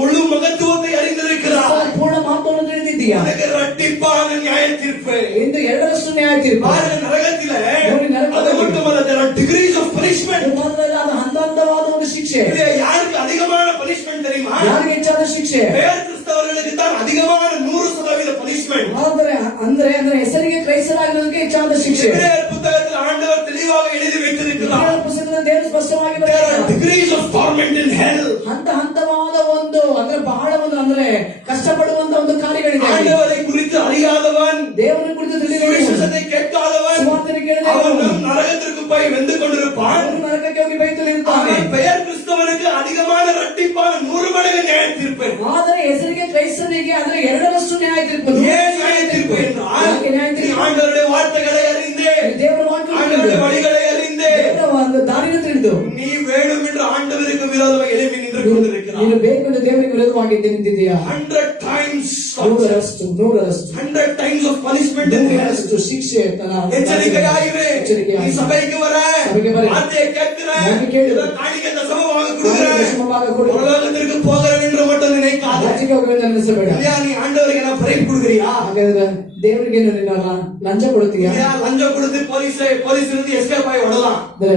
முழு மகத்துவத்தை அறிந்திருக்கிறாய். ಪೂರ್ಣ ಮಾತನ್ನು ತಿಳಿದಿದ್ದೀಯ. உனக்கு இரட்டிப்பான நியாய தீர்ப்பு. ಇಂದು 2ರಷ್ಟು ನ್ಯಾಯ ತೀರ್ಪು. பாருங்க, நரகத்திலே ನೋಡಿ, ನರಕದಲ್ಲಿ அது மட்டுமல்ல, there are degrees of punishment. ಅದು ಮಾತ್ರವಲ್ಲ, ಅದು ಹಂತ-ಹಂತವಾದ ಒಂದು ಶಿಕ್ಷೆ. இது யாருக்கு அதிகமான punishment தெரியுமா? ಯಾರಿಗೆ ಹೆಚ್ಚಾದ ಶಿಕ್ಷೆ? வேறு கிறிஸ்தவர்களுக்கு தான் அதிகமான 100% punishment. ಅಂದ್ರೆ ಹೆಸರಿಗೆ ಕ್ರೈಸ್ತರಾಗಿರೋದಕ್ಕೆ ಹೆಚ್ಚಾದ ಶಿಕ್ಷೆ. எபிரேயர் புத்தகத்தில் ஆண்டவர் தெளிவாக எழுதி வைத்திருக்கிறார். ಇಬ್ರಿಯರ ಪುಸ್ತಕದಲ್ಲಿ ದೇವರು ಸ್ಪಷ್ಟವಾಗಿ There are ಬರೆದಿದ್ದಾನೆ. degrees of torment in hell. ಹಂತವಾದ ಒಂದು ಅಂದ್ರೆ ಬಹಳ ಒಂದು ಅಂದ್ರೆ ಕಷ್ಟಪಡುವಂತ ಒಂದು ಕಾರ್ಯಗಳಿದೆ. ஆண்டவரை குறித்து அறியாதவன், ದೇವರ ಕುರಿತು சுவிசேஷத்தை கேட்காதவன், ಸುವಾರ್ತೆ ಕೇಳದೆ அவன் நரகத்திற்கு போய் வெந்து கொண்டிருப்பான். ನರಕಕ್ಕೆ ಹೋಗಿ ಬೈತಲಿರ್ತಾನೆ. ஆனால் பெயர் கிறிஸ்தவ நியாய தீர்ப்பு ஏன் நியாய தீர்ப்பு என்றால் ಯಾಕೆ ನ್ಯಾಯ நீ ತೀರ್ಪು? ஆண்டவருடைய வார்த்தைகளை அறிந்தே, ದೇವರ ವಾಕ್ಯ ஆண்டவருடைய வழிகளை அறிந்தே, ದೇವರ ಒಂದು ದಾರಿಯನ್ನು ತಿಳಿದು நீ வேணும் என்று ஆண்டவருக்கு விரோதமாக எழுப்பி நின்று கொண்டிருக்கிறார். ನೀನು ಬೇಕು ಎಂದು ದೇವರಿಗೆ ವಿರೋಧವಾಗಿ ನಿಂತಿದ್ದೀಯಾ? 100 times ನೂರರಷ್ಟು 100 times of punishment in the ನೂರರಷ್ಟು ಶಿಕ್ಷೆ எச்சரிக்கையாயிரு. நீ சபைக்கு வர, சபைக்கு வர. வார்த்தையை கேட்கிற, வார்த்தை கேளு. ஏதோ காணிக்கை தசமமாக கொடுக்கிற, தசமமாக கொடு. பரலோகத்திற்கு போகிறேன் என்று மட்டும் நினைக்காத. ರಾಜ್ಯಕ್ಕೆ ಹೋಗುವುದು ನೆನೆಸಬೇಡ. இல்லையா, நீ ஆண்டவருக்கு என்ன பிரைப் கொடுக்கிறியா? ಹಾಗಾದ್ರೆ ದೇವರಿಗೆ ನೀನು ಲಂಚ ಕೊಡುತ್ತೀಯಾ? இல்லையா, லஞ்சம் கொடுத்து போலீஸ் இருந்து எஸ்கேப் ஆகி ஓடலாம். ಅಂದ್ರೆ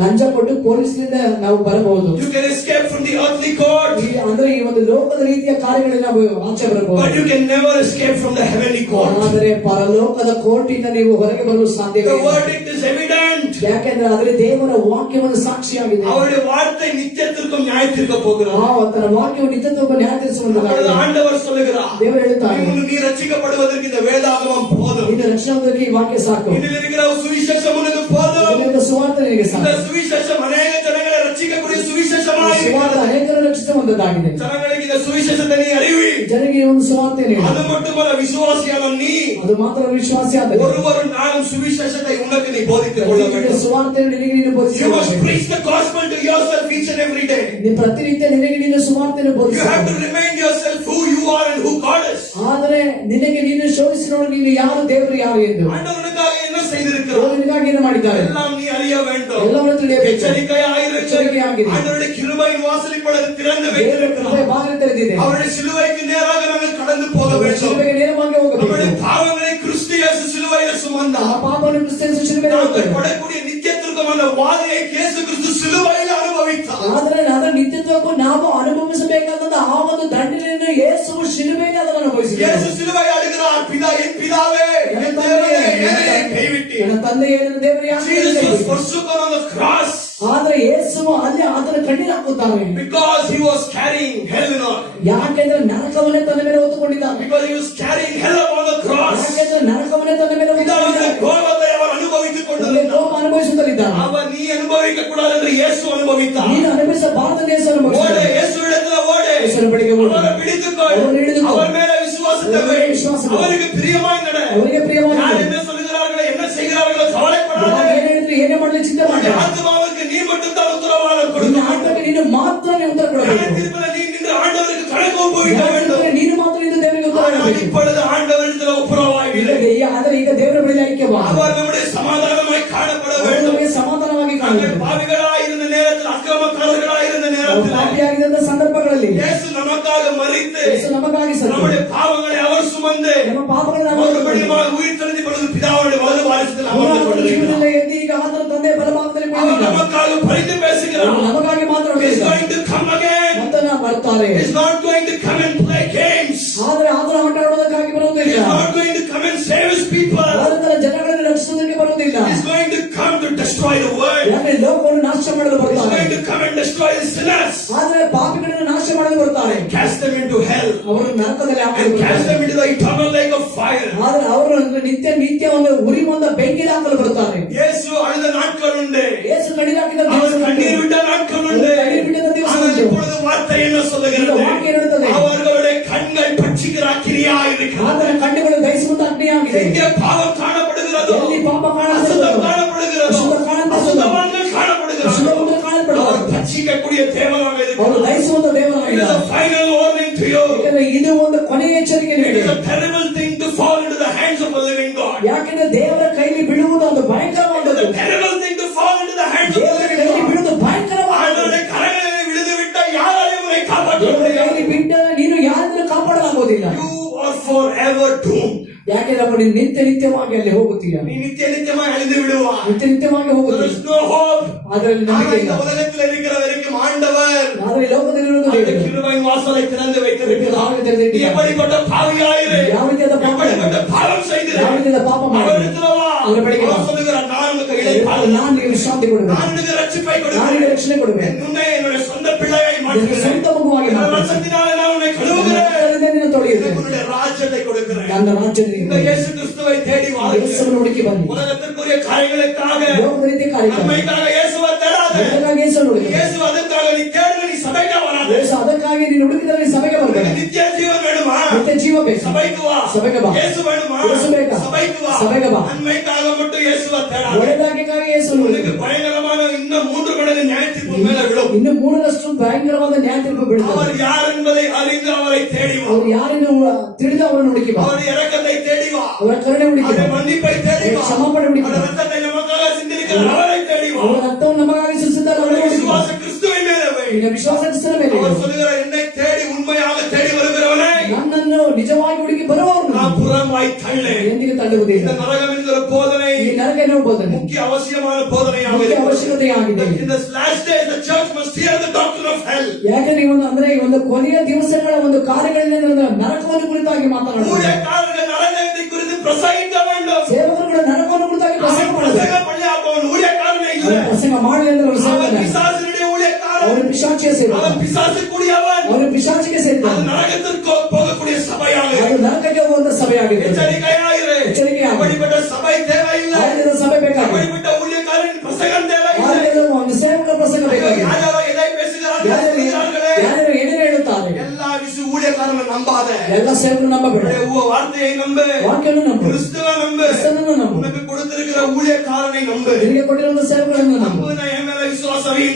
ಲಂಚ ಕೊಟ್ಟು ಪೊಲೀಸರಿಂದ ನಾವು ಬರಬಹುದು. You can escape from the earthly court, ಅಂದ್ರೆ ಈ ಒಂದು ಲೋಕದ ರೀತಿಯ ಕಾರ್ಯಗಳಿಂದ ನಾವು ಆಚೆ but ಬರಬಹುದು. you can never escape from the heavenly court. ಆದರೆ ಪರಲೋಕದ ಕೋರ್ಟಿಂದ ನೀವು ಹೊರಗೆ ಬರಲು The ಸಾಧ್ಯವಿಲ್ಲ. verdict is evident. ಯಾಕೆಂದ್ರೆ ಅದರಲ್ಲಿ ದೇವರ ವಾಕ್ಯವನ್ನು ಸಾಕ್ಷಿಯಾಗಿದೆ. அவருடைய வார்த்தை நித்தியத்திற்கும் நியாயத்திற்கு போகிறது. ಆತನ ವಾಕ್ಯವು ನಿತ್ಯತ್ವ ನ್ಯಾಯ அப்பொழுது ತೀರಿಸುವಂತಾಗಿದೆ. ஆண்டவர் சொல்லுகிறார், ದೇವರು ಹೇಳ್ತಾನೆ, நீ ரட்சிக்கப்படுவதற்கு இந்த வேதாகமம் போதும். ನಿನ್ನ ರಕ್ಷಣೆಗೆ ಈ ವಾಕ್ಯ ಸಾಕು. இதில் இருக்கிற சுவிசேஷம் உனக்கு போதும். ಇದರಿಂದ ಸುವಾರ್ತೆ ನಿನಗೆ இந்த ಸಾಕು. சுவிசேஷம் அநேக ஜனங்களை ரட்சிக்கக்கூடிய சுவிசேஷமாக ಸುವಾರ್ತೆ இருக்கிறது. ಅನೇಕರು ರಕ್ಷಿಸುವಂತದ್ದಾಗಿದೆ. ஜனங்களுக்கு இந்த சுவிசேஷத்தை நீ அறிவி. ಜನರಿಗೆ ಈ ಒಂದು ಸುವಾರ್ತೆ ನೀಡು. அது மட்டுமல்ல, விசுவாசியான நீ ಅದು ಮಾತ್ರ ವಿಶ್ವಾಸಿ ಆದರೆ ஒருவரும் நானும் சுவிசேஷத்தை உனக்கு நீ போதித்துக் கொள்ள வேண்டும். ಸುವಾರ್ತೆ ನಿನಗೆ ನೀನು You must ಬೋಧಿಸಬೇಕು. preach the gospel to yourself each and every day. ನೀನು ಪ್ರತಿನಿತ್ಯ ನಿನಗೆ ನೀನು ಸುವಾರ್ತೆಯನ್ನು You have to ಬೋಧಿಸಬೇಕು. remind yourself who you are and who God is. ಆದರೆ ನಿನಗೆ ನೀನು ಶೋಧಿಸಿ ನೋಡು, ನೀನು ಯಾರು, ದೇವರು ಯಾರು ಎಂದು. ஆண்டவனுக்காக என்ன செய்திருக்கிறார்? ಅವರು ನಿನಗಾಗಿ ಏನು ಮಾಡಿದ್ದಾರೆ எல்லாம் நீ அறிய வேண்டும். ಎಲ್ಲವನ್ನೂ ತಿಳಿಯಬೇಕು. எச்சரிக்கையாயிரு. எச்சரிக்கையாಗಿರಿ. ஆண்டவருடைய கிருபையின் வாசல் இப்பொழுது திறந்து ದೇವರ வைத்திருக்கிறார். ಕೃಪೆ ಬಾಗಿಲು ತೆರೆದಿದೆ. அவருடைய சிலுவைக்கு நேராக நாங்கள் கடந்து போக வேண்டும். ಶಿಲುಬೆಗೆ ನೇರವಾಗಿ நம்முடைய ಹೋಗಬೇಕು. பாவங்களை கிறிஸ்து இயேசு சிலுவையில் ಆ சுமந்தார். ಪಾಪವನ್ನು ಕ್ರಿಸ್ತನ ಶಿಲುಬೆಗೆ நாங்கள் ಹಾಕಿದನು. படக்கூடிய நித்தியத்திற்கும் அந்த வாதையை இயேசு கிறிஸ்து சிலுவையில் அனுபவித்தார். ಆದರೆ ಅದರ ನಿತ್ಯತ್ವಕ್ಕೂ ನಾವು ಅನುಭವಿಸಬೇಕಾದಂತ ಆ ಒಂದು ದಂಡನೆಯನ್ನು ಯೇಸುವು ಶಿಲುಬೆಯಲ್ಲಿ ಅದನ್ನು ಅನುಭವಿಸಿದನು. இயேசு சிலுவை அழுகிறார், என் பிதாவே, என் தேவனே, ஏன் என்னை கைவிட்டீர்? ನನ್ನ ತಂದೆ ಏನನ್ನು ದೇವರು ಯಾಕೆ Jesus was ಕೈಬಿಟ್ಟರು? forsaken on the cross ಆದ್ರೆ ಯೇಸುವು ಅಲ್ಲಿ ಆತನ ಕಣ್ಣೀರು ಹಾಕುತ್ತಾನೆ. because he was carrying hell in all. ಯಾಕೆಂದ್ರೆ ನರಕವನ್ನೇ ತನ್ನ ಮೇಲೆ ಹೊತ್ತುಕೊಂಡಿದ್ದಾನೆ. Because he was carrying hell upon the cross. ಯಾಕೆಂದ್ರೆ ನರಕವನ್ನೇ ತನ್ನ ಮೇಲೆ பிதாவின் ಹೊತ್ತುಕೊಂಡಿದ್ದಾನೆ. கோபத்தை அவர் அனுபவித்துக் ತನ್ನ கொண்டிருந்தார். ಕೋಪ ಅನುಭವಿಸುತ್ತಲಿದ್ದಾನೆ. அவர் நீ அனுபவிக்க கூடாது என்று இயேசு அனுபவித்தார். ನೀನು ಅನುಭವಿಸಬಾರದು ಯೇಸು ஓடு, ಅನುಭವಿಸಿದ್ದಾನೆ. இயேசுவிடத்தில் ஓடு. ಯೇಸುವಿನ ಬಳಿಗೆ ಓಡು. அவரை பிடித்துக்கொள். அவரை ಹಿಡಿದುಕೊ. அவர் மேல விசுவாசத்தை வை. அவரை விசுவாசம் வை. அவருக்கு பிரியமாய் நட. ಅವರಿಗೆ யார் ಪ್ರಿಯವಾದ என்ன சொல்லுகிறார்களோ, என்ன செய்கிறார்களோ கவலைப்படாதே. ಏನೇ ಹೇಳಿದ್ರು ಏನೇ ಮಾಡಲಿ ಚಿಂತೆ ಮಾಡಿ. உன்னுடைய ஆத்துமாவுக்கு நீ மட்டும் தான் உத்தரவாதம் ನಿನ್ನ கொடுக்க வேண்டும். ಆತ್ಮಕ್ಕೆ ನೀನು ಮಾತ್ರ ಉತ್ತರ ಕೊಡಬೇಕು. நியாயத்தீர்ப்பில் நீ நின்று ஆண்டவருக்கு கணக்கு ஒப்புவிக்க வேண்டும். ನೀನು ಮಾತ್ರ ಇಂದು ದೇವರಿಗೆ ಉತ್ತರ ஆனால் ಕೊಡಬೇಕು. இப்பொழுது ஆண்டவரிடத்தில் ஒப்புரவாயில்லை. ಆದರೆ ಈಗ ದೇವರ ಬಳಿ ಐಕ್ಯವಾ. அவர் நம்முடைய சமாதானமாய் காணப்பட வேண்டும். ನಮಗೆ ಸಮಾಧಾನವಾಗಿ நாங்கள் ಕಾಣಬೇಕು. பாவிகளாயிருந்த நேரத்தில், அக்கிரமக்காரர்களாயிருந்த நேரத்தில் ಪಾಪಿಯಾಗಿದ್ದ ಸಂದರ್ಭಗಳಲ್ಲಿ இயேசு நமக்காக மரித்து ಯೇಸು ನಮಗಾಗಿ ಸತ್ತು. நம்முடைய பாவங்களை அவர் சுமந்து ನಮ್ಮ ಪಾಪಗಳನ್ನು ನಾವು மறுபடியும் உயிர் தெழுந்து பொழுது பிதாவுடைய வலது வாரிசத்தில் அமர்ந்து கொண்டிருக்கிறார். ಜೀವನದಲ್ಲಿ ಎದ್ದು ಈಗ ಆತನ ತಂದೆ ಬಲಭಾಗದಲ್ಲಿ அவர் ಕುಳಿತಿದ್ದಾನೆ. நமக்காக பரிந்து பேசுகிறார். ಅವರು ನಮಗಾಗಿ ಮಾತ್ರ He is ಬೇಡ. going to come again. ಮತ್ತೆ ನಾವು ಬರ್ತಾರೆ. He is not going to come and play games. ಆದರೆ ಆತನ ಆಟ ಆಡೋದಕ್ಕಾಗಿ He ಬರುವುದಿಲ್ಲ. is not going to come and save his people. ಆತನ ಜನಗಳನ್ನು ರಕ್ಷಿಸುವುದಕ್ಕೆ ಬರುವುದಿಲ್ಲ. He is going to come to destroy the world. ಯಾಕಂದ್ರೆ ಲೋಕವನ್ನು ನಾಶ ಮಾಡಲು He is ಬರ್ತಾರೆ. going to come and destroy the sinners. ಆದರೆ ಪಾಪಿಗಳನ್ನು ನಾಶ ಮಾಡಲು ಬರ್ತಾರೆ. Cast them into hell ಅವರು ನರಕದಲ್ಲಿ and ಹಾಕಲು cast ಬರ್ತಾರೆ. them into the eternal lake of fire. ಆದರೆ ಅವರು ನಿತ್ಯ ಒಂದು ಉರಿಯುವಂತ ಬೆಂಕಿ ಹಾಕಲು ಬರ್ತಾರೆ. இயேசு அழுத நாட்கள் உண்டு. ಯೇಸು ಕಣ್ಣೀರಾಕಿದ அவர் ದಿವಸ கண்ணீர் விட்ட நாட்கள் உண்டு. கண்ணீர் விட்ட ದಿವಸ ஆனால் ಉಂಟು. இப்பொழுது வார்த்தை என்ன சொல்லுகிறது? இந்த வாக்கு ಹೇಳುತ್ತದೆ, அவர்களுடைய கண்கள் பட்சிக்கிற அக்கினியா இருக்கிறது. ಆತನ ಕಣ್ಣುಗಳು ದಹಿಸುವಂತ ಅಗ್ನಿಯಾಗಿದೆ. எங்கே பாவம் காணப்படுகிறதோ, ಎಲ್ಲಿ ಪಾಪ அசுத்தம் ಕಾಣப்படுತ್ತದೋ, காணப்படுகிறதோ, அசுத்தம் காணப்படுகிறதோ, அசுத்தவான்கள் காணப்படுகிறார்களோ, ಅಶುದ್ಧವಾದ ಕಾಣப்படுತ್ತದೋ, அவர் பட்சிக்கக்கூடிய தேவனாக ಅವರು இருக்கிறார். ದಹಿಸುವಂತ It is ದೇವರಾಗಿದ್ದಾರೆ. a final warning to you. ಯಾಕಂದ್ರೆ ಇದು ಒಂದು ಕೊನೆಯ ಎಚ್ಚರಿಕೆ It ನೀಡಿ. is a terrible thing to fall into the hands of a living God. ಯಾಕಂದ್ರೆ ದೇವರ ಕೈಲಿ ಬೀಳುವುದು ಒಂದು It is ಭಯಂಕರವಾದದ್ದು. a terrible thing to fall into the hands of the ದೇವರ living ಕೈಲಿ God. ಬೀಳುವುದು ಭಯಂಕರವಾದದ್ದು. ஆண்டவருடைய கரங்களில் விழுந்து விட்ட யாராலையும் உன்னை காப்பாற்ற ದೇವರ முடியாது. ಕೈಲಿ ಬಿಟ್ಟ ನೀನು ಯಾರಿಂದಲೂ ಕಾಪಾಡಲಾಗುವುದಿಲ್ಲ. You are forever doomed. ಯಾಕೆಂದ್ರೆ ಅವರು ನಿತ್ಯವಾಗಿ ಅಲ್ಲಿ ಹೋಗುತ್ತೀಯ. நீ நித்தியமாய் அழிந்து விடுவாய். ನಿತ್ಯವಾಗಿ There ಹೋಗುತ್ತೀಯ. is no hope. ಅದರಲ್ಲಿ ஆனால் ನಂಬಿಕೆ இந்த ಇಲ್ಲ. உலகத்தில் இருக்கிற வரைக்கும் ஆண்டவர் ಆದರೆ ಲೋಕದಲ್ಲಿರುವುದು அந்த ದೇವರು. கிருபையின் வாசலை திறந்து வைத்திருக்கிறார். ಆಗ ತೆರೆದಿಟ್ಟಿದ್ದಾನೆ. நீ எப்படிப்பட்ட பாவியாயிரு, ಯಾವ ರೀತಿಯಾದ ಪಾಪ, எப்படிப்பட்ட பாவம் செய்திரு, ಯಾವ ರೀತಿಯಾದ ಪಾಪ ಮಾಡಿ அவரிடத்தில் வா. ಅವರ ಬಳಿಗೆ ಬಾ. அவர் சொல்லுகிறார், நான் உனக்கு இளைப்பாறுதல், ನಾನು ನಿನಗೆ ವಿಶ್ರಾಂತಿ ಕೊಡುವೆ, நான் உனக்கு ரட்சிப்பை ನಾನು கொடுக்கிறேன், ನಿನಗೆ ರಕ್ಷಣೆ ಕೊಡುವೆ, உன்னை என்னுடைய சொந்த பிள்ளையை ನಿನಗೆ மாற்றுகிறேன், ಸ್ವಂತ ಮಗುವಾಗಿ இந்த ಮಾಡ್ತೇನೆ. ரட்சத்தினாலே நான் உன்னை கழுவுகிறேன், ರಕ್ತದಿಂದ ನಿನ್ನ ತೊಳೆಯುವೆ, உன்னுடைய ராஜ்யத்தை கொடுக்கிறேன். ನನ್ನ ರಾಜ್ಯದ இந்த இயேசு கிறிஸ்துவை தேடி வாருங்கள். ಯೇಸುವನ್ನು ಹುಡುಕಿ ಬನ್ನಿ. உலகத்திற்குரிய காரியங்களுக்காக, ಲೋಕದ ರೀತಿಯ ಕಾರ್ಯಕ್ರಮ நன்மைக்காக இயேசுவை தேடாத. ಅದಕ್ಕಾಗಿ ಯೇಸುವನ್ನು ಹುಡುಕಿ. இயேசு அதற்காக நீ தேடுங்க, நீ சபைக்கு வராத. ಯೇಸು ಅದಕ್ಕಾಗಿ ನೀನು ಹುಡುಕಿದರೆ ನೀನು ಸಭೆಗೆ ಬರಬೇಕು. நித்திய ஜீவன் வேணுமா? ನಿತ್ಯ ಜೀವ ಜೀವ ಬೇಕು. சபைக்கு வா. சபைக்கு வா. இயேசு வேணுமா? இயேசு ಬೇಕಾ? சபைக்கு வா. சபைக்கு வா. நன்மைக்காக மட்டும் இயேசுவை தேடாதே. ಒಳ್ಳೆದಾಗಿಗಾಗಿ ಯೇಸು உனக்கு பயங்கரமான இன்னும் 3 மடங்கு நியாயத்தீர்ப்பு மேல விழும். ಇನ್ನು 3ರಷ್ಟು ಭಯಂಕರವಾದ ನ್ಯಾಯ ತೀರ್ಪು ಬೀಳುತ್ತದೆ. அவர் யார் என்பதை அறிந்து அவரை தேடி வா. ಅವರು ಯಾರನ್ನು ತಿಳಿದು ಅವರನ್ನು ಹುಡುಕಿ ಬಾ. அவருடைய இரக்கத்தை தேடி வா. ಅವರ ಕರುಣೆ ಹುಡುಕಿ அவருடைய ಬಾ. மன்னிப்பை தேடி ಅವರ வா. ಕ್ಷಮಾಪಣೆ ಹುಡುಕಿ அவருடைய ಬಾ. ரத்தத்தை நமக்காக சிந்திருக்கிற அவரை தேடி வா. ಅವರ ರಕ್ತವನ್ನು ನಮಗಾಗಿ ಸುರಿಸಿದ್ದಾರೆ ಅವರನ್ನು அவருடைய ಹುಡುಕಿ ಬಾ. விசுவாச கிறிஸ்துவின் மேலே வை. ನಿನ್ನ ವಿಶ್ವಾಸ ಕ್ರಿಸ್ತನ ಮೇಲೆ அவர் ಇಡು. சொல்லுகிற என்னை தேடி உண்மையாக தேடி வருகிறவனை ನನ್ನನ್ನು ನಿಜವಾಗಿ ಹುಡುಕಿ ಬರುವವರನ್ನು நான் புறமாய் தள்ளேன். ಎಂದಿಗೂ ತಳ್ಳುವುದಿಲ್ಲ. இந்த நரகம் என்கிற போதனை ಈ ನರಕ ಎನ್ನುವ ಬೋಧನೆ முக்கிய அவசியமான போதனையாக ಮುಖ್ಯ இருக்கிறது. ಅವಶ್ಯಕತೆಯಾಗಿದೆ. In the last days the church must hear the doctrine of hell. ಯಾಕಂದ್ರೆ ಈ ಒಂದು ಕೊನೆಯ ದಿವಸಗಳ ಒಂದು ಕಾರ್ಯಗಳಲ್ಲಿ ಒಂದು ನರಕವನ್ನು ಕುರಿತಾಗಿ ಮಾತನಾಡುತ್ತಾರೆ. ஊழியக்காரர்கள் நரகத்தை குறித்து பிரசங்கிக்க வேண்டும். ಸೇವಕರುಗಳು ನರಕವನ್ನು ಕುರಿತಾಗಿ ಪ್ರಸಂಗ அவன் ಮಾಡಬೇಕು. பிரசங்கம் பண்ணி அவன் ஊழியக்காரனே இல்லை. ಅವರು ಪ್ರಸಂಗ ಮಾಡಿ ಅಂದ್ರೆ ಅವರು அவன் ಸೇವಕನೇ. பிசாசினுடைய ஊழியக்காரன். ಅವರು ಪಿಶಾಚಿಗೆ ಸೇರಿದ. அவன் பிசாசுக்குரியவன். ಅವರು ಪಿಶಾಚಿಗೆ ಸೇರಿದ. அது நரகத்திற்கு போகக்கூடிய சபையாக ಅದು ನರಕಕ್ಕೆ ಹೋಗುವಂತ ಸಭೆಯಾಗಿದೆ. எச்சரிக்கையாயிரு. எச்சரிக்கையாயிரு. அப்படிப்பட்ட சபை தேவையில்லை. ಆದ್ರಿಂದ ಸಭೆ ಬೇಕಾಗಿದೆ. அப்படிப்பட்ட ஊழியக்காரன் பிரசங்கம் தேவையில்லை. ಆದ್ರಿಂದ ಒಂದು ಸೇವಕರ ಪ್ರಸಂಗ ಬೇಕಾಗಿದೆ. யாரோ எதை பேசுகிறார்களே ಯಾರು ಏನೇನು ಹೇಳುತ್ತಾರೆ எல்லா ஊழியக்காரனை நம்பாத. ಎಲ್ಲ ಸೇವಕರು ನಂಬಬೇಡ. வார்த்தையை நம்பு. ವಾಕ್ಯವನ್ನು ನಂಬು. கிறிஸ்துவை நம்பு. ಕ್ರಿಸ್ತನನ್ನು ನಂಬು. உனக்கு கொடுத்திருக்கிற ஊழியக்காரனை நம்பு. ನಿನಗೆ ಕೊಟ್ಟಿರುವ ಸೇವಕರನ್ನು ನಂಬು. நம்புனா என் மேல விசுவாசம் வை.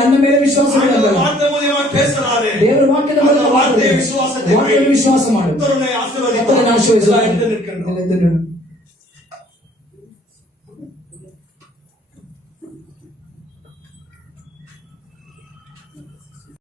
ನನ್ನ ಮೇಲೆ ವಿಶ್ವಾಸ ಇಡಬೇಡ. வார்த்தை மூலமா பேசுறாரு. ದೇವರ ವಾಕ್ಯದ ಮೂಲಕ வார்த்தையை விசுவாசத்தை வை. ವಾಕ್ಯದಲ್ಲಿ ವಿಶ್ವಾಸ ಮಾಡು. கர்த்தரை ஆசீர்வதிப்பார். ಕರ್ತನ ಆಶೀರ್ವದಿಸಲಿ. எல்லாம் எழுந்து நிற்கின்றோம். ಎದ್ದು ನಿಲ್ಲು.